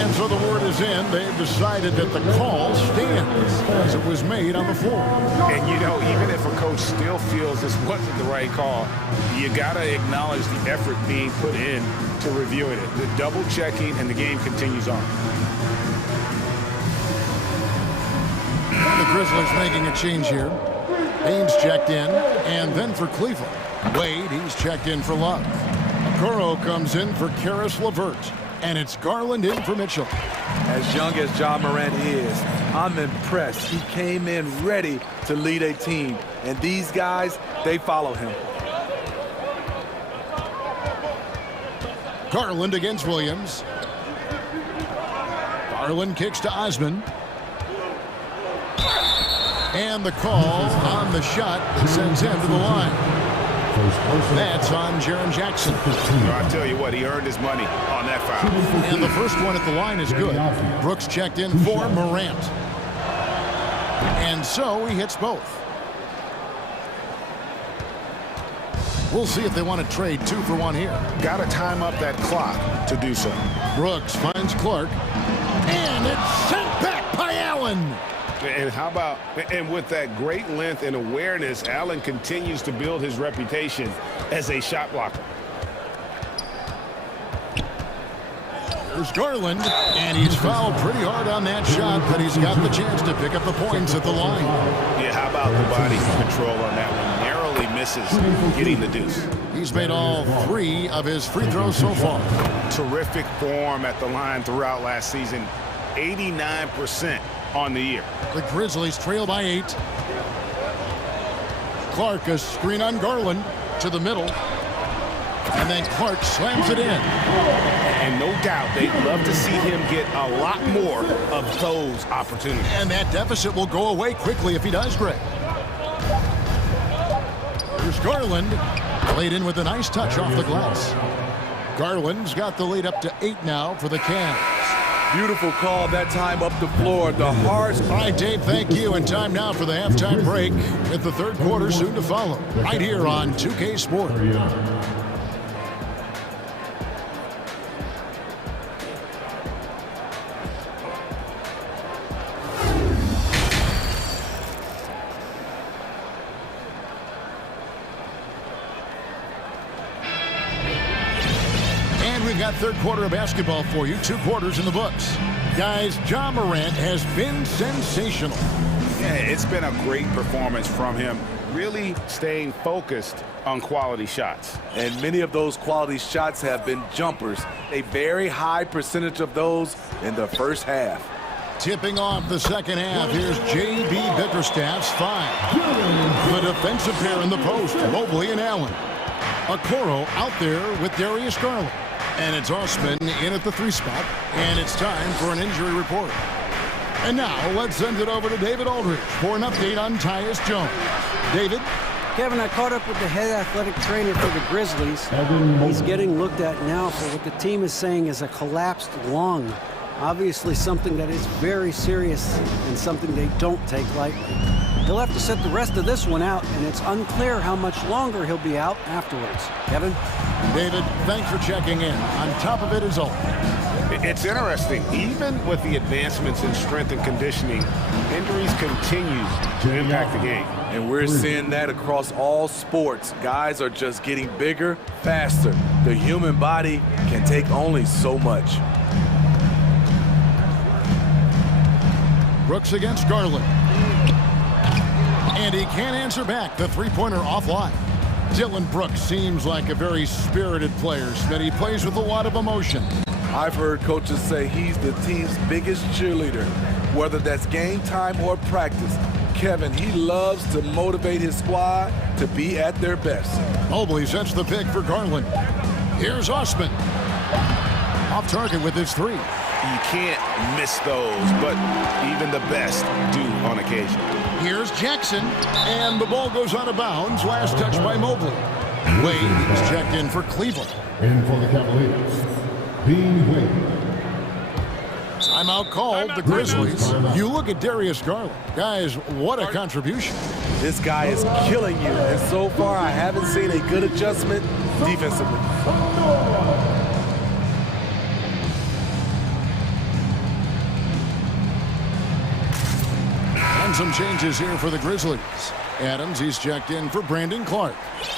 And so the word is in. They've decided that the call stands as it was made on the floor. And, you know, even if a coach still feels this wasn't the right call, you got to acknowledge the effort being put in to reviewing it. The double checking, and the game continues on. The Grizzlies making a change here. Baines checked in, and then for Cleveland. Wade, he's checked in for Love. Okoro comes in for Karis LeVert. And it's Garland in for Mitchell. As young as John Morant is, I'm impressed. He came in ready to lead a team. And these guys, they follow him. Garland against Williams. Garland kicks to Osman. And the call on the shot sends him to the line. That's on Jaren Jackson. I tell you what, he earned his money on that foul. And the first one at the line is good. Brooks checked in for Morant. And so he hits both. We'll see if they want to trade 2 for 1 here. Got to time up that clock to do so. Brooks finds Clark. And it's sent back by Allen. And how about, and with that great length and awareness, Allen continues to build his reputation as a shot blocker. There's Garland, and he's fouled pretty hard on that shot, but he's got the chance to pick up the points at the line. Yeah, how about the body control on that one? Narrowly misses getting the deuce. He's made all 3 of his free throws so far. Terrific form at the line throughout last season. 89% on the year. The Grizzlies trail by 8. Clark, a screen on Garland to the middle. And then Clark slams it in. And no doubt they'd love to see him get a lot more of those opportunities. And that deficit will go away quickly if he does, Greg. Here's Garland. Laid in with a nice touch off the glass. Garland's got the lead up to 8 now for the Cavs. Beautiful call that time up the floor. The hard. All right, Dave, thank you. And time now for the halftime break with the third quarter soon to follow. Right here on 2K Sport. We've got third quarter of basketball for you. 2 quarters in the books. Guys, Ja Morant has been sensational. Yeah, it's been a great performance from him. Really staying focused on quality shots. And many of those quality shots have been jumpers. A very high percentage of those in the first half. Tipping off the second half, here's J.B. Bickerstaff's 5. The defensive pair in the post, Mobley and Allen. Okoro out there with Darius Garland. And it's Osman in at the 3 spot. And it's time for an injury report. And now let's send it over to David Aldridge for an update on Tyus Jones. David? Kevin, I caught up with the head athletic trainer for the Grizzlies. He's getting looked at now for what the team is saying is a collapsed lung. Obviously something that is very serious and something they don't take lightly. He'll have to sit the rest of this one out, and it's unclear how much longer he'll be out afterwards. Kevin? David, thanks for checking in. On top of it is all. It's interesting. Even with the advancements in strength and conditioning, injuries continue to impact the game. And we're seeing that across all sports. Guys are just getting bigger, faster. The human body can take only so much. Brooks against Garland. And he can't answer back. The 3-pointer offline. Dillon Brooks seems like a very spirited player, but he plays with a lot of emotion. I've heard coaches say he's the team's biggest cheerleader, whether that's game time or practice. Kevin, he loves to motivate his squad to be at their best. Mobley sets the pick for Garland. Here's Osman. Off target with his 3. You can't miss those, but even the best do on occasion. Here's Jackson, and the ball goes out of bounds. Last touch by Mobley. Wade is checked in for Cleveland. And for the Cavaliers, Dean Wade. Timeout called, the Grizzlies. You look at Darius Garland. Guys, what a contribution. This guy is killing you, and so far I haven't seen a good adjustment defensively. And some changes here for the Grizzlies. Adams, he's checked in for Brandon Clark.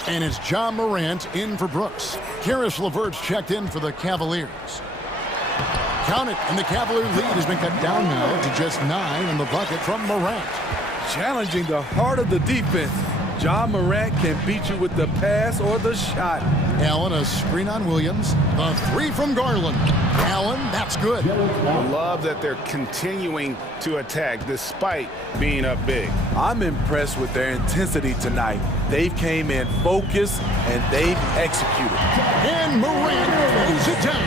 And it's Ja Morant in for Brooks. Karis LeVert's checked in for the Cavaliers. Count it, and the Cavalier lead has been cut down now to just 9 in the bucket from Morant. Challenging the heart of the defense. Ja Morant can beat you with the pass or the shot. Allen, a screen on Williams. The 3 from Garland. Allen, that's good. Love that they're continuing to attack despite being up big. I'm impressed with their intensity tonight. They've came in focused and they've executed. And Morant throws it down.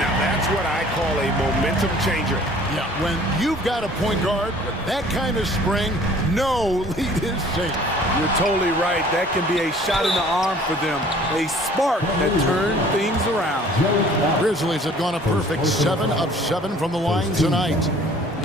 Now that's what I call a momentum changer. Yeah, when you've got a point guard with that kind of spring, no lead is safe. You're totally right. That can be a shot in the arm for them. A spark that turned things around. Grizzlies have gone a perfect 7 of 7 from the line tonight.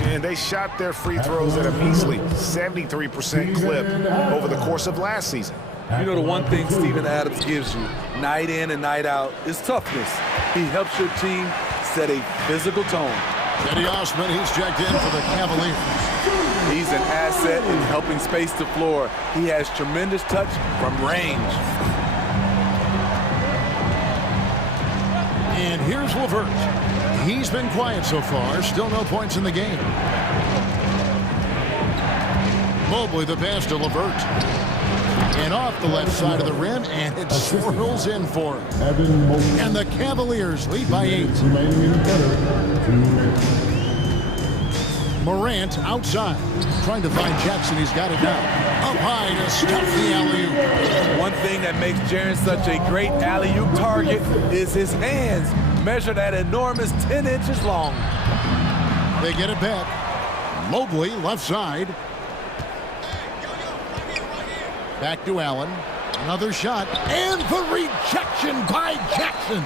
And they shot their free throws at a measly 73% clip over the course of last season. You know, the one thing Steven Adams gives you, night in and night out, is toughness. He helps your team set a physical tone. Cedi Osman, he's checked in for the Cavaliers. He's an asset in helping space the floor. He has tremendous touch from range. And here's LeVert. He's been quiet so far, still no points in the game. Mobley the pass to LeVert. And off the left side of the rim, and it swirls in for him. And the Cavaliers lead by 8. Morant outside, trying to find Jackson. He's got it now. Up high to stuff the alley-oop. One thing that makes Jaren such a great alley-oop target is his hands, measured at enormous 10 inches long. They get it back. Mobley left side. Back to Allen. Another shot. And the rejection by Jackson.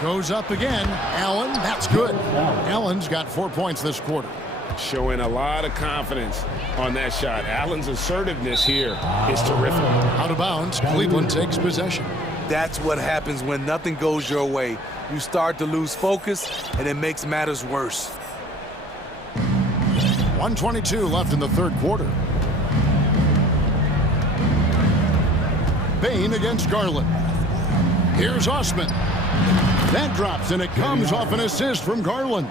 Goes up again. Allen, that's good. Allen's got 4 points this quarter. Showing a lot of confidence on that shot. Allen's assertiveness here is terrific. Out of bounds, Cleveland takes possession. That's what happens when nothing goes your way. You start to lose focus, and it makes matters worse. 1:22 left in the third quarter. Bain against Garland. Here's Osman. That drops, and it comes off an assist from Garland.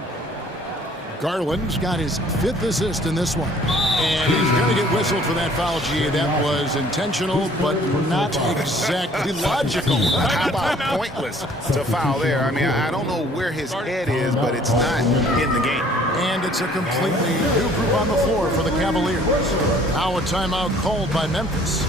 Garland's got his 5th assist in this one. And he's going to get whistled for that foul, G. That was intentional, but not exactly logical. How about pointless to foul there? I mean, I don't know where his head is, but it's not in the game. And it's a completely new group on the floor for the Cavaliers. Now a timeout called by Memphis.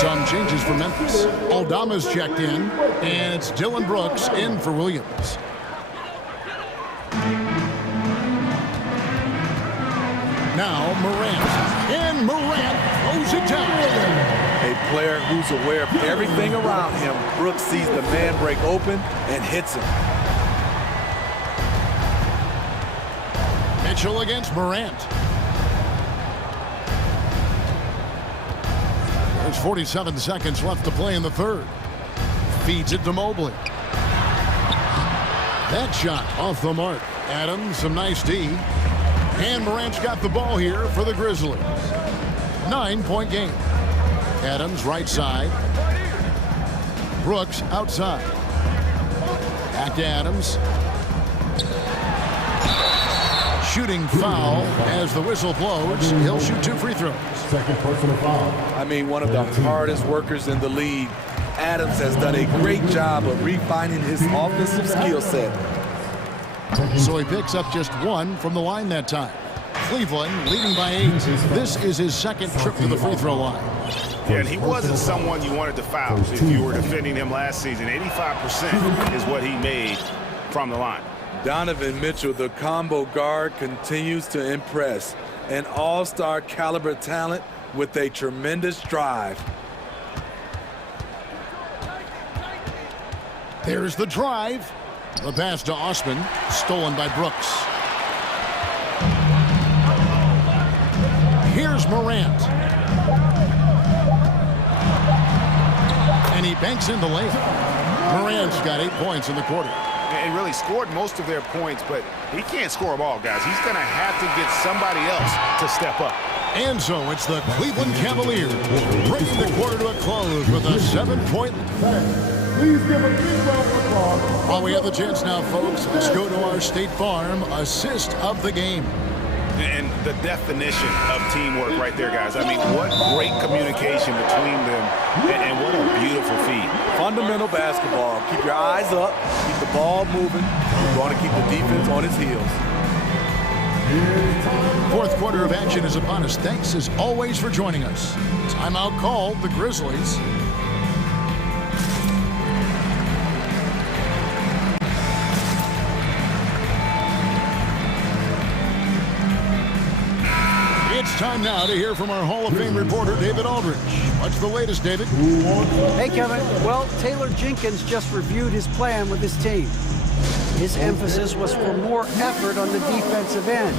Some changes for Memphis. Aldama's checked in, and it's Dylan Brooks in for Williams. Now Morant, and Morant throws it down. A player who's aware of everything around him. Brooks sees the man break open and hits him. Mitchell against Morant. There's 47 seconds left to play in the third. Feeds it to Mobley. That shot off the mark. Adams, some nice D. And Morant's got the ball here for the Grizzlies. 9-point game. Adams right side. Brooks outside. Back to Adams. Shooting foul as the whistle blows. He'll shoot 2 free throws. Second personal foul. I mean, one of the hardest workers in the league. Adams has done a great job of refining his offensive skill set. So he picks up just 1 from the line that time. Cleveland leading by 8. This is his second trip to the free throw line. Yeah, and he wasn't someone you wanted to foul if you were defending him last season. 85% is what he made from the line. Donovan Mitchell, the combo guard, continues to impress. An all-star caliber talent with a tremendous drive. There's the drive. The pass to Osman, stolen by Brooks. Here's Morant. And he banks in the layup. Morant's got 8 points in the quarter. And really scored most of their points, but he can't score them all, guys. He's going to have to get somebody else to step up. And so it's the Cleveland Cavaliers bringing the quarter to a close with a 7-point lead. Please give a big round of applause. While we have the chance now, folks, let's go to our State Farm assist of the game. And the definition of teamwork right there, guys. I mean, what great communication between them, and what a beautiful feed. Fundamental basketball. Keep your eyes up, keep the ball moving. You're going to keep the defense on its heels. Fourth quarter of action is upon us. Thanks, as always, for joining us. Timeout called, the Grizzlies. It's time now to hear from our Hall of Fame reporter, David Aldridge. What's the latest, David? Hey, Kevin. Well, Taylor Jenkins just reviewed his plan with his team. His emphasis was for more effort on the defensive end.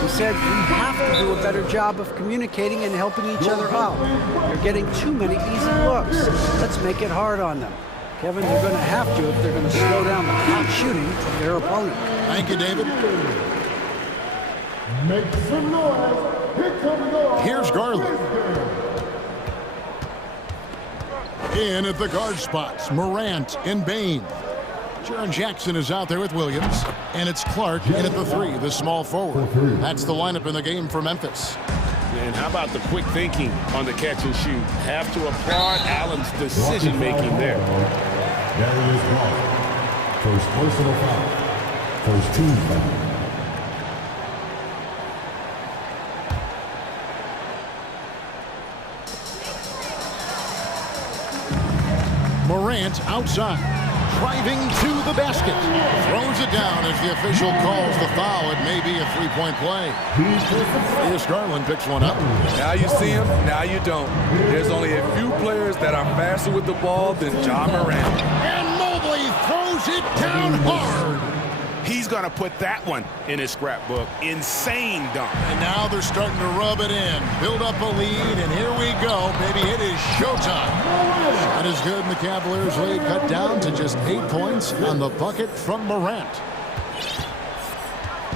He said we have to do a better job of communicating and helping each other out. They're getting too many easy looks. Let's make it hard on them. Kevin, they're going to have to if they're going to slow down the hot shooting of their opponent. Thank you, David. Make some noise. Here comes the... Here's Garland. In at the guard spots, Morant and Bain. Jaren Jackson is out there with Williams, and it's Clark in at the 3, the small forward. That's the lineup in the game for Memphis. And how about the quick thinking on the catch and shoot? Have to applaud Allen's decision-making there. Darius Garland. First personal foul. First team foul. Morant outside, driving to the basket. Throws it down as the official calls the foul. It may be a three-point play. Here's Garland, picks one up. Now you see him, now you don't. There's only a few players that are faster with the ball than John Morant. And Mobley throws it down hard. He's going to put that one in his scrapbook. Insane dunk. And now they're starting to rub it in, build up a lead, and here we go. Baby, it is showtime. That is good, and the Cavaliers lead cut down to just 8 points on the bucket from Morant.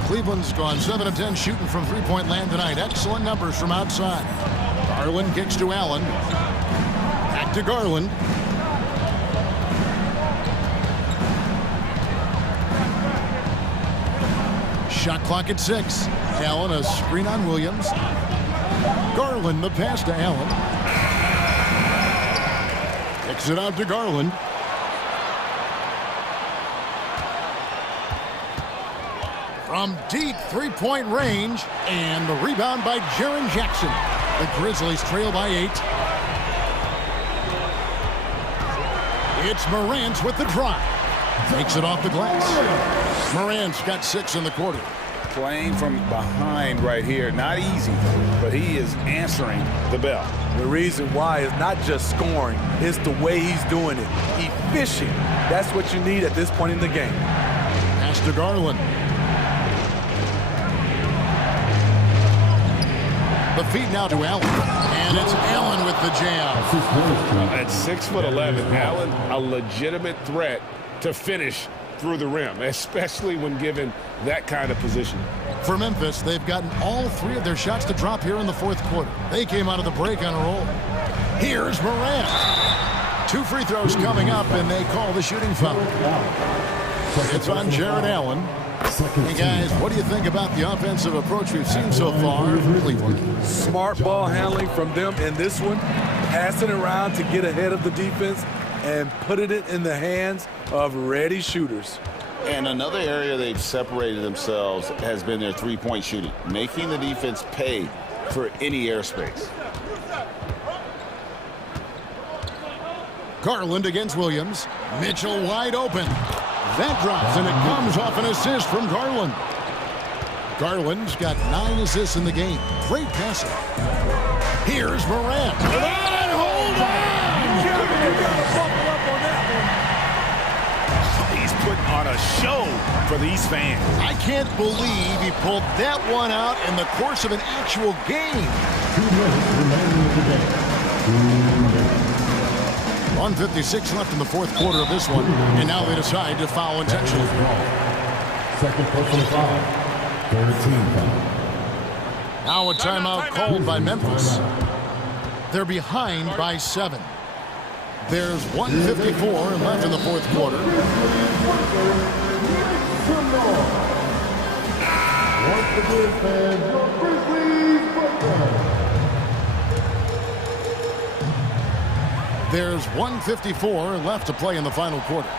Cleveland's gone 7 of 10 shooting from three-point land tonight. Excellent numbers from outside. Garland kicks to Allen. Back to Garland. Shot clock at 6. Allen, a screen on Williams. Garland, the pass to Allen. Kicks it out to Garland. From deep three-point range, and the rebound by Jaren Jackson. The Grizzlies trail by 8. It's Morant with the drive. Takes it off the glass. Morant's got 6 in the quarter. Playing from behind right here. Not easy, but he is answering the bell. The reason why is not just scoring, it's the way he's doing it. Efficient. That's what you need at this point in the game. Pass to Garland. The feed now to Allen. And it's Allen with the jam. At 6'11", Allen, a legitimate threat to finish through the rim, especially when given that kind of position. For Memphis, they've gotten all 3 of their shots to drop here in the fourth quarter. They came out of the break on a roll. Here's Morant. 2 free throws coming up, and they call the shooting foul. It's on Jared Allen. Hey, guys, what do you think about the offensive approach we've seen so far from Cleveland? Smart ball handling from them in this one, passing around to get ahead of the defense and putting it in the hands of ready shooters. And another area they've separated themselves has been their three-point shooting, making the defense pay for any airspace. Garland against Williams. Mitchell wide open. That drops, and it comes off an assist from Garland. Garland's got 9 assists in the game. Great passing. Here's Morant. Hold on! He's putting on a show for these fans. I can't believe he pulled that one out in the course of an actual game. 2 minutes remaining in the game. 1:56 left in the fourth quarter of this one, and now they decide to foul intentionally. Second personal foul. Third team foul. Now a timeout called by Memphis. They're behind by 7. There's 1:54 left in the fourth quarter. Once again, fans, your Grizzlies football. There's 1:54 left to play in the final quarter.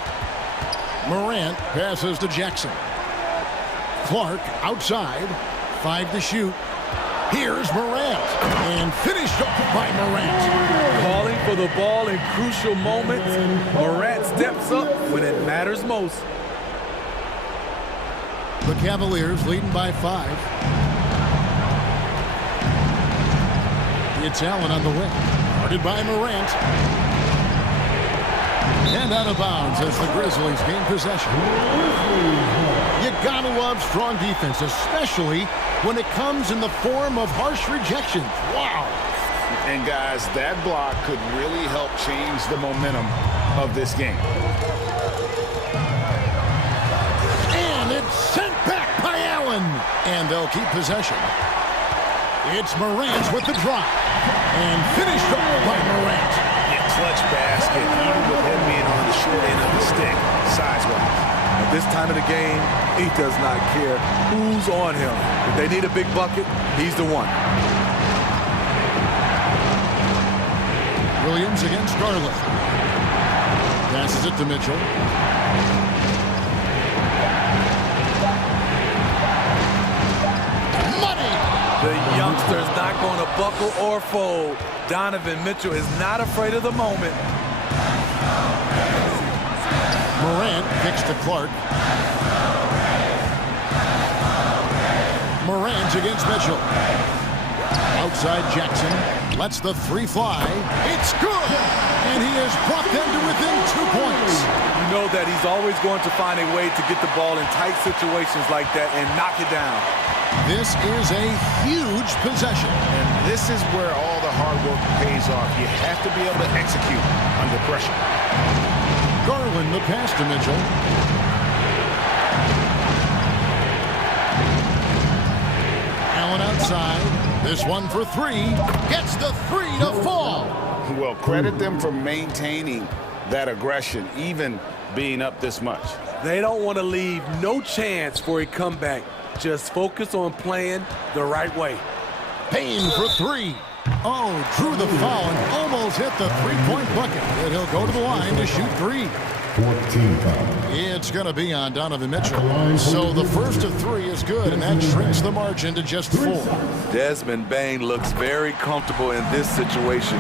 Morant passes to Jackson. Clark outside. 5 to shoot. Here's Morant. And finished off by Morant. Calling for the ball in crucial moments. Morant steps up when it matters most. The Cavaliers leading by 5. It's Allen on the wing. Guarded by Morant. And out of bounds as the Grizzlies gain possession. You gotta love strong defense, especially when it comes in the form of harsh rejections. Wow. And guys, that block could really help change the momentum of this game. And it's sent back by Allen. And they'll keep possession. It's Morant with the drop. And finished off by Morant. Clutch basket, even with him being on the short end of the stick, size-wise. At this time of the game, he does not care who's on him. If they need a big bucket, he's the one. Williams against Garland. Passes it to Mitchell. The youngster's not going to buckle or fold. Donovan Mitchell is not afraid of the moment. Morant kicks to Clark. Morant against Mitchell. Outside Jackson. Lets the three fly. It's good! And he has brought them to within 2 points. You know that he's always going to find a way to get the ball in tight situations like that and knock it down. This is a huge possession. And this is where all the hard work pays off. You have to be able to execute under pressure. Garland the pass to Mitchell. Allen outside. This one for three. Gets the three to fall. Well, credit them for maintaining that aggression, even being up this much. They don't want to leave no chance for a comeback. Just focus on playing the right way. Payne for three. Oh, drew the foul and almost hit the three-point bucket. And he'll go to the line to shoot three. 14 foul. It's going to be on Donovan Mitchell. So the first of three is good, and that shrinks the margin to just 4. Desmond Bane looks very comfortable in this situation.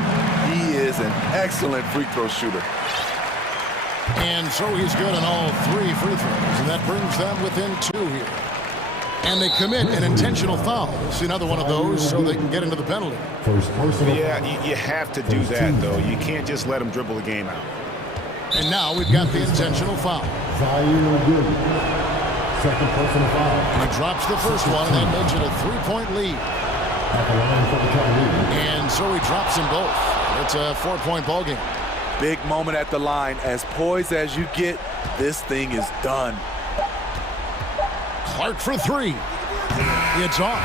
He is an excellent free throw shooter. And so he's good on all 3 free throws, and that brings them within 2 here. And they commit an intentional foul. We'll see another one of those so they can get into the penalty. Yeah, you have to do that, though. You can't just let them dribble the game out. And now we've got the intentional foul. Second personal foul. And he drops the first one, and that makes it a 3-point lead. And so he drops them both. It's a 4-point ball game. Big moment at the line. As poised as you get, this thing is done. Clark for three. It's off.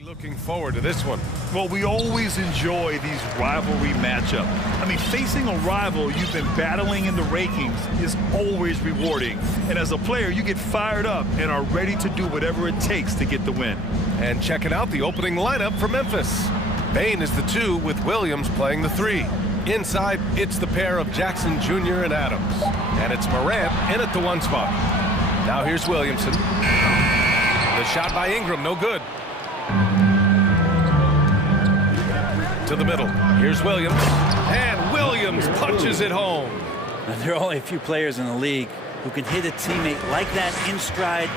Looking forward to this one. Well, we always enjoy these rivalry matchups. I mean, facing a rival you've been battling in the rankings is always rewarding. And as a player, you get fired up and are ready to do whatever it takes to get the win. And checking out the opening lineup for Memphis. Bain is the 2 with Williams playing the 3. Inside, it's the pair of Jackson Jr. and Adams. And it's Morant in at the 1 spot. Now here's Williamson. The shot by Ingram, no good. To the middle. Here's Williams. And Williams punches it home. Now, there are only a few players in the league who can hit a teammate like that in stride.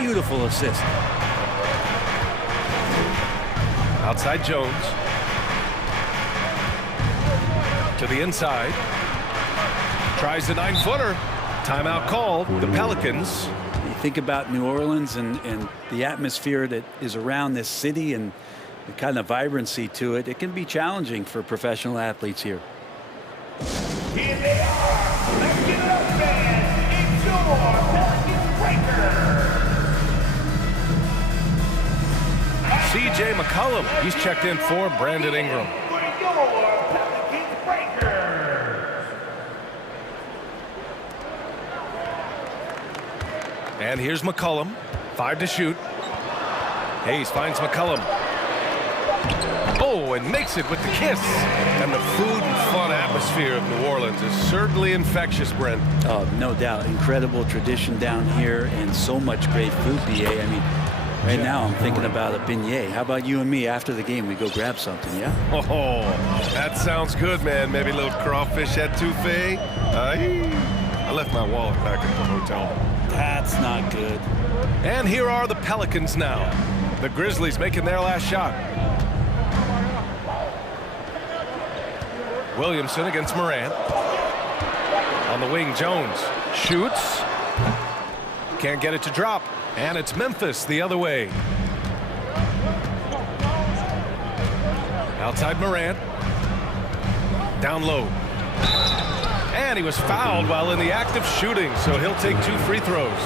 Beautiful assist. Outside Jones. To the inside. Tries the 9-footer. Timeout called. The Pelicans. You think about New Orleans and the atmosphere that is around this city and the kind of vibrancy to it. It can be challenging for professional athletes here. Here they are. Let's give it up, fans. It's your Pelicans breaker. C.J. McCollum. He's checked in for Brandon Ingram. For your Pelicans breaker. And here's McCollum. 5 to shoot. Hayes finds McCollum. Oh, and makes it with the kiss. And the food and fun atmosphere of New Orleans is certainly infectious, Brent. Oh, no doubt. Incredible tradition down here and so much great food, BA. I mean, right now I'm thinking about a beignet. How about you and me after the game? We go grab something, yeah? Oh, that sounds good, man. Maybe a little crawfish etouffee. I left my wallet back at the hotel. That's not good. And here are the Pelicans now. The Grizzlies making their last shot. Williamson against Morant. On the wing, Jones shoots. Can't get it to drop. And it's Memphis the other way. Outside Morant. Down low. And he was fouled while in the act of shooting, so he'll take 2 free throws.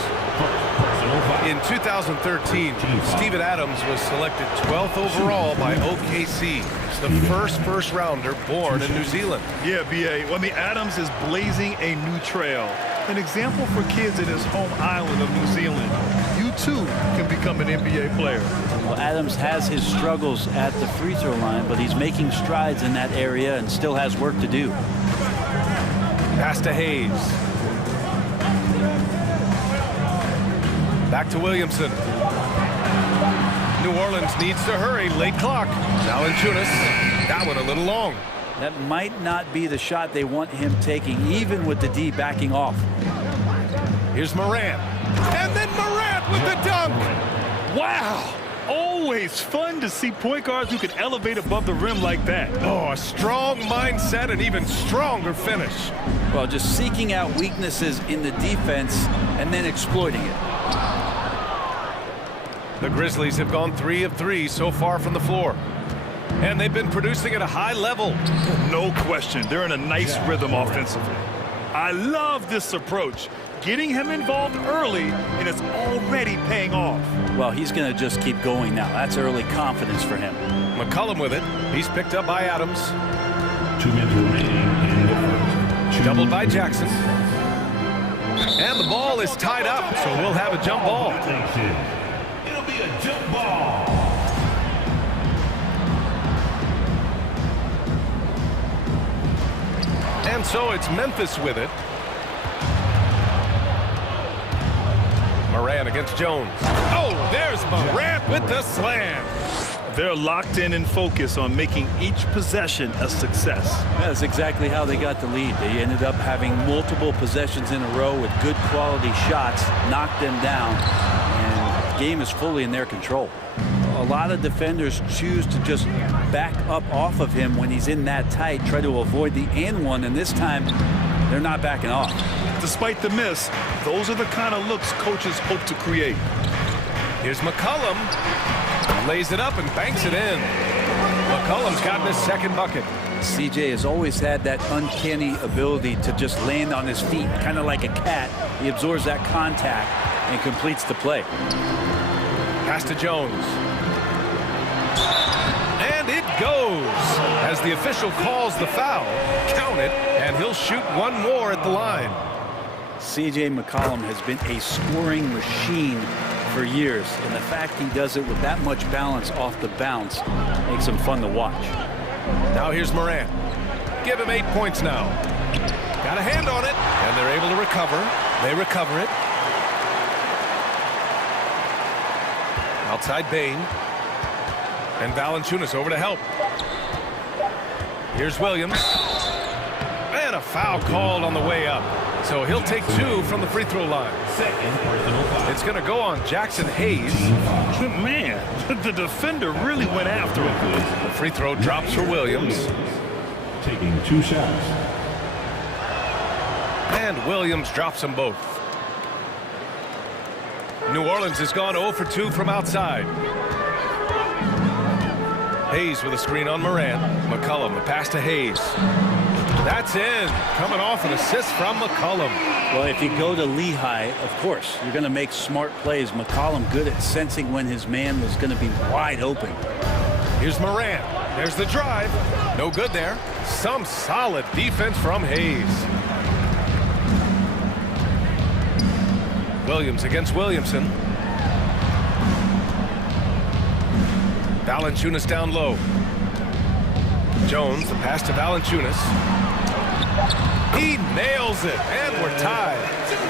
In 2013, Steven Adams was selected 12th overall by OKC, the first rounder born in New Zealand. Yeah, BA. Well, I mean, Adams is blazing a new trail. An example for kids in his home island of New Zealand. You too can become an NBA player. Well, Adams has his struggles at the free throw line, but he's making strides in that area and still has work to do. Pass to Hayes. Back to Williamson. New Orleans needs to hurry. Late clock. Now in Tunis. That one a little long. That might not be the shot they want him taking, even with the D backing off. Here's Morant. And then Morant with the dunk. Wow. Always fun to see point guards who can elevate above the rim like that. Oh, a strong mindset and even stronger finish. Well, just seeking out weaknesses in the defense and then exploiting it. The Grizzlies have gone 3 of 3 so far from the floor. And they've been producing at a high level. No question. They're in a nice rhythm offensively. I love this approach. Getting him involved early, and it's already paying off. Well, he's going to just keep going now. That's early confidence for him. McCollum with it. He's picked up by Adams. 2 minutes remaining in the first. Doubled by Jackson. And the ball is tied up, so we'll have a jump ball. It'll be a jump ball. And so it's Memphis with it. Morant against Jones. Oh, there's Morant with the slam. They're locked in and focused on making each possession a success. That's exactly how they got the lead. They ended up having multiple possessions in a row with good quality shots, knocked them down, and the game is fully in their control. A lot of defenders choose to just back up off of him when he's in that tight, try to avoid the and one, and this time they're not backing off. Despite the miss, those are the kind of looks coaches hope to create. Here's McCollum. Lays it up and banks it in. McCollum's gotten his second bucket. CJ has always had that uncanny ability to just land on his feet, kind of like a cat. He absorbs that contact and completes the play. Pass to Jones. And it goes. As the official calls the foul, count it, and he'll shoot one more at the line. C.J. McCollum has been a scoring machine for years, and the fact he does it with that much balance off the bounce makes him fun to watch. Now here's Morant. Give him 8 points now. Got a hand on it, and they're able to recover. They recover it. Outside Bain. And Valanciunas over to help. Here's Williams. And a foul called on the way up. So he'll take 2 from the free throw line. It's going to go on Jackson Hayes. Man, the defender really went after him. The free throw drops for Williams. Taking 2 shots. And Williams drops them both. New Orleans has gone 0 for 2 from outside. Hayes with a screen on Morant. McCollum, the pass to Hayes. That's in. Coming off an assist from McCollum. Well, if you go to Lehigh, of course, you're going to make smart plays. McCollum good at sensing when his man was going to be wide open. Here's Morant. There's the drive. No good there. Some solid defense from Hayes. Williams against Williamson. Valanciunas down low. Jones, the pass to Valanciunas. He nails it, and we're tied.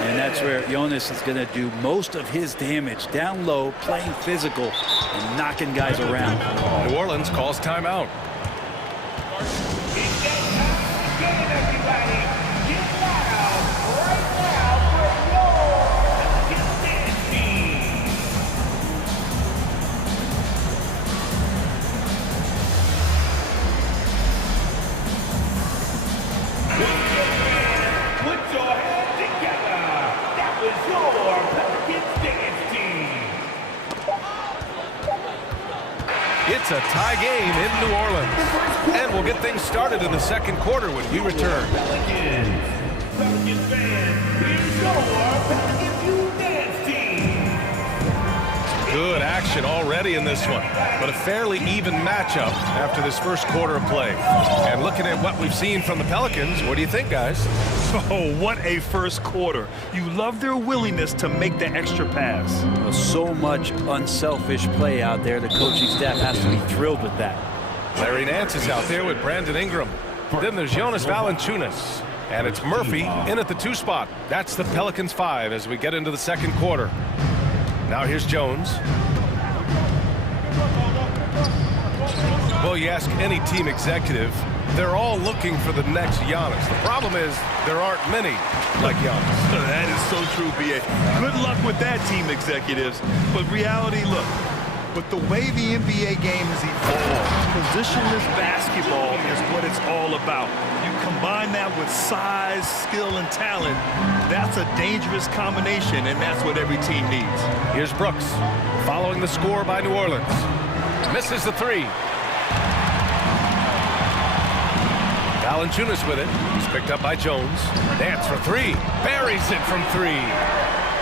And that's where Jonas is going to do most of his damage. Down low, playing physical, and knocking guys around. New Orleans calls timeout. It's a tie game in New Orleans. And we'll get things started in the second quarter when we return. Pelicans fans, here's your Pelicans You Dance team. Good action already in this one, but a fairly even matchup after this first quarter of play. And looking at what we've seen from the Pelicans, what do you think, guys? Oh, what a first quarter. You love their willingness to make the extra pass. Well, so much unselfish play out there. The coaching staff has to be thrilled with that. Larry Nance is out there with Brandon Ingram. Then there's Jonas Valanciunas. And it's Murphy in at the 2 spot. That's the Pelicans 5 as we get into the second quarter. Now here's Jones. Well, you ask any team executive, they're all looking for the next Giannis. The problem is there aren't many like Giannis. That is so true, B.A. Good luck with that, team executives. But reality, look, with the way the NBA game has evolved, positionless basketball is what it's all about. You combine that with size, skill, and talent, that's a dangerous combination, and that's what every team needs. Here's Brooks, following the score by New Orleans. Misses the 3. Valanciunas with it. He's picked up by Jones. Nance for 3. Buries it from 3.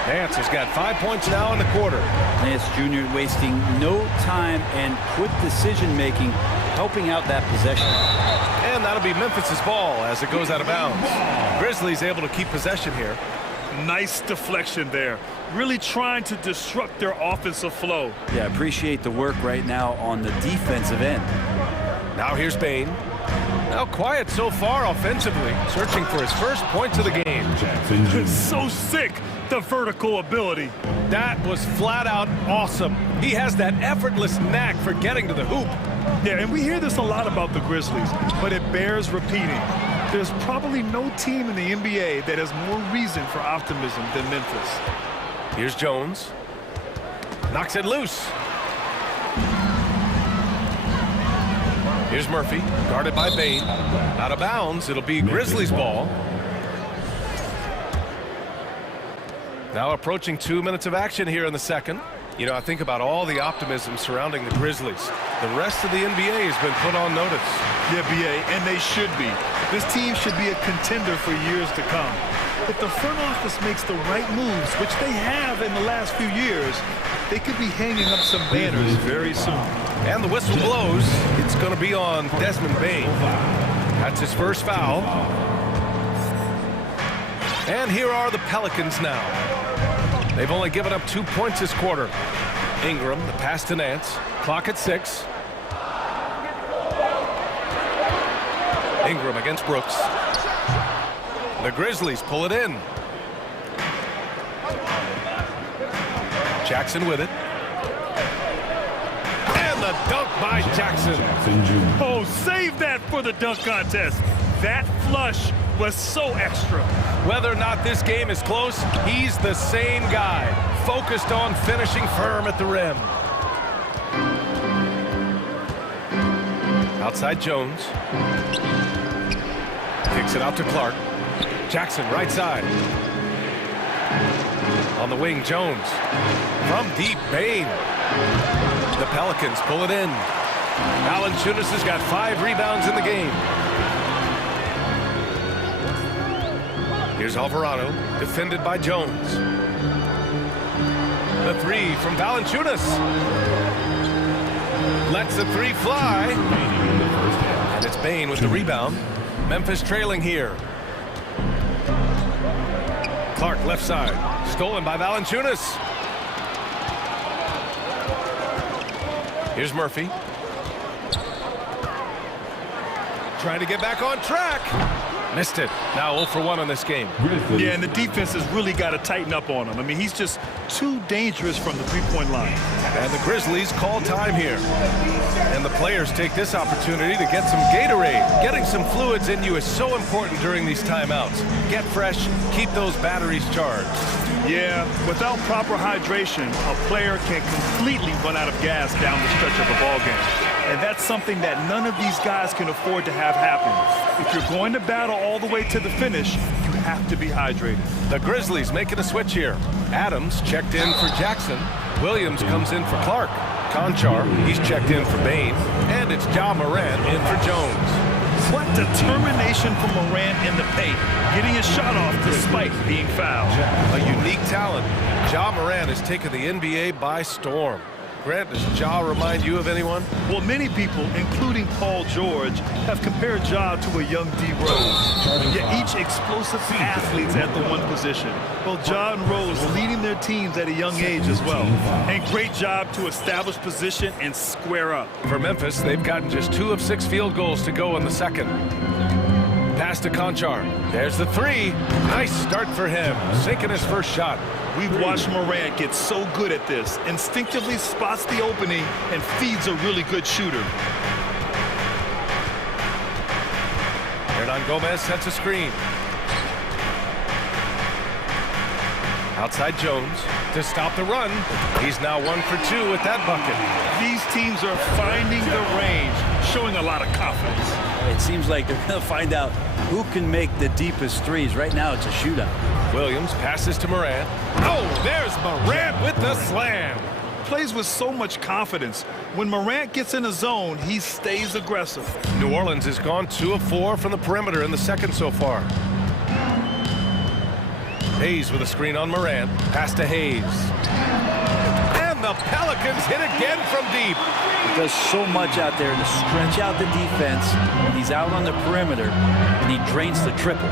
Nance has got 5 points now in the quarter. Nance Jr. wasting no time and quick decision-making, helping out that possession. And that'll be Memphis's ball as it goes out of bounds. Grizzlies able to keep possession here. Nice deflection there. Really trying to disrupt their offensive flow. Yeah, appreciate the work right now on the defensive end. Now here's Bain. Now quiet so far offensively, searching for his first points of the game. It's so sick, the vertical ability. That was flat out awesome. He has that effortless knack for getting to the hoop. Yeah, and we hear this a lot about the Grizzlies, but it bears repeating. There's probably no team in the NBA that has more reason for optimism than Memphis. Here's Jones. Knocks it loose. Here's Murphy, guarded by Bain. Out of bounds, it'll be Grizzlies ball. Now approaching 2 minutes of action here in the second. You know, I think about all the optimism surrounding the Grizzlies. The rest of the NBA has been put on notice. Yeah, B.A., and they should be. This team should be a contender for years to come. If the front office makes the right moves, which they have in the last few years, they could be hanging up some banners very soon. And the whistle blows. It's going to be on Desmond Bain. That's his first foul. And here are the Pelicans now. They've only given up 2 points this quarter. Ingram, the pass to Nance. Clock at 6. Ingram against Brooks. The Grizzlies pull it in. Jackson with it. And the dunk by Jackson. Oh, save that for the dunk contest. That flush was so extra. Whether or not this game is close, he's the same guy, focused on finishing firm at the rim. Outside Jones. Kicks it out to Clark. Jackson right side. On the wing, Jones. From deep, Bain. The Pelicans pull it in. Valanciunas has got 5 rebounds in the game. Here's Alvarado, defended by Jones. The 3 from Valanciunas. Lets the 3 fly. And it's Bain with the rebound. Memphis trailing here. Clark left side. Stolen by Valanciunas. Here's Murphy. Trying to get back on track. Missed it. Now 0 for 1 on this game. Yeah, and the defense has really got to tighten up on him. I mean, he's just too dangerous from the three-point line. And the Grizzlies call time here. And the players take this opportunity to get some Gatorade. Getting some fluids in you is so important during these timeouts. Get fresh, keep those batteries charged. Yeah, without proper hydration, a player can completely run out of gas down the stretch of a ball game. And that's something that none of these guys can afford to have happen. If you're going to battle all the way to the finish, you have to be hydrated. The Grizzlies making a switch here. Adams checked in for Jackson. Williams comes in for Clark. Conchar, he's checked in for Bain. And it's Ja Morant in for Jones. What determination from Morant in the paint, getting his shot off despite being fouled. A unique talent. Ja Morant has taken the NBA by storm. Grant, does Ja remind you of anyone? Well, many people, including Paul George, have compared Ja to a young D. Rose. Yet each explosive athletes at the one position. Well, Ja and Rose leading their teams at a young age as well. And great job to establish position and square up. For Memphis, they've gotten just 2 of 6 field goals to go in the second. Pass to Conchar. There's the 3. Nice start for him. Sinking his first shot. We've watched Morant get so good at this. Instinctively spots the opening and feeds a really good shooter. Hernan Gomez sets a screen. Outside Jones to stop the run. He's now 1 for 2 with that bucket. These teams are finding the range, showing a lot of confidence. It seems like they're going to find out who can make the deepest threes. Right now, it's a shootout. Williams passes to Morant. Oh, there's Morant with the slam. Plays with so much confidence. When Morant gets in a zone, he stays aggressive. New Orleans has gone 2 of 4 from the perimeter in the second so far. Hayes with a screen on Morant. Pass to Hayes. And the Pelicans hit again from deep. He does so much out there to stretch out the defense. He's out on the perimeter, and he drains the triple.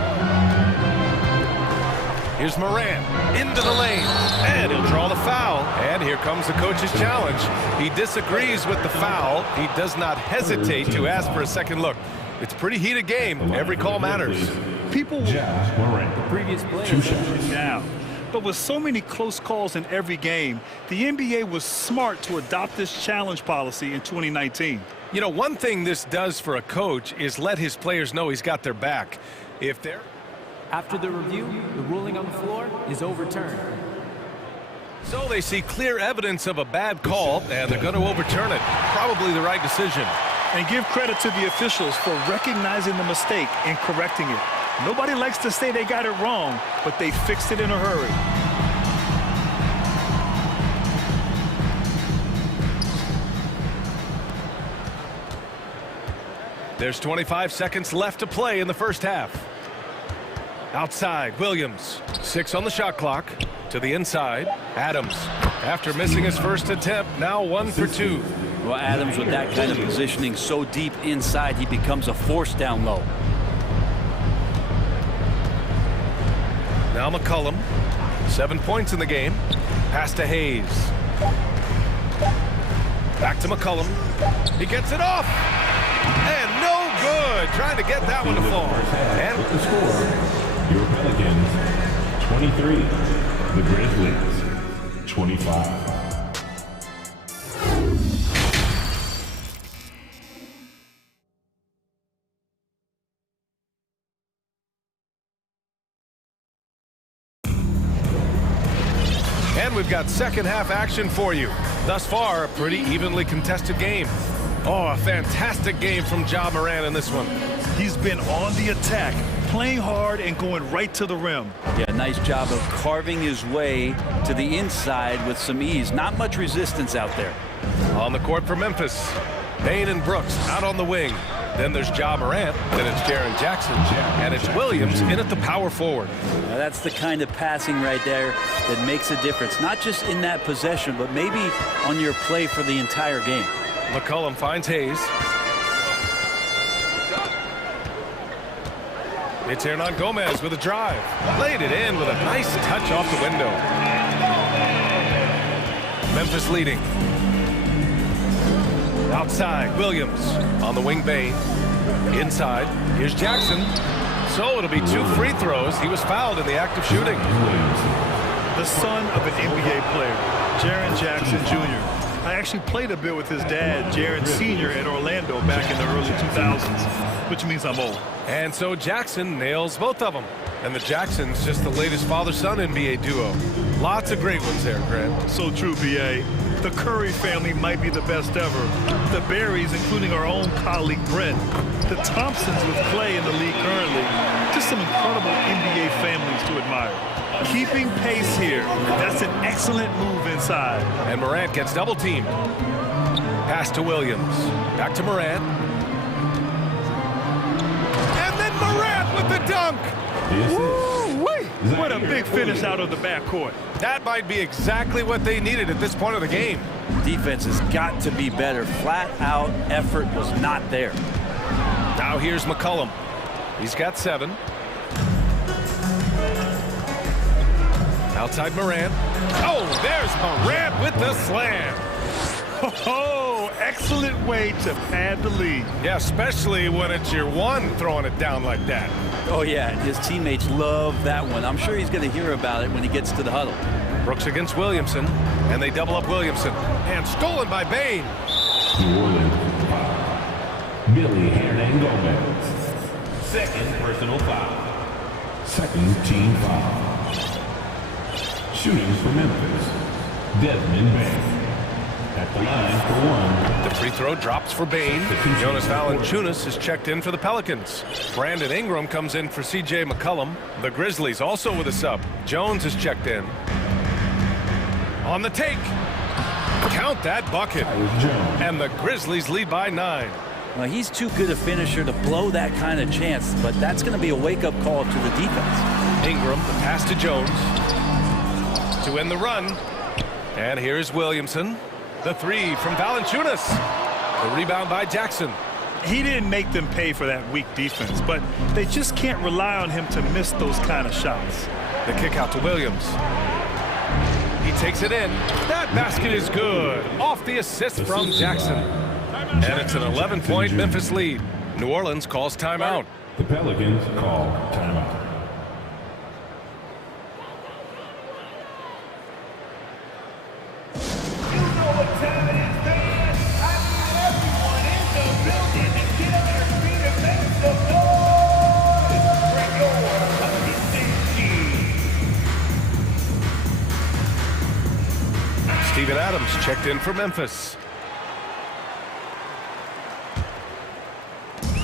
Here's Morant into the lane, and he'll draw the foul. And here comes the coach's challenge. He disagrees with the foul. He does not hesitate to ask for a second look. It's a pretty heated game. Every call matters. People the previous play now. But with so many close calls in every game, the NBA was smart to adopt this challenge policy in 2019. You know, one thing this does for a coach is let his players know he's got their back. If they're... After the review, the ruling on the floor is overturned. So they see clear evidence of a bad call, and they're going to overturn it. Probably the right decision. And give credit to the officials for recognizing the mistake and correcting it. Nobody likes to say they got it wrong, but they fixed it in a hurry. There's 25 seconds left to play in the first half. Outside, Williams. 6 on the shot clock. To the inside, Adams. After missing his first attempt, now 1 for 2. Well, Adams, with that kind of positioning so deep inside, he becomes a force down low. Now McCollum. 7 points in the game. Pass to Hayes. Back to McCollum. He gets it off. And no good. Trying to get that one to fall. And the score, your Pelicans, 23. The Grizzlies, 25. And we've got second half action for you. Thus far, a pretty evenly contested game. Oh, a fantastic game from Ja Morant in this one. He's been on the attack, playing hard and going right to the rim. Yeah, nice job of carving his way to the inside with some ease. Not much resistance out there. On the court for Memphis, Payne and Brooks out on the wing. Then there's Ja Morant, then it's Jaren Jackson, and it's Williams in at the power forward. Now that's the kind of passing right there that makes a difference, not just in that possession, but maybe on your play for the entire game. McCollum finds Hayes. It's Hernan Gomez with a drive. Laid it in with a nice touch off the window. Memphis leading. Outside, Williams on the wing Bain. Inside, here's Jackson. So it'll be 2 free throws. He was fouled in the act of shooting. The son of an NBA player, Jaren Jackson Jr. I actually played a bit with his dad, Jaren Sr. at Orlando back in the early 2000s, which means I'm old. And so Jackson nails both of them. And the Jacksons just the latest father-son NBA duo. Lots of great ones there, Grant. So true, B.A. The Curry family might be the best ever. The Berries, including our own colleague Brent. The Thompsons with Clay in the league currently. Just some incredible NBA families to admire. Keeping pace here. That's an excellent move inside. And Morant gets double-teamed. Pass to Williams. Back to Morant. And then Morant with the dunk. Woo-wee! What a big finish out of the backcourt. That might be exactly what they needed at this point of the game. Defense has got to be better. Flat-out effort was not there. Now here's McCollum. He's got 7. Outside Morant. Oh, there's Morant with the slam. Oh, excellent way to pad the lead. Yeah, especially when it's your one throwing it down like that. Oh, yeah, his teammates love that one. I'm sure he's going to hear about it when he gets to the huddle. Brooks against Williamson, and they double up Williamson. And stolen by Bain. New Orleans, Billy Hernan Gomez. Second personal foul. Second team foul. Shooting for Memphis, Desmond Bain. At the line for 1. The free throw drops for Bain. Jonas Valanciunas is checked in for the Pelicans. Brandon Ingram comes in for C.J. McCollum. The Grizzlies also with a sub. Jones is checked in. On the take. Count that bucket. And the Grizzlies lead by 9. Well, he's too good a finisher to blow that kind of chance, but that's going to be a wake-up call to the defense. Ingram, the pass to Jones. To end the run. And here's Williamson. The 3 from Valanciunas. The rebound by Jackson. He didn't make them pay for that weak defense, but they just can't rely on him to miss those kind of shots. The kick out to Williams. He takes it in. That basket is good. Off the assist from Jackson. And it's an 11-point Memphis lead. New Orleans calls timeout. The Pelicans call timeout. Steven Adams checked in for Memphis.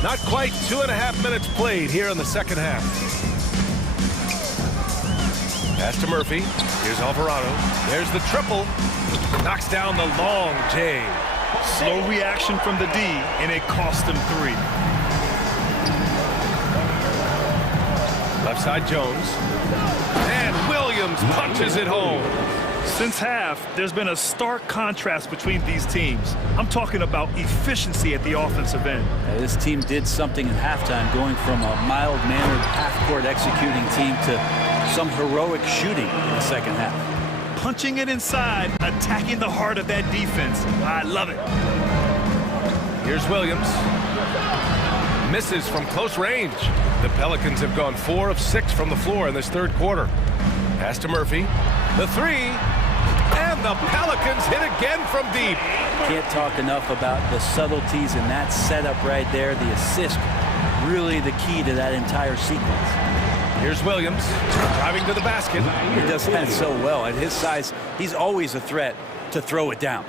Not quite 2.5 minutes played here in the second half. Pass to Murphy. Here's Alvarado. There's the triple. Knocks down the long J. Slow reaction from the D, and it cost him 3. Left side Jones. And Williams punches it home. Since half, there's been a stark contrast between these teams. I'm talking about efficiency at the offensive end. This team did something at halftime, going from a mild-mannered half-court executing team to some heroic shooting in the second half. Punching it inside, attacking the heart of that defense. I love it. Here's Williams. Misses from close range. The Pelicans have gone 4 of 6 from the floor in this third quarter. Pass to Murphy. The three. And the Pelicans hit again from deep. Can't talk enough about the subtleties in that setup right there. The assist, really the key to that entire sequence. Here's Williams, driving to the basket. He does that so well. At his size, he's always a threat to throw it down.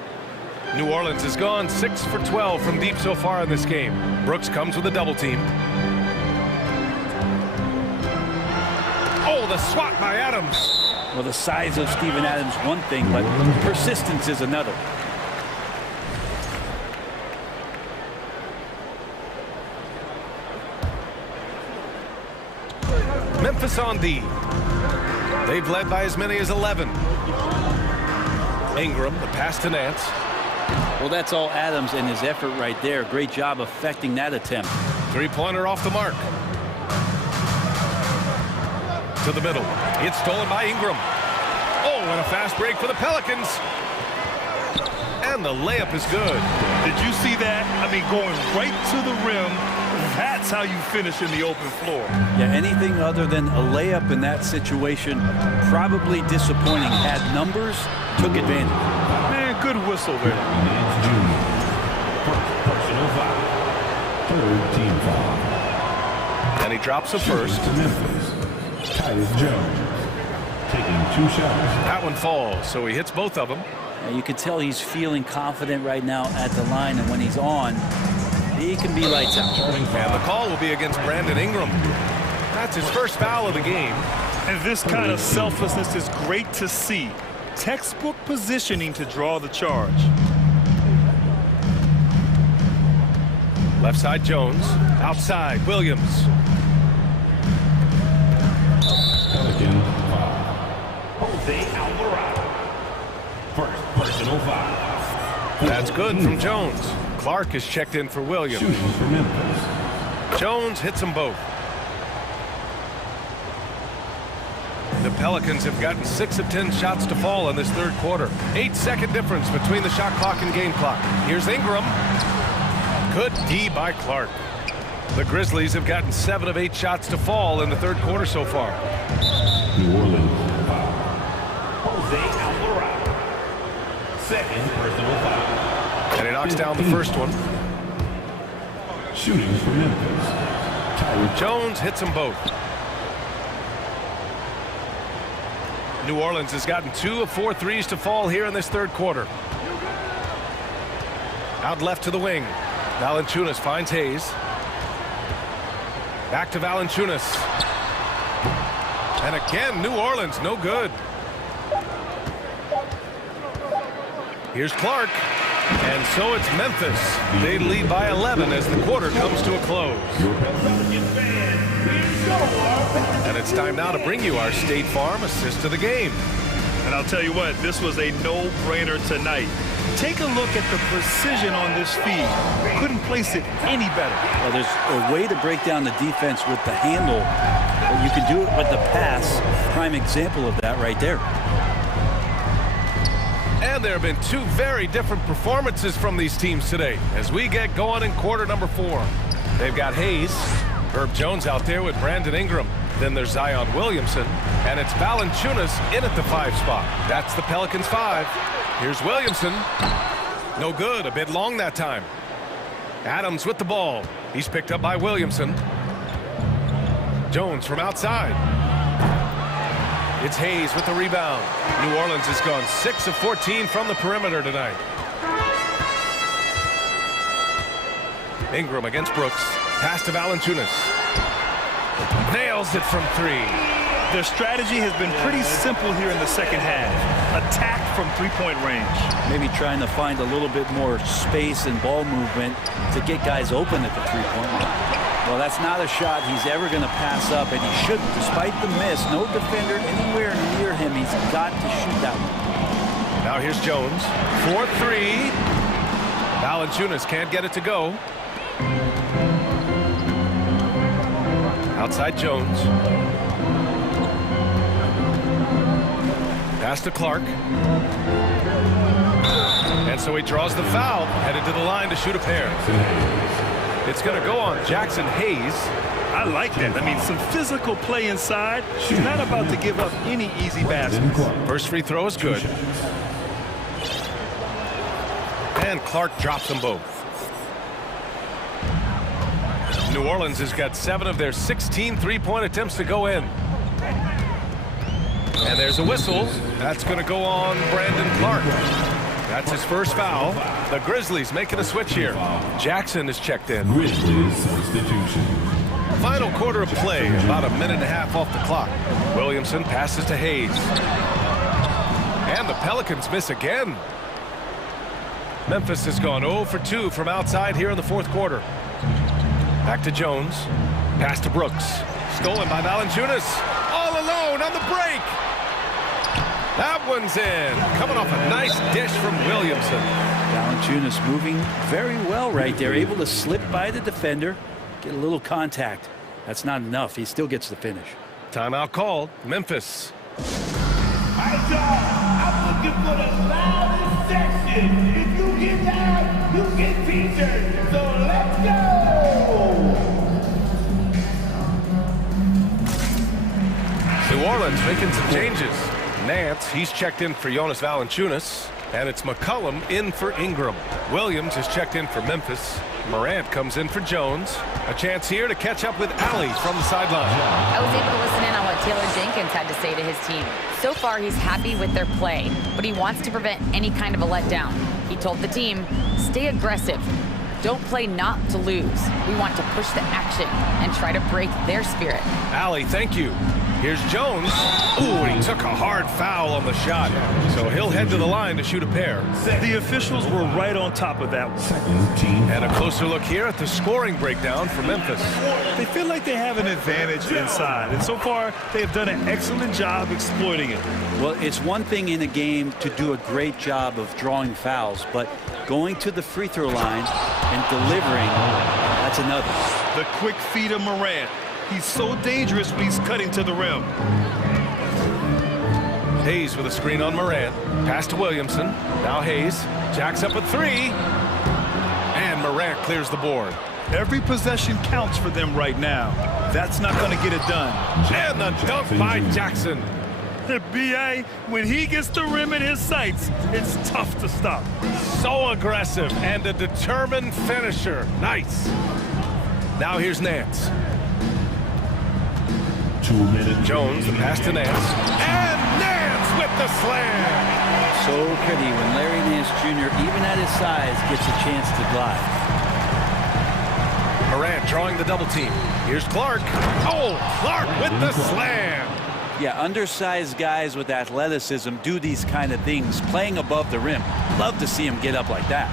New Orleans has gone 6 for 12 from deep so far in this game. Brooks comes with a double team. Oh, the swat by Adams. Well, the size of Steven Adams, one thing, but persistence is another. Memphis on D. They've led by as many as 11. Ingram, the pass to Nance. Well, that's all Adams and his effort right there. Great job affecting that attempt. Three-pointer off the mark. To the middle. It's stolen by Ingram. Oh, and a fast break for the Pelicans. And the layup is good. Did you see that? I mean, going right to the rim. That's how you finish in the open floor. Yeah, anything other than a layup in that situation, probably disappointing. Had numbers, took advantage. Man, good whistle there. Personal foul. Third team foul. And he drops a first. Jones taking 2 shots. That one falls, so he hits both of them. And you can tell he's feeling confident right now at the line, and when he's on, he can be lights out. And the call will be against Brandon Ingram. That's his first foul of the game. And this kind of selflessness is great to see. Textbook positioning to draw the charge. Left side Jones. Outside Williams. Pelican foul. Jose Alvarado. First personal foul. That's good from Jones. Clark is checked in for Williams. Shooting for Memphis. Jones hits them both. The Pelicans have gotten 6 of 10 shots to fall in this third quarter. 8-second difference between the shot clock and game clock. Here's Ingram. Good D by Clark. The Grizzlies have gotten 7 of 8 shots to fall in the third quarter so far. New Orleans foul. Jose Alvarado. Second personal foul. And he knocks down the first one. Shooting for Memphis. Jones hits them both. New Orleans has gotten 2 of 4 threes to fall here in this third quarter. Out left to the wing. Valanciunas finds Hayes. Back to Valanciunas. And again, New Orleans, no good. Here's Clark. And so it's Memphis. They lead by 11 as the quarter comes to a close. And it's time now to bring you our State Farm assist of the game. And I'll tell you what, this was a no-brainer tonight. Take a look at the precision on this feed. Couldn't place it any better. Well, there's a way to break down the defense with the handle, but you can do it with the pass. Prime example of that right there. And there have been 2 very different performances from these teams today as we get going in quarter number 4. They've got Hayes, Herb Jones out there with Brandon Ingram. Then there's Zion Williamson, and it's Valanciunas in at the 5 spot. That's the Pelicans 5. Here's Williamson. No good, a bit long that time. Adams with the ball. He's picked up by Williamson. Jones from outside. It's Hayes with the rebound. New Orleans has gone 6 of 14 from the perimeter tonight. Ingram against Brooks. Pass to Valanciunas. Nails it from 3. Their strategy has been pretty simple here in the second half. Attack from three-point range. Maybe trying to find a little bit more space and ball movement to get guys open at the three-point line. Well, that's not a shot he's ever going to pass up, and he shouldn't. Despite the miss, no defender anywhere near him. He's got to shoot that one. Now here's Jones. 4-3. Valanciunas can't get it to go. Outside Jones. Pass to Clark. And so he draws the foul, headed to the line to shoot a pair. It's going to go on Jackson Hayes. I like that. I mean, some physical play inside. He's not about to give up any easy baskets. First free throw is good. And Clark drops them both. New Orleans has got 7 of their 16 three-point attempts to go in. And there's a whistle. That's going to go on Brandon Clark. That's his first foul. The Grizzlies making a switch here. Jackson is checked in. Grizzlies substitution. Final quarter of play, about a minute and a half off the clock. Williamson passes to Hayes. And the Pelicans miss again. Memphis has gone 0 for 2 from outside here in the fourth quarter. Back to Jones. Pass to Brooks. Stolen by Valanciunas. All alone on the break. That one's in. Coming off a nice dish from Williamson. Valanciunas moving very well right there. Able to slip by the defender. Get a little contact. That's not enough. He still gets the finish. Timeout called. Memphis. All right, y'all. I'm looking for the loudest section. If you get loud, you get featured. So let's go. New Orleans making some changes. Nance, he's checked in for Jonas Valanciunas. And it's McCollum in for Ingram. Williams is checked in for Memphis. Morant comes in for Jones. A chance here to catch up with Allie from the sideline. I was able to listen in on what Taylor Jenkins had to say to his team. So far, he's happy with their play, but he wants to prevent any kind of a letdown. He told the team, stay aggressive. Don't play not to lose. We want to push the action and try to break their spirit. Allie, thank you. Here's Jones. Ooh, and he took a hard foul on the shot. So he'll head to the line to shoot a pair. The officials were right on top of that one. And a closer look here at the scoring breakdown for Memphis. They feel like they have an advantage inside, and so far they have done an excellent job exploiting it. Well, it's one thing in a game to do a great job of drawing fouls, but going to the free throw line and delivering, that's another. The quick feed of Morant. He's so dangerous when he's cutting to the rim. Hayes with a screen on Morant. Pass to Williamson. Now Hayes jacks up a 3. And Morant clears the board. Every possession counts for them right now. That's not going to get it done. And the dunk by Jackson. The B.A., when he gets the rim in his sights, it's tough to stop. So aggressive and a determined finisher. Nice. Now here's Nance. 2 minutes. Jones, the pass to Nance. And Nance with the slam. So pretty when Larry Nance Jr., even at his size, gets a chance to glide. Morant drawing the double team. Here's Clark. Oh, Clark with the slam. Yeah, undersized guys with athleticism do these kind of things, playing above the rim. Love to see him get up like that.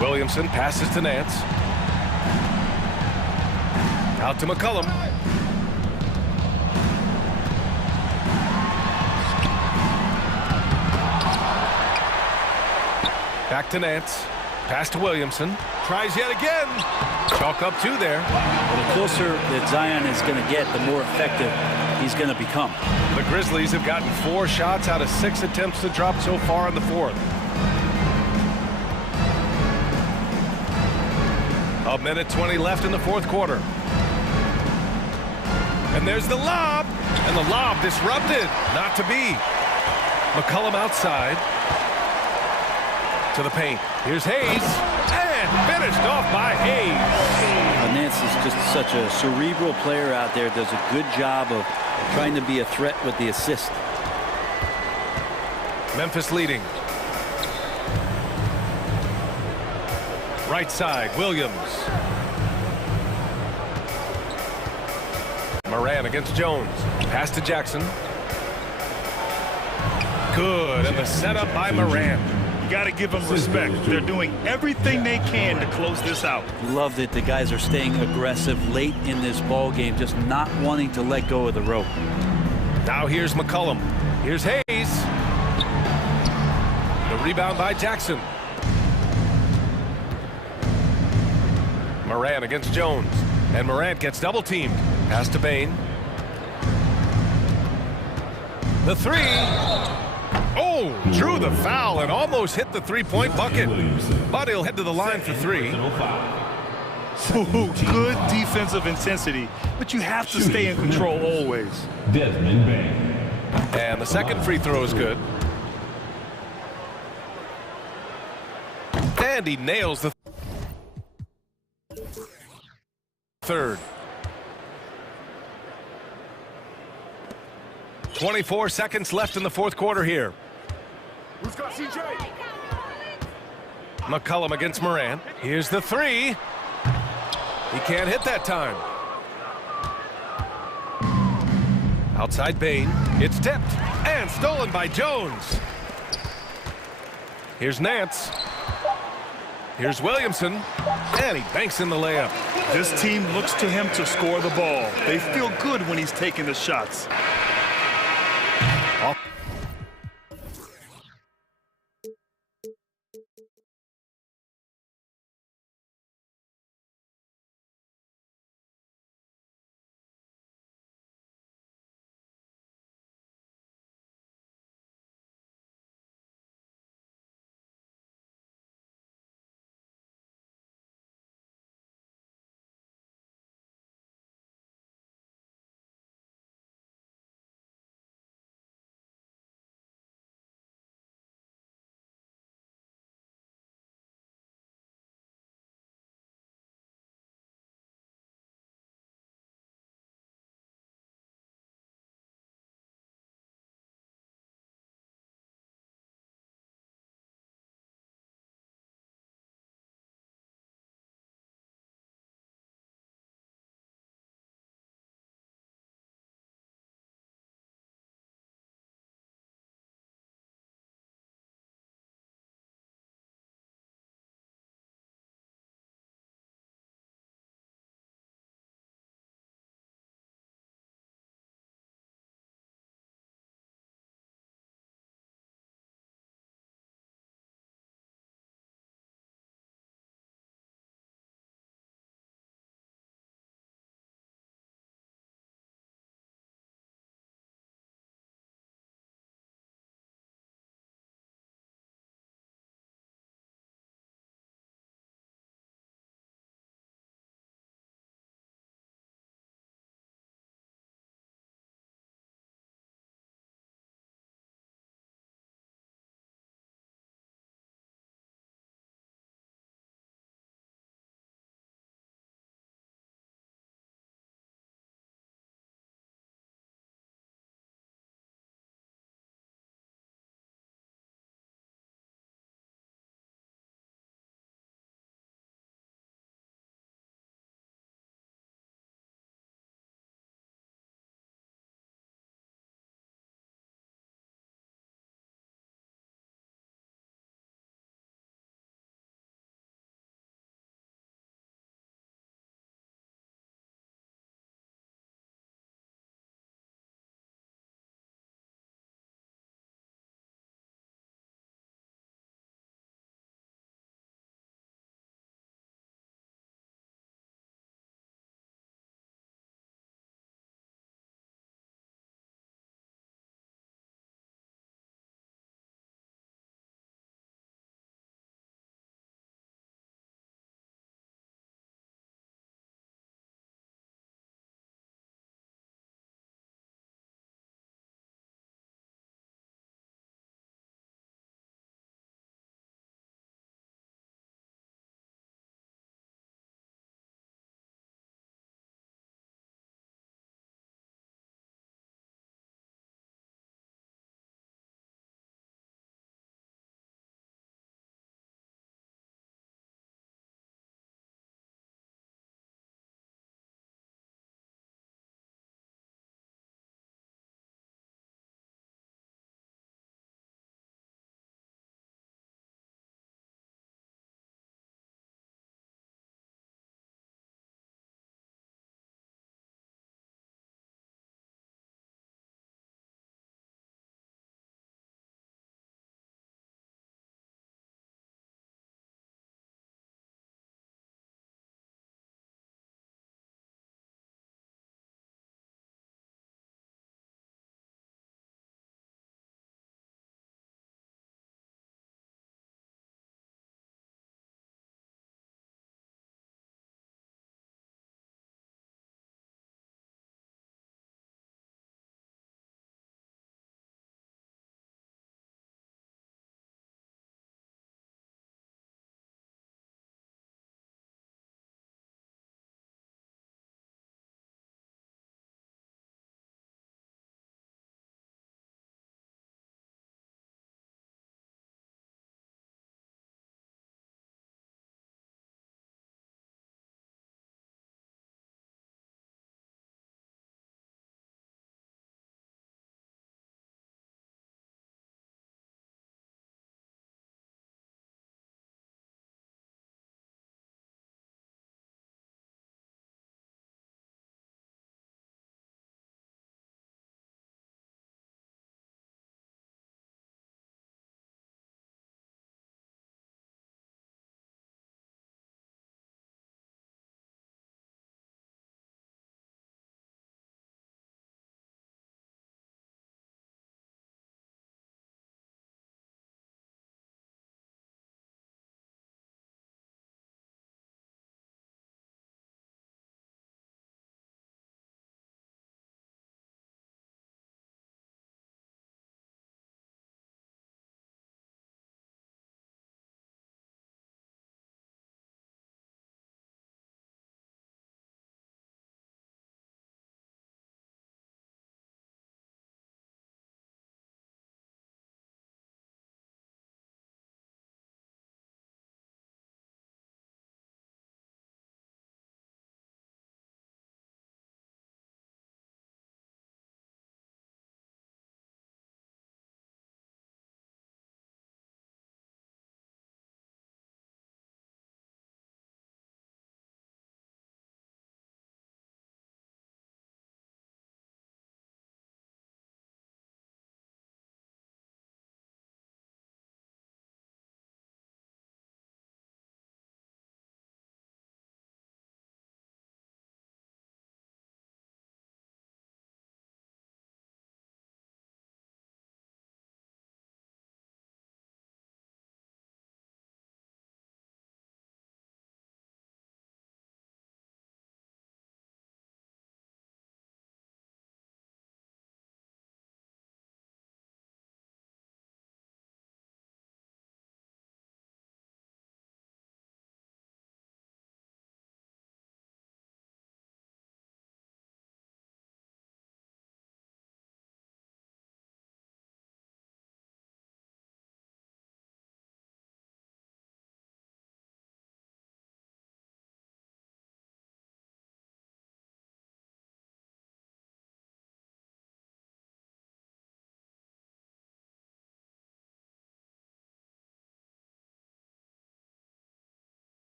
Williamson passes to Nance. Out to McCollum. Back to Nance. Pass to Williamson. Tries yet again. Chalk up 2 there. Well, the closer that Zion is going to get, the more effective he's going to become. The Grizzlies have gotten 4 shots out of 6 attempts to drop so far in the fourth. A minute 20 left in the fourth quarter. And there's the lob. And the lob disrupted. Not to be. McCollum outside. To the paint. Here's Hayes. And finished off by Hayes. Nance is just such a cerebral player out there. Does a good job of trying to be a threat with the assist. Memphis leading. Right side, Williams. Morant against Jones. Pass to Jackson. Good, and the setup by Morant. You got to give them respect. They're doing everything they can to close this out. Love that the guys are staying aggressive late in this ball game, just not wanting to let go of the rope. Now here's McCollum. Here's Hayes. The rebound by Jackson. Morant against Jones. And Morant gets double-teamed. Pass to Bain. The three. Oh, drew the foul and almost hit the three-point bucket. But he'll head to the line for three. Ooh, good defensive intensity, but you have to stay in control always. Desmond Bain. And the second free throw is good. And he nails the third. 24 seconds left in the fourth quarter here. Who's got CJ? McCollum against Morant. Here's the three. He can't hit that time. Outside Bain. It's tipped and stolen by Jones. Here's Nance. Here's Williamson. And he banks in the layup. This team looks to him to score the ball. They feel good when he's taking the shots.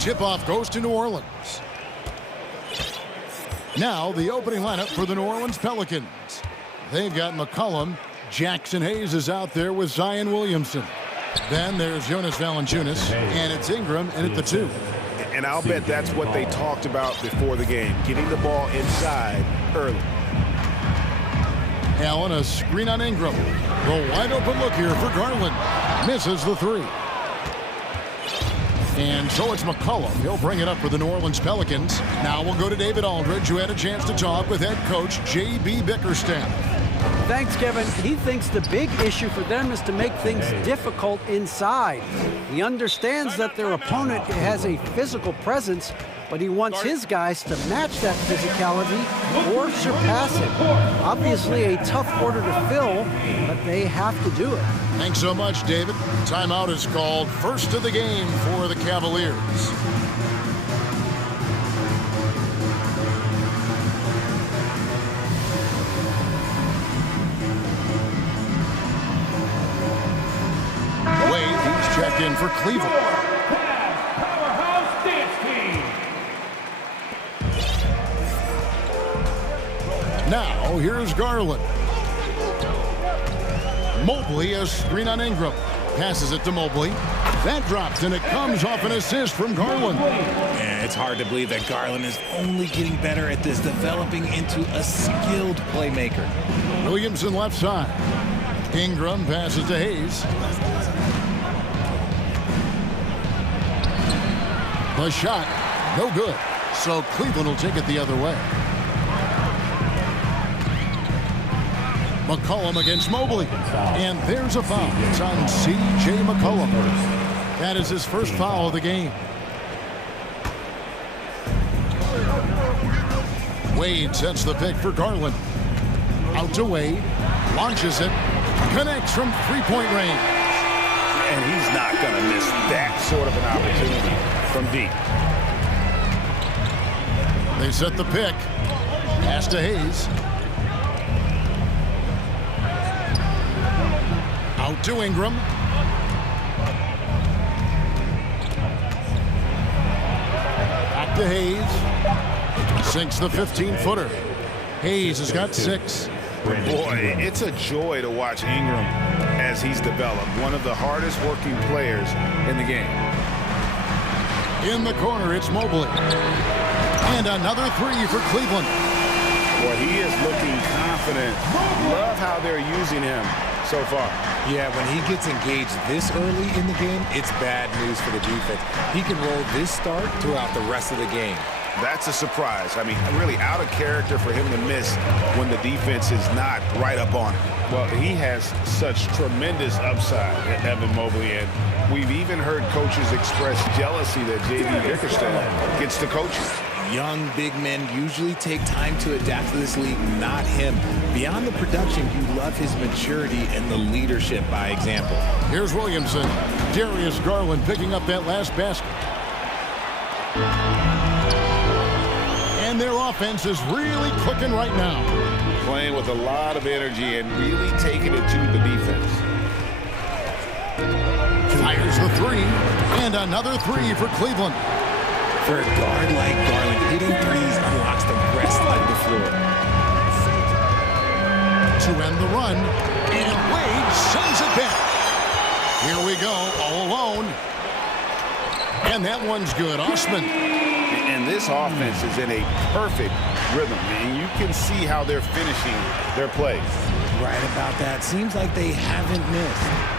Tip-off goes to New Orleans. Now the opening lineup for the New Orleans Pelicans. They've got McCollum. Jackson Hayes is out there with Zion Williamson. Then there's Jonas Valanciunas, and it's Ingram in at the 2. And I'll bet that's what they talked about before the game, getting the ball inside early. Allen, a screen on Ingram. The wide open look here for Garland. Misses the 3. And so it's McCollum. He'll bring it up for the New Orleans Pelicans. Now we'll go to David Aldridge, who had a chance to talk with head coach J.B. Bickerstaff. Thanks, Kevin. He thinks the big issue for them is to make things difficult inside. He understands that their opponent has a physical presence, but he wants his guys to match that physicality or surpass it. Obviously a tough order to fill, but they have to do it. Thanks so much, David. Timeout is called. First of the game for the Cavaliers. Wade, he's checked in for Cleveland. Powerhouse Dance Team. Now, here's Garland. Mobley, a screen on Ingram. Passes it to Mobley. That drops, and it comes off an assist from Garland. Yeah, it's hard to believe that Garland is only getting better at this, developing into a skilled playmaker. Williamson left side. Ingram passes to Hayes. The shot, no good. So Cleveland will take it the other way. McCollum against Mobley. And there's a foul. It's on C.J. McCollum. That is his first foul of the game. Wade sets the pick for Garland. Out to Wade. Launches it. Connects from three-point range. And he's not going to miss that sort of an opportunity from deep. They set the pick. Pass to Hayes. Out to Ingram. Back to Hayes. Sinks the 15-footer. Hayes has got 6. Boy, it's a joy to watch Ingram as he's developed. One of the hardest working players in the game. In the corner, it's Mobley. And another 3 for Cleveland. Boy, he is looking confident. Love how they're using him so far. Yeah, when he gets engaged this early in the game, it's bad news for the defense. He can roll this start throughout the rest of the game. That's a surprise. I mean, really out of character for him to miss when the defense is not right up on him. Well, he has such tremendous upside, Evan Mobley, and we've even heard coaches express jealousy that J.B. Bickerstaff gets to coaching. Young big men usually take time to adapt to this league, not him. Beyond the production, you love his maturity and the leadership by example. Here's Williamson. Darius Garland picking up that last basket. And their offense is really clicking right now. Playing with a lot of energy and really taking it to the defense. Fires the 3. And another 3 for Cleveland. For a guard like Garland, hitting threes unlocks the rest of the floor. To end the run, and Wade sends it back. Here we go, all alone. And that one's good. Osman. And this offense is in a perfect rhythm, and you can see how they're finishing their plays. Right about that. Seems like they haven't missed.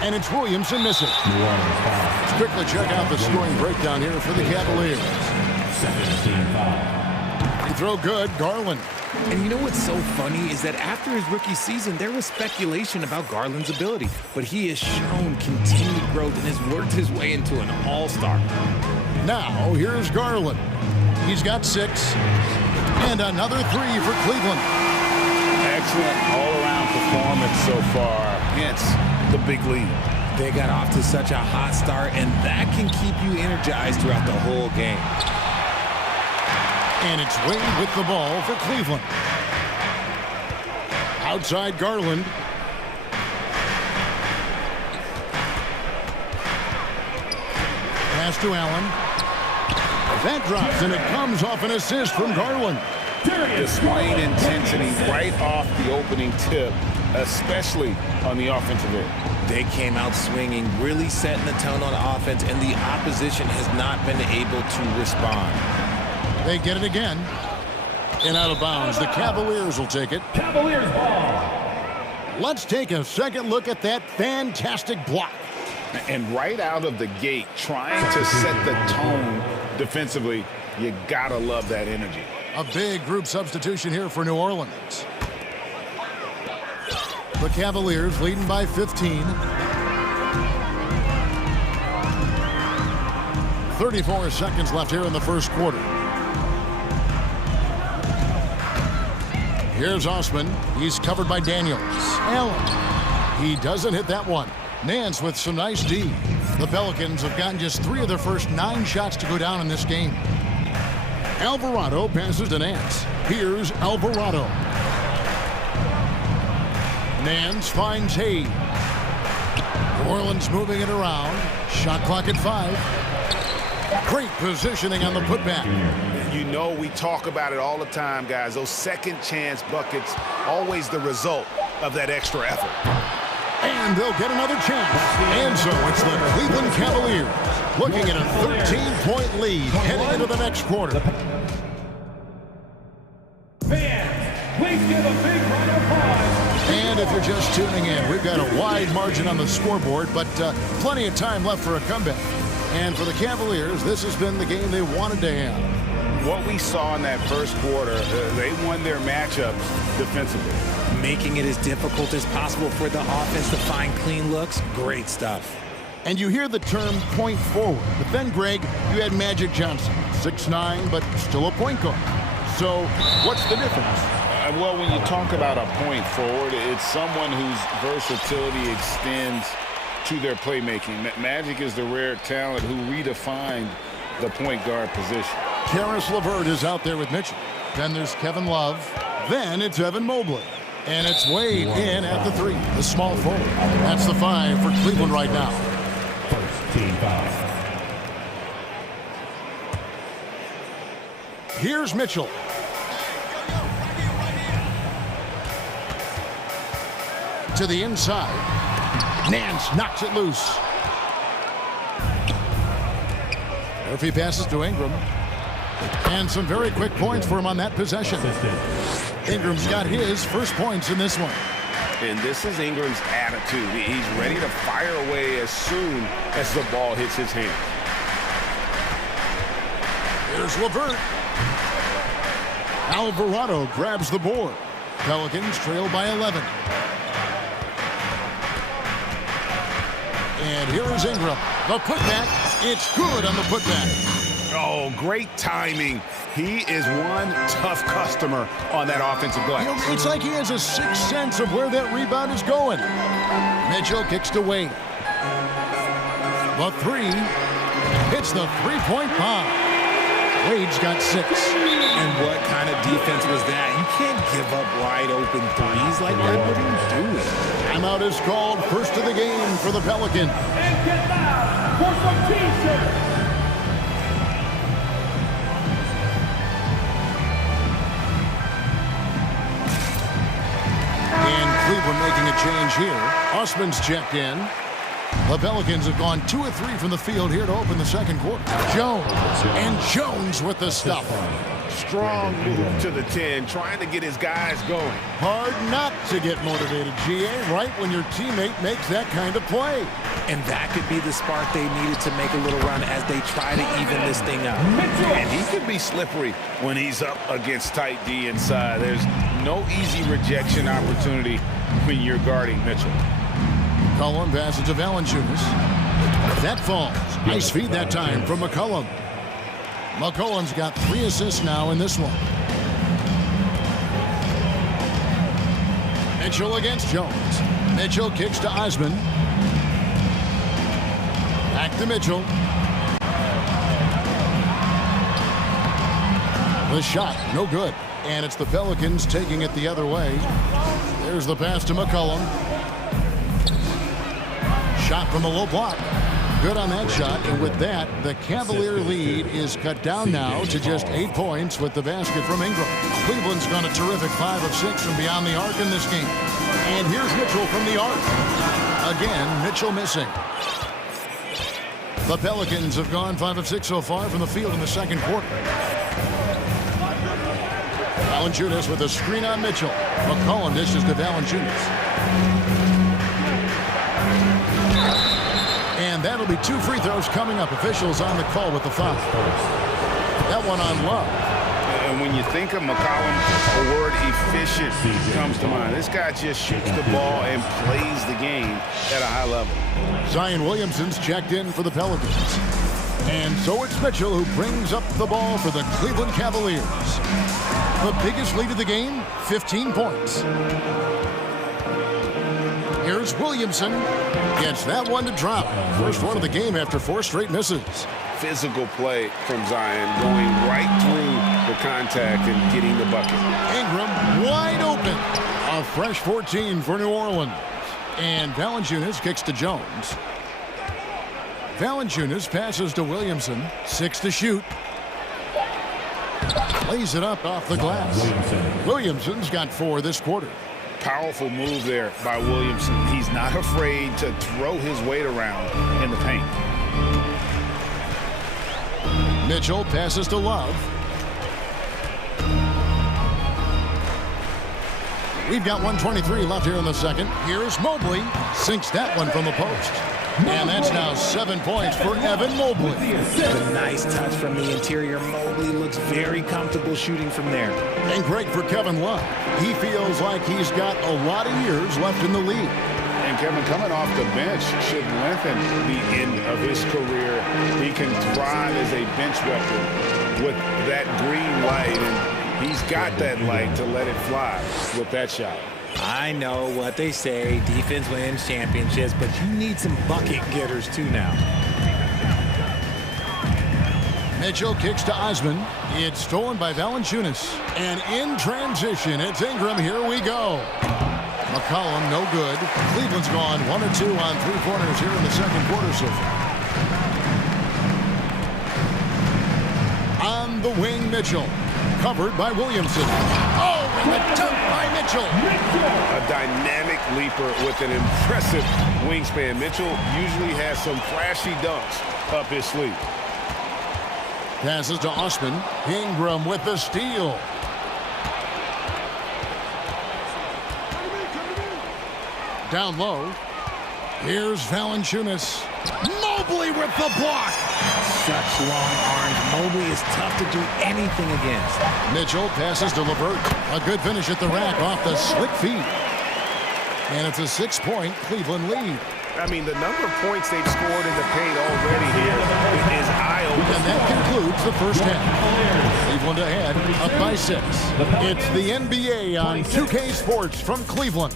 And it's Williamson missing. Let's quickly check out the scoring breakdown here for the Cavaliers. Free throw good, Garland. And you know what's so funny is that after his rookie season, there was speculation about Garland's ability, but he has shown continued growth and has worked his way into an all-star. Now, here's Garland. He's got 6. And another 3 for Cleveland. Excellent all-around performance so far. Hence the big lead. They got off to such a hot start, and that can keep you energized throughout the whole game. And it's Wade with the ball for Cleveland. Outside Garland. Pass to Allen. That drops, and it comes off an assist from Garland. Displaying intensity right off the opening tip, especially on the offensive end. They came out swinging, really setting the tone on offense, and the opposition has not been able to respond. They get it again. And out of bounds. The Cavaliers will take it. Cavaliers ball. Let's take a second look at that fantastic block. And right out of the gate, trying to set the tone defensively, you gotta love that energy. A big group substitution here for New Orleans. The Cavaliers leading by 15. 34 seconds left here in the first quarter. Here's Osman. He's covered by Daniels. Allen. He doesn't hit that one. Nance with some nice D. The Pelicans have gotten just 3 of their first 9 shots to go down in this game. Alvarado passes to Nance. Here's Alvarado. Nance finds Hayes. New Orleans moving it around. Shot clock at 5. Great positioning on the putback. You know we talk about it all the time, guys. Those second chance buckets, always the result of that extra effort. And they'll get another chance. And so it's the Cleveland Cavaliers looking at a 13-point lead heading into the next quarter. Fans, please give a big round of applause. And if you're just tuning in, we've got a wide margin on the scoreboard, but plenty of time left for a comeback. And for the Cavaliers, this has been the game they wanted to have. What we saw in that first quarter, they won their matchups defensively. Making it as difficult as possible for the offense to find clean looks. Great stuff. And you hear the term point forward. But then, Greg, you had Magic Johnson, 6'9", but still a point guard. So what's the difference? Well, when you talk about a point forward, it's someone whose versatility extends to their playmaking. Magic is the rare talent who redefined the point guard position. Karis LeVert is out there with Mitchell. Then there's Kevin Love. Then it's Evan Mobley. And it's Wade in at the 3. The small forward. That's the 5 for Cleveland right now. First team foul. Here's Mitchell. To the inside. Nance knocks it loose. Murphy passes to Ingram. And some very quick points for him on that possession. Ingram's got his first points in this one. And this is Ingram's attitude. He's ready to fire away as soon as the ball hits his hand. Here's LeVert. Alvarado grabs the board. Pelicans trail by 11. And here is Ingram. The putback. It's good on the putback. Oh, great timing. He is one tough customer on that offensive glass. You know, it's like he has a sixth sense of where that rebound is going. Mitchell kicks to Wade. The 3 hits the three-point bomb. Wade's got 6. And what kind of defense was that? You can't give up wide open threes like that. What are you doing? Timeout is called. First of the game for the Pelicans. And get loud for some T-shirts. And Cleveland making a change here. Osman's checked in. The Pelicans have gone 2 of 3 from the field here to open the second quarter. Jones. And Jones with the stuff. Strong move to the 10, trying to get his guys going. Hard not to get motivated, GA, right when your teammate makes that kind of play. And that could be the spark they needed to make a little run as they try to even this thing up. And he can be slippery when he's up against tight D inside. There's no easy rejection opportunity when you're guarding Mitchell. McCollum passes to Valanciunas. That falls. Nice feed that time from McCollum. McCollum's got 3 assists now in this one. Mitchell against Jones. Mitchell kicks to Osman. Back to Mitchell. The shot, no good. And it's the Pelicans taking it the other way. There's the pass to McCollum. Shot from the low block. Good on that shot, and with that, the Cavalier lead is cut down now to just 8 points with the basket from Ingram. Cleveland's gone a terrific 5 of 6 from beyond the arc in this game. And here's Mitchell from the arc. Again, Mitchell missing. The Pelicans have gone 5 of 6 so far from the field in the second quarter. Valanciunas with a screen on Mitchell. McCollum dishes to Valanciunas. And that'll be 2 free throws coming up. Officials on the call with the foul. That one on Love. And when you think of McCollum, the word efficient comes to mind. This guy just shoots the ball and plays the game at a high level. Zion Williamson's checked in for the Pelicans. And so it's Mitchell who brings up the ball for the Cleveland Cavaliers. The biggest lead of the game, 15 points. Here's Williamson. Gets that one to drop. First one of the game after 4 straight misses. Physical play from Zion, going right through the contact and getting the bucket. Ingram wide open. A fresh 14 for New Orleans. And Valanciunas kicks to Jones. Valanciunas passes to Williamson. 6 to shoot. Lays it up off the glass. Williamson's got 4 this quarter. Powerful move there by Williamson. He's not afraid to throw his weight around in the paint. Mitchell passes to Love. We've got 1:23 left here in the second. Here's Mobley. Sinks that one from the post. And that's now 7 points for Evan Mobley. A nice touch from the interior. Mobley looks very comfortable shooting from there. And great for Kevin Love. He feels like he's got a lot of years left in the league. And Kevin, coming off the bench should lengthen the end of his career. He can thrive as a bench weapon with that green light, and he's got that light to let it fly with that shot. I know what they say, defense wins championships, but you need some bucket getters too now. Mitchell kicks to Osman. It's stolen by Valanciunas. And in transition, it's Ingram. Here we go. McCollum, no good. Cleveland's gone 1 or 2 on 3 corners here in the second quarter so far. On the wing, Mitchell. Covered by Williamson. Oh, and the dunk by Mitchell. A dynamic leaper with an impressive wingspan. Mitchell usually has some flashy dunks up his sleeve. Passes to Osman. Ingram with the steal. Down low. Here's Valanciunas. Mobley with the block. Such long arms. Mobley is tough to do anything against. Mitchell passes to LeVert. A good finish at the rack off the slick feet. And it's a 6-point Cleveland lead. I mean, the number of points they've scored in the paint already here is eye-opening. And that concludes the first half. Cleveland ahead, up by 6. It's the NBA on 2K Sports from Cleveland.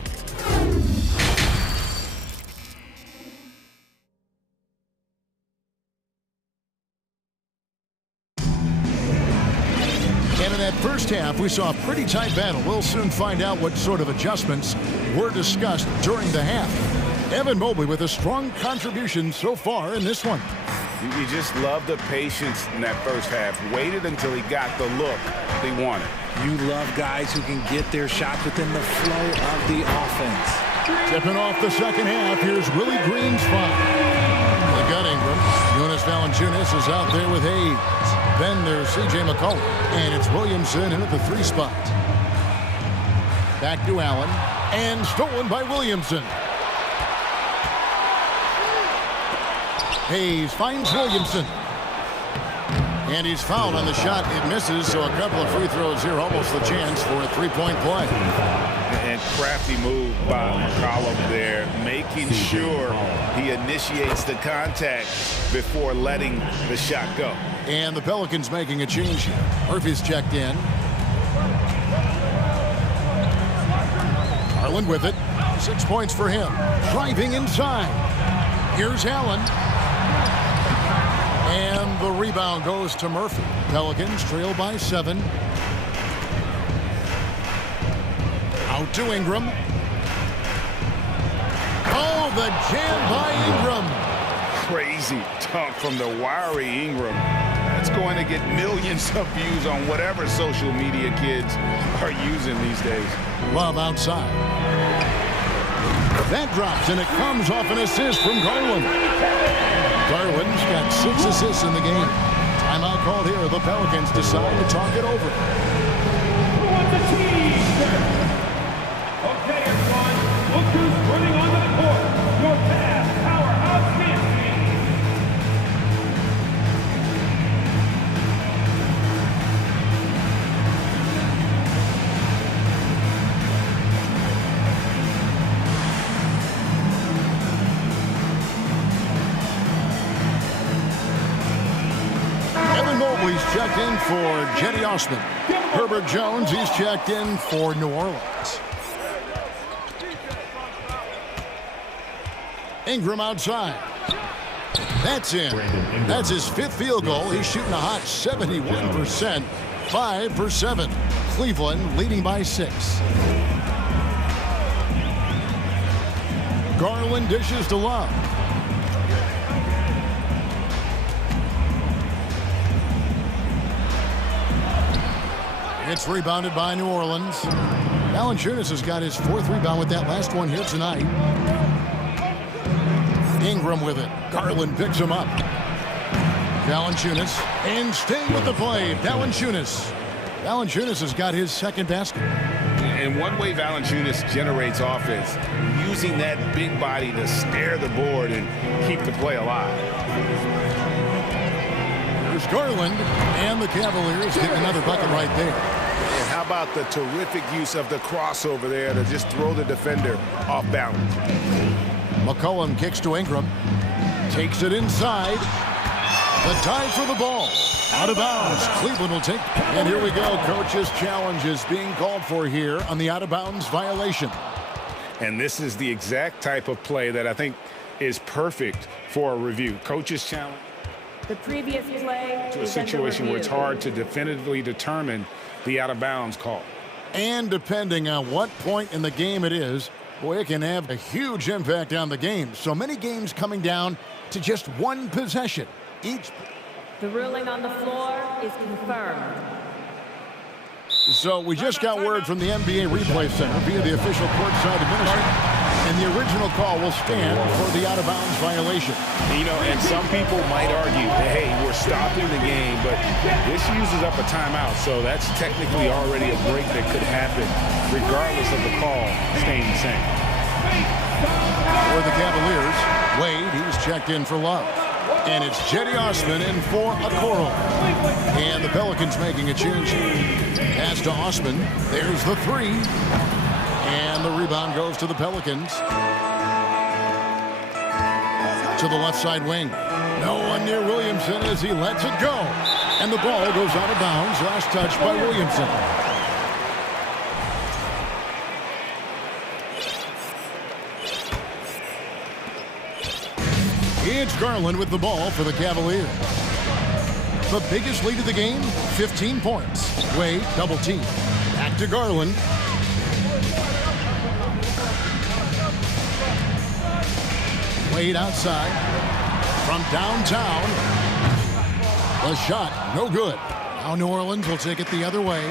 And in that first half, we saw a pretty tight battle. We'll soon find out what sort of adjustments were discussed during the half. Evan Mobley with a strong contribution so far in this one. You just love the patience in that first half. Waited until he got the look they wanted. You love guys who can get their shots within the flow of the offense. Tipping off the second half, here's Willie Green's foul. They got Ingram. Jonas Valanciunas is out there with Hayes. Then there's C.J. McCollum. And it's Williamson in at the 3 spot. Back to Allen. And stolen by Williamson. Hayes finds Williamson. And he's fouled on the shot. It misses, so a couple of free throws here. Almost the chance for a 3-point play. And crafty move by McCollum there, making sure he initiates the contact before letting the shot go. And the Pelicans making a change here. Murphy's checked in. Garland with it. 6 points for him. Driving inside. Here's Allen. And the rebound goes to Murphy. Pelicans trail by 7. Out to Ingram. Oh, the jam by Ingram. crazy dunk from the wiry Ingram. That's going to get millions of views on whatever social media kids are using these days. Love outside. That drops, and it comes off an assist from Garland. Garland's got 6 assists in the game. Timeout called here. The Pelicans decide to talk it over. Who wants the team? Okay, everyone. Look who's running onto the court. Your fast powerhouse dance team. He's checked in for Jetty Osman. Herbert Jones, he's checked in for New Orleans. Ingram outside. That's in. That's his 5th field goal. He's shooting a hot 71%. 5 for 7. Cleveland leading by 6. Garland dishes to Love. It's rebounded by New Orleans. Valanciunas has got his 4th rebound with that last one here tonight. Ingram with it. Garland picks him up. Valanciunas, and staying with the play, Valanciunas. Valanciunas has got his 2nd basket. And one way Valanciunas generates offense, using that big body to stare the board and keep the play alive. There's Garland, and the Cavaliers get another bucket right there. And how about the terrific use of the crossover there to just throw the defender off balance. McCollum kicks to Ingram. Takes it inside. The tie for the ball. Out of bounds. Cleveland will take. And here we go. Coach's challenge is being called for here on the out-of-bounds violation. And this is the exact type of play that I think is perfect for a review. Coach's challenge. The previous play To a situation where it's hard to definitively determine the out-of-bounds call. And depending on what point in the game it is, boy, it can have a huge impact on the game. So many games coming down to just one possession each. The ruling on the floor is confirmed. So we just got word from the NBA Replay Center via the official courtside administrator. And the original call will stand for the out-of-bounds violation. You know, and some people might argue that, hey, we're stopping the game, but this uses up a timeout, so that's technically already a break that could happen regardless of the call staying the same. For the Cavaliers, Wade, he was checked in for Love. And it's Jetty Osman in for Okoro. And the Pelicans making a change. Pass to Osman. There's the 3. And the rebound goes to the Pelicans. To the left side wing. No one near Williamson as he lets it go. And the ball goes out of bounds. Last touch by Williamson. It's Garland with the ball for the Cavaliers. The biggest lead of the game, 15 points. Wade, double team. Back to Garland. Wade outside. From downtown. The shot, no good. Now New Orleans will take it the other way.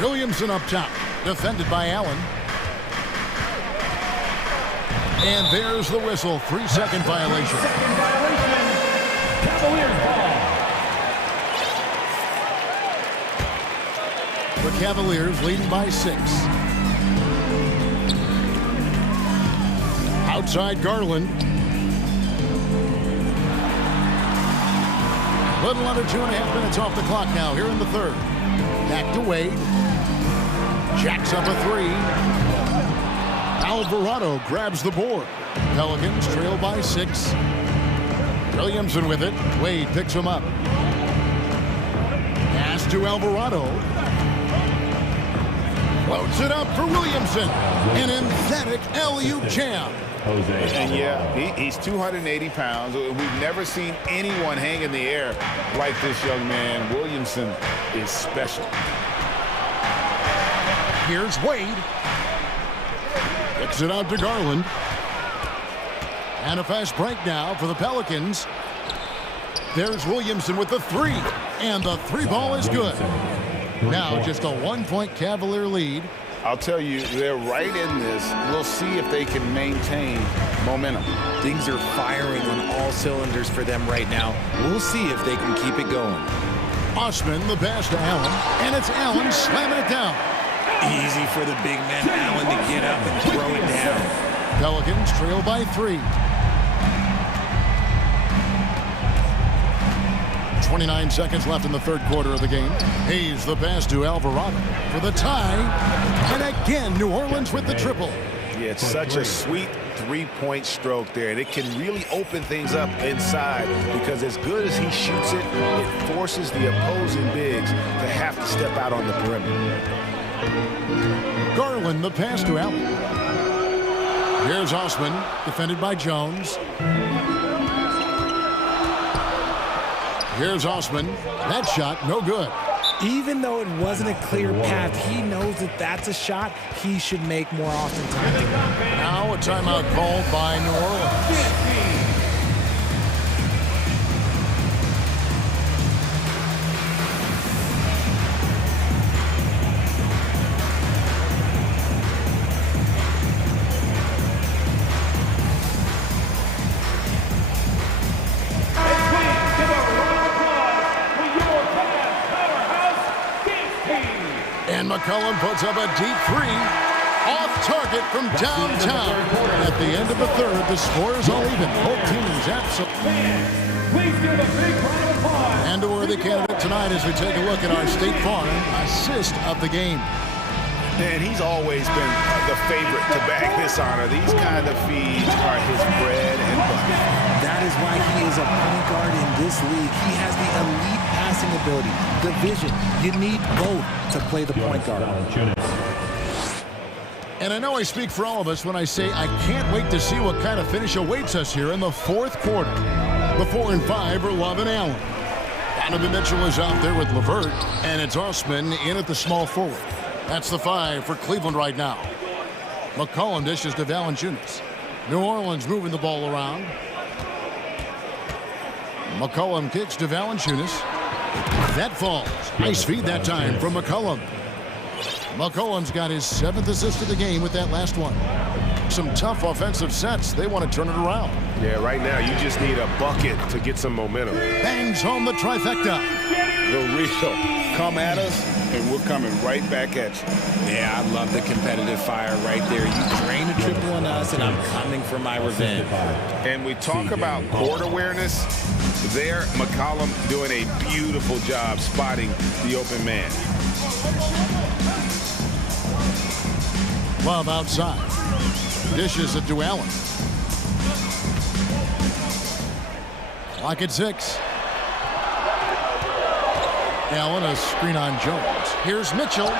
Williamson up top. Defended by Allen. And there's the whistle. 3-second violation. Cavaliers ball. The Cavaliers leading by 6. Outside Garland. Little under 2.5 minutes off the clock now here in the 3rd. Back to Wade. Jacks up a 3. Alvarado grabs the board. Pelicans trail by 6. Williamson with it. Wade picks him up. Pass to Alvarado. Floats it up for Williamson. An emphatic alley-oop jam. And yeah, he's 280 pounds. We've never seen anyone hang in the air like this young man. Williamson is special. Here's Wade. Kicks it out to Garland. And a fast break now for the Pelicans. There's Williamson with the three. And the three ball is good. Now just a 1-point Cavalier lead. I'll tell you, they're right in this. We'll see if they can maintain momentum. Things are firing on all cylinders for them right now. We'll see if they can keep it going. Osman, the pass to Allen. And it's Allen slamming it down. Easy for the big man Allen to get up and throw it down. Pelicans trail by 3. 29 seconds left in the third quarter of the game. Hayes the pass to Alvarado for the tie. And again, New Orleans with the triple. Yeah, it's such a sweet three-point stroke there, and it can really open things up inside because as good as he shoots it, it forces the opposing bigs to have to step out on the perimeter. Garland the pass to Allen. Here's Osman, defended by Jones. Here's Osman. That shot, no good. Even though it wasn't a clear path, he knows that that's a shot he should make more often. Now a timeout called by New Orleans. McCollum puts up a deep three off target from downtown. At the end of the third, the score is all even. Both teams absolutely. And a worthy candidate tonight as we take a look at our State Farm assist of the game. And he's always been the favorite to bag this honor. These kind of feeds are his bread and butter. That is why he is a point guard in this league. He has the elite passing ability, the vision. You need both to play the point guard. And I know I speak for all of us when I say I can't wait to see what kind of finish awaits us here in the fourth quarter. The 4 and 5 are Love and Allen. Donovan Mitchell is out there with LeVert, and it's Osman in at the small forward. That's the 5 for Cleveland right now. McCollum dishes to Valanciunas. New Orleans moving the ball around. McCollum kicks to Valanciunas. That falls. Nice feed that time from McCollum. McCollum's got his 7th assist of the game with that last one. Some tough offensive sets. They want to turn it around. Yeah, right now you just need a bucket to get some momentum. Bangs home the trifecta. The real. Come at us, and we're coming right back at you. Yeah, I love the competitive fire right there. You drain a triple on us, and I'm coming for my revenge. And we talk about court awareness. There, McCollum doing a beautiful job spotting the open man. Love outside. Dishes it to Allen. Clock at 6. Allen, a screen on Jones. Here's Mitchell.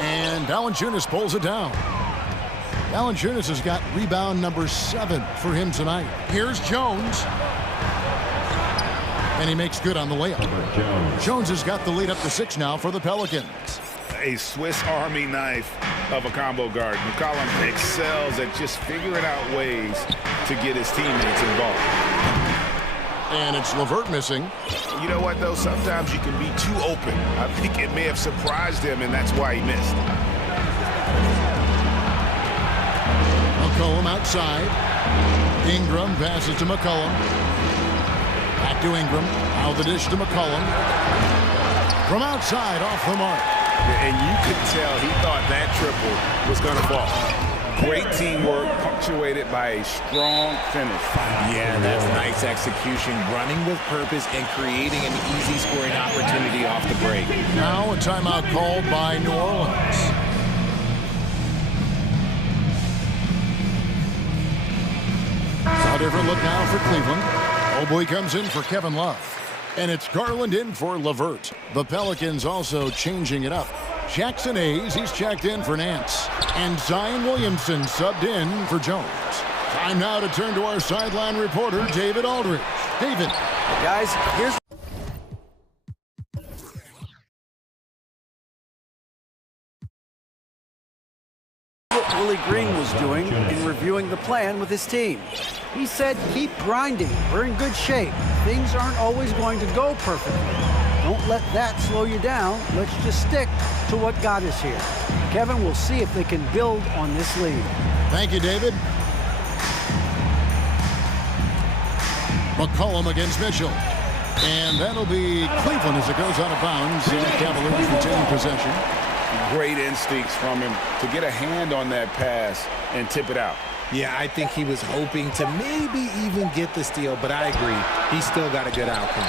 And Valanciunas pulls it down. Valanciunas has got rebound number 7 for him tonight. Here's Jones. And he makes good on the layup. Jones has got the lead up to 6 now for the Pelicans. A Swiss Army knife of a combo guard. McCollum excels at just figuring out ways to get his teammates involved. And it's LeVert missing. You know what, though? Sometimes you can be too open. I think it may have surprised him, and that's why he missed. McCollum outside. Ingram passes to McCollum. Back to Ingram. Now the dish to McCollum. From outside, off the mark. And you could tell he thought that triple was going to fall. Great teamwork, punctuated by a strong finish. Yeah, that's nice execution, running with purpose and creating an easy scoring opportunity off the break. Now a timeout called by New Orleans. A different look now for Cleveland. Mobley comes in for Kevin Love. And it's Garland in for LeVert. The Pelicans also changing it up. Jackson Hayes, he's checked in for Nance. And Zion Williamson subbed in for Jones. Time now to turn to our sideline reporter, David Aldridge. David. Guys, here's... Willie Green was doing in reviewing the plan with his team. He said, keep grinding. We're in good shape. Things aren't always going to go perfectly. Don't let that slow you down. Let's just stick to what got us here. Kevin, we'll see if they can build on this lead. Thank you, David. McCollum against Mitchell. And that'll be Cleveland as it goes out of bounds. The Cavaliers retain possession. Great instincts from him to get a hand on that pass and tip it out. Yeah, I think he was hoping to maybe even get the steal, but I agree. He still got a good outcome.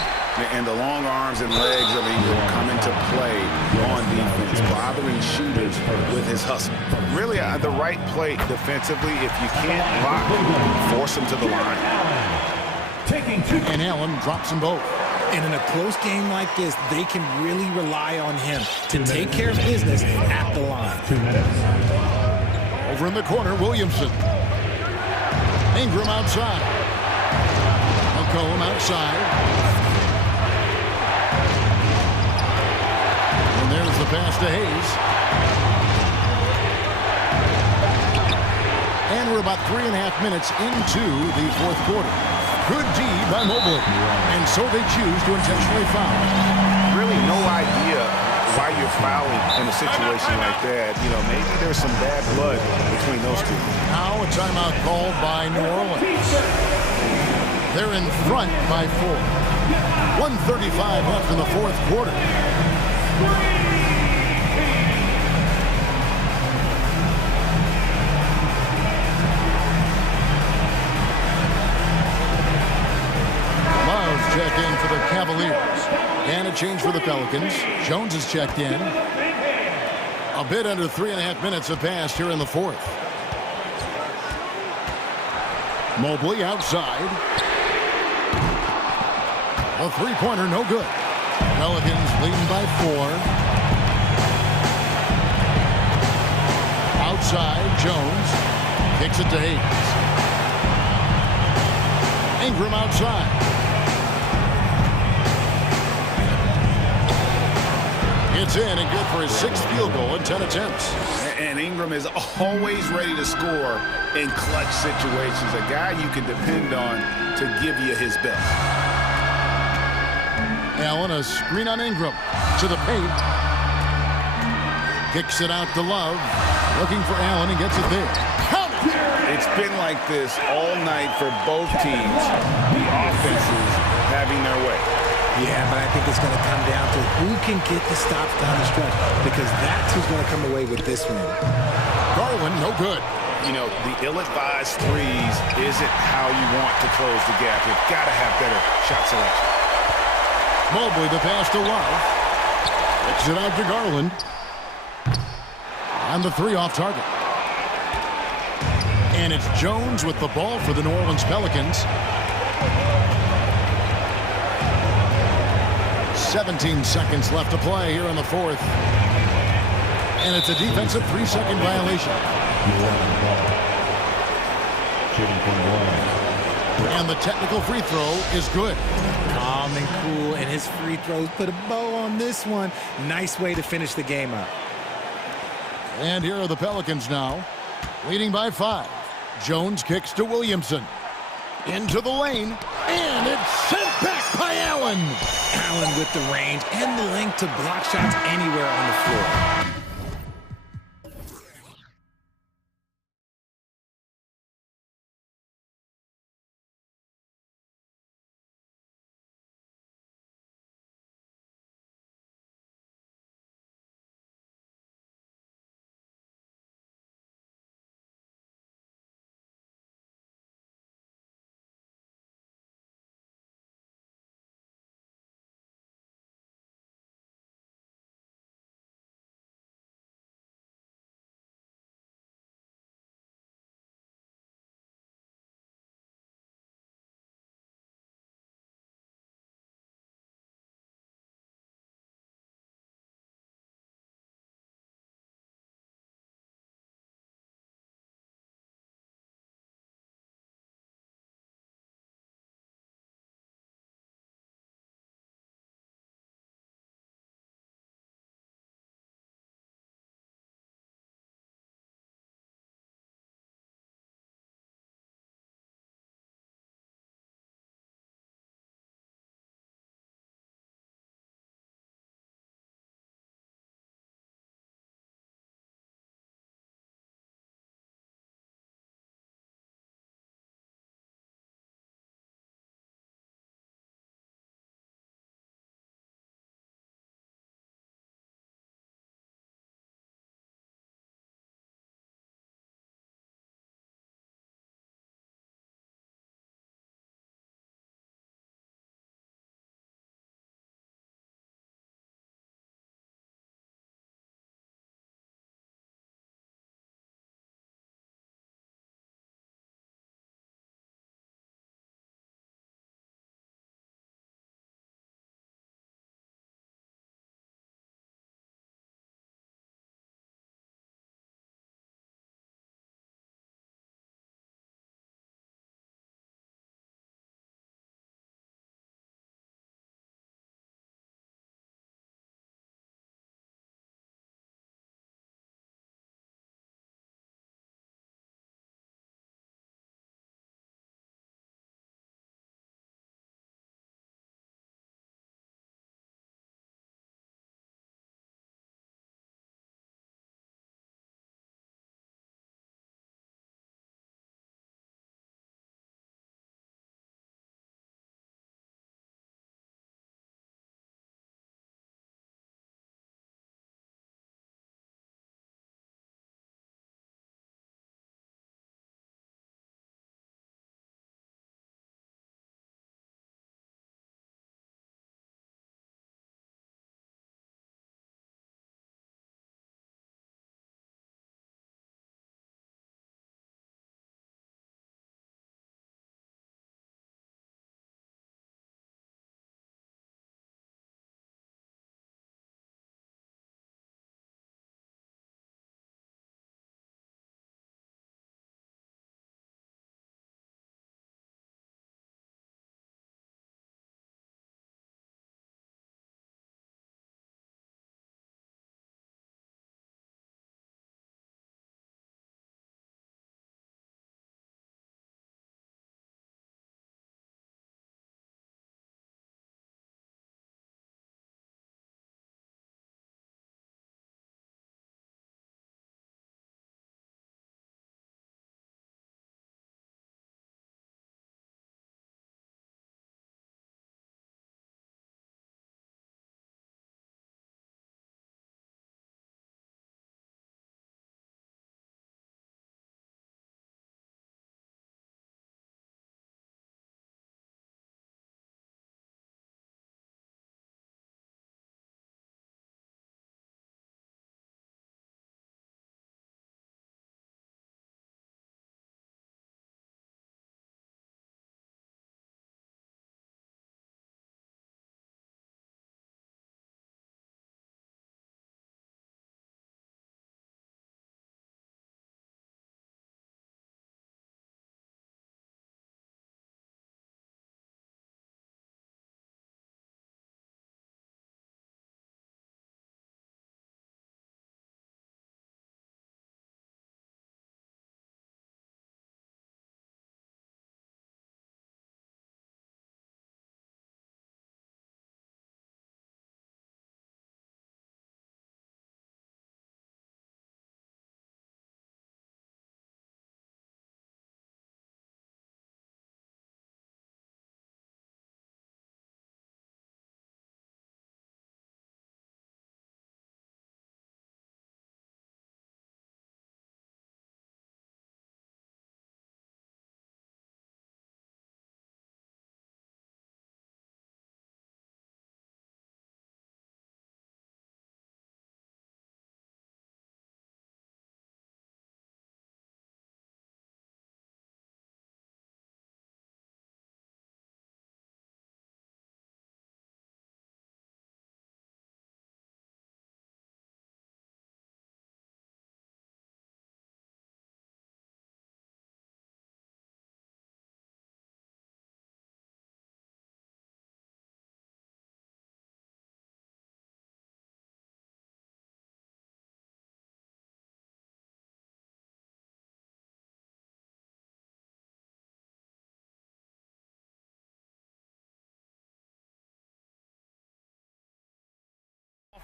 And the long arms and legs of Ingram come into play on defense, bothering shooters with his hustle. Really, the right play defensively, if you can't block, force him to the line. And Allen drops them both. And in a close game like this, they can really rely on him to take care of business at the line. 2 minutes. Over in the corner, Williamson. Ingram outside. McCollum outside. And there's the pass to Hayes. And we're about 3.5 minutes into the fourth quarter. Good D by Mobley. And so they choose to intentionally foul. Really no idea why you're fouling in a situation like that. You know, maybe there's some bad blood between those two. Now a timeout called by New Orleans. They're in front by 4. 1:35 left in the fourth quarter. Check in for the Cavaliers. And a change for the Pelicans. Jones is checked in. A bit under 3.5 minutes have passed here in the fourth. Mobley outside. A three-pointer, no good. Pelicans leading by 4. Outside, Jones kicks it to Hayes. Ingram outside. It's in and good for his 6th field goal in 10 attempts. And Ingram is always ready to score in clutch situations. A guy you can depend on to give you his best. Allen, a screen on Ingram to the paint. Kicks it out to Love. Looking for Allen and gets it there. Count it! It's been like this all night for both teams. The offenses having their way. Yeah, but I think it's going to come down to who can get the stops down the stretch, because that's who's going to come away with this one. Garland, no good. You know, the ill-advised threes isn't how you want to close the gap. You've got to have better shot selection. Mobley, the pass to Love. Kicks it out to Garland. And the 3 off target. And it's Jones with the ball for the New Orleans Pelicans. 17 seconds left to play here in the fourth. And it's a defensive 3-second violation. And the technical free throw is good. Calm and cool, and his free throws put a bow on this one. Nice way to finish the game up. And here are the Pelicans now, leading by 5. Jones kicks to Williamson. Into the lane, and it's sent back by Allen. Allen with the range and the length to block shots anywhere on the floor.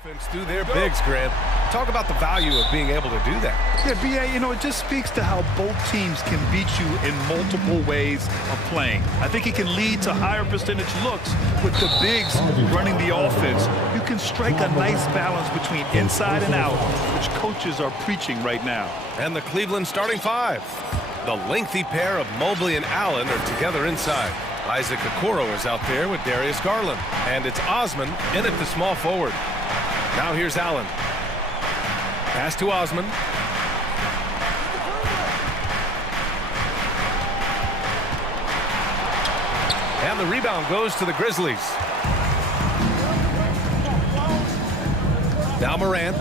offense through their bigs, Grant. Talk about the value of being able to do that. Yeah, BA, you know, it just speaks to how both teams can beat you in multiple ways of playing. I think it can lead to higher percentage looks with the bigs running the offense. You can strike a nice balance between inside and out, which coaches are preaching right now. And the Cleveland starting five. The lengthy pair of Mobley and Allen are together inside. Isaac Okoro is out there with Darius Garland. And it's Osman in at the small forward. Now here's Allen. Pass to Osman. And the rebound goes to the Grizzlies. Now Morant.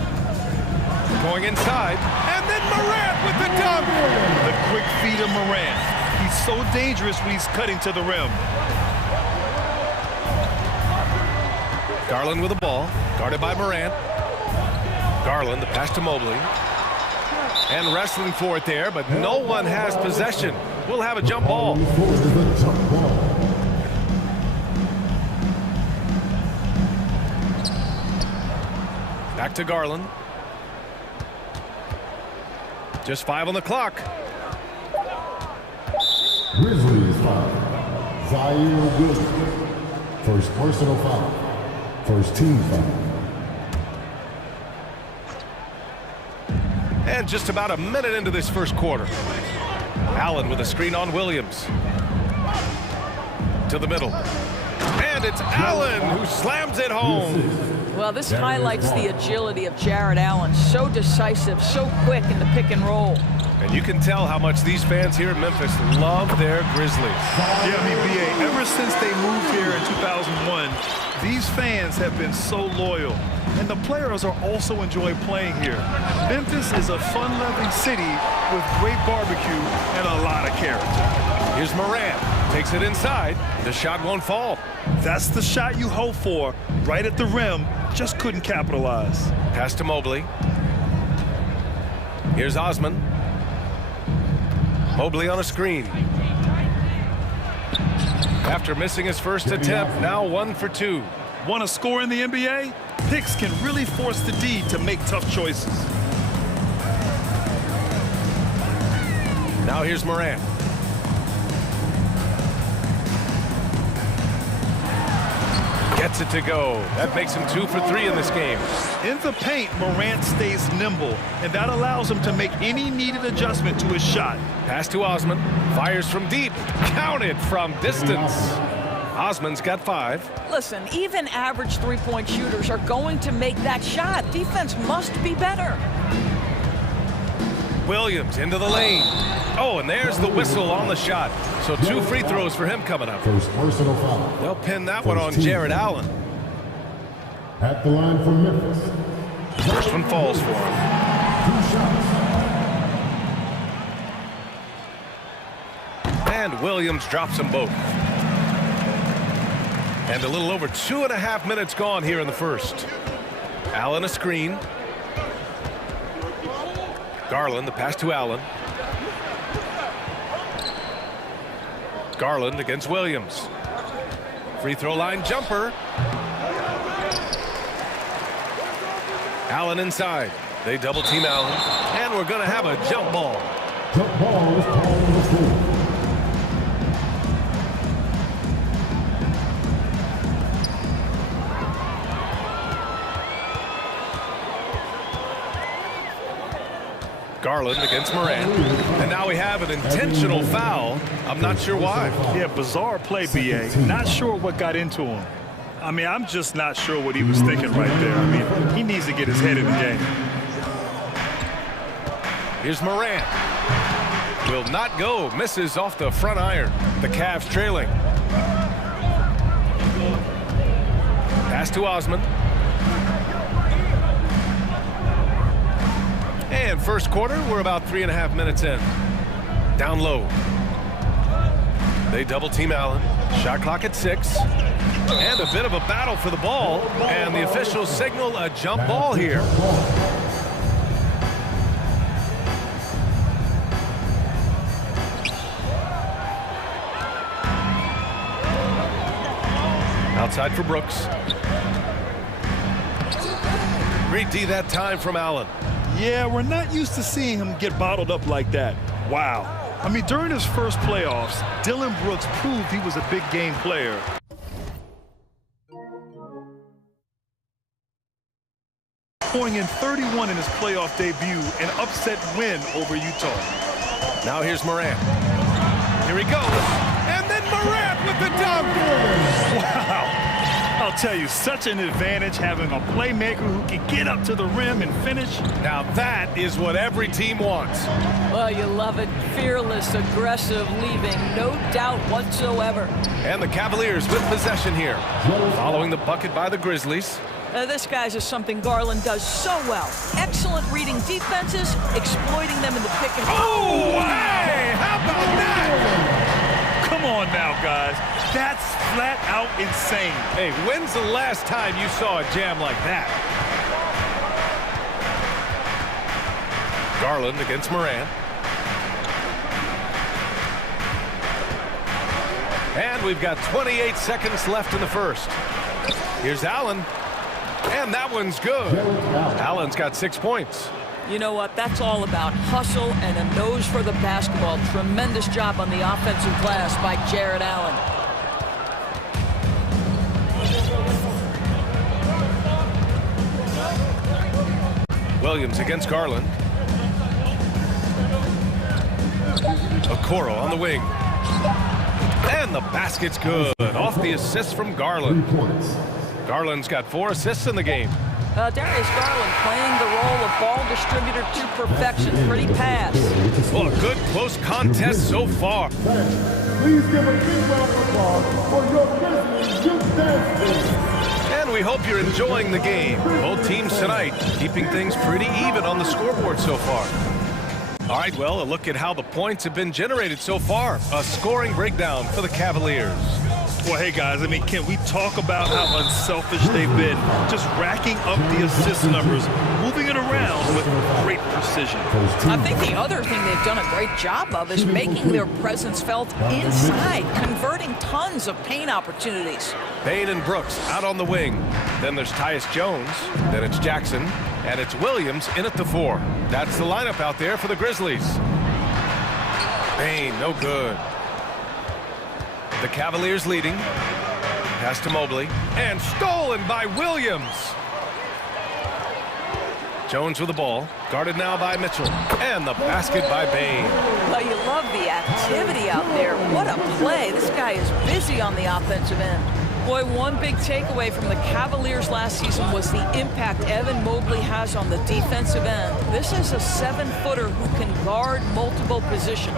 Going inside. And then Morant with the dunk. The quick feed of Morant. He's so dangerous when he's cutting to the rim. Garland with the ball. Guarded by Morant. Garland, the pass to Mobley. And wrestling for it there, but no one has possession. We'll have a jump ball. Back to Garland. Just 5 on the clock. Grizzlies foul. Zaire Williams. First personal foul. First team foul. And just about a minute into this first quarter. Allen with a screen on Williams. To the middle. And it's Allen who slams it home. Well, this highlights the agility of Jared Allen. So decisive, so quick in the pick and roll. And you can tell how much these fans here in Memphis love their Grizzlies. Yeah, I mean, BA, ever since they moved here in 2001, these fans have been so loyal. And the players are also enjoy playing here. Memphis is a fun-loving city with great barbecue and a lot of character. Here's Morant. Takes it inside. The shot won't fall. That's the shot you hope for. Right at the rim. Just couldn't capitalize. Pass to Mobley. Here's Osman. Mobley on a screen. After missing his first attempt, now 1 for 2. Want to score in the NBA? Picks can really force the D to make tough choices. Now here's Morant. Gets it to go. That makes him 2 for 3 in this game. In the paint, Morant stays nimble, and that allows him to make any needed adjustment to his shot. Pass to Osman. Fires from deep. Counted from distance. Osman's got 5. Listen, even average three-point shooters are going to make that shot. Defense must be better. Williams into the lane. Oh, and there's the whistle on the shot. So 2 free throws for him coming up. First personal foul. They'll pin that one on Jared Allen. At the line for Memphis. First one falls for him. 2 shots. And Williams drops them both. And a little over 2.5 minutes gone here in the first. Allen a screen. Garland, the pass to Allen. Garland against Williams. Free throw line jumper. Allen inside. They double team Allen. And we're going to have a jump ball. Jump ball is called on the floor. Garland against Morant. And now we have an intentional foul. I'm not sure why. Yeah, bizarre play, BA. Not sure what got into him. I mean, I'm just not sure what he was thinking right there. I mean, he needs to get his head in the game. Here's Morant. Will not go. Misses off the front iron. The Cavs trailing. Pass to Osman. And first quarter, we're about 3.5 minutes in. Down low. They double team Allen. Shot clock at 6. And a bit of a battle for the ball. And the officials signal a jump ball here. Outside for Brooks. Great D that time from Allen. Yeah, we're not used to seeing him get bottled up like that. Wow. I mean, during his first playoffs, Dylan Brooks proved he was a big game player. Going in 31 in his playoff debut, an upset win over Utah. Now here's Morant. Here he goes. And then Morant with the dunk. Wow. I'll tell you, such an advantage having a playmaker who can get up to the rim and finish. Now that is what every team wants. Well, you love it. Fearless, aggressive, leaving no doubt whatsoever. And the Cavaliers with possession here. Following the bucket by the Grizzlies. This, guys, is something Garland does so well. Excellent reading defenses, exploiting them in the pick and roll. Oh, hey, how about that? Come on now, guys. That's flat out insane. Hey, when's the last time you saw a jam like that? Garland against Morant. And we've got 28 seconds left in the first. Here's Allen. And that one's good. Allen's got 6 points. You know what? That's all about hustle and a nose for the basketball. Tremendous job on the offensive glass by Jared Allen. Williams against Garland. Okoro on the wing. And the basket's good. Off the assist from Garland. Garland's got 4 assists in the game. Darius Garland playing the role of ball distributor to perfection. Pretty pass. Well, a good close contest so far. Please give a big round of applause for your Grizzlies youth dance team. And we hope you're enjoying the game. Both teams tonight keeping things pretty even on the scoreboard so far. All right, well, a look at how the points have been generated so far. A scoring breakdown for the Cavaliers. Well, hey, guys, I mean, can we talk about how unselfish they've been? Just racking up the assist numbers, moving it around with great precision. I think the other thing they've done a great job of is making their presence felt inside, converting tons of paint opportunities. Payne and Brooks out on the wing. Then there's Tyus Jones. Then it's Jackson. And it's Williams in at the 4. That's the lineup out there for the Grizzlies. Payne, no good. The Cavaliers leading. Pass to Mobley. And stolen by Williams. Jones with the ball. Guarded now by Mitchell. And the basket by Payne. Well, you love the activity out there. What a play. This guy is busy on the offensive end. Boy, one big takeaway from the Cavaliers last season was the impact Evan Mobley has on the defensive end. This is a 7-footer who can guard multiple positions.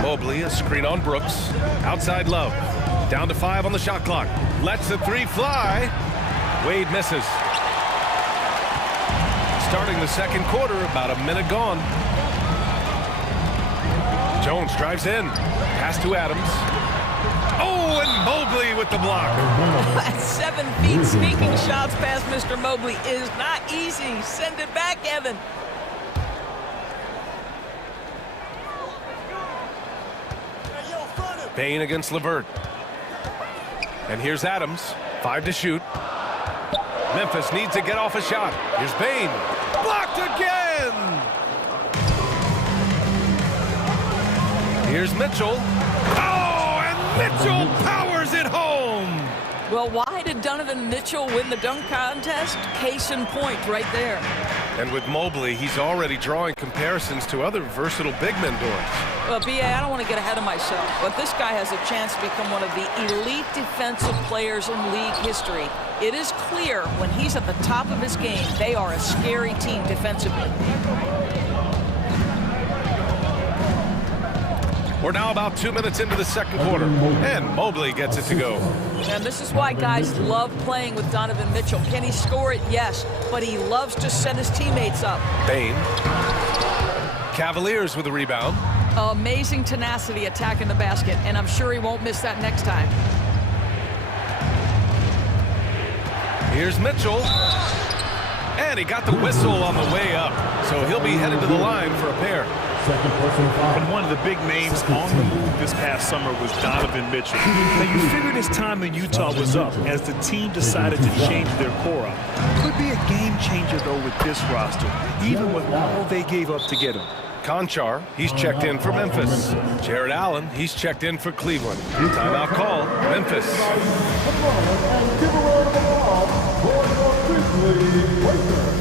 Mobley, a screen on Brooks. Outside Love. Down to 5 on the shot clock. Lets the 3 fly. Wade misses. Starting the second quarter, about a minute gone. Jones drives in. Pass to Adams. Oh, and Mobley with the block. At 7 feet, sneaking shots past Mr. Mobley is not easy. Send it back, Evan. Payne against LeVert. And here's Adams. 5 to shoot. Memphis needs to get off a shot. Here's Payne. Blocked again! Here's Mitchell. Oh, and Mitchell powers it home! Well, why did Donovan Mitchell win the dunk contest? Case in point right there. And with Mobley, he's already drawing comparisons to other versatile big men doors. Well, B.A., I don't want to get ahead of myself, but this guy has a chance to become one of the elite defensive players in league history. It is clear when he's at the top of his game, they are a scary team defensively. We're now about 2 minutes into the second quarter, and Mobley gets it to go. And this is why guys love playing with Donovan Mitchell. Can he score it? Yes, but he loves to set his teammates up. Payne. Cavaliers with a rebound. Amazing tenacity attacking the basket, and I'm sure he won't miss that next time. Here's Mitchell. And he got the whistle on the way up, so he'll be headed to the line for a pair. Second personal foul. And one of the big names on the move this past summer was Donovan Mitchell. Now, you figured his time in Utah was up as the team decided to change their core up. Could be a game changer, though, with this roster, even with all they gave up to get him. Conchar, he's checked in for Memphis. Jared Allen, he's checked in for Cleveland. Timeout call, Memphis. Give a round of applause for your Grizzlies Lakers.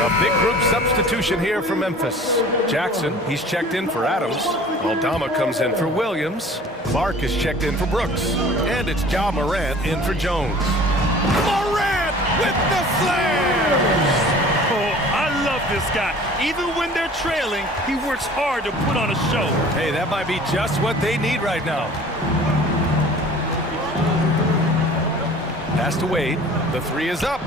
A big group substitution here for Memphis. Jackson, he's checked in for Adams. Aldama comes in for Williams. Clark is checked in for Brooks. And it's Ja Morant in for Jones. Morant with the slam! Oh, I love this guy. Even when they're trailing, he works hard to put on a show. Hey, that might be just what they need right now. Pass to Wade. The three is up.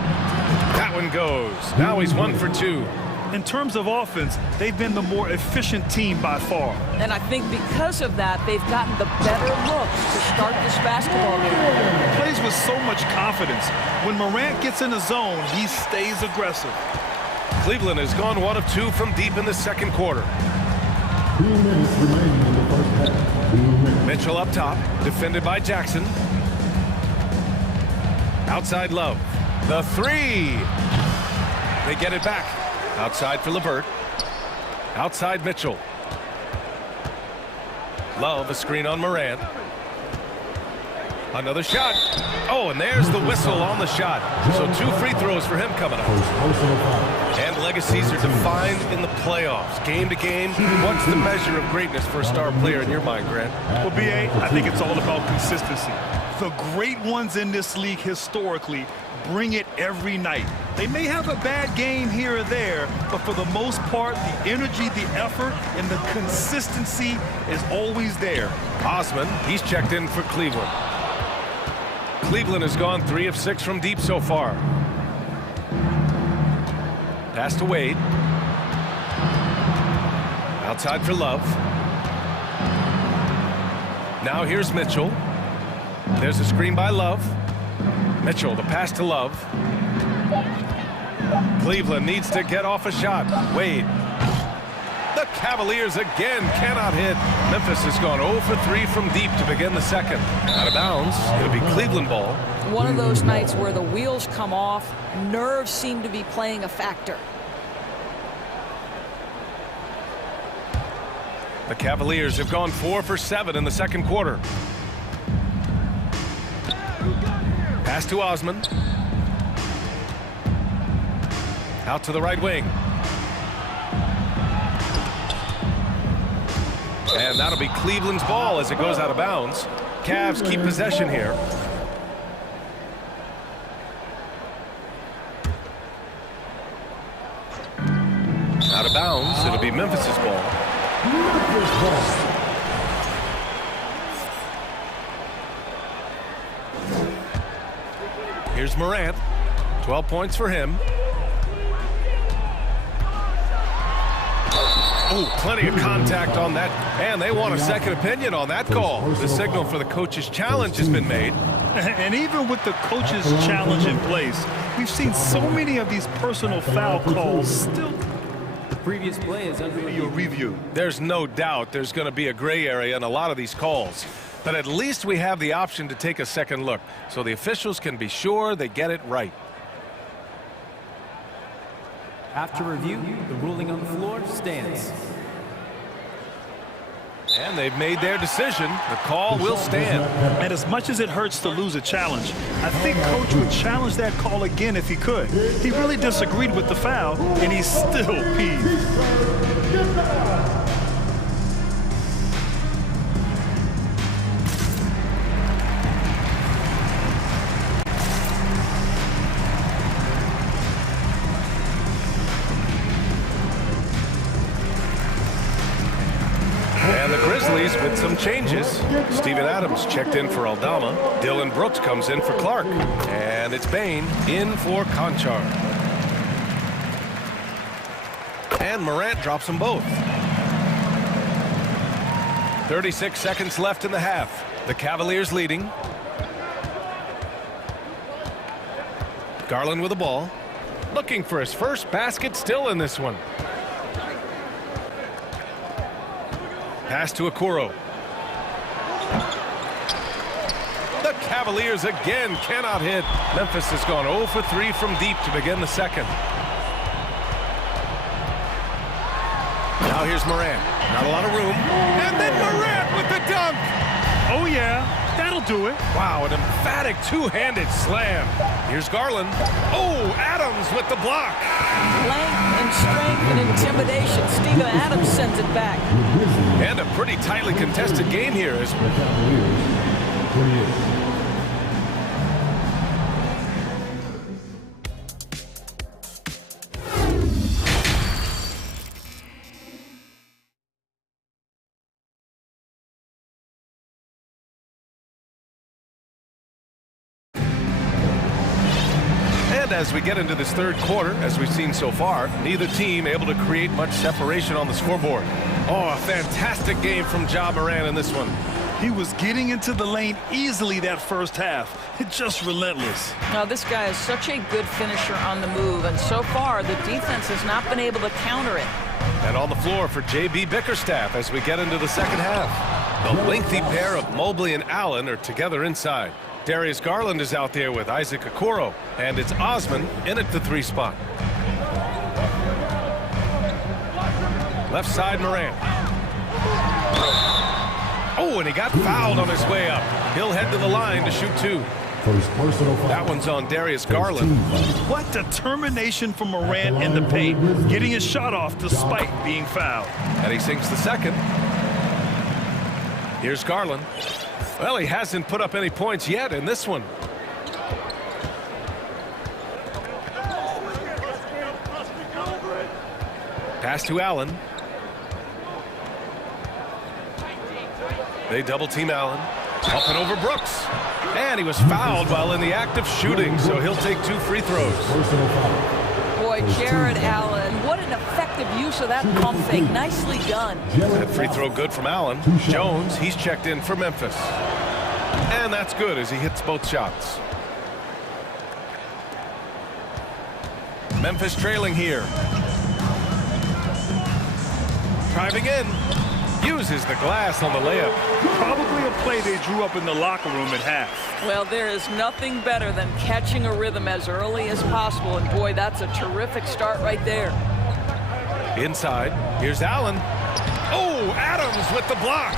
That one goes. Now he's 1 for 2. In terms of offense, they've been the more efficient team by far. And I think because of that, they've gotten the better looks to start this basketball game. He plays with so much confidence. When Morant gets in the zone, he stays aggressive. Cleveland has gone 1 of 2 from deep in the second quarter. 2 minutes remaining in the first half. 2 minutes. Mitchell up top, defended by Jackson. Outside Love. The three. They get it back. Outside for LeVert. Outside Mitchell. Love, a screen on Morant. Another shot. Oh, and there's the whistle on the shot. So 2 free throws for him coming up. And legacies are defined in the playoffs. Game to game, what's the measure of greatness for a star player in your mind, Grant? Well, B.A., I think it's all about consistency. The great ones in this league historically bring it every night. They may have a bad game here or there, but for the most part, the energy, the effort, and the consistency is always there. Osman, he's checked in for Cleveland. Cleveland has gone 3 of 6 from deep so far. Pass to Wade. Outside for Love. Now here's Mitchell. There's a screen by Love. Mitchell, the pass to Love. Cleveland needs to get off a shot. Wade. The Cavaliers again cannot hit. Memphis has gone 0 for 3 from deep to begin the second. Out of bounds. It'll be Cleveland ball. One of those nights where the wheels come off, nerves seem to be playing a factor. The Cavaliers have gone 4 for 7 in the second quarter. Pass to Osman. Out to the right wing. And that'll be Cleveland's ball as it goes out of bounds. Cavs keep possession here. Out of bounds, it'll be Memphis's ball. Here's Morant. 12 points for him. Oh, plenty of contact on that. And they want a second opinion on that call. The signal for the coach's challenge has been made. And even with the coach's challenge in place, we've seen so many of these personal foul calls still. The previous play is under review. There's no doubt there's going to be a gray area in a lot of these calls. But at least we have the option to take a second look, so the officials can be sure they get it right. After review, the ruling on the floor stands. And they've made their decision. The call will stand. And as much as it hurts to lose a challenge, I think Coach would challenge that call again if he could. He really disagreed with the foul, and he's still peeved. And the Grizzlies with some changes. Steven Adams checked in for Aldama. Dylan Brooks comes in for Clark. And it's Bain in for Conchar. And Morant drops them both. 36 seconds left in the half. The Cavaliers leading. Garland with the ball. Looking for his first basket still in this one. Pass to Okoro. The Cavaliers again cannot hit. Memphis has gone 0 for 3 from deep to begin the second. Now here's Morant. Not a lot of room. And then Morant with the dunk. Oh, yeah. That'll do it. Wow, an emphatic two-handed slam. Here's Garland. Oh, Adams with the block. Length and strength and intimidation. Steven Adams sends it back. And a pretty tightly contested game here as as we get into this third quarter, as we've seen so far, neither team able to create much separation on the scoreboard. Oh, a fantastic game from Ja Morant in this one. He was getting into the lane easily that first half. It's just relentless. Now, this guy is such a good finisher on the move, and so far, the defense has not been able to counter it. And on the floor for J.B. Bickerstaff as we get into the second half. The lengthy pair of Mobley and Allen are together inside. Darius Garland is out there with Isaac Okoro, and it's Osman in at the 3 spot. Left side, Morant. Oh, and he got fouled on his way up. He'll head to the line to shoot 2. That one's on Darius Garland. What determination from Morant in the paint, getting his shot off despite being fouled. And he sinks the second. Here's Garland. Well, he hasn't put up any points yet in this one. Pass to Allen. They double team Allen. Up and over Brooks. And he was fouled while in the act of shooting, so he'll take 2 free throws. Boy, Jared Allen, what an effective use of that pump fake. Nicely done. That free throw good from Allen. Jones, he's checked in for Memphis. And that's good as he hits both shots. Memphis trailing here. Driving in. Uses the glass on the layup. Probably a play they drew up in the locker room at half. Well, there is nothing better than catching a rhythm as early as possible. And boy, that's a terrific start right there. Inside, here's Allen. Oh, Adams with the block.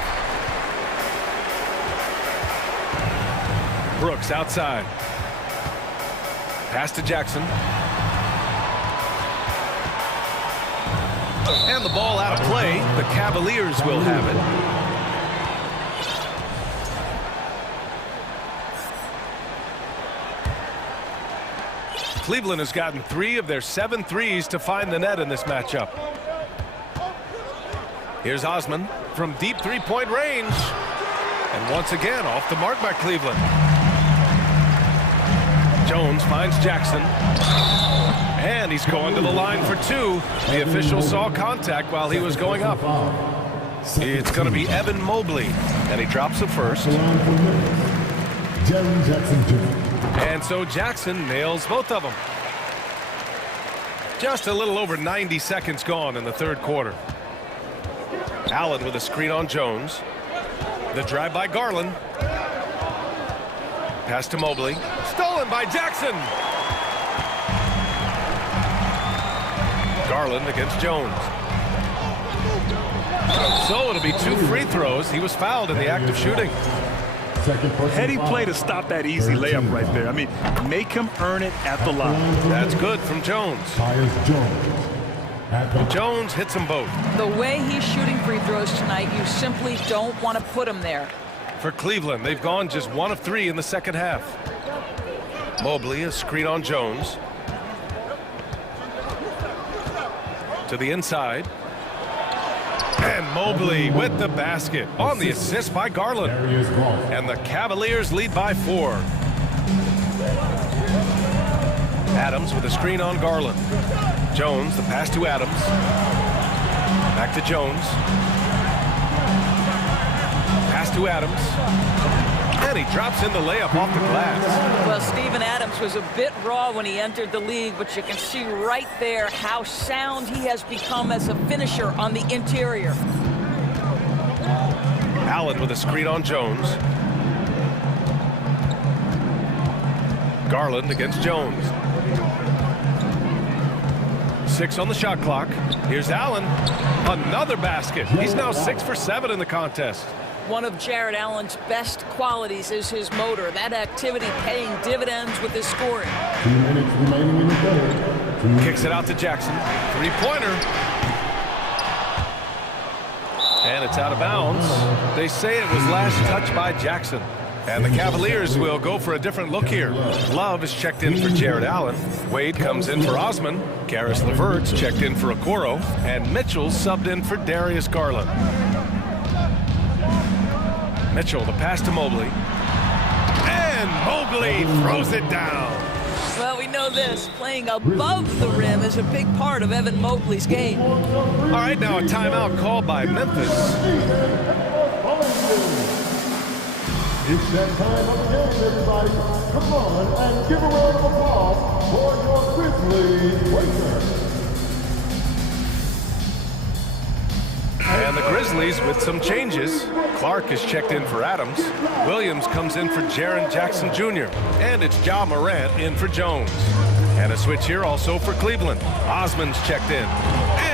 Brooks outside. Pass to Jackson. And the ball out of play. The Cavaliers will have it. Cleveland has gotten 3 of their 7 threes to find the net in this matchup. Here's Osman from deep 3-point range. And once again, off the mark by Cleveland. Jones finds Jackson. And he's going to the line for 2. The official saw contact while he was going up. It's going to be Evan Mobley. And he drops the first. And so Jackson nails both of them. Just a little over 90 seconds gone in the third quarter. Allen with a screen on Jones. The drive by Garland. Pass to Mobley. Stolen by Jackson. Garland against Jones. So it'll be 2 free throws. He was fouled in the act of shooting. Heady play to stop that easy layup right there. I mean, make him earn it at the line. That's good from Jones. Jones hits them both. The way he's shooting free throws tonight, you simply don't want to put him there. For Cleveland, they've gone just 1 of 3 in the second half. Mobley, a screen on Jones. To the inside. And Mobley with the basket on the assist by Garland. And the Cavaliers lead by 4. Adams with a screen on Garland. Jones, the pass to Adams. to Jones. Pass to Adams. And he drops in the layup off the glass. Well, Steven Adams was a bit raw when he entered the league, but you can see right there how sound he has become as a finisher on the interior. Allen with a screen on Jones. Garland against Jones. 6 on the shot clock. Here's Allen. Another basket. He's now 6 for 7 in the contest. One of Jared Allen's best qualities is his motor. That activity paying dividends with his scoring. 2 minutes remaining in the third. Kicks it out to Jackson. Three-pointer. And it's out of bounds. They say it was last touched by Jackson. And the Cavaliers will go for a different look here. Love is checked in for Jared Allen. Wade comes in for Osman. Karis LeVert's checked in for Okoro. And Mitchell subbed in for Darius Garland. Mitchell, the pass to Mobley. And Mobley throws it down. Well, we know this. Playing above the rim is a big part of Evan Mobley's game. All right, now a timeout called by Memphis. It's that time of the game, everybody. Come on and give a round of applause for your Grizzlies Wizards. And the Grizzlies with some changes. Clark is checked in for Adams. Williams comes in for Jaren Jackson Jr. And it's Ja Morant in for Jones. And a switch here also for Cleveland. Osman's checked in.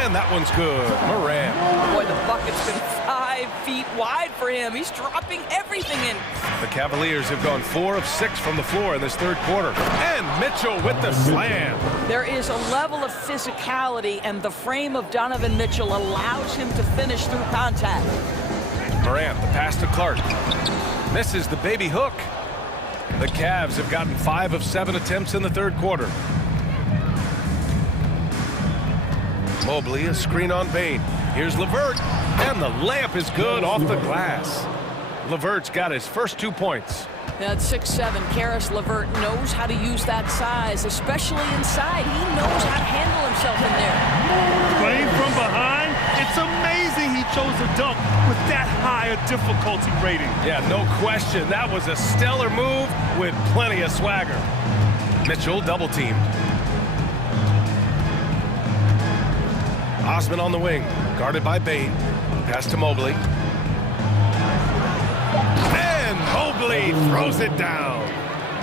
And that one's good. Morant. Boy, the bucket's been 5 feet wide for him. He's dropping everything in. The Cavaliers have gone 4 of 6 from the floor in this third quarter. And Mitchell with the slam. There is a level of physicality, and the frame of Donovan Mitchell allows him to finish through contact. Morant, the pass to Clark. Misses the baby hook. The Cavs have gotten 5 of 7 attempts in the third quarter. Mobley, a screen on Bane. Here's LeVert, and the layup is good off the glass. LeVert's got his first 2 points. At 6'7", Karis LeVert knows how to use that size, especially inside. He knows how to handle himself in there. Playing from behind, it's amazing he chose a dunk with that high a difficulty rating. Yeah, no question. That was a stellar move with plenty of swagger. Mitchell double-teamed. Osman on the wing, guarded by Bane. Pass to Mobley. And Mobley throws it down.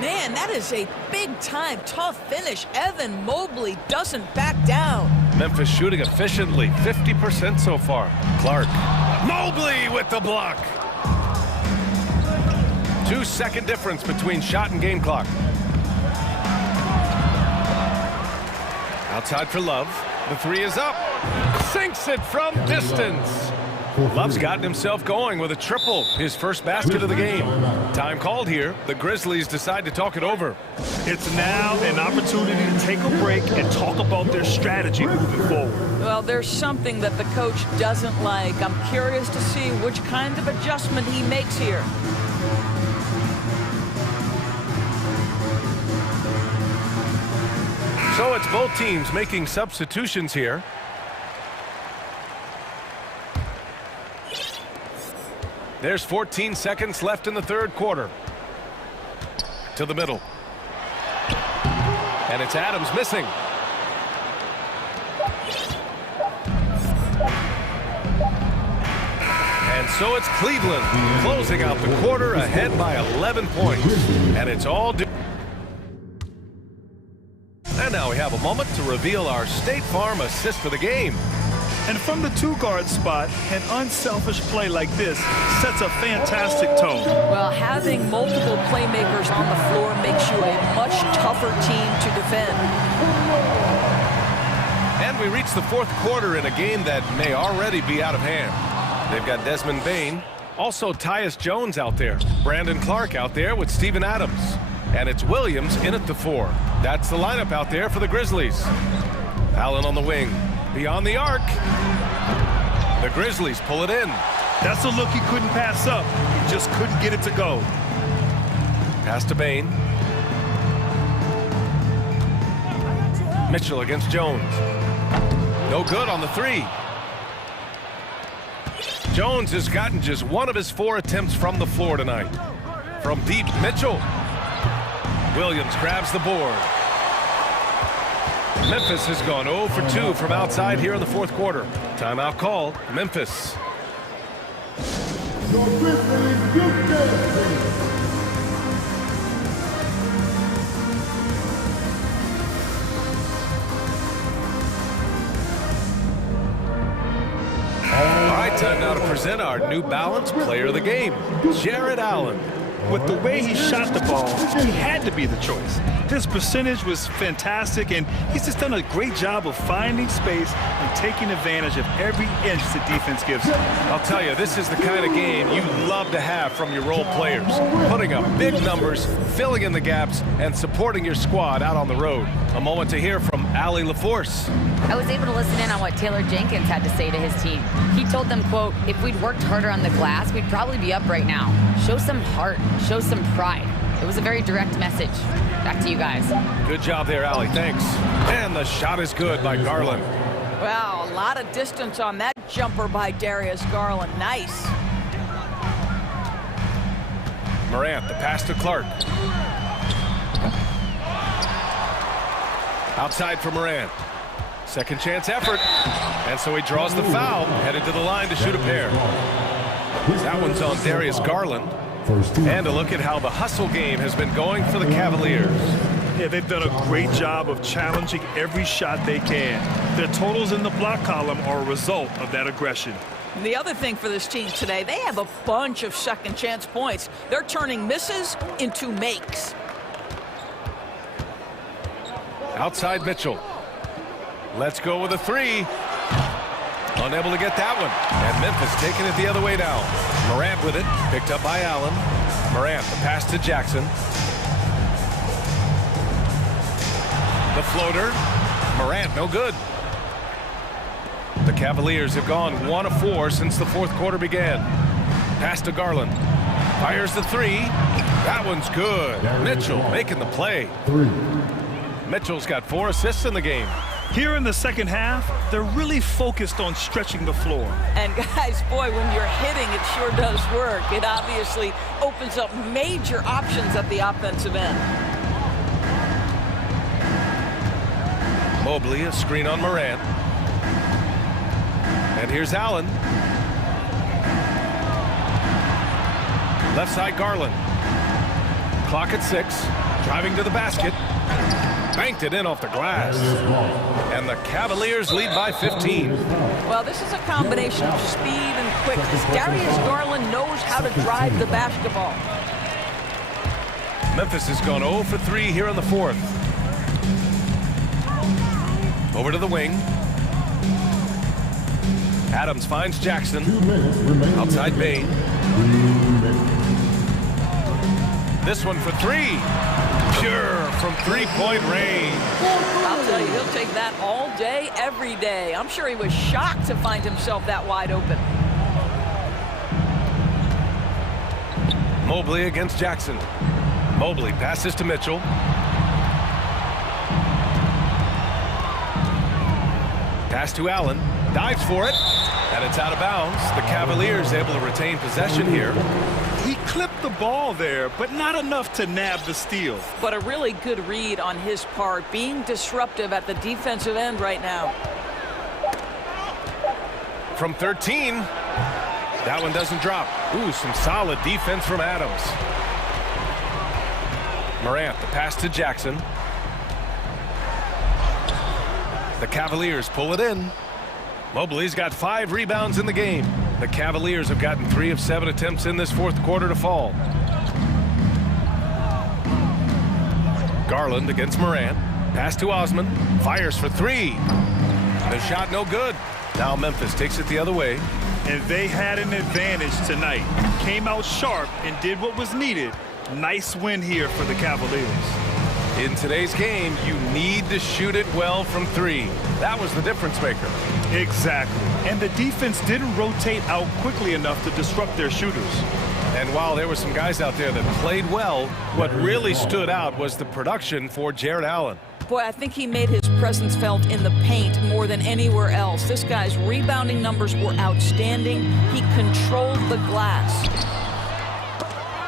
Man, that is a big-time tough finish. Evan Mobley doesn't back down. Memphis shooting efficiently, 50% so far. Clark. Mobley with the block. 2-second difference between shot and game clock. Outside for Love. The 3 is up. Sinks it from distance. Love's gotten himself going with a triple, his first basket of the game. Time called here. The Grizzlies decide to talk it over. It's now an opportunity to take a break and talk about their strategy moving forward. Well, there's something that the coach doesn't like. I'm curious to see which kind of adjustment he makes here. So it's both teams making substitutions here. There's 14 seconds left in the third quarter. To the middle. And it's Adams missing. And so it's Cleveland closing out the quarter ahead by 11 points. And it's all due. And now we have a moment to reveal our State Farm assist of the game. And from the 2-guard spot, an unselfish play like this sets a fantastic tone. Well, having multiple playmakers on the floor makes you a much tougher team to defend. And we reach the fourth quarter in a game that may already be out of hand. They've got Desmond Bane, also Tyus Jones out there, Brandon Clark out there with Steven Adams. And it's Williams in at the 4. That's the lineup out there for the Grizzlies. Allen on the wing. Beyond the arc. The Grizzlies pull it in. That's a look he couldn't pass up. He just couldn't get it to go. Pass to Bane. Mitchell against Jones. No good on the 3. Jones has gotten just one of his 4 attempts from the floor tonight. From deep, Mitchell. Williams grabs the board. Memphis has gone 0 for 2 from outside here in the fourth quarter. Timeout called. Memphis. Your Grizzlies, you All right, time now to present our New Balance Player of the Game, Jared Allen. With the way he shot the ball, he had to be the choice. His percentage was fantastic, and he's just done a great job of finding space and taking advantage of every inch the defense gives him. I'll tell you, this is the kind of game you love to have from your role players. Putting up big numbers, filling in the gaps, and supporting your squad out on the road. A moment to hear from Allie LaForce. I was able to listen in on what Taylor Jenkins had to say to his team. He told them, quote, if we'd worked harder on the glass, we'd probably be up right now. Show some heart, show some pride. It was a very direct message. Back to you guys. Good job there, Allie. Thanks. And the shot is good by Garland. Wow, a lot of distance on that jumper by Darius Garland. Nice. Morant, the pass to Clark. Outside for Morant. Second chance effort. And so he draws the foul, headed to the line to shoot a pair. That one's on Darius Garland. And a look at how the hustle game has been going for the Cavaliers. Yeah, they've done a great job of challenging every shot they can. Their totals in the block column are a result of that aggression. The other thing for this team today, they have a bunch of second chance points. They're turning misses into makes. Outside Mitchell. Let's go with a 3. Unable to get that one. And Memphis taking it the other way now. Morant with it. Picked up by Allen. Morant, the pass to Jackson. The floater. Morant, no good. The Cavaliers have gone 1 of 4 since the fourth quarter began. Pass to Garland. Fires the 3. That one's good. Mitchell making the play. Mitchell's got 4 assists in the game. Here in the second half, they're really focused on stretching the floor. And guys, boy, when you're hitting, it sure does work. It obviously opens up major options at the offensive end. Mobley, a screen on Morant. And here's Allen. Left side Garland. Clock at 6. Driving to the basket. Banked it in off the glass. And the Cavaliers lead by 15. Well, this is a combination of speed and quickness. Darius Garland knows how to drive the basketball. Memphis has gone 0 for 3 here in the fourth. Over to the wing. Adams finds Jackson. Outside Bain. This one for 3. Pure from three-point range. I'll tell you, he'll take that all day, every day. I'm sure he was shocked to find himself that wide open. Mobley against Jackson. Mobley passes to Mitchell. Pass to Allen. Dives for it. And it's out of bounds. The Cavaliers able to retain possession here. He clipped the ball there, but not enough to nab the steal. But a really good read on his part, being disruptive at the defensive end right now. From 13. That one doesn't drop. Ooh, some solid defense from Adams. Morant, the pass to Jackson. The Cavaliers pull it in. Mobley's got 5 rebounds in the game. The Cavaliers have gotten 3 of 7 attempts in this fourth quarter to fall. Garland against Morant. Pass to Osman. Fires for 3. The shot no good. Now Memphis takes it the other way. And they had an advantage tonight. Came out sharp and did what was needed. Nice win here for the Cavaliers. In today's game, you need to shoot it well from 3. That was the difference maker. Exactly. And the defense didn't rotate out quickly enough to disrupt their shooters. And while there were some guys out there that played well, what really stood out was the production for Jared Allen. Boy, I think he made his presence felt in the paint more than anywhere else. This guy's rebounding numbers were outstanding. He controlled the glass.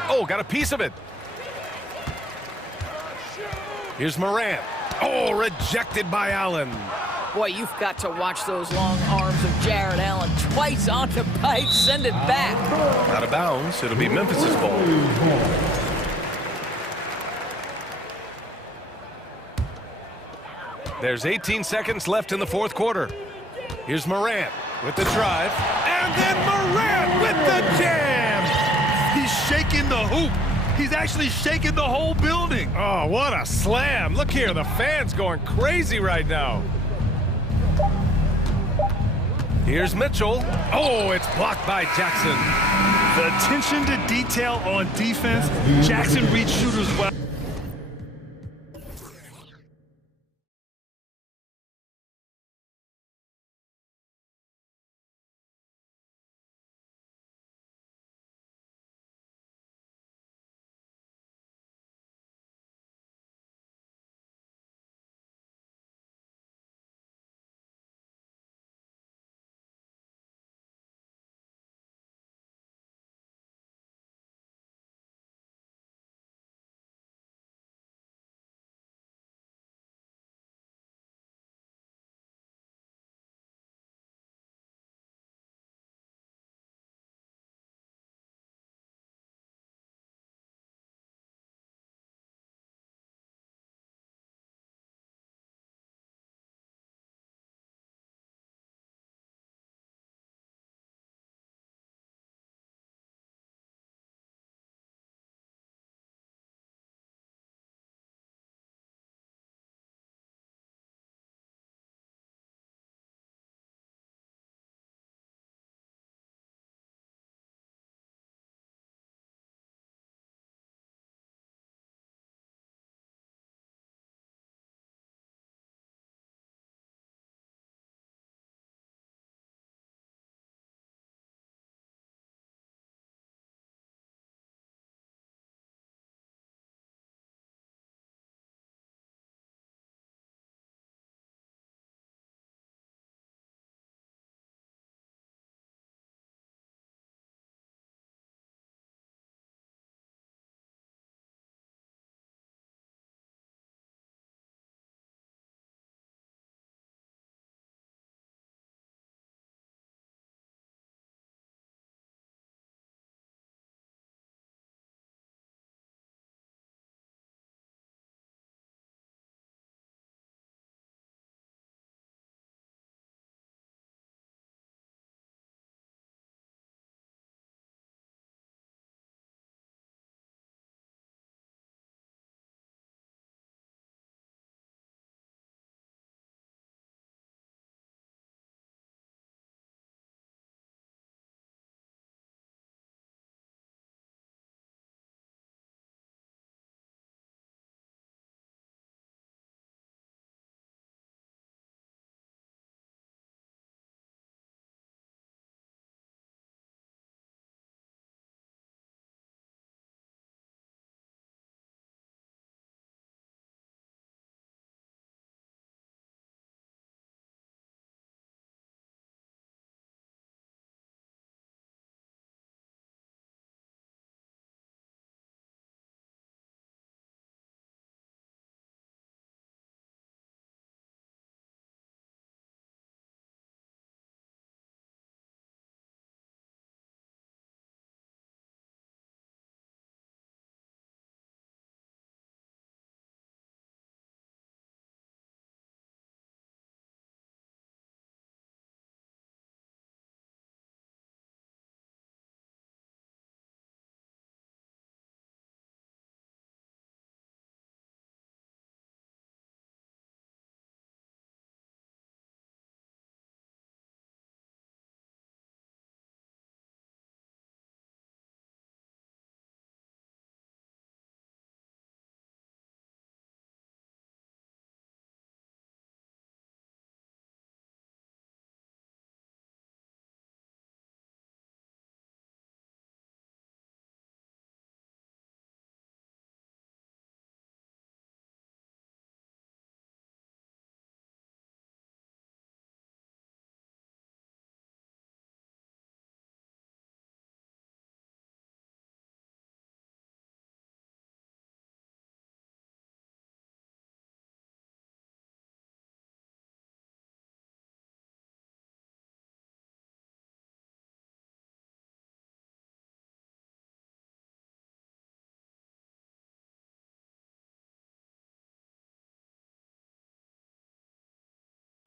Oh, got a piece of it. Here's Morant. Oh, rejected by Allen. Boy, you've got to watch those long arms of Jared Allen. Twice on the pipe, send it back. Out of bounds, it'll be Memphis's ball. There's 18 seconds left in the fourth quarter. Here's Morant with the drive. And then Morant with the jam! He's shaking the hoop. He's actually shaking the whole building. Oh, what a slam. Look here, the fans going crazy right now. Here's Mitchell. Oh, it's blocked by Jackson. The attention to detail on defense. Jackson reads shooters well.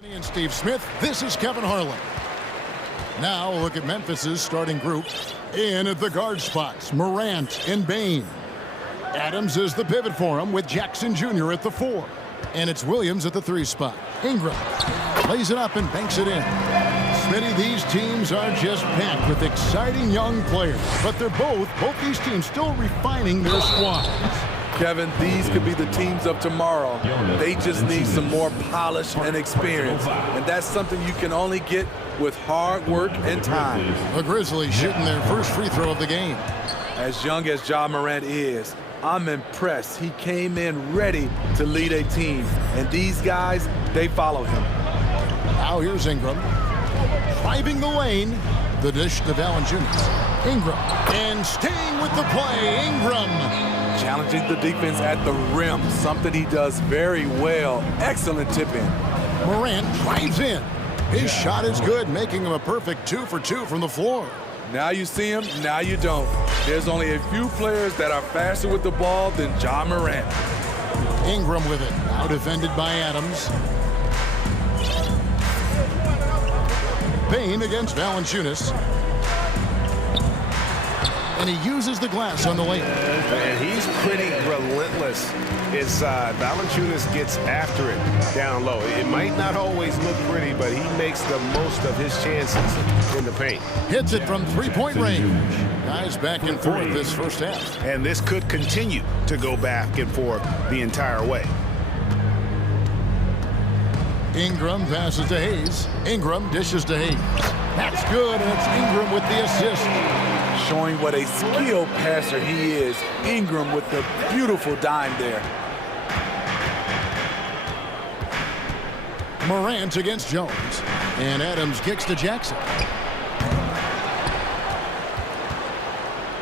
And Steve Smith, this is Kevin Harlan. Now look at Memphis's starting group. In at the guard spots, Morant and Bain. Adams is the pivot for him with Jackson Jr. at the 4. And it's Williams at the 3 spot. Ingram lays it up and banks it in. Smitty, these teams are just packed with exciting young players. But they're both these teams still refining their squads. Kevin, these could be the teams of tomorrow. They just need some more polish and experience. And that's something you can only get with hard work and time. The Grizzlies shooting their first free throw of the game. As young as Ja Morant is, I'm impressed. He came in ready to lead a team. And these guys, they follow him. Now here's Ingram. Driving the lane. The dish to Valanciunas. Ingram. And staying with the play, Ingram. Challenging the defense at the rim, something he does very well. Excellent tip in. Morant drives in. His shot is good, making him a perfect 2 for 2 from the floor. Now you see him, now you don't. There's only a few players that are faster with the ball than Ja Morant. Ingram with it, now defended by Adams. Bain against Valanciunas. And he uses the glass on the lane. And he's pretty relentless inside. Valanciunas gets after it down low. It might not always look pretty, but he makes the most of his chances in the paint. Hits it from three-point range. Guys back and forth this first half. And this could continue to go back and forth the entire way. Ingram passes to Hayes. Ingram dishes to Hayes. That's good, and it's Ingram with the assist. Showing what a skilled passer he is. Ingram with the beautiful dime there. Morant against Jones. And Adams kicks to Jackson.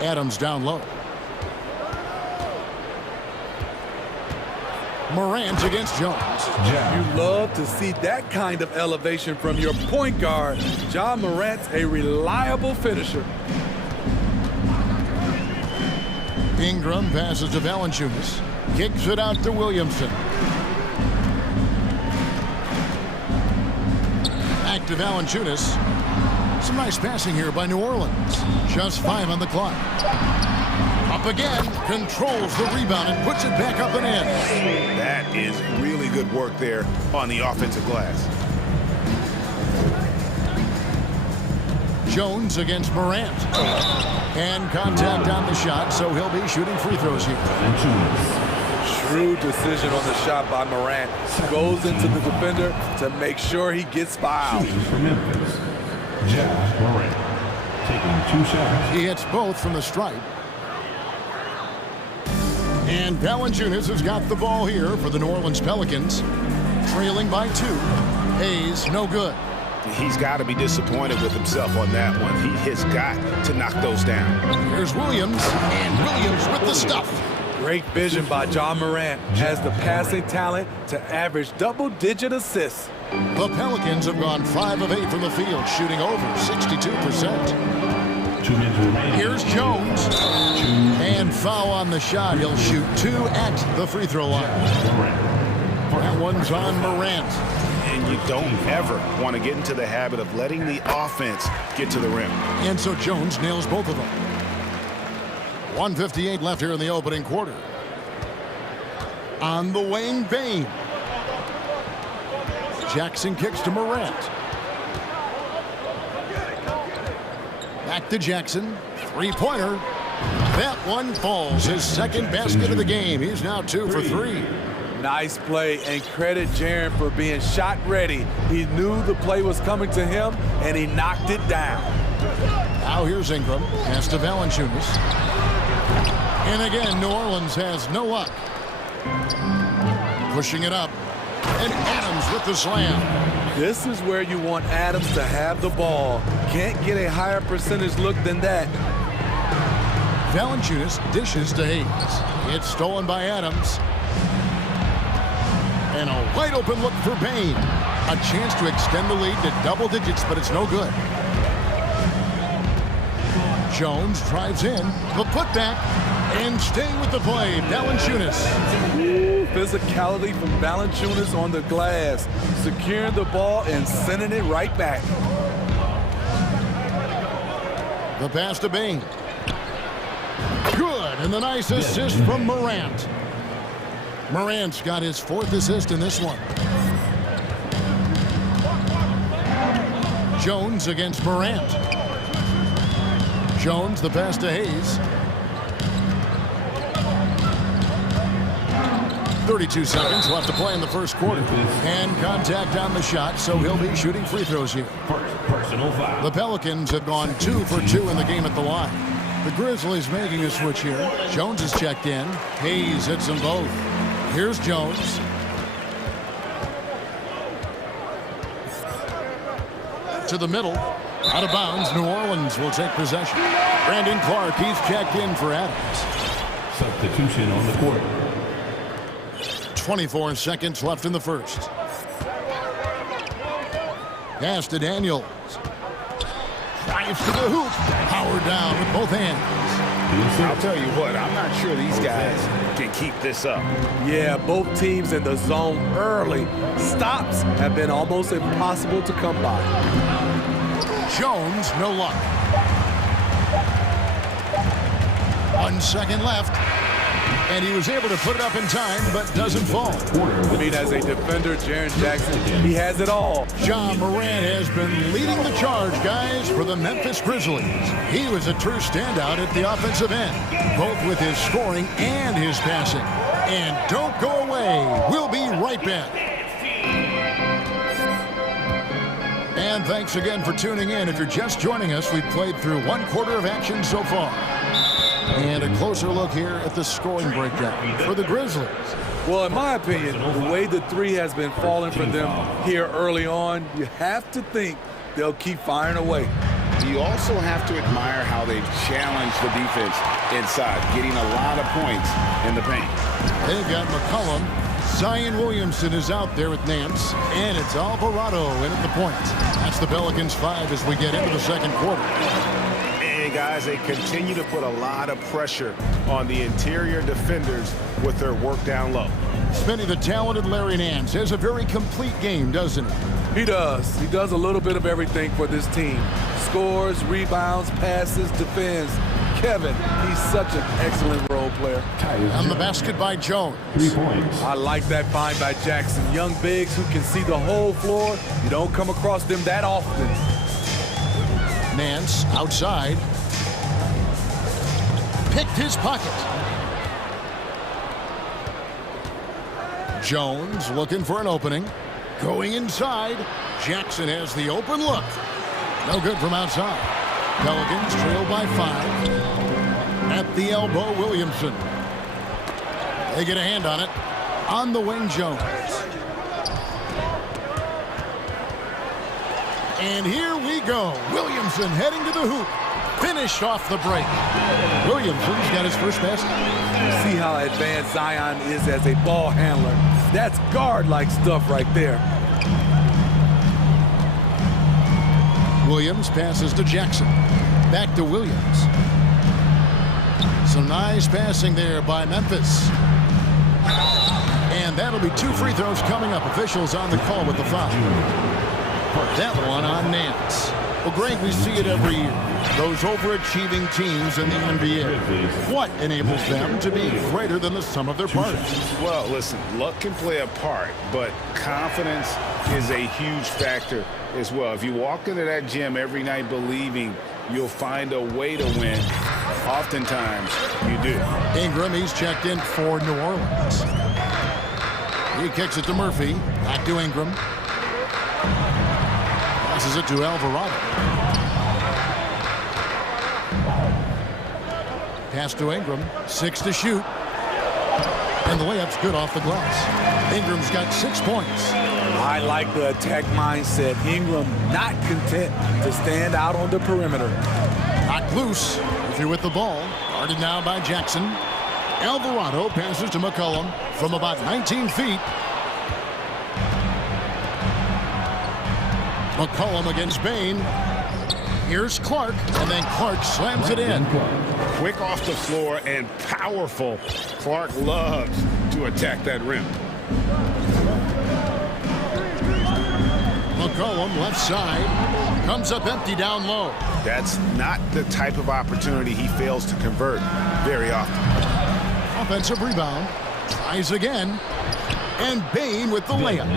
Adams down low. Morant against Jones. You love to see that kind of elevation from your point guard. Ja Morant's a reliable finisher. Ingram passes to Valanciunas. Kicks it out to Williamson. Back to Valanciunas. Some nice passing here by New Orleans. Just 5 on the clock. Up again, controls the rebound and puts it back up and in. That is really good work there on the offensive glass. Jones against Morant. And contact on the shot, so he'll be shooting free throws here. Shrewd decision on the shot by Morant. Goes into the defender to make sure he gets fouled. For Memphis, Ja Morant taking 2 shots. He hits both from the stripe. And Valanciunas has got the ball here for the New Orleans Pelicans. Trailing by 2. Hayes, no good. He's got to be disappointed with himself on that one. He has got to knock those down. Here's Williams, and Williams with the stuff. Great vision by Ja Morant. Has the passing talent to average double-digit assists. The Pelicans have gone 5 of 8 from the field, shooting over 62%. 2 minutes remaining. Here's Jones. And foul on the shot. He'll shoot 2 at the free throw line. That one's on Morant. And you don't ever want to get into the habit of letting the offense get to the rim. And so Jones nails both of them. 1:58 left here in the opening quarter. On the wing, Bain. Jackson kicks to Morant. Back to Jackson. 3-pointer. That one falls. His second basket of the game. He's now 2 for 3. Nice play, and credit Jaren for being shot ready. He knew the play was coming to him, and he knocked it down. Now here's Ingram. Pass to Valanciunas. And again, New Orleans has no luck. Pushing it up. And Adams with the slam. This is where you want Adams to have the ball. Can't get a higher percentage look than that. Valanciunas dishes to Hayes. It's stolen by Adams. And a wide open look for Bain. A chance to extend the lead to double digits, but it's no good. Jones drives in. The putback. And staying with the play, Valanciunas. Physicality from Valanciunas on the glass, securing the ball and sending it right back. The pass to Bain. Good, and the nice assist from Morant. Morant's got his 4th assist in this one. Jones against Morant. Jones, the pass to Hayes. 32 seconds left to play in the first quarter. And contact on the shot, so he'll be shooting free throws here. Personal foul. The Pelicans have gone 2 for 2 in the game at the line. The Grizzlies making a switch here. Jones is checked in. Hayes hits them both. Here's Jones. To the middle. Out of bounds. New Orleans will take possession. Brandon Clark, he's checked in for Adams. Substitution on the court. 24 seconds left in the first. Pass to Daniels. Drives to the hoop. Powered down with both hands. I'll tell you what, I'm not sure these guys can keep this up. Yeah, both teams in the zone early. Stops have been almost impossible to come by. Jones, no luck. 1 second left. And he was able to put it up in time, but doesn't fall. I mean, as a defender, Jaren Jackson, he has it all. Ja Morant has been leading the charge, guys, for the Memphis Grizzlies. He was a true standout at the offensive end, both with his scoring and his passing. And don't go away. We'll be right back. And thanks again for tuning in. If you're just joining us, we've played through 1 quarter of action so far. And a closer look here at the scoring breakdown for the Grizzlies. Well, in my opinion, the way the 3 has been falling for them here early on, you have to think they'll keep firing away. You also have to admire how they've challenged the defense inside, getting a lot of points in the paint. They've got McCollum. Zion Williamson is out there with Nance. And it's Alvarado in at the point. That's the Pelicans 5 as we get into the second quarter. Guys, they continue to put a lot of pressure on the interior defenders with their work down low. Smitty, the talented Larry Nance has a very complete game, doesn't he? He does. He does a little bit of everything for this team. Scores, rebounds, passes, defends. Kevin, he's such an excellent role player. On the basket by Jones. 3 points. I like that find by Jackson. Young bigs who can see the whole floor. You don't come across them that often. Nance outside. Picked his pocket. Jones looking for an opening. Going inside. Jackson has the open look. No good from outside. Pelicans trail by 5. At the elbow, Williamson. They get a hand on it. On the wing, Jones. And here we go. Williamson heading to the hoop. Finished off the break. Williamson's got his first basket. See how advanced Zion is as a ball handler. That's guard-like stuff right there. Williams passes to Jackson. Back to Williams. Some nice passing there by Memphis. And that'll be 2 free throws coming up. Officials on the call with the foul. That one on Nance. Well, Greg, we see it every year. Those overachieving teams in the NBA. What enables them to be greater than the sum of their parts? Well, listen, luck can play a part, but confidence is a huge factor as well. If you walk into that gym every night believing you'll find a way to win, oftentimes you do. Ingram, he's checked in for New Orleans. He kicks it to Murphy. Back to Ingram. Passes it to Alvarado. Pass to Ingram. 6 to shoot. And the layup's good off the glass. Ingram's got 6 points. I like the attack mindset. Ingram not content to stand out on the perimeter. Knocked loose. If you're with the ball. Guarded now by Jackson. Alvarado passes to McCollum from about 19 feet. McCollum against Bain. Here's Clark, and then Clark slams it in. Quick off the floor and powerful. Clark loves to attack that rim. McCollum, left side, comes up empty down low. That's not the type of opportunity he fails to convert very often. Offensive rebound, tries again, and Bain with the layup.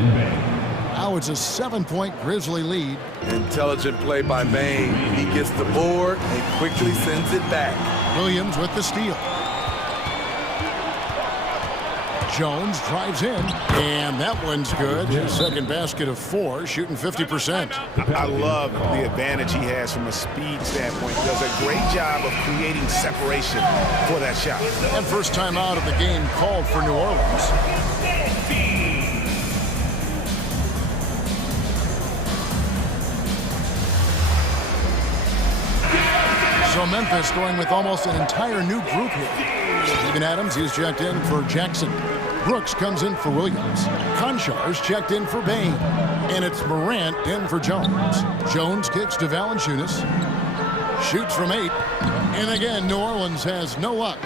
Now it's a 7-point Grizzly lead. Intelligent play by Bain. He gets the board and quickly sends it back. Williams with the steal. Jones drives in, and that one's good. His second basket of 4, shooting 50%. I love the advantage he has from a speed standpoint. He does a great job of creating separation for that shot. And first time out of the game called for New Orleans. So Memphis going with almost an entire new group here. Steven Adams, he's checked in for Jackson. Brooks comes in for Williams. Konchar's checked in for Bain. And it's Morant in for Jones. Jones kicks to Valanciunas. Shoots from 8. And again, New Orleans has no luck.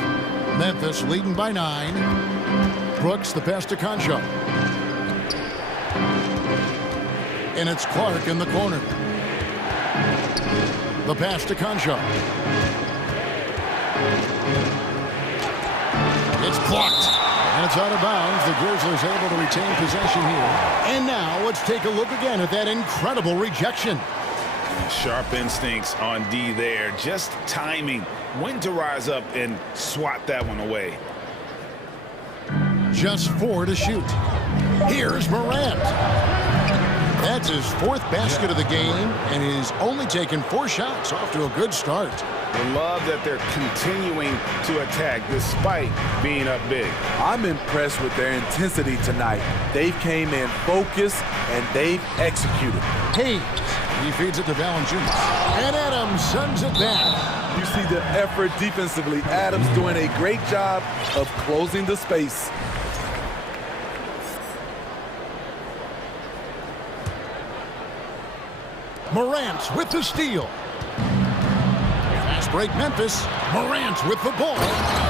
Memphis leading by 9. Brooks the pass to Konchar. And it's Clark in the corner. The pass to Konchar. It's blocked. And it's out of bounds. The Grizzlies able to retain possession here. And now let's take a look again at that incredible rejection. Sharp instincts on D there. Just timing when to rise up and swat that one away. Just 4 to shoot. Here's Morant. That's his 4th basket of the game, and he's only taken 4 shots. Off to a good start. I love that they're continuing to attack despite being up big. I'm impressed with their intensity tonight. They came in focused, and they've executed. Hayes, he feeds it to Valanciunas. And Adams sends it back. You see the effort defensively. Adams doing a great job of closing the space. Morant with the steal. Fast break Memphis. Morant with the ball.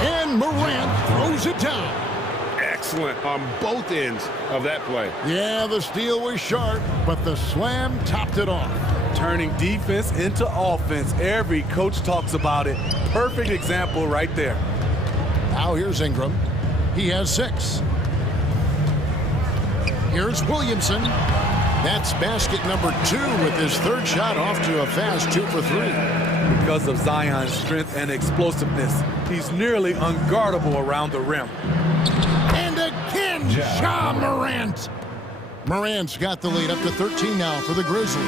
And Morant throws it down. Excellent on both ends of that play. Yeah, the steal was sharp, but the slam topped it off. Turning defense into offense. Every coach talks about it. Perfect example right there. Now here's Ingram. He has 6. Here's Williamson. That's basket number 2 with his 3rd shot off to a fast 2 for 3. Because of Zion's strength and explosiveness, he's nearly unguardable around the rim. And again, Ja Morant. Morant's got the lead up to 13 now for the Grizzlies.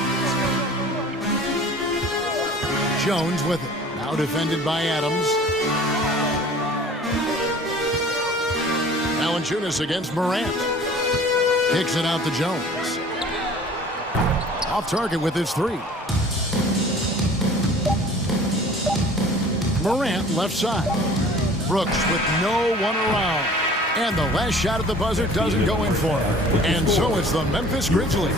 Jones with it. Now defended by Adams. Valanciunas against Morant. Kicks it out to Jones. Off target with his 3. Morant left side. Brooks with no one around. And the last shot at the buzzer doesn't go in for him. And so it's the Memphis Grizzlies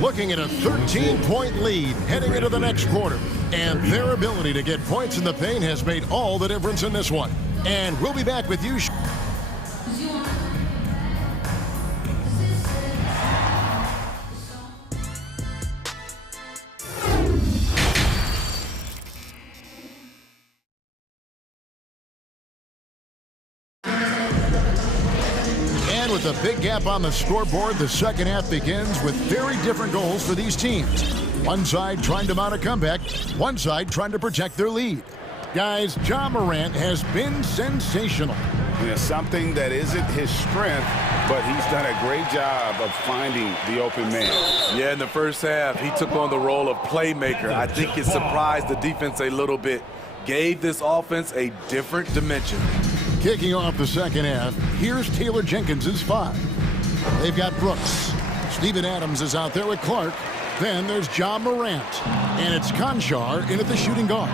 looking at a 13-point lead heading into the next quarter. And their ability to get points in the paint has made all the difference in this one. And we'll be back with you. With a big gap on the scoreboard, the second half begins with very different goals for these teams. One side trying to mount a comeback, one side trying to protect their lead. Guys, Ja Morant has been sensational. Something that isn't his strength, but he's done a great job of finding the open man. Yeah, in the first half, he took on the role of playmaker. I think it surprised the defense a little bit. Gave this offense a different dimension. Kicking off the second half, here's Taylor Jenkins' 5. They've got Brooks. Steven Adams is out there with Clark. Then there's Ja Morant. And it's Konchar in at the shooting guard.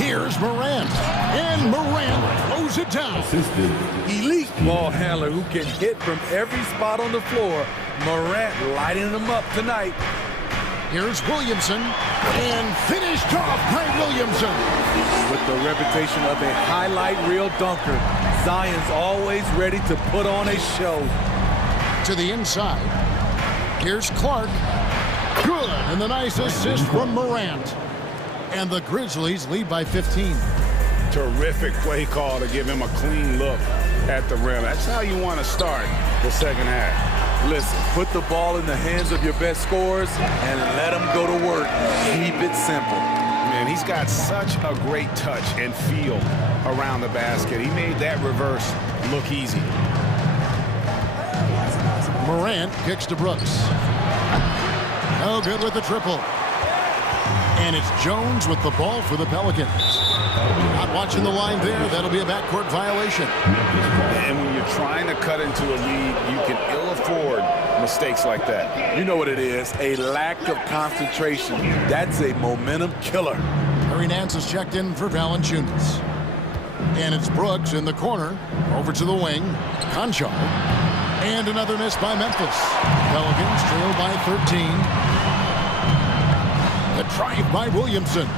Here's Morant. And Morant throws it down. Elite ball handler who can hit from every spot on the floor. Morant lighting them up tonight. Here's Williamson, and finished off by Williamson. With the reputation of a highlight reel dunker, Zion's always ready to put on a show. To the inside. Here's Clark. Good, and the nice assist from Morant. And the Grizzlies lead by 15. Terrific play call to give him a clean look at the rim. That's how you want to start the second half. Listen, put the ball in the hands of your best scorers and let them go to work. Keep it simple. Man, he's got such a great touch and feel around the basket. He made that reverse look easy. Morant kicks to Brooks. No good with the triple. And it's Jones with the ball for the Pelicans. Not watching the line there. That'll be a backcourt violation. And when you're trying to cut into a lead, you can ill afford mistakes like that. You know what it is, a lack of concentration. That's a momentum killer. Harry Nance has checked in for Valanciunas. And it's Brooks in the corner. Over to the wing. Conchar. And another miss by Memphis. Pelicans trail by 13. The drive by Williamson.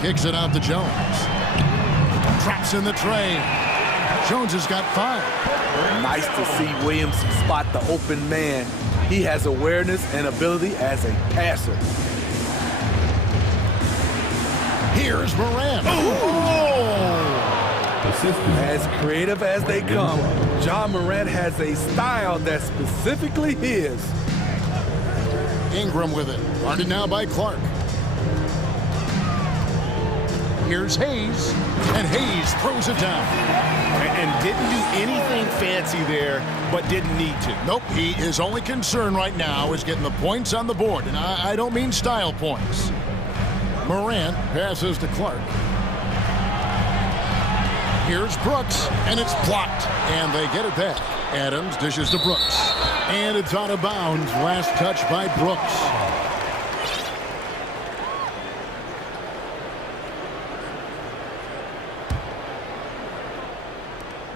Kicks it out to Jones. Traps in the tray. Jones has got 5. Nice to see Williamson spot the open man. He has awareness and ability as a passer. Here's Morant. Oh! As creative as they come, John Morant has a style that's specifically his. Ingram with it. Guarded now by Clark. Here's Hayes, and Hayes throws it down. And didn't do anything fancy there, but didn't need to. Nope, his only concern right now is getting the points on the board, and I don't mean style points. Morant passes to Clark. Here's Brooks, and it's blocked, and they get it back. Adams dishes to Brooks, and it's out of bounds. Last touch by Brooks.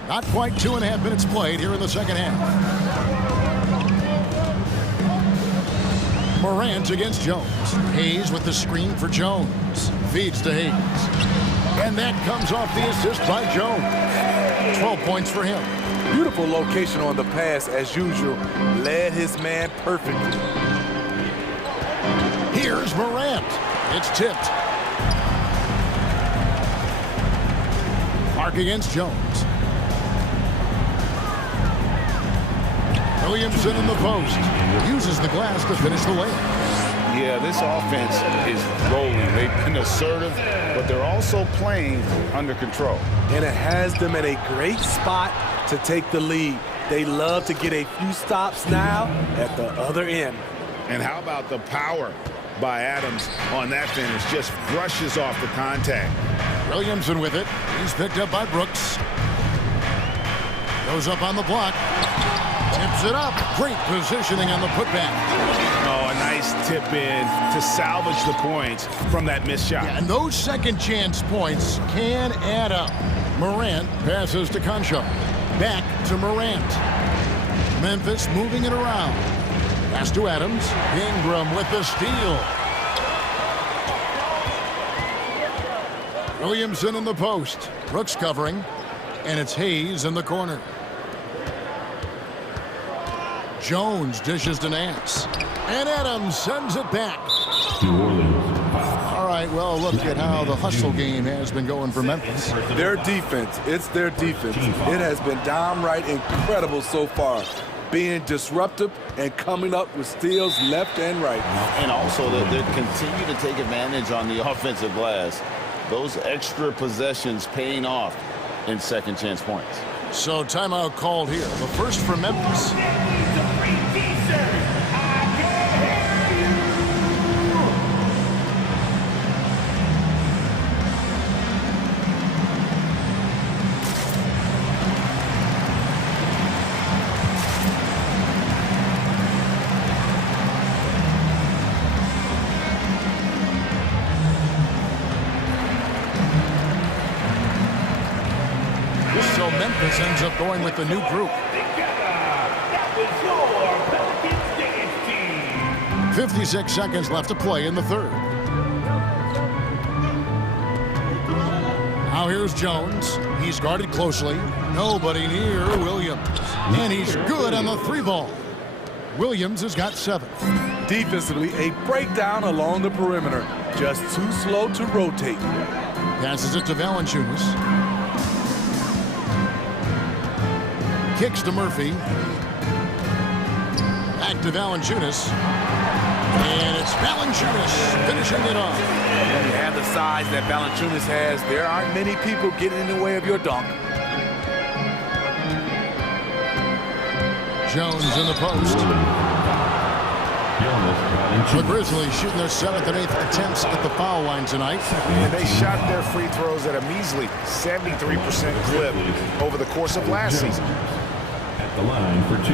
Not quite 2.5 minutes played here in the second half. Morant against Jones. Hayes with the screen for Jones. Feeds to Hayes. And that comes off the assist by Jones. 12 points for him. Beautiful location on the pass as usual. Led his man perfectly. Here's Morant. It's tipped. Clark against Jones. Williamson in the post. Uses the glass to finish the layup. Yeah, this offense is rolling. They've been assertive, but they're also playing under control. And it has them at a great spot to take the lead. They love to get a few stops now at the other end. And how about the power by Adams on that finish? Just brushes off the contact. Williamson with it. He's picked up by Brooks. Goes up on the block. Tips it up. Great positioning on the putback. Oh, a nice tip in to salvage the points from that missed shot. Yeah, and those second chance points can add up. Morant passes to Conchar. Back to Morant. Memphis moving it around. Pass to Adams. Ingram with the steal. Williamson in the post. Brooks covering. And it's Hayes in the corner. Jones dishes to Nance. And Adams sends it back. All right, well, look at how the hustle game has been going for Memphis. Their defense, it's their defense. It has been downright incredible so far. Being disruptive and coming up with steals left and right. And also, they continue to take advantage on the offensive glass. Those extra possessions paying off in second chance points. So timeout called here. The first for Memphis. So Memphis ends up going with the new group. 56 seconds left to play in the third. Now here's Jones. He's guarded closely. Nobody near Williams. And he's good on the three ball. Williams has got 7. Defensively, a breakdown along the perimeter. Just too slow to rotate. Passes it to Valanciunas. Kicks to Murphy. Back to Valanciunas. And it's Valanciunas finishing it off. When you have the size that Valanciunas has, there aren't many people getting in the way of your dunk. Jones in the post. The Grizzlies shooting their 7th and 8th attempts at the foul line tonight. And they shot their free throws at a measly 73% clip over the course of last season. At the line for 2.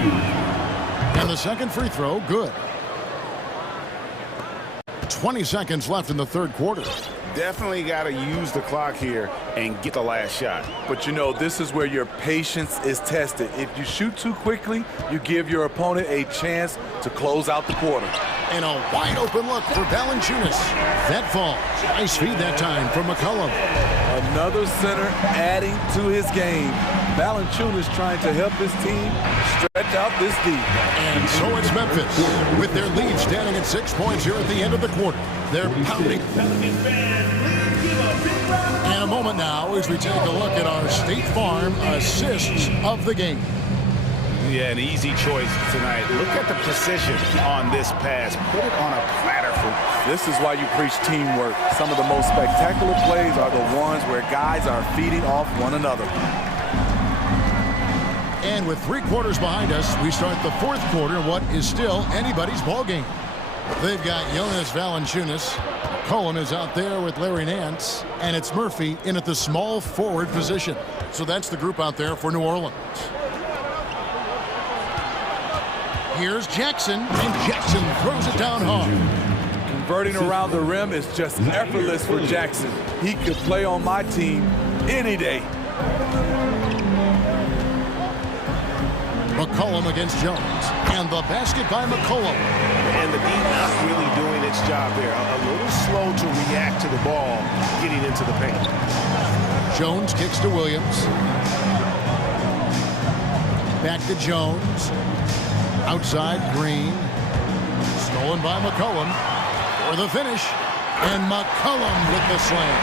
And the second free throw, good. 20 seconds left in the third quarter. Definitely got to use the clock here and get the last shot. But you know, this is where your patience is tested. If you shoot too quickly, you give your opponent a chance to close out the quarter. And a wide open look for Valanciunas. That falls. Nice feed that time from McCollum. Another center adding to his game. Valanciunas trying to help his team stretch out this deep. And so it's Memphis with their lead standing at 6 points here at the end of the quarter. They're pounding. And a moment now as we take a look at our State Farm assists of the game. Yeah, an easy choice tonight. Look at the precision on this pass. Put it on a platter for. This is why you preach teamwork. Some of the most spectacular plays are the ones where guys are feeding off one another. And with 3 quarters behind us, we start the fourth quarter in what is still anybody's ball game. They've got Jonas Valanciunas. Cohen is out there with Larry Nance. And it's Murphy in at the small forward position. So that's the group out there for New Orleans. Here's Jackson, and Jackson throws it down hard. Converting around the rim is just effortless for Jackson. He could play on my team any day. McCollum against Jones. And the basket by McCollum. And the D not really doing its job there. A little slow to react to the ball getting into the paint. Jones kicks to Williams. Back to Jones. Outside Green. Stolen by McCollum. For the finish. And McCollum with the slam.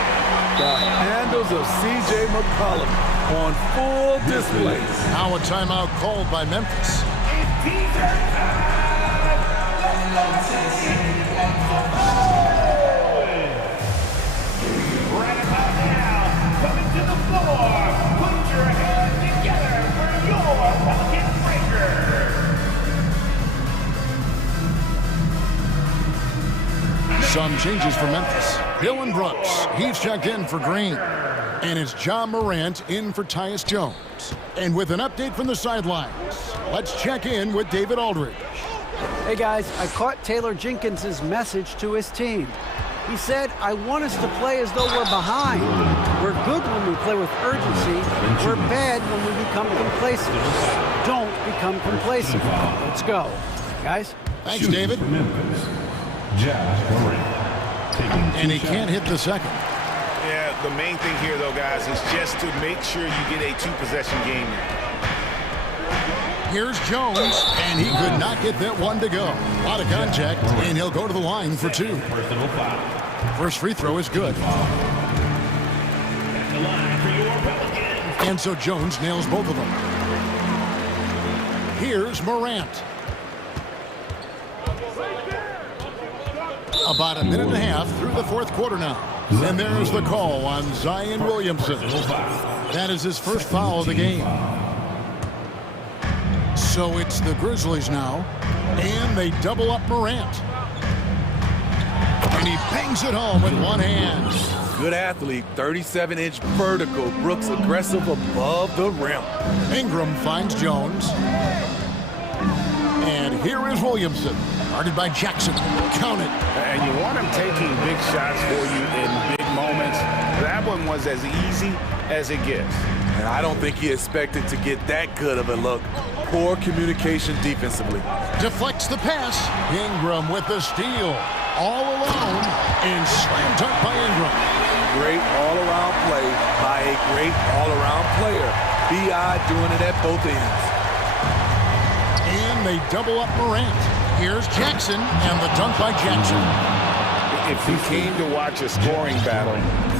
The handles of C.J. McCollum on full display. Now a timeout called by Memphis. Right about now, coming to the floor. Put your hands together for your Pelican breaker. Some changes for Memphis. Dylan Brooks, he's checked in for Green. And it's John Morant in for Tyus Jones. And with an update from the sidelines, let's check in with David Aldridge. Hey guys, I caught Taylor Jenkins' message to his team. He said, I want us to play as though we're behind. We're good when we play with urgency. We're bad when we become complacent. Don't become complacent. Let's go. Guys? Thanks, David. And he can't hit the second. Yeah, the main thing here, though, guys, is just to make sure you get a 2-possession game. Here's Jones, and he could not get that one to go. A lot of contact, and he'll go to the line for 2. First free throw is good. And so Jones nails both of them. Here's Morant. About a minute and a half through the fourth quarter now. And there's the call on Zion Williamson. That is his first foul of the game. So it's the Grizzlies now. And they double up Morant. And he bangs it home with one hand. Good athlete, 37-inch vertical. Brooks aggressive above the rim. Ingram finds Jones. And here is Williamson. Guarded by Jackson. Count it. And you want him taking big shots for you in big moments. That one was as easy as it gets. And I don't think he expected to get that good of a look. Poor communication defensively. Deflects the pass. Ingram with the steal. All alone. And slam dunk by Ingram. Great all-around play by a great all-around player. B.I. doing it at both ends. And they double up Morant. Here's Jackson and the dunk by Jackson. If you came to watch a scoring battle,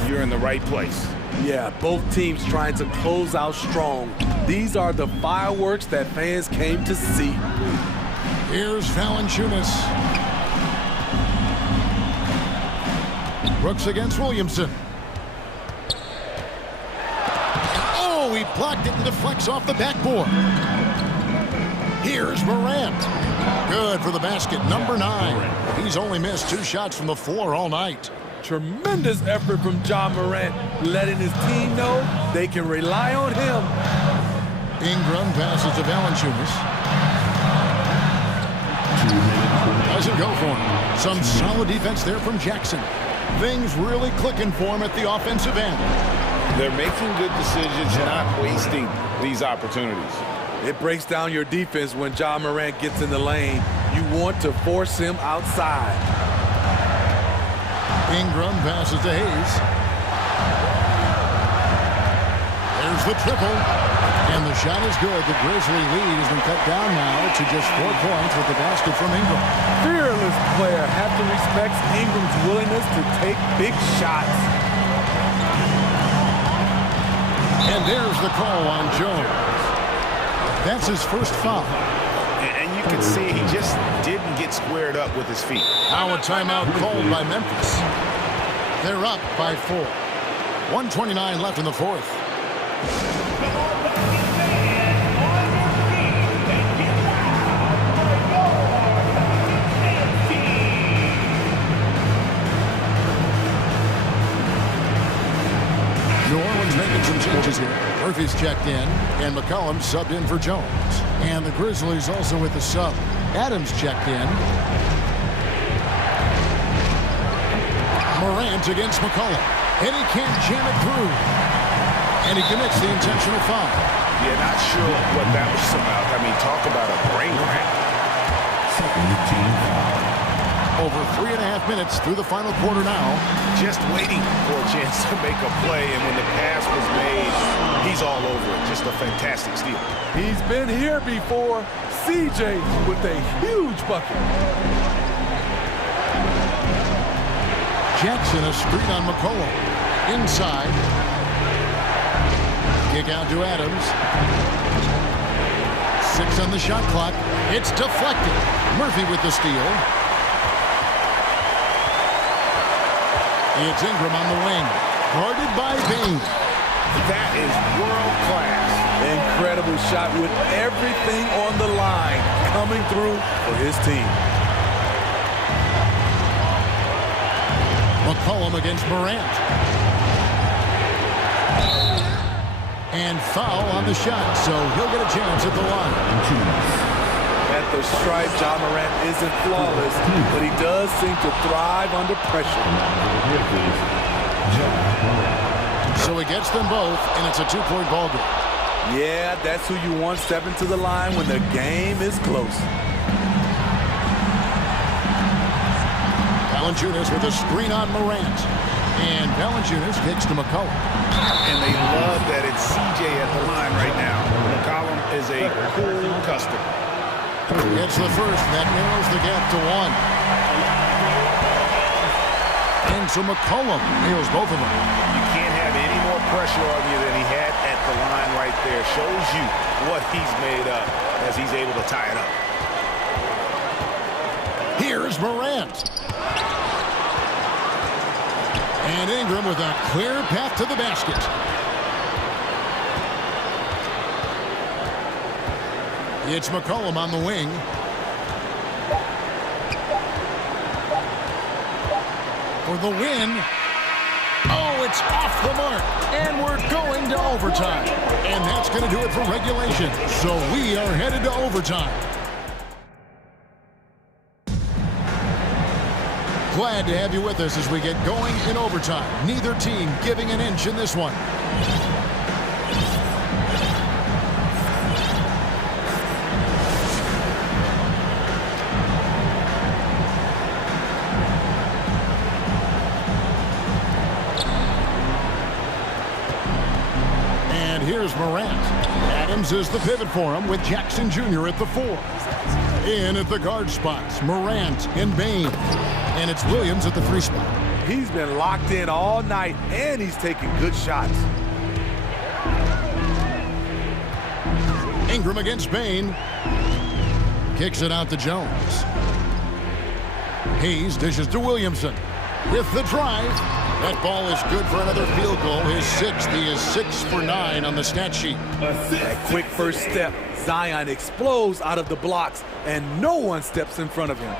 you're in the right place. Yeah, both teams trying to close out strong. These are the fireworks that fans came to see. Here's Valanciunas. Brooks against Williamson. Oh, he blocked it and deflects off the backboard. Here's Morant. Good for the basket, number 9. He's only missed 2 shots from the floor all night. Tremendous effort from Ja Morant, letting his team know they can rely on him. Ingram passes to Valanciunas. Doesn't go for him. Some solid defense there from Jackson. Things really clicking for him at the offensive end. They're making good decisions, not wasting these opportunities. It breaks down your defense when Ja Morant gets in the lane. You want to force him outside. Ingram passes to Hayes. There's the triple. And the shot is good. The Grizzly lead has been cut down now to just 4 points with the basket from Ingram. Fearless player. Have to respect Ingram's willingness to take big shots. And there's the call on Jones. That's his first foul. And you can see he just didn't get squared up with his feet. Now a timeout called by Memphis. They're up by 4. 1:29 left in the 4th. New Orleans making some changes here. Murphy's checked in, and McCollum subbed in for Jones. And the Grizzlies also with the sub. Adams checked in. Morant against McCollum. And he can't jam it through. And he commits the intentional foul. Yeah, not sure what that was about. I mean, talk about a brain cramp. Second team foul. Over 3.5 minutes through the final quarter now. Just waiting for a chance to make a play, and when the pass was made, he's all over it. Just a fantastic steal. He's been here before. CJ with a huge bucket. Jackson a screen on McCollum. Inside. Kick out to Adams. 6 on the shot clock. It's deflected. Murphy with the steal. It's Ingram on the wing. Guarded by Bain. That is world class. Incredible shot with everything on the line coming through for his team. McCollum against Morant. And foul on the shot, so he'll get a chance at the line. At the stripe, Ja Morant isn't flawless, but he does seem to thrive under pressure. So he gets them both, and it's a 2-point ball game. Yeah, that's who you want stepping to the line when the game is close. Valanciunas with a screen on Morant. And Valanciunas kicks to McCollum. And they love that it's CJ at the line right now. McCollum is a cool customer. It's the first that narrows the gap to 1. And so McCollum nails both of them. You can't have any more pressure on you than he had at the line right there. Shows you what he's made of as he's able to tie it up. Here's Morant. And Ingram with a clear path to the basket. It's McCollum on the wing. For the win. Oh, it's off the mark. And we're going to overtime. And that's going to do it for regulation. So we are headed to overtime. Glad to have you with us as we get going in overtime. Neither team giving an inch in this one. And here's Morant. Adams is the pivot for him with Jackson Jr. at the 4. In at the guard spots, Morant and Bain. And it's Williams at the 3 spot. He's been locked in all night, and he's taking good shots. Ingram against Bain. Kicks it out to Jones. Hayes dishes to Williamson. With the drive. That ball is good for another field goal. His 6th. He is 6 for 9 on the stat sheet. That quick first step. Zion explodes out of the blocks, and no one steps in front of him.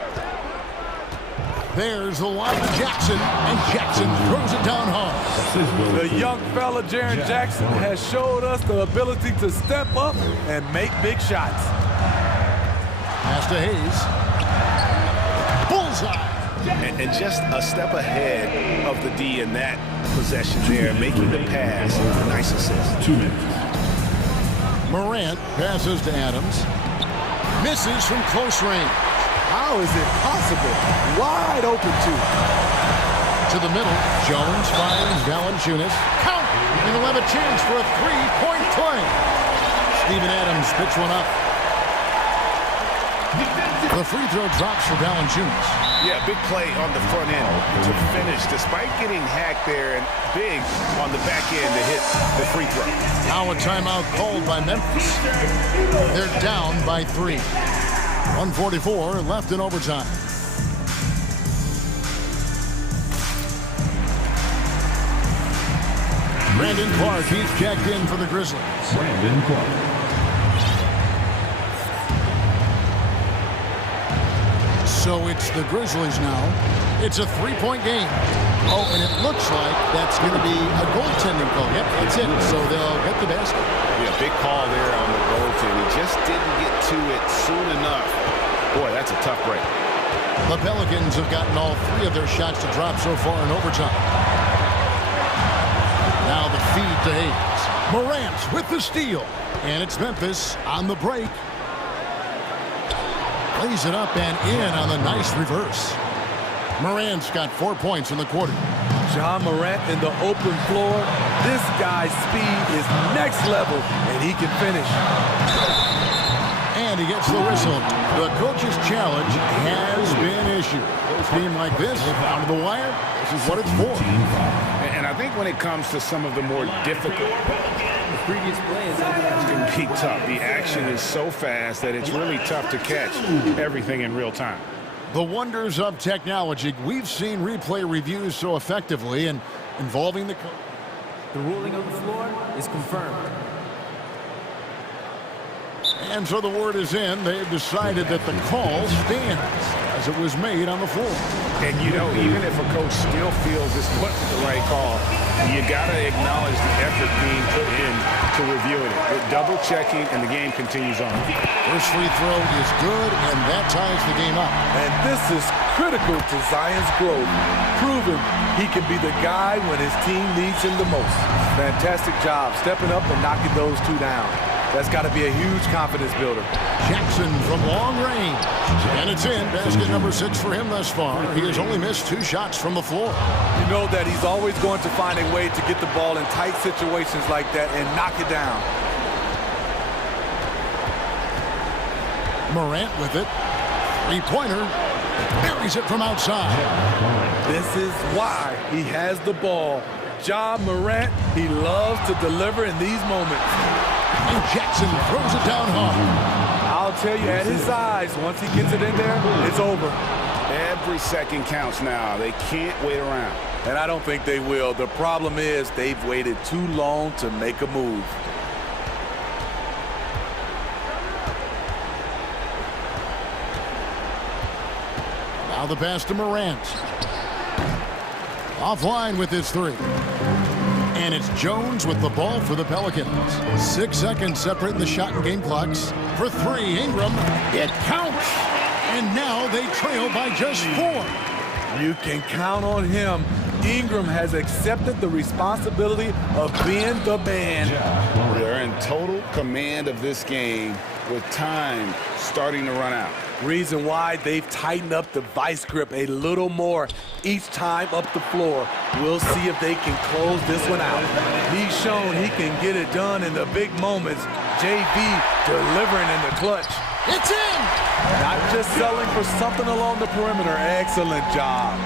There's the line to Jackson, and Jackson throws it down hard. The young fella, Jaren Jackson, has showed us the ability to step up and make big shots. Pass to Hayes. Bullseye. And just a step ahead of the D in that possession there, making the pass. Nice assist. 2 minutes. Morant passes to Adams. Misses from close range. How is it possible? Wide open, too. To the middle, Jones finds Valanciunas. Count! And he'll have a chance for a 3-point play. Steven Adams picks one up. The free throw drops for Valanciunas. Yeah, big play on the front end to finish, despite getting hacked there, and big on the back end to hit the free throw. Now a timeout called by Memphis. They're down by 3. 1:44 left in overtime. Brandon Clark, he's checked in for the Grizzlies. Brandon Clark. So it's the Grizzlies now. It's a 3-point game. Oh, and it looks like that's going to be a goaltending call. Yep, that's it. So they'll get the basket. Yeah, big call there on the goaltending. He just didn't get to it soon enough. Boy, that's a tough break. The Pelicans have gotten all 3 of their shots to drop so far in overtime. Now the feed to Hayes. Morant with the steal. And it's Memphis on the break. Lays it up and in on the nice reverse. Morant's got 4 points in the quarter. John Morant in the open floor. This guy's speed is next level, and he can finish. And he gets the whistle. The coach's challenge has been issued. A team like this, down to the wire, this is what it's for. And I think when it comes to some of the more difficult, The previous play is it can be tough. The action is so fast that it's really tough to catch everything in real time. The wonders of technology. We've seen replay reviews so effectively and involving the coach. The ruling on the floor is confirmed. And so the word is in. They've decided that the call stands as it was made on the floor. And, you know, even if a coach still feels this wasn't the right call, you got to acknowledge the effort being put in to reviewing it. With double checking, and the game continues on. First free throw is good, and that ties the game up. And this is critical to Zion's growth, proving he can be the guy when his team needs him the most. Fantastic job stepping up and knocking those 2 down. That's got to be a huge confidence builder. Jackson from long range. And it's in. Basket number 6 for him thus far. He has only missed 2 shots from the floor. You know that he's always going to find a way to get the ball in tight situations like that and knock it down. Morant with it. 3-pointer. Buries it from outside. This is why he has the ball. John Morant, he loves to deliver in these moments. And Jackson throws it down hard. I'll tell you, at his size, once he gets it in there, it's over. Every second counts now. They can't wait around. And I don't think they will. The problem is they've waited too long to make a move. Now the pass to Morant. Offline with his 3. And it's Jones with the ball for the Pelicans. 6 seconds separating the shot and game clocks. For 3, Ingram. It counts. And now they trail by just 4. You can count on him. Ingram has accepted the responsibility of being the man. They're in total command of this game with time starting to run out. Reason why they've tightened up the vice grip a little more each time up the floor. We'll see if they can close this one out. He's shown he can get it done in the big moments. JV delivering in the clutch. It's in! Not just selling for something along the perimeter. Excellent job.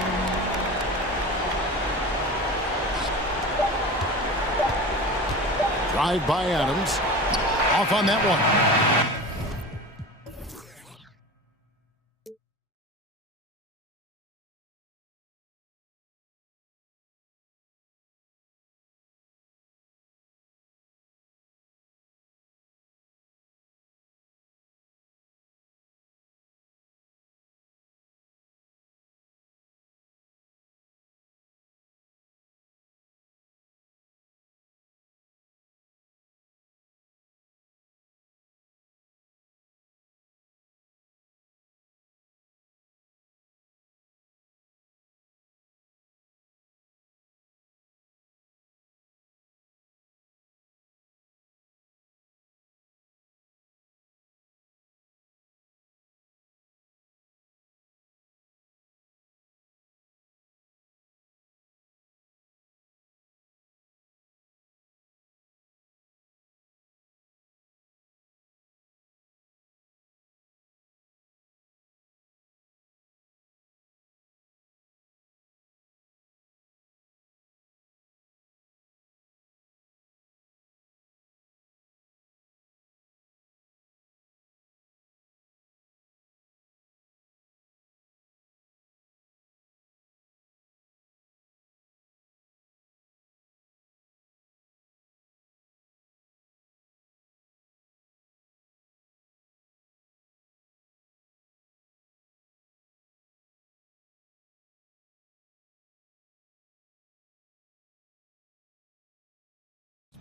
Drive by Adams. Off on that one.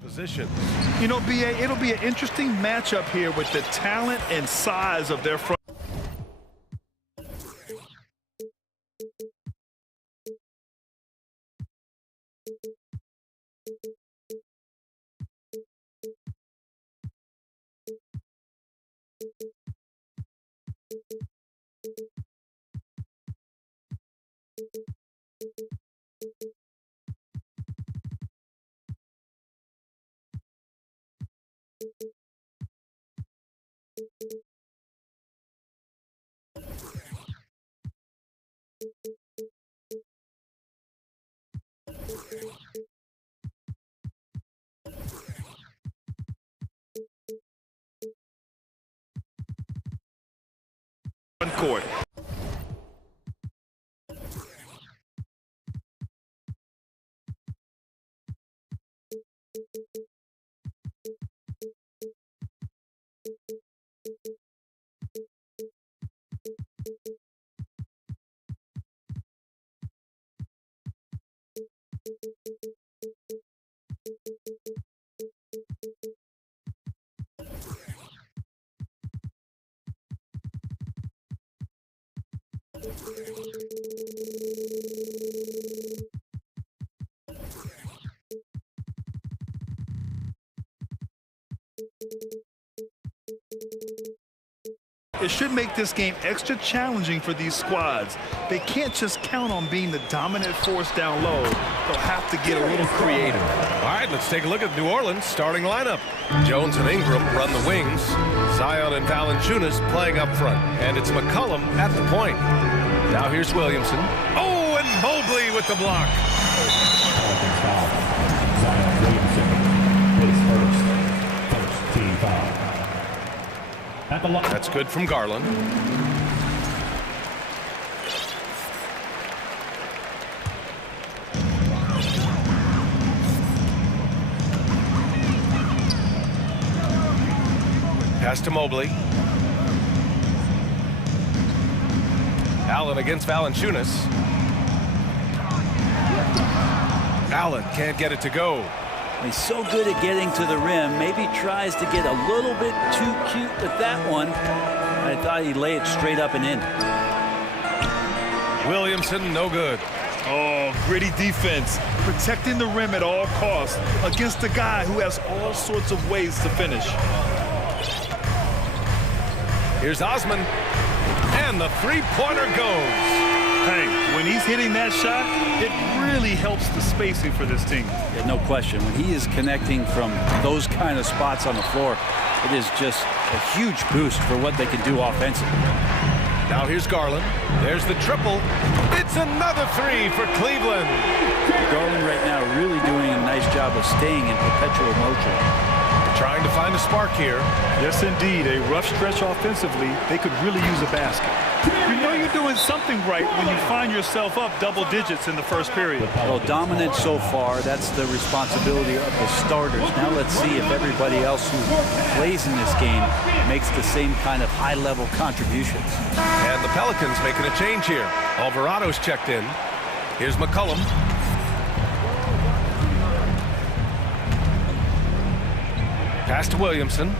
Position. You know, BA, it'll be an interesting matchup here with the talent and size of their front. Court. It should make this game extra challenging for these squads. They can't just count on being the dominant force down low. They'll have to get a little creative. All right, let's take a look at New Orleans' starting lineup. Jones and Ingram run the wings. Zion and Valanciunas playing up front. And it's McCollum at the point. Now here's Williamson. Oh, and Mobley with the block. Zion Williamson his first team foul. That's good from Garland. Pass to Mobley. Allen against Valanciunas. Allen can't get it to go. He's so good at getting to the rim. Maybe tries to get a little bit too cute with that one. I thought he'd lay it straight up and in. Williamson, no good. Oh, gritty defense. Protecting the rim at all costs against a guy who has all sorts of ways to finish. Here's Osman. And the three-pointer goes. Hey, when he's hitting that shot, it really helps the spacing for this team. Yeah, no question. When he is connecting from those kind of spots on the floor, it is just a huge boost for what they can do offensively. Now here's Garland. There's the triple. It's another three for Cleveland. Garland right now really doing a nice job of staying in perpetual motion. Trying to find a spark here. Yes, indeed. A rough stretch offensively. They could really use a basket. You know you're doing something right when you find yourself up double digits in the first period. Well, dominant so far. That's the responsibility of the starters. Now let's see if everybody else who plays in this game makes the same kind of high-level contributions. And the Pelicans making a change here. Alvarado's checked in. Here's McCollum. Pass to Williamson.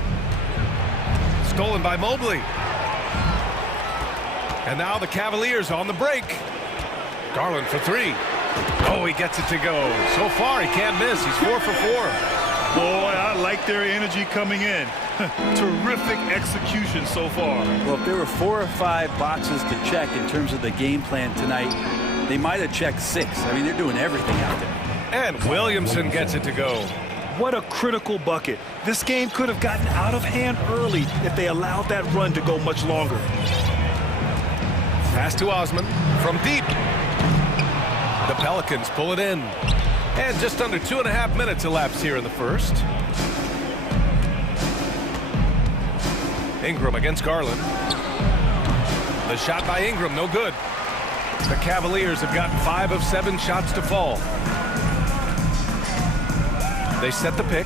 Stolen by Mobley. And now the Cavaliers on the break. Garland for three. Oh, he gets it to go. So far, he can't miss. He's 4 for 4. Boy, I like their energy coming in. Terrific execution so far. Well, if there were 4 or 5 boxes to check in terms of the game plan tonight, they might have checked 6. I mean, they're doing everything out there. And Williamson gets it to go. What a critical bucket. This game could have gotten out of hand early if they allowed that run to go much longer. Pass to Osman from deep. The Pelicans pull it in. And just under 2.5 minutes elapsed here in the first. Ingram against Garland. The shot by Ingram, no good. The Cavaliers have gotten 5 of 7 shots to fall. They set the pick.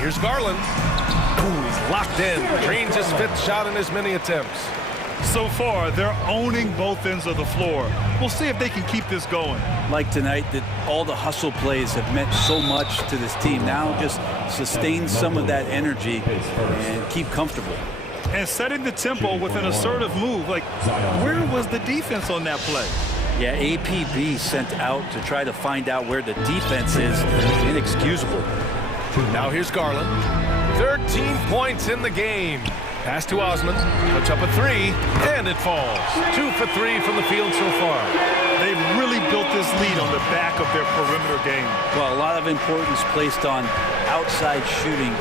Here's Garland. Ooh, he's locked in. Drains his 5th shot in as many attempts. So far, they're owning both ends of the floor. We'll see if they can keep this going. Like tonight, that all the hustle plays have meant so much to this team. Now just sustain some of that energy and keep comfortable. And setting the tempo with an assertive move. Like, where was the defense on that play? Yeah, APB sent out to try to find out where the defense is. Inexcusable. Now here's Garland. 13 points in the game. Pass to Osman. Puts up a 3, and it falls. 2 for 3 from the field so far. They've really built this lead on the back of their perimeter game. Well, a lot of importance placed on outside shooting,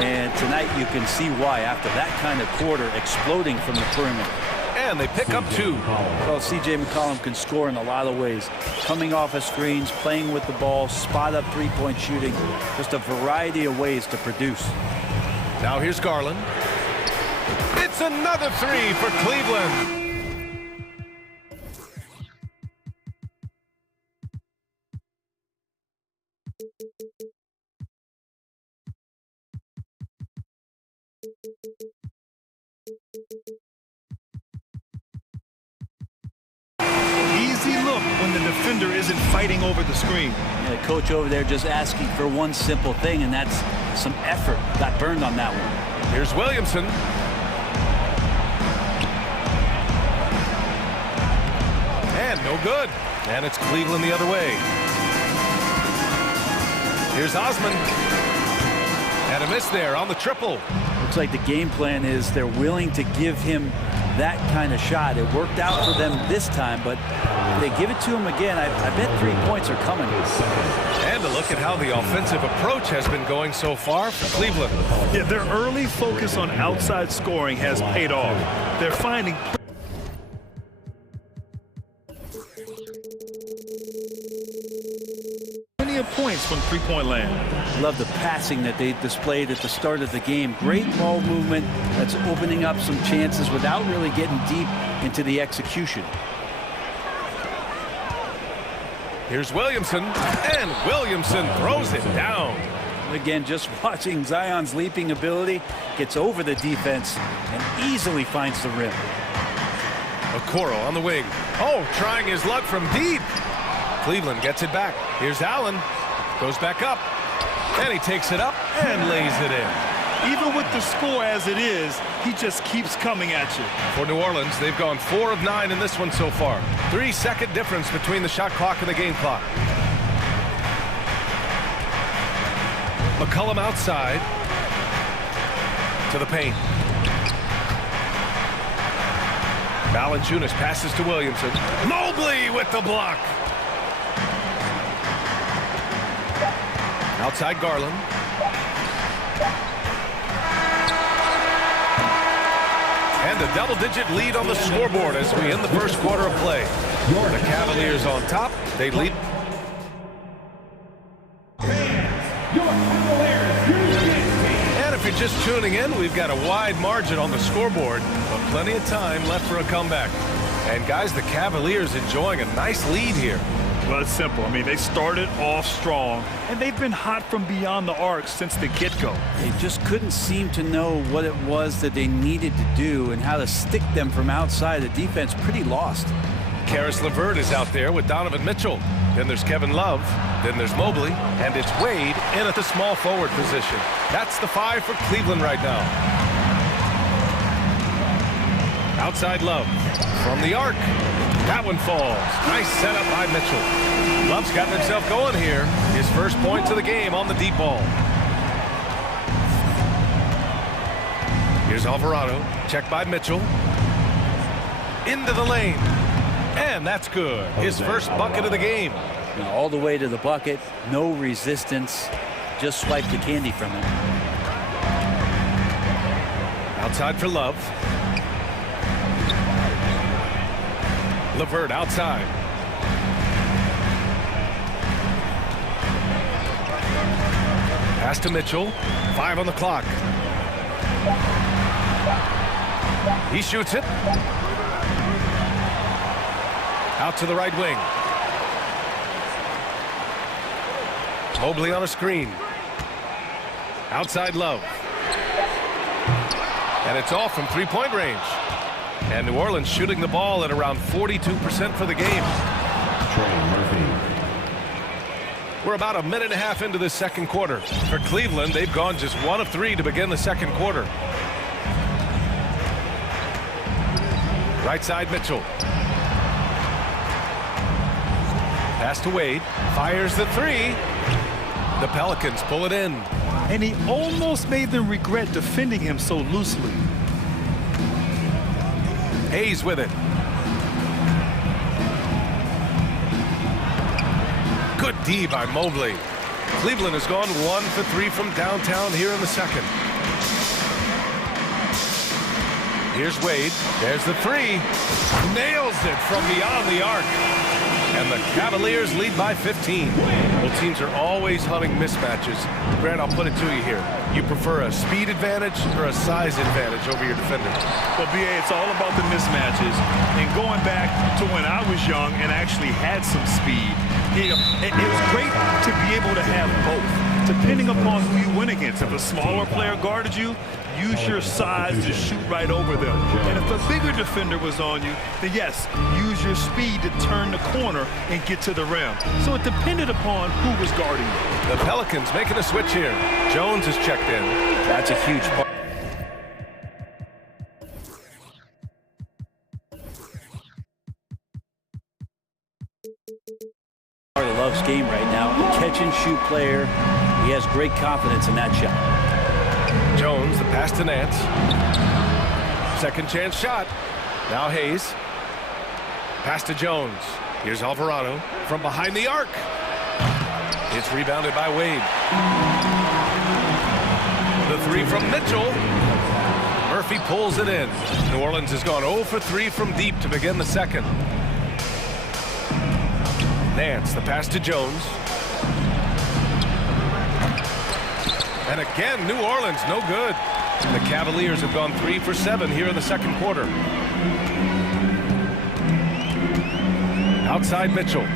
and tonight you can see why after that kind of quarter exploding from the perimeter. And they pick up 2. Well, C.J. McCollum can score in a lot of ways. Coming off of screens, playing with the ball, spot-up three-point shooting. Just a variety of ways to produce. Now here's Garland. It's another 3 for Cleveland. Easy look when the defender isn't fighting over the screen. Yeah, coach over there just asking for one simple thing, and that's some effort. Got burned on that one. Here's Williamson. And no good. And it's Cleveland the other way. Here's Osman. And a miss there on the triple. Looks like the game plan is they're willing to give him that kind of shot. It worked out for them this time, but if they give it to him again, I bet 3 points are coming. And a look at how the offensive approach has been going so far for Cleveland. Yeah, their early focus on outside scoring has paid off. They're finding plenty of points from three-point land. Love the passing that they displayed at the start of the game. Great ball movement that's opening up some chances without really getting deep into the execution. Here's Williamson, and Williamson throws it down. Again, just watching Zion's leaping ability, gets over the defense and easily finds the rim. Okoro on the wing. Oh, trying his luck from deep. Cleveland gets it back. Here's Allen. Goes back up. And he takes it up and lays it in. Even with the score as it is, he just keeps coming at you. For New Orleans, they've gone 4 of 9 in this one so far. 3-second difference between the shot clock and the game clock. McCollum outside to the paint. Valanciunas passes to Williamson. Mobley with the block. Outside Garland. And a double-digit lead on the scoreboard as we end the first quarter of play. The Cavaliers on top. They lead. And if you're just tuning in, we've got a wide margin on the scoreboard, but plenty of time left for a comeback. And guys, the Cavaliers enjoying a nice lead here. Well, it's simple. I mean, they started off strong, and they've been hot from beyond the arc since the get-go. They just couldn't seem to know what it was that they needed to do and how to stick them from outside. The defense pretty lost. Karis LeVert is out there with Donovan Mitchell. Then there's Kevin Love. Then there's Mobley. And it's Wade in at the small forward position. That's the 5 for Cleveland right now. Outside Love. From the arc. That one falls. Nice setup by Mitchell. Love's gotten himself going here. His first points of the game on the deep ball. Here's Alvarado. Checked by Mitchell. Into the lane. And that's good. His first bucket of the game. Now, all the way to the bucket. No resistance. Just swiped the candy from him. Outside for Love. LeVert outside. Pass to Mitchell. 5 on the clock. He shoots it. Out to the right wing. Mobley on a screen. Outside Love. And it's off from three-point range. And New Orleans shooting the ball at around 42% for the game. We're about a minute and a half into this second quarter. For Cleveland, they've gone just 1 of 3 to begin the second quarter. Right side Mitchell. Pass to Wade. Fires the 3. The Pelicans pull it in. And he almost made them regret defending him so loosely. Hayes with it. Good D by Mobley. Cleveland has gone 1 for 3 from downtown here in the second. Here's Wade. There's the 3. Nails it from beyond the arc. And the Cavaliers lead by 15. Well, teams are always hunting mismatches. Grant, I'll put it to you here. You prefer a speed advantage or a size advantage over your defender? Well, BA, it's all about the mismatches. And going back to when I was young and actually had some speed, it was great to be able to have both, depending upon who you went against. If a smaller player guarded you, use your size to shoot right over them. And if a bigger defender was on you, then yes, use your speed to turn the corner and get to the rim. So it depended upon who was guarding you. The Pelicans making a switch here. Jones is checked in. That's a huge part. Part of Love's game right now. A catch-and-shoot player. He has great confidence in that shot. Jones, the pass to Nance. Second chance shot. Now Hayes. Pass to Jones. Here's Alvarado from behind the arc. It's rebounded by Wade. The 3 from Mitchell. Murphy pulls it in. New Orleans has gone 0 for 3 from deep to begin the second. Nance, the pass to Jones. And again, New Orleans, no good. The Cavaliers have gone 3 for 7 here in the second quarter. Outside Mitchell.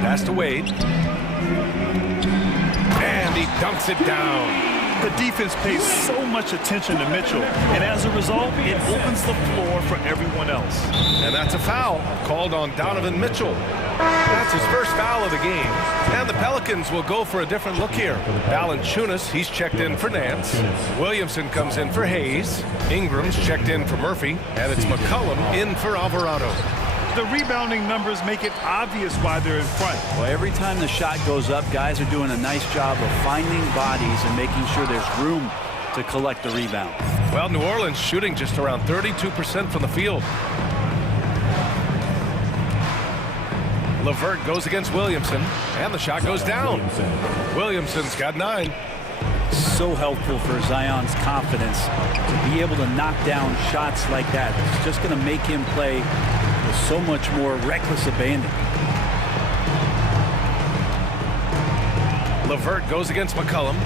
Pass to Wade. And he dunks it down. The defense pays so much attention to Mitchell, and as a result, it opens the floor for everyone else. And that's a foul called on Donovan Mitchell. That's his first foul of the game. And the Pelicans will go for a different look here. Valanciunas, he's checked in for Nance. Williamson comes in for Hayes. Ingram's checked in for Murphy. And it's McCollum in for Alvarado. The rebounding numbers make it obvious why they're in front. Well, every time the shot goes up, guys are doing a nice job of finding bodies and making sure there's room to collect the rebound. Well, New Orleans shooting just around 32% from the field. LeVert goes against Williamson, and the shot goes down. Williamson's got 9. So helpful for Zion's confidence to be able to knock down shots like that. It's just going to make him play with so much more reckless abandon. LeVert goes against McCollum.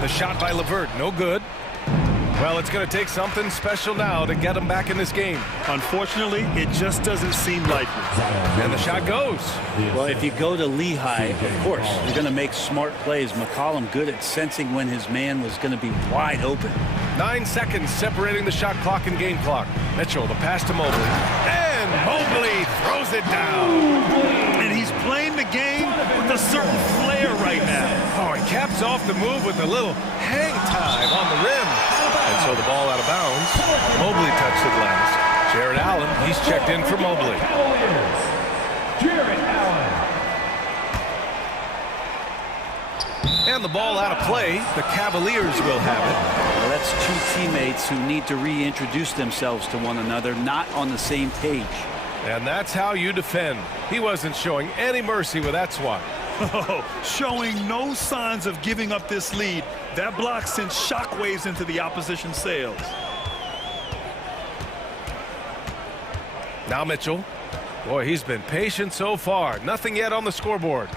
The shot by LeVert, no good. Well, it's going to take something special now to get him back in this game. Unfortunately, it just doesn't seem likely. And the shot goes. Well, if you go to Lehigh, of course, you're going to make smart plays. McCollum good at sensing when his man was going to be wide open. 9 seconds separating the shot clock and game clock. Mitchell, the pass to Mobley. And Mobley throws it down. And he's playing the game with a certain flair right now. Oh, he caps off the move with a little hang time on the rim. And so the ball out of bounds. Mobley touched it last. Jared Allen, he's checked in for Mobley. Jared Allen. And the ball out of play. The Cavaliers will have it. Well, that's two teammates who need to reintroduce themselves to one another, not on the same page. And that's how you defend. He wasn't showing any mercy with that swat. Oh, showing no signs of giving up this lead. That block sent shockwaves into the opposition sails. Now Mitchell. Boy, he's been patient so far. Nothing yet on the scoreboard.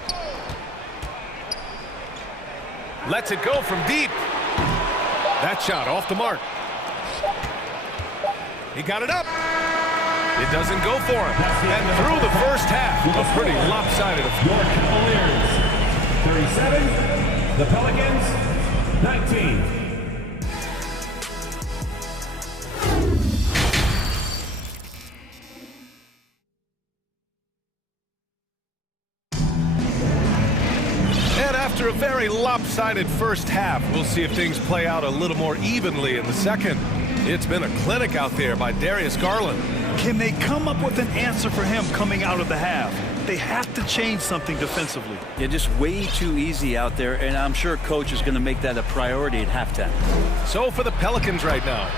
Lets it go from deep. That shot off the mark. He got it up. It doesn't go for him. And through the first half, a pretty lopsided Your Cavaliers, 37. The Pelicans, 19. And after a very lopsided first half, we'll see if things play out a little more evenly in the second. It's been a clinic out there by Darius Garland. Can they come up with an answer for him coming out of the half? They have to change something defensively. They're just way too easy out there, and I'm sure coach is going to make that a priority at halftime. So for the Pelicans right now,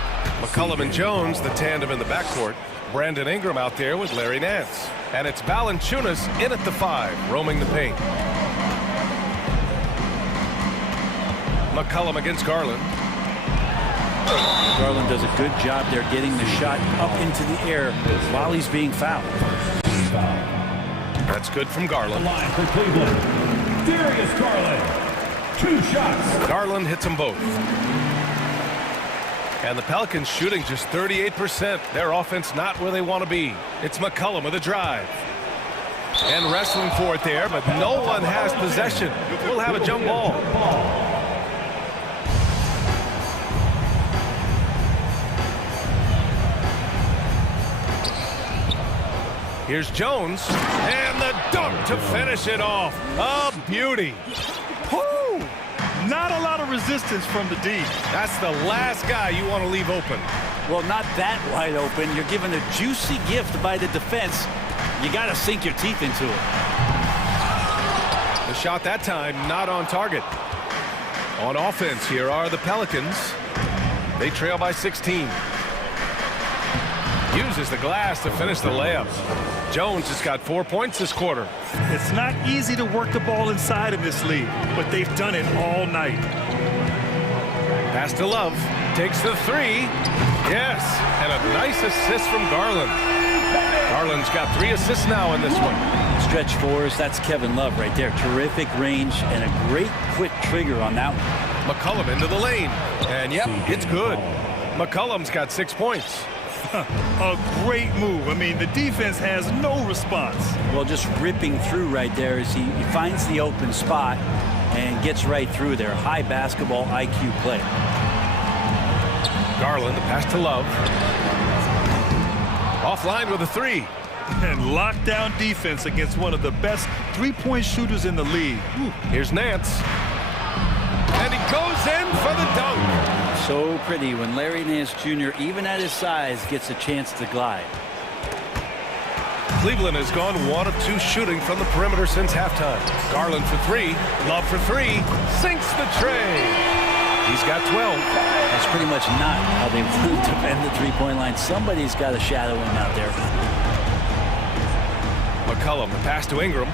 McCollum and Jones, the tandem in the backcourt. Brandon Ingram out there with Larry Nance. And it's Valanciunas in at the 5, roaming the paint. McCollum against Garland. Garland does a good job there getting the shot up into the air while he's being fouled. That's good from Garland. Line for Cleveland, Darius Garland. 2 shots. Garland hits them both. And the Pelicans shooting just 38%. Their offense not where they want to be. It's McCollum with a drive. And wrestling for it there, but no one has possession. We'll have a jump ball. Here's Jones, and the dunk to finish it off. A beauty. Woo! Not a lot of resistance from the D. That's the last guy you want to leave open. Well, not that wide open. You're given a juicy gift by the defense. You got to sink your teeth into it. The shot that time not on target. On offense, here are the Pelicans. They trail by 16. Uses the glass to finish the layup. Jones has got 4 points this quarter. It's not easy to work the ball inside in this league, but they've done it all night. Pass to Love. Takes the 3. Yes, and a nice assist from Garland. Garland's got 3 assists now in this one. Stretch 4s, that's Kevin Love right there. Terrific range and a great quick trigger on that one. McCollum into the lane. And yep, it's good. McCollum's got 6 points. A great move. I mean, the defense has no response. Well, just ripping through right there as he finds the open spot and gets right through there. High basketball IQ play. Garland, the pass to Love. Offline with a 3. And lockdown defense against one of the best three-point shooters in the league. Ooh. Here's Nance. And he goes in for the dunk. So pretty when Larry Nance Jr., even at his size, gets a chance to glide. Cleveland has gone 1 of 2 shooting from the perimeter since halftime. Garland for 3. Love for 3. Sinks the tray. He's got 12. That's pretty much not how they defend the three-point line. Somebody's got to shadow him out there. McCollum, the pass to Ingram.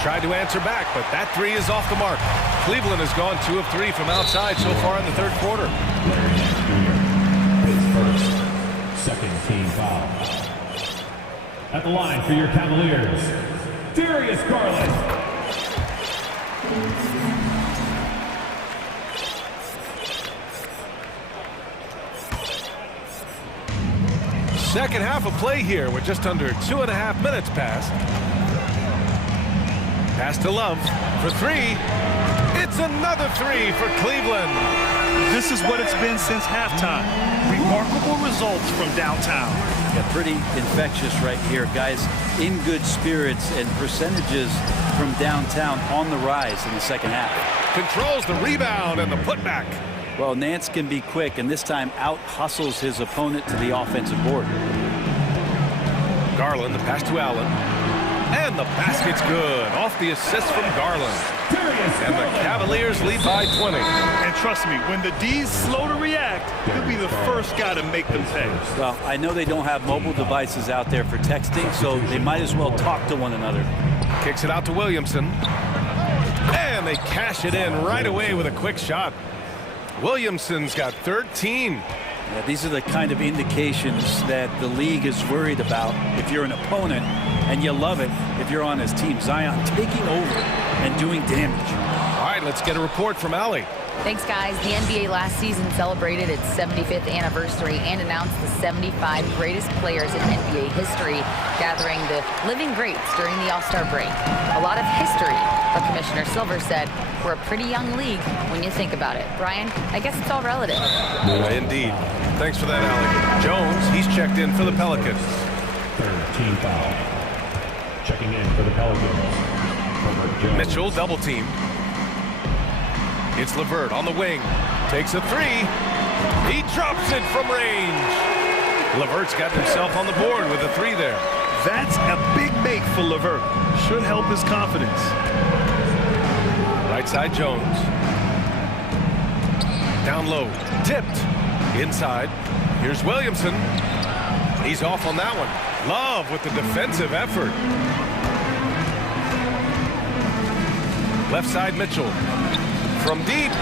Tried to answer back, but that three is off the mark. Cleveland has gone 2 of 3 from outside so far in the third quarter. His first, second team foul. At the line for your Cavaliers, Darius Garland. Second half of play here with just under 2.5 minutes passed. Pass to Love for 3. It's another 3 for Cleveland. This is what it's been since halftime. Remarkable results from downtown. Yeah, pretty infectious right here. Guys in good spirits and percentages from downtown on the rise in the second half. Controls the rebound and the putback. Well, Nance can be quick, and this time out-hustles his opponent to the offensive board. Garland, the pass to Allen. And the basket's good. Off the assist from Garland. And the Cavaliers lead by 20. And trust me, when the D's slow to react, he'll be the first guy to make them pay. Well, I know they don't have mobile devices out there for texting, so they might as well talk to one another. Kicks it out to Williamson. And they cash it in right away with a quick shot. Williamson's got 13. Yeah, these are the kind of indications that the league is worried about if you're an opponent, and you love it if you're on his team. Zion taking over and doing damage. All right, let's get a report from Allie. Thanks, guys. The NBA last season celebrated its 75th anniversary and announced the 75 greatest players in NBA history, gathering the living greats during the All-Star break. A lot of history, but Commissioner Silver said, we're a pretty young league when you think about it. Brian, I guess it's all relative. Indeed. Thanks for that, Allie. Jones, he's checked in for the Pelicans. Third team foul. Checking in for the Pelicans. Mitchell double-teamed. It's LeVert on the wing. Takes a 3. He drops it from range. LeVert's got himself on the board with a 3 there. That's a big make for LeVert. Should help his confidence. Right side Jones. Down low. Tipped. Inside. Here's Williamson. He's off on that one. Love with the defensive effort. Left side Mitchell. From deep.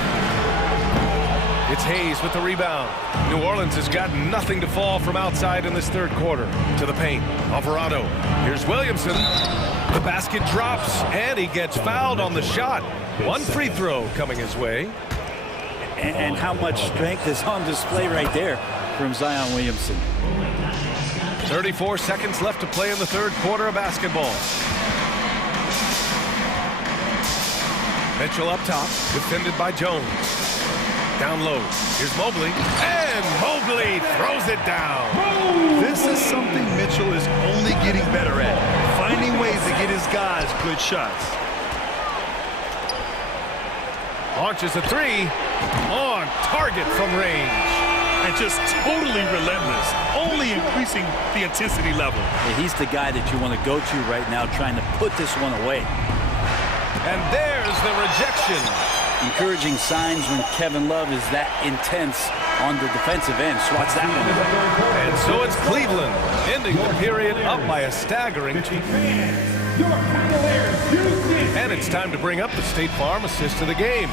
It's Hayes with the rebound. New Orleans has got nothing to fall from outside in this third quarter. To the paint. Alvarado. Here's Williamson. The basket drops, and he gets fouled on the shot. One free throw coming his way. And how much strength is on display right there from Zion Williamson. 34 seconds left to play in the third quarter of basketball. Mitchell up top, defended by Jones. Down low. Here's Mobley. And Mobley throws it down. This is something Mitchell is only getting better at. Finding ways to get his guys good shots. Launches a 3. On target from range. And just totally relentless. Only increasing the intensity level. Yeah, he's the guy that you want to go to right now, trying to put this one away. And there's the rejection. Encouraging signs when Kevin Love is that intense on the defensive end. Swats that one. And so it's Cleveland ending the period up by a staggering 2. And it's time to bring up the State Farm assist of the game.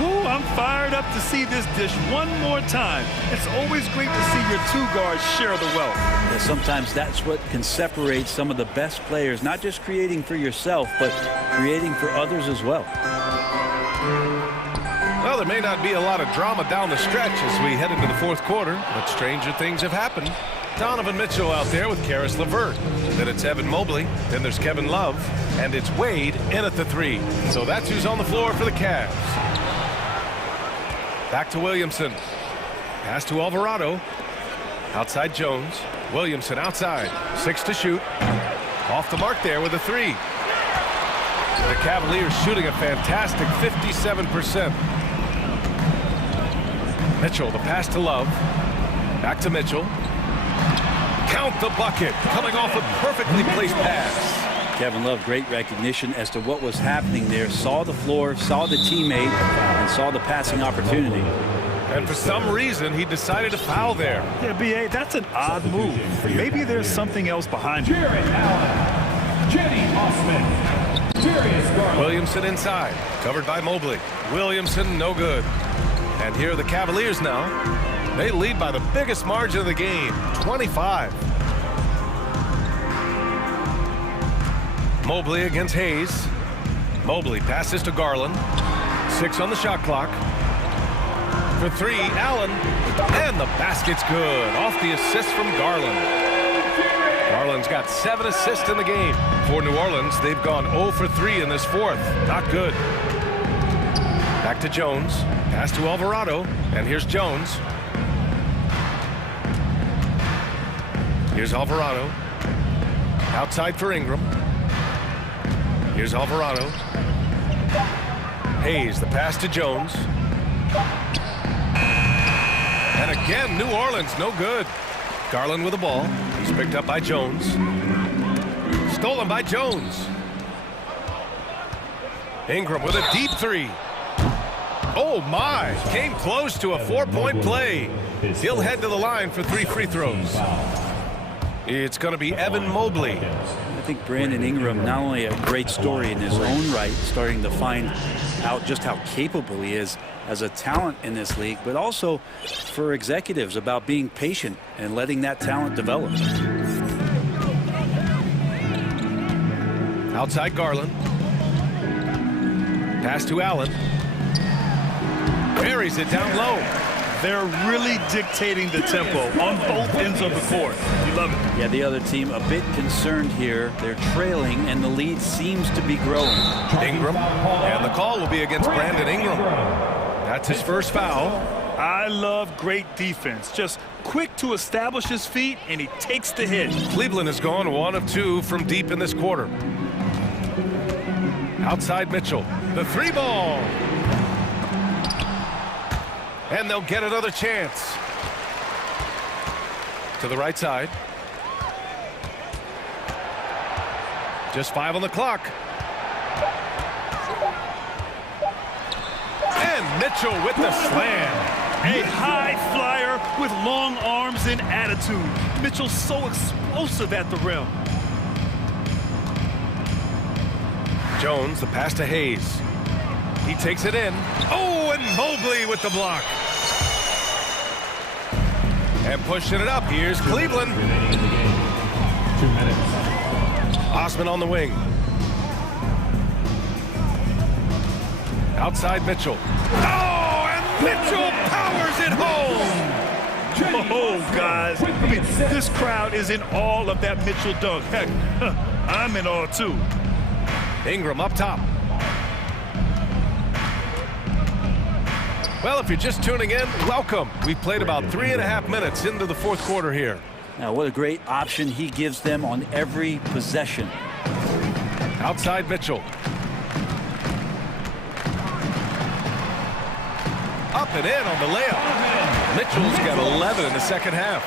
Ooh, I'm fired up to see this dish one more time. It's always great to see your two guards share the wealth. Yeah, sometimes that's what can separate some of the best players, not just creating for yourself, but creating for others as well. Well, there may not be a lot of drama down the stretch as we head into the fourth quarter, but stranger things have happened. Donovan Mitchell out there with Karis LeVert. Then it's Evan Mobley. Then there's Kevin Love. And it's Wade in at the 3. So that's who's on the floor for the Cavs. Back to Williamson. Pass to Alvarado. Outside Jones. Williamson outside. 6 to shoot. Off the mark there with a 3. The Cavaliers shooting a fantastic 57%. Mitchell, the pass to Love. Back to Mitchell. Count the bucket. Coming off a perfectly placed pass. Kevin Love, great recognition as to what was happening there. Saw the floor, saw the teammate, and saw the passing opportunity. And for some reason, he decided to foul there. Yeah, B.A., that's an odd move. Maybe there's something else behind it. Jared Allen, Jenny Osman, Darius Garland. Williamson inside, covered by Mobley. Williamson, no good. And here are the Cavaliers now. They lead by the biggest margin of the game, 25. Mobley against Hayes. Mobley passes to Garland. 6 on the shot clock. For 3, Allen. And the basket's good. Off the assist from Garland. Garland's got 7 assists in the game. For New Orleans, they've gone 0 for 3 in this fourth. Not good. Back to Jones. Pass to Alvarado. And here's Jones. Here's Alvarado. Outside for Ingram. Here's Alvarado. Hayes, the pass to Jones. And again, New Orleans, no good. Garland with the ball. He's picked up by Jones. Stolen by Jones. Ingram with a deep 3. Oh my, came close to a 4-point play. He'll head to the line for 3 free throws. It's going to be Evan Mobley. I think Brandon Ingram, not only a great story in his own right, starting to find out just how capable he is as a talent in this league, but also for executives about being patient and letting that talent develop. Outside Garland. Pass to Allen. Buries it down low. They're really dictating the tempo on both ends of the court. You love it. Yeah, the other team a bit concerned here. They're trailing, and the lead seems to be growing. Ingram, and the call will be against Brandon Ingram. That's his first foul. I love great defense. Just quick to establish his feet, and he takes the hit. Cleveland has gone 1 of 2 from deep in this quarter. Outside Mitchell, the 3 ball. And they'll get another chance. To the right side. Just 5 on the clock. And Mitchell with the slam. A high flyer with long arms and attitude. Mitchell's so explosive at the rim. Jones, the pass to Hayes. He takes it in. Oh, and Mobley with the block. And pushing it up. Here's Cleveland. 2 minutes. Osman on the wing. Outside Mitchell. Oh, and Mitchell powers it home. Oh, guys. I mean, this crowd is in awe of that Mitchell dunk. Heck, I'm in awe, too. Ingram up top. Well, if you're just tuning in, welcome. We've played about 3.5 minutes into the fourth quarter here. Now, what a great option he gives them on every possession. Outside Mitchell. Up and in on the layup. Mitchell's got 11 in the second half.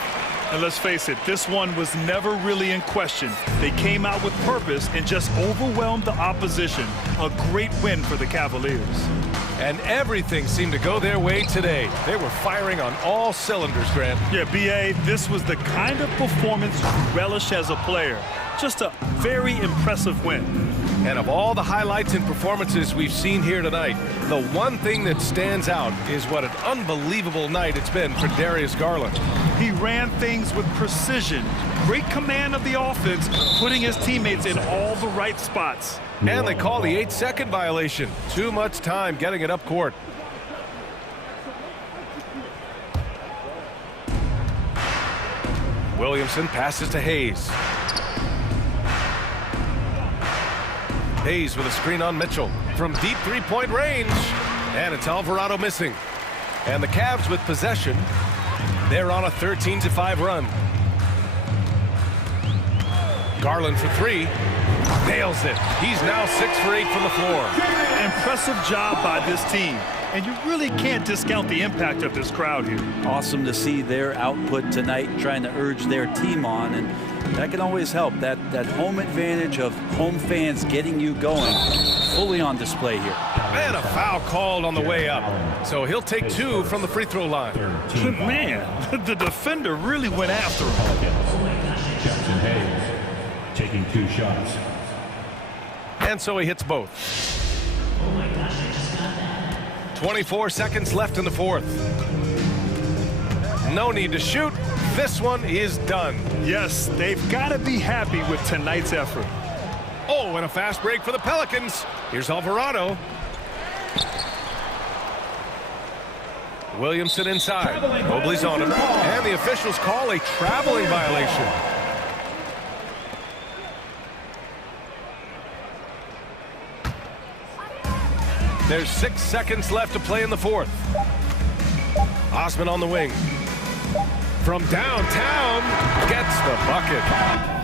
And let's face it, this one was never really in question. They came out with purpose and just overwhelmed the opposition. A great win for the Cavaliers. And everything seemed to go their way today. They were firing on all cylinders, Grant. Yeah, B.A., this was the kind of performance you relish as a player. Just a very impressive win. And of all the highlights and performances we've seen here tonight, the one thing that stands out is what an unbelievable night it's been for Darius Garland. He ran things with precision, great command of the offense, putting his teammates in all the right spots. And they call the 8-second violation. Too much time getting it up court. Williamson passes to Hayes. Hayes with a screen on Mitchell from deep three-point range. And it's Alvarado missing. And the Cavs with possession. They're on a 13-5 run. Garland for 3. Nails it. He's now 6 for 8 from the floor. Impressive job by this team. And you really can't discount the impact of this crowd here. Awesome to see their output tonight, trying to urge their team on. And That can always help. That home advantage of home fans getting you going fully on display here. And a foul called on the way up. So he'll take 2 from the free throw line. Man, the defender really went after him. Jackson Hayes taking 2 shots. And so he hits both. 24 seconds left in the fourth. No need to shoot. This one is done. Yes, they've got to be happy with tonight's effort. Oh, and a fast break for the Pelicans. Here's Alvarado. Williamson inside. Mobley's on him. And the officials call a traveling violation. There's 6 seconds left to play in the fourth. Osman on the wing. From downtown, gets the bucket.